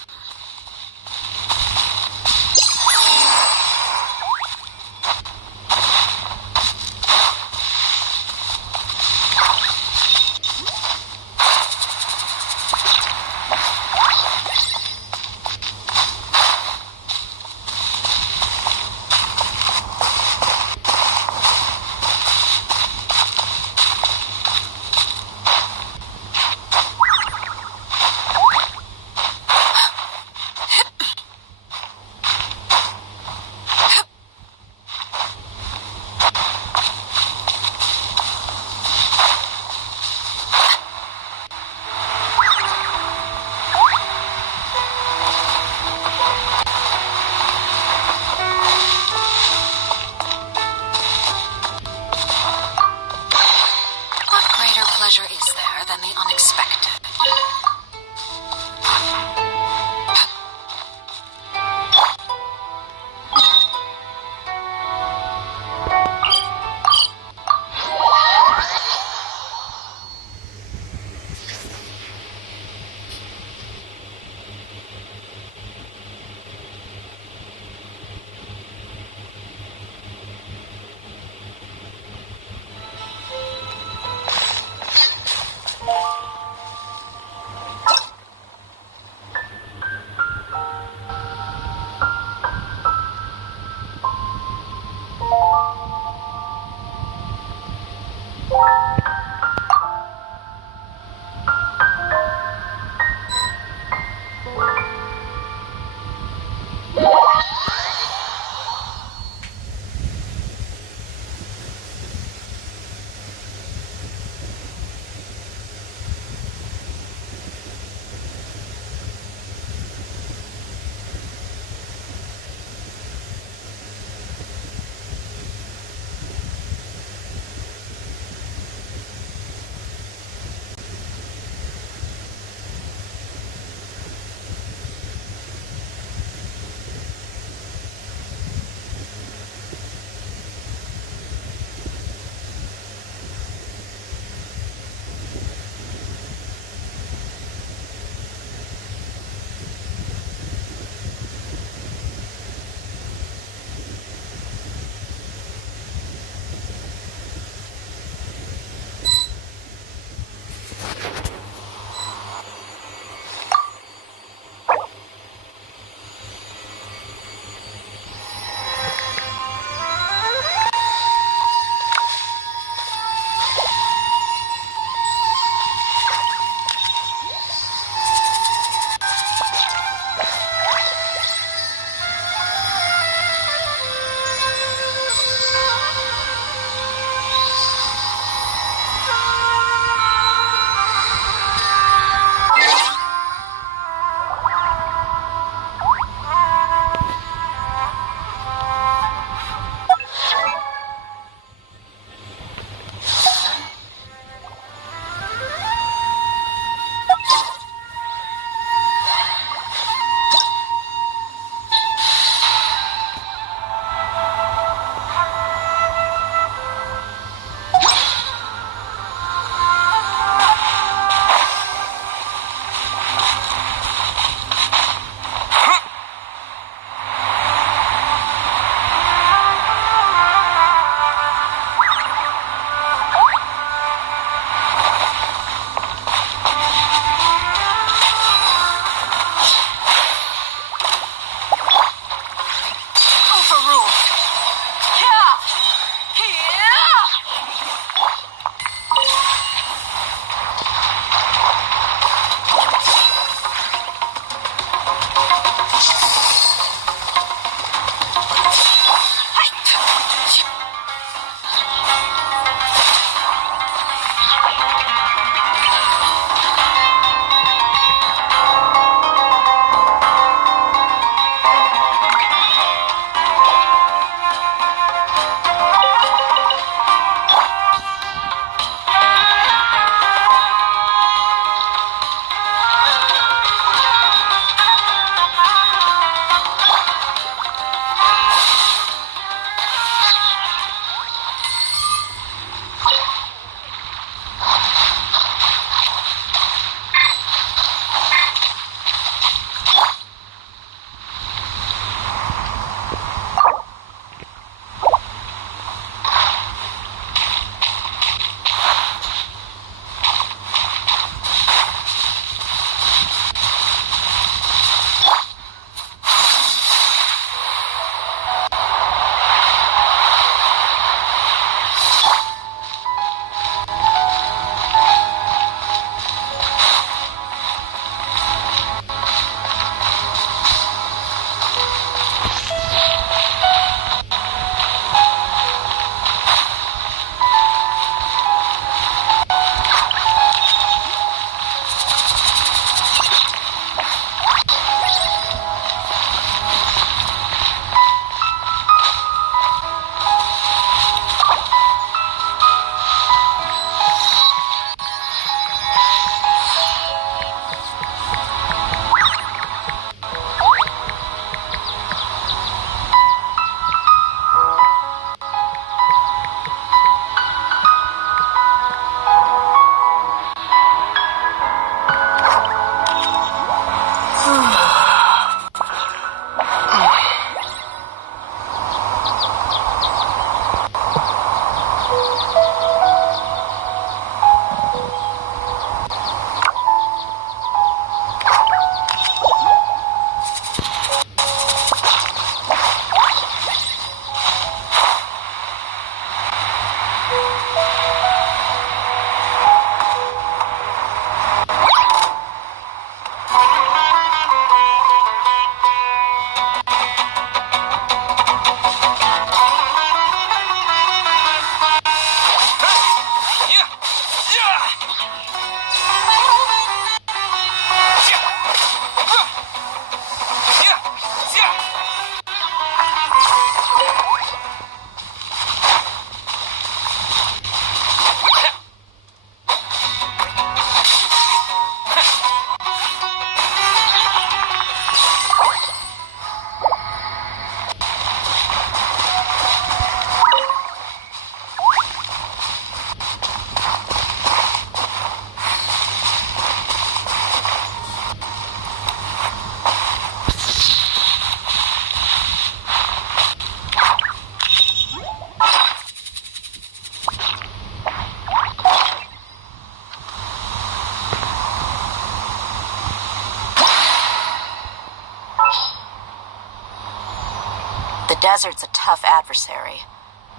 desert's a tough adversary,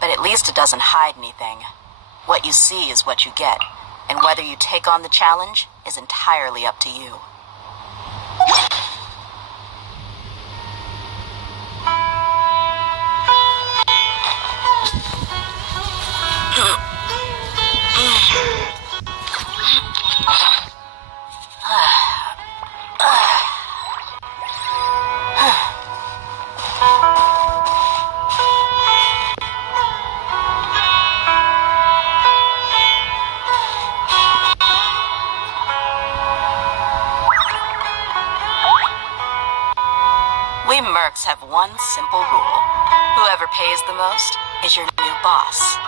but at least it doesn't hide anything. What you see is what you get, and whether you take on the challenge is entirely up to you. We mercs have one simple rule. Whoever pays the most is your new boss.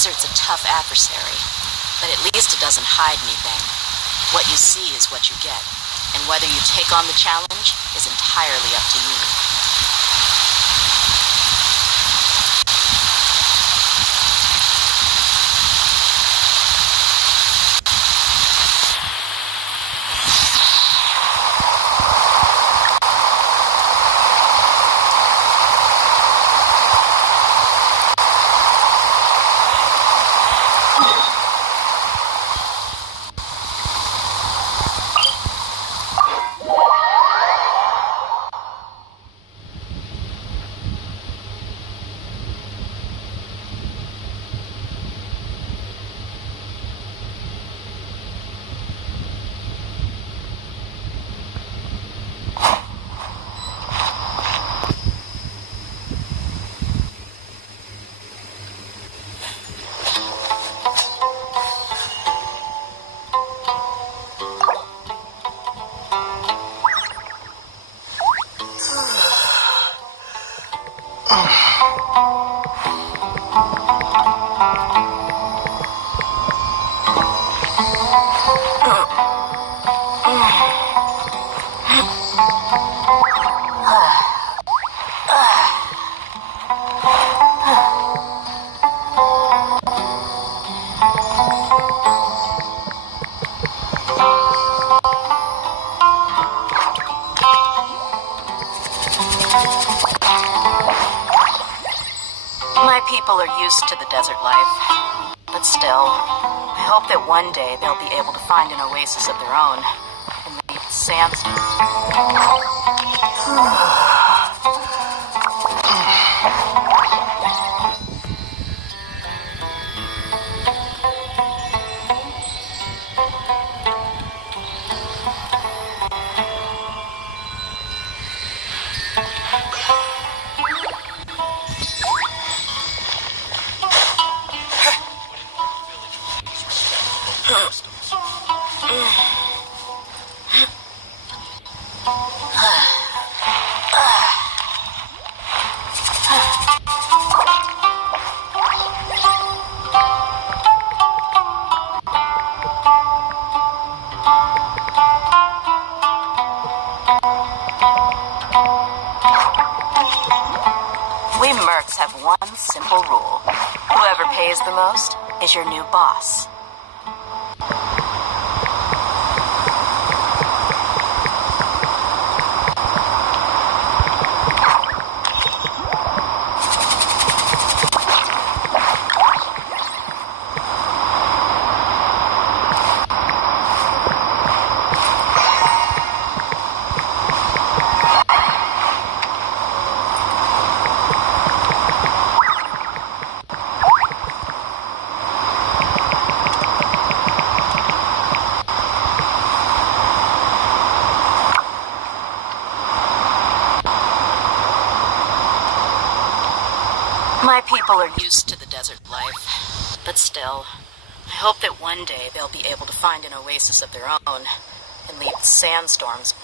desert's a tough adversary, but at least it doesn't hide anything. What you see is what you get, and whether you take on the challenge is entirely up to you. My people are used to the desert life, but still, I hope that one day they'll be able to find an oasis of their own in the sandstone. We mercs have one simple rule. Whoever pays the most is your new boss. My people are used to the desert life, but still, I hope that one day they'll be able to find an oasis of their own and leave the sandstorms.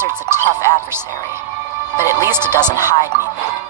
desert's a tough adversary, but at least it doesn't hide anything.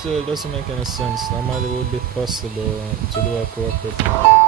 still doesn't make any sense. Normally it would be possible to do a cooperative.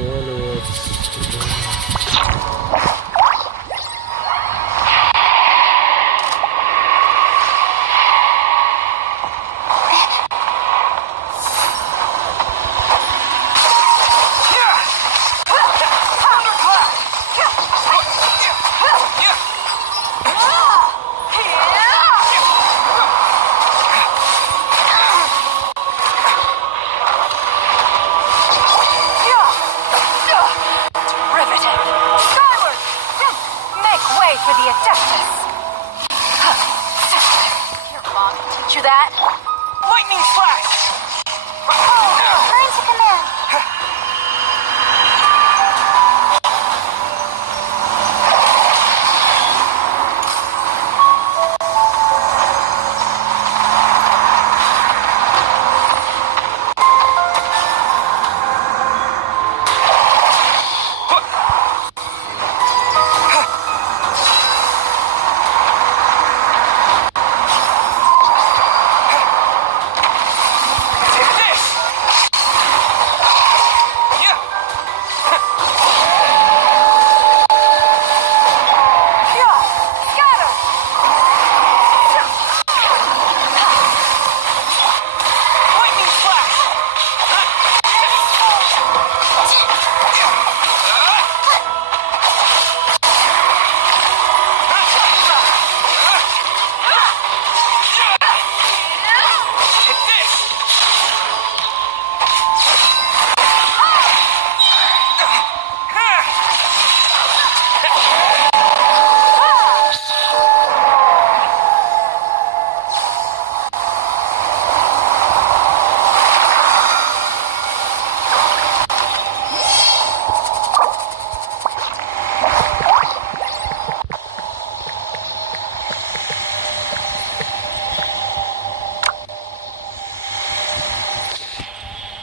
say all the words.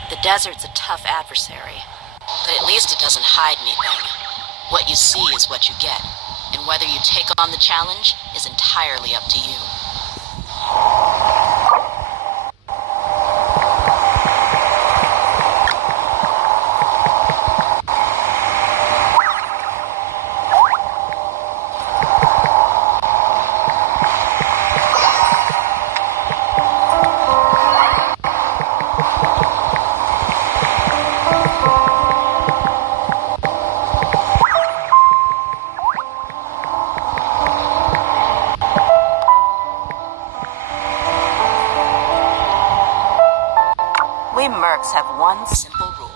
The desert's a tough adversary, but at least it doesn't hide anything. What you see is what you get, and whether you take on the challenge is entirely up to you. Mercs have one simple rule.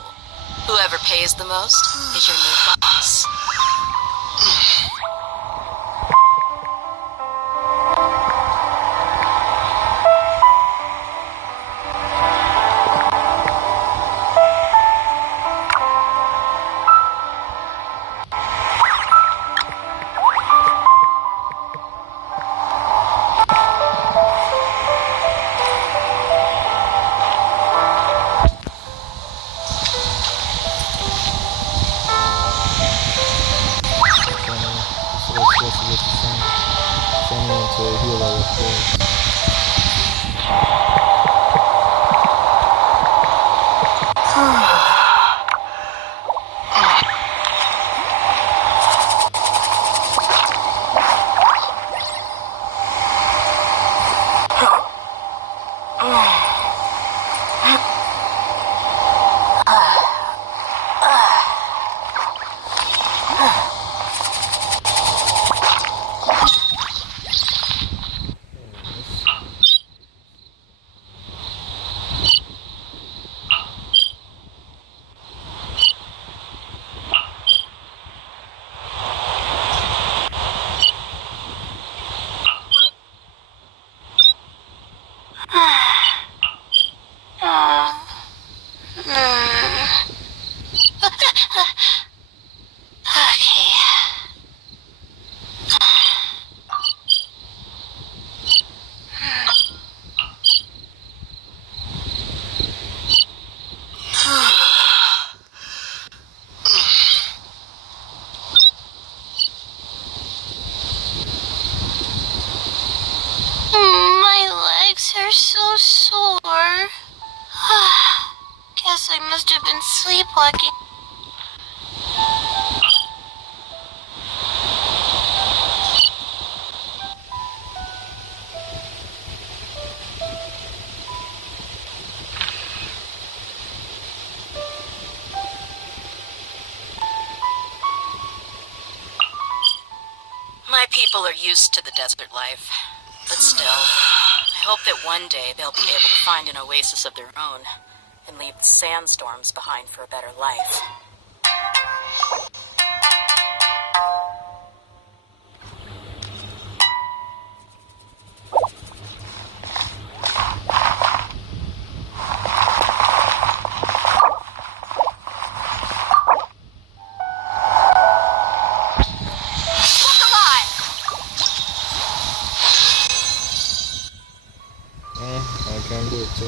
Whoever pays the most is your new boss. Guess I must have been sleepwalking. people are used to the desert life. But still, I hope that one day they'll be able to find an oasis of their own and leave the sandstorms behind for a better life. I can do it too.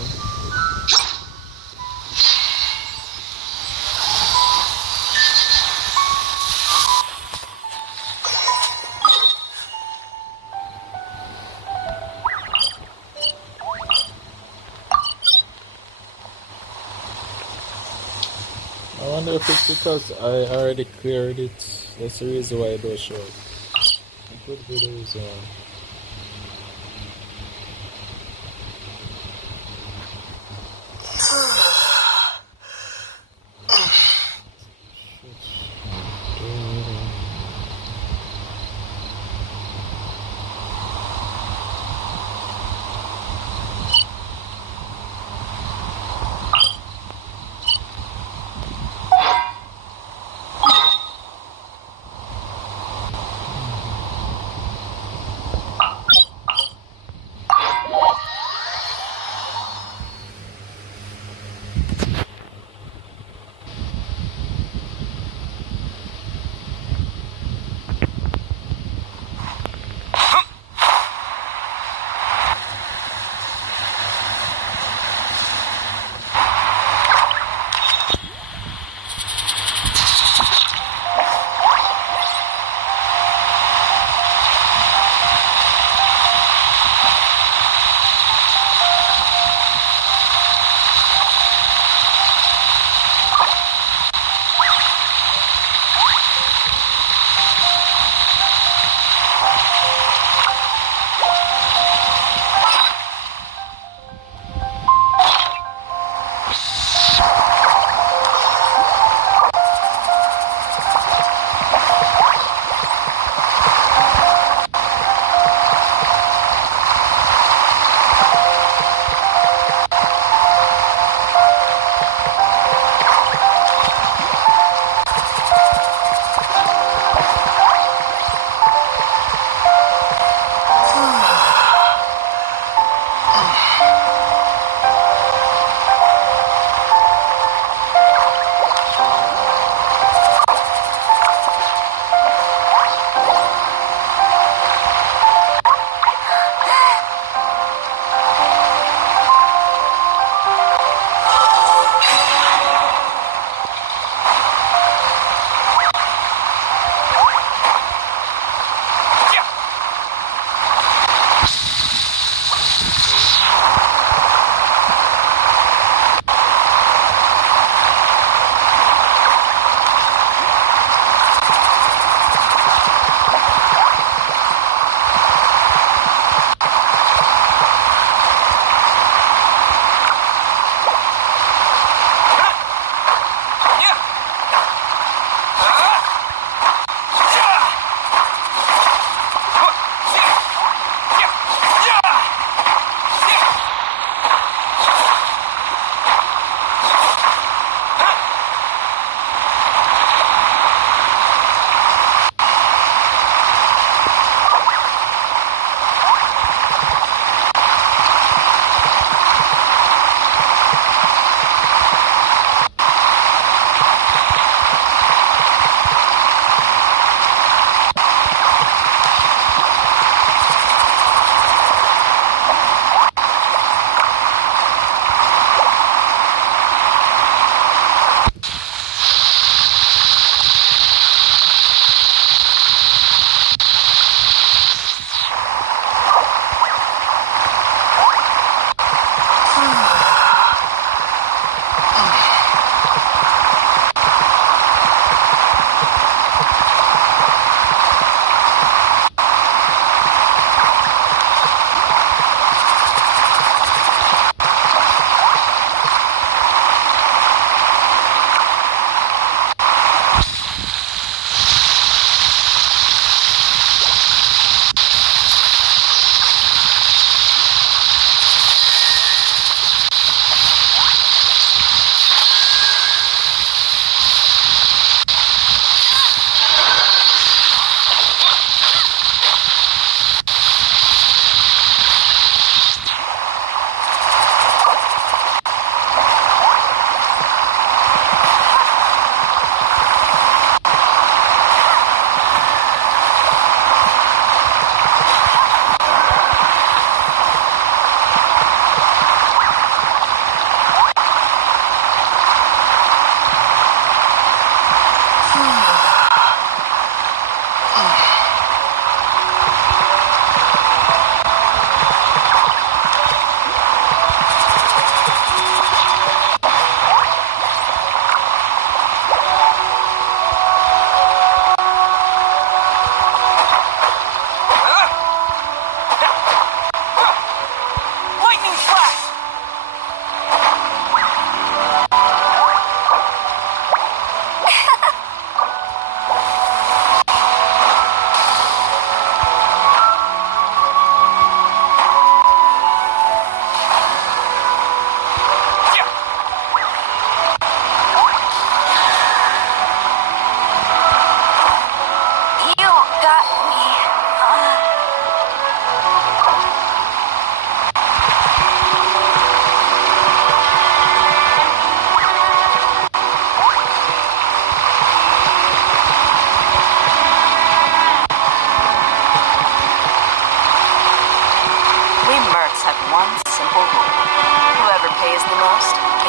I wonder if it's because I already cleared it. That's the reason why it don't show. It could be the reason why.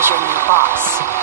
as your new boss.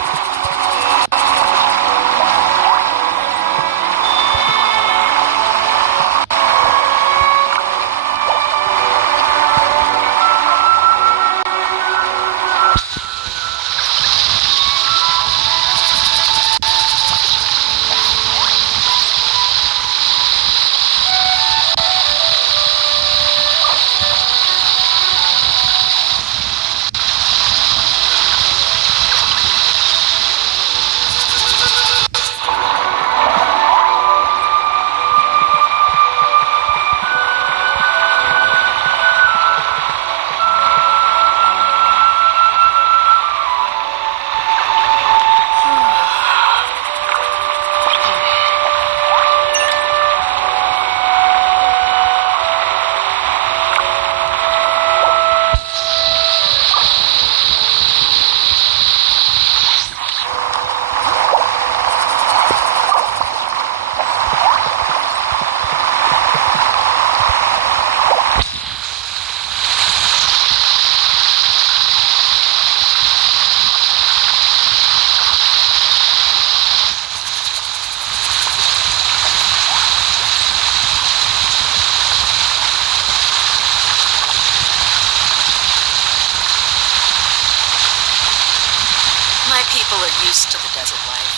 My people are used to the desert life,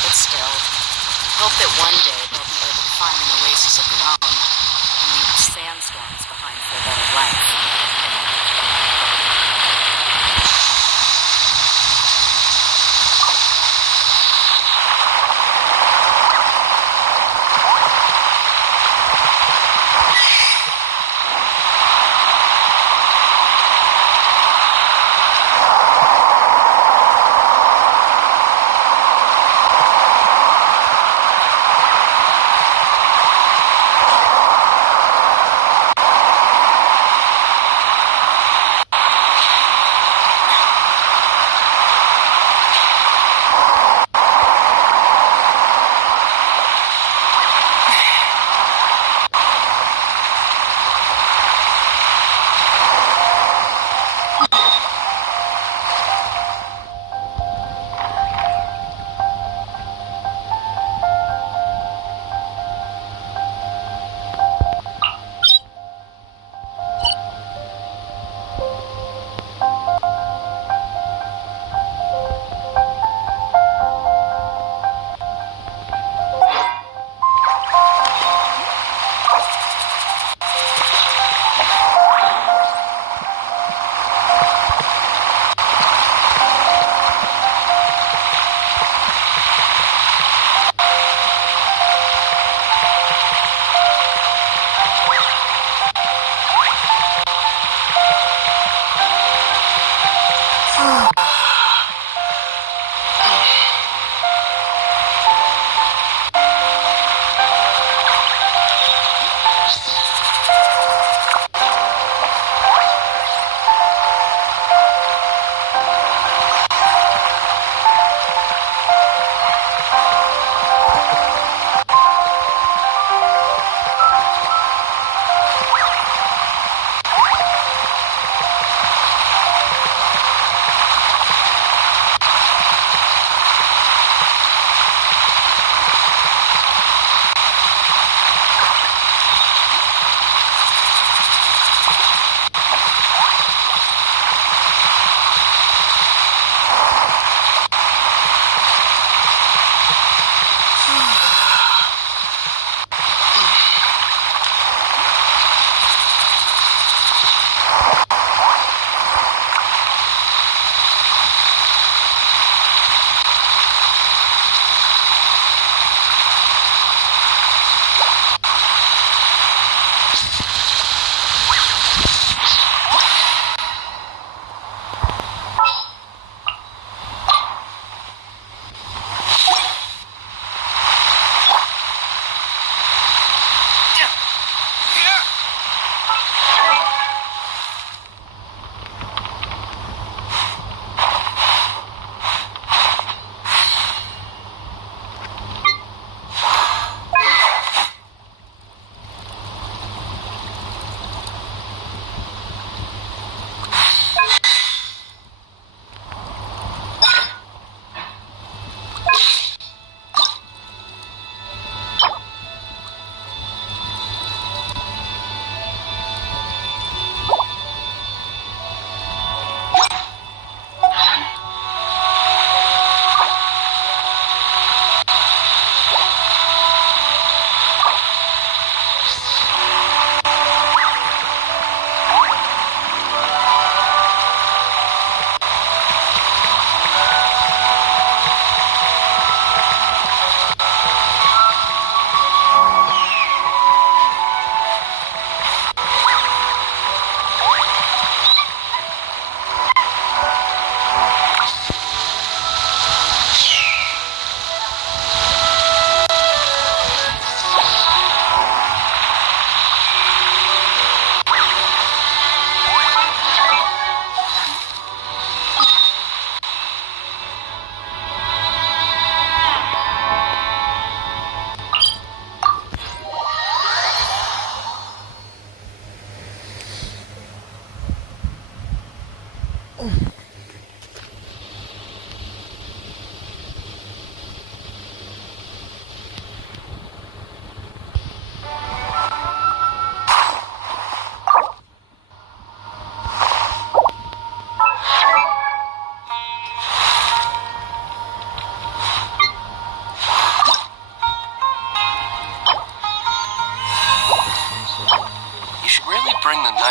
but still, hope that one day they'll be able to find an oasis of their own and leave the sandstorms behind for a better life.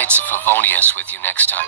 Knights of Favonius with you next time.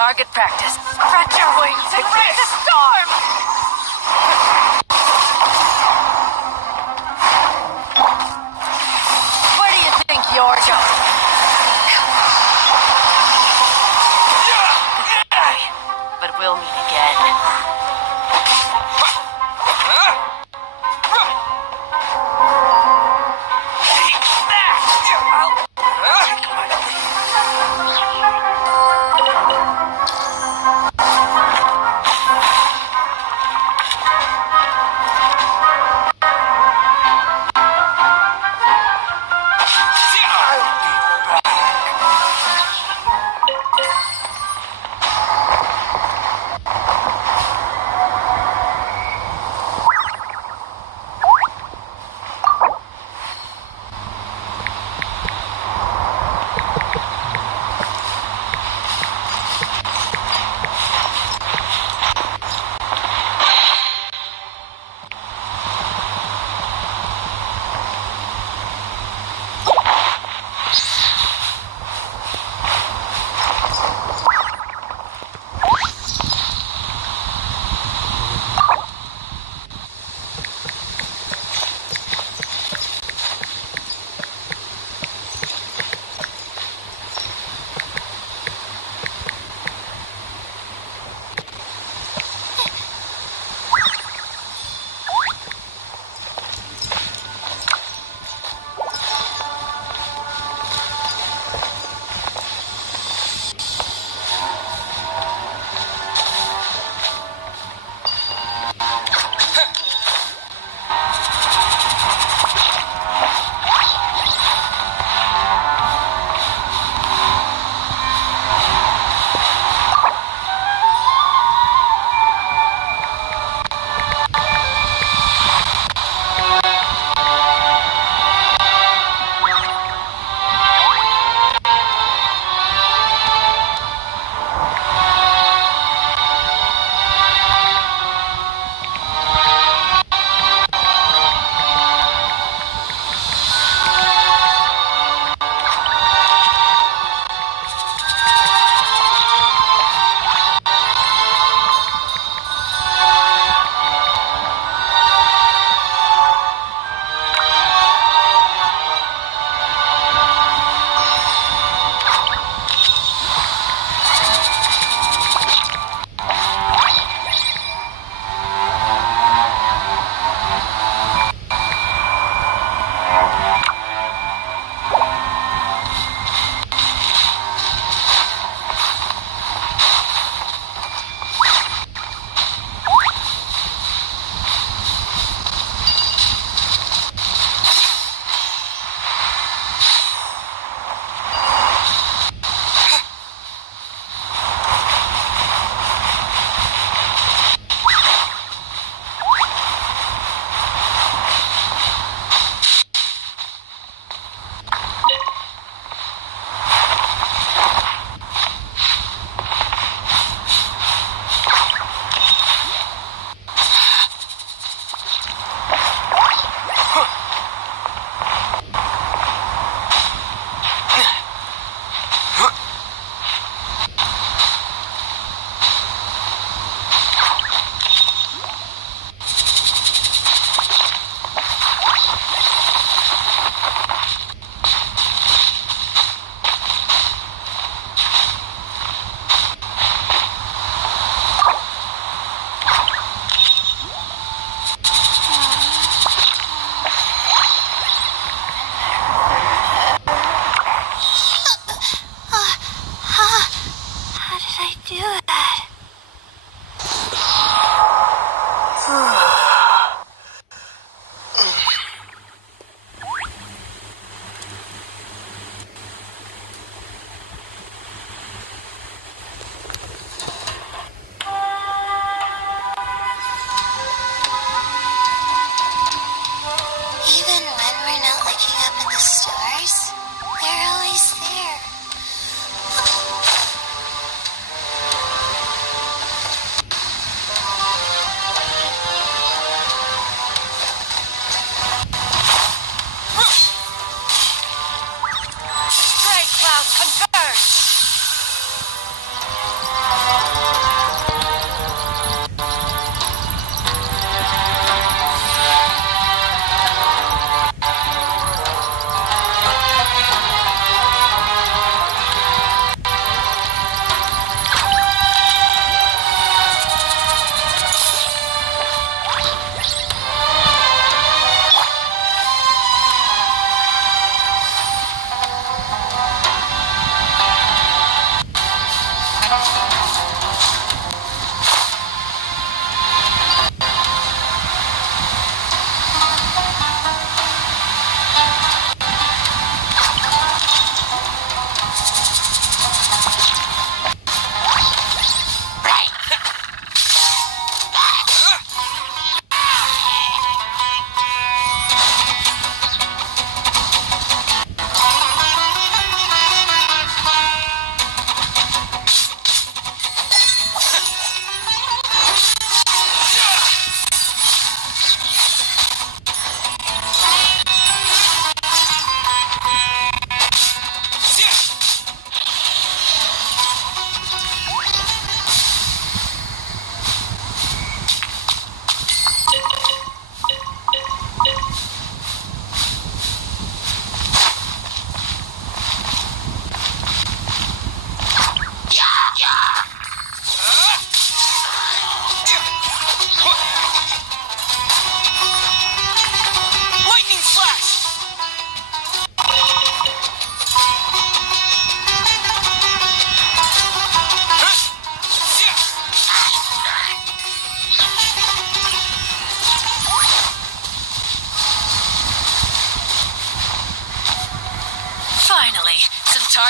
target practice. Spread your wings and raise a storm! Where do you think you're going? But we'll meet again.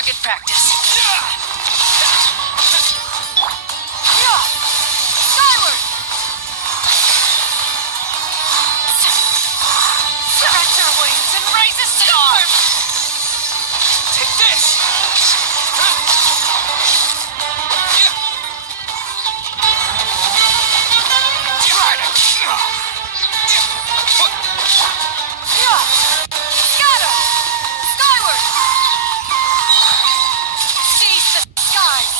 target practice. Skyward! Stretch your wings and raise a storm! Take this! Scatter! Skyward! Seize the skies!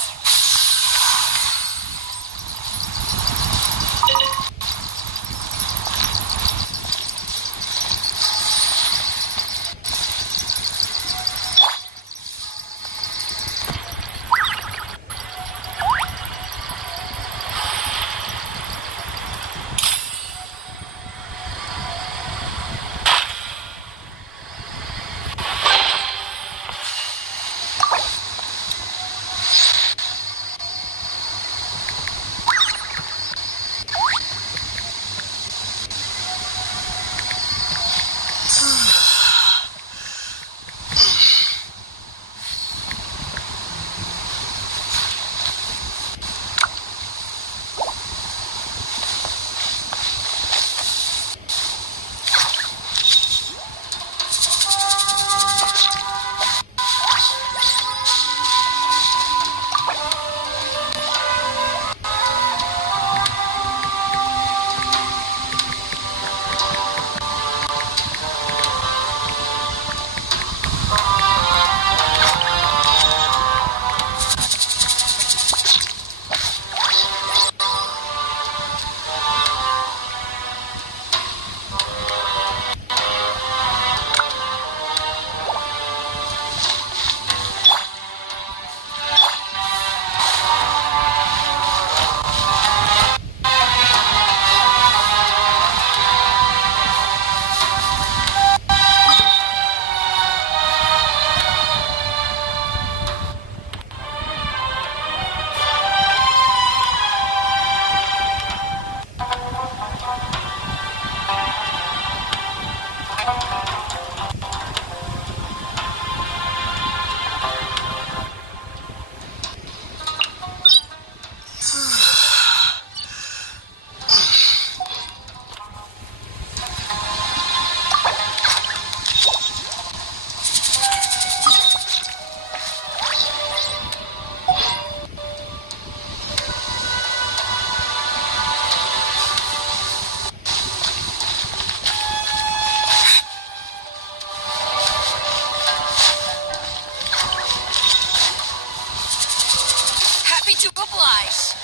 To oblige.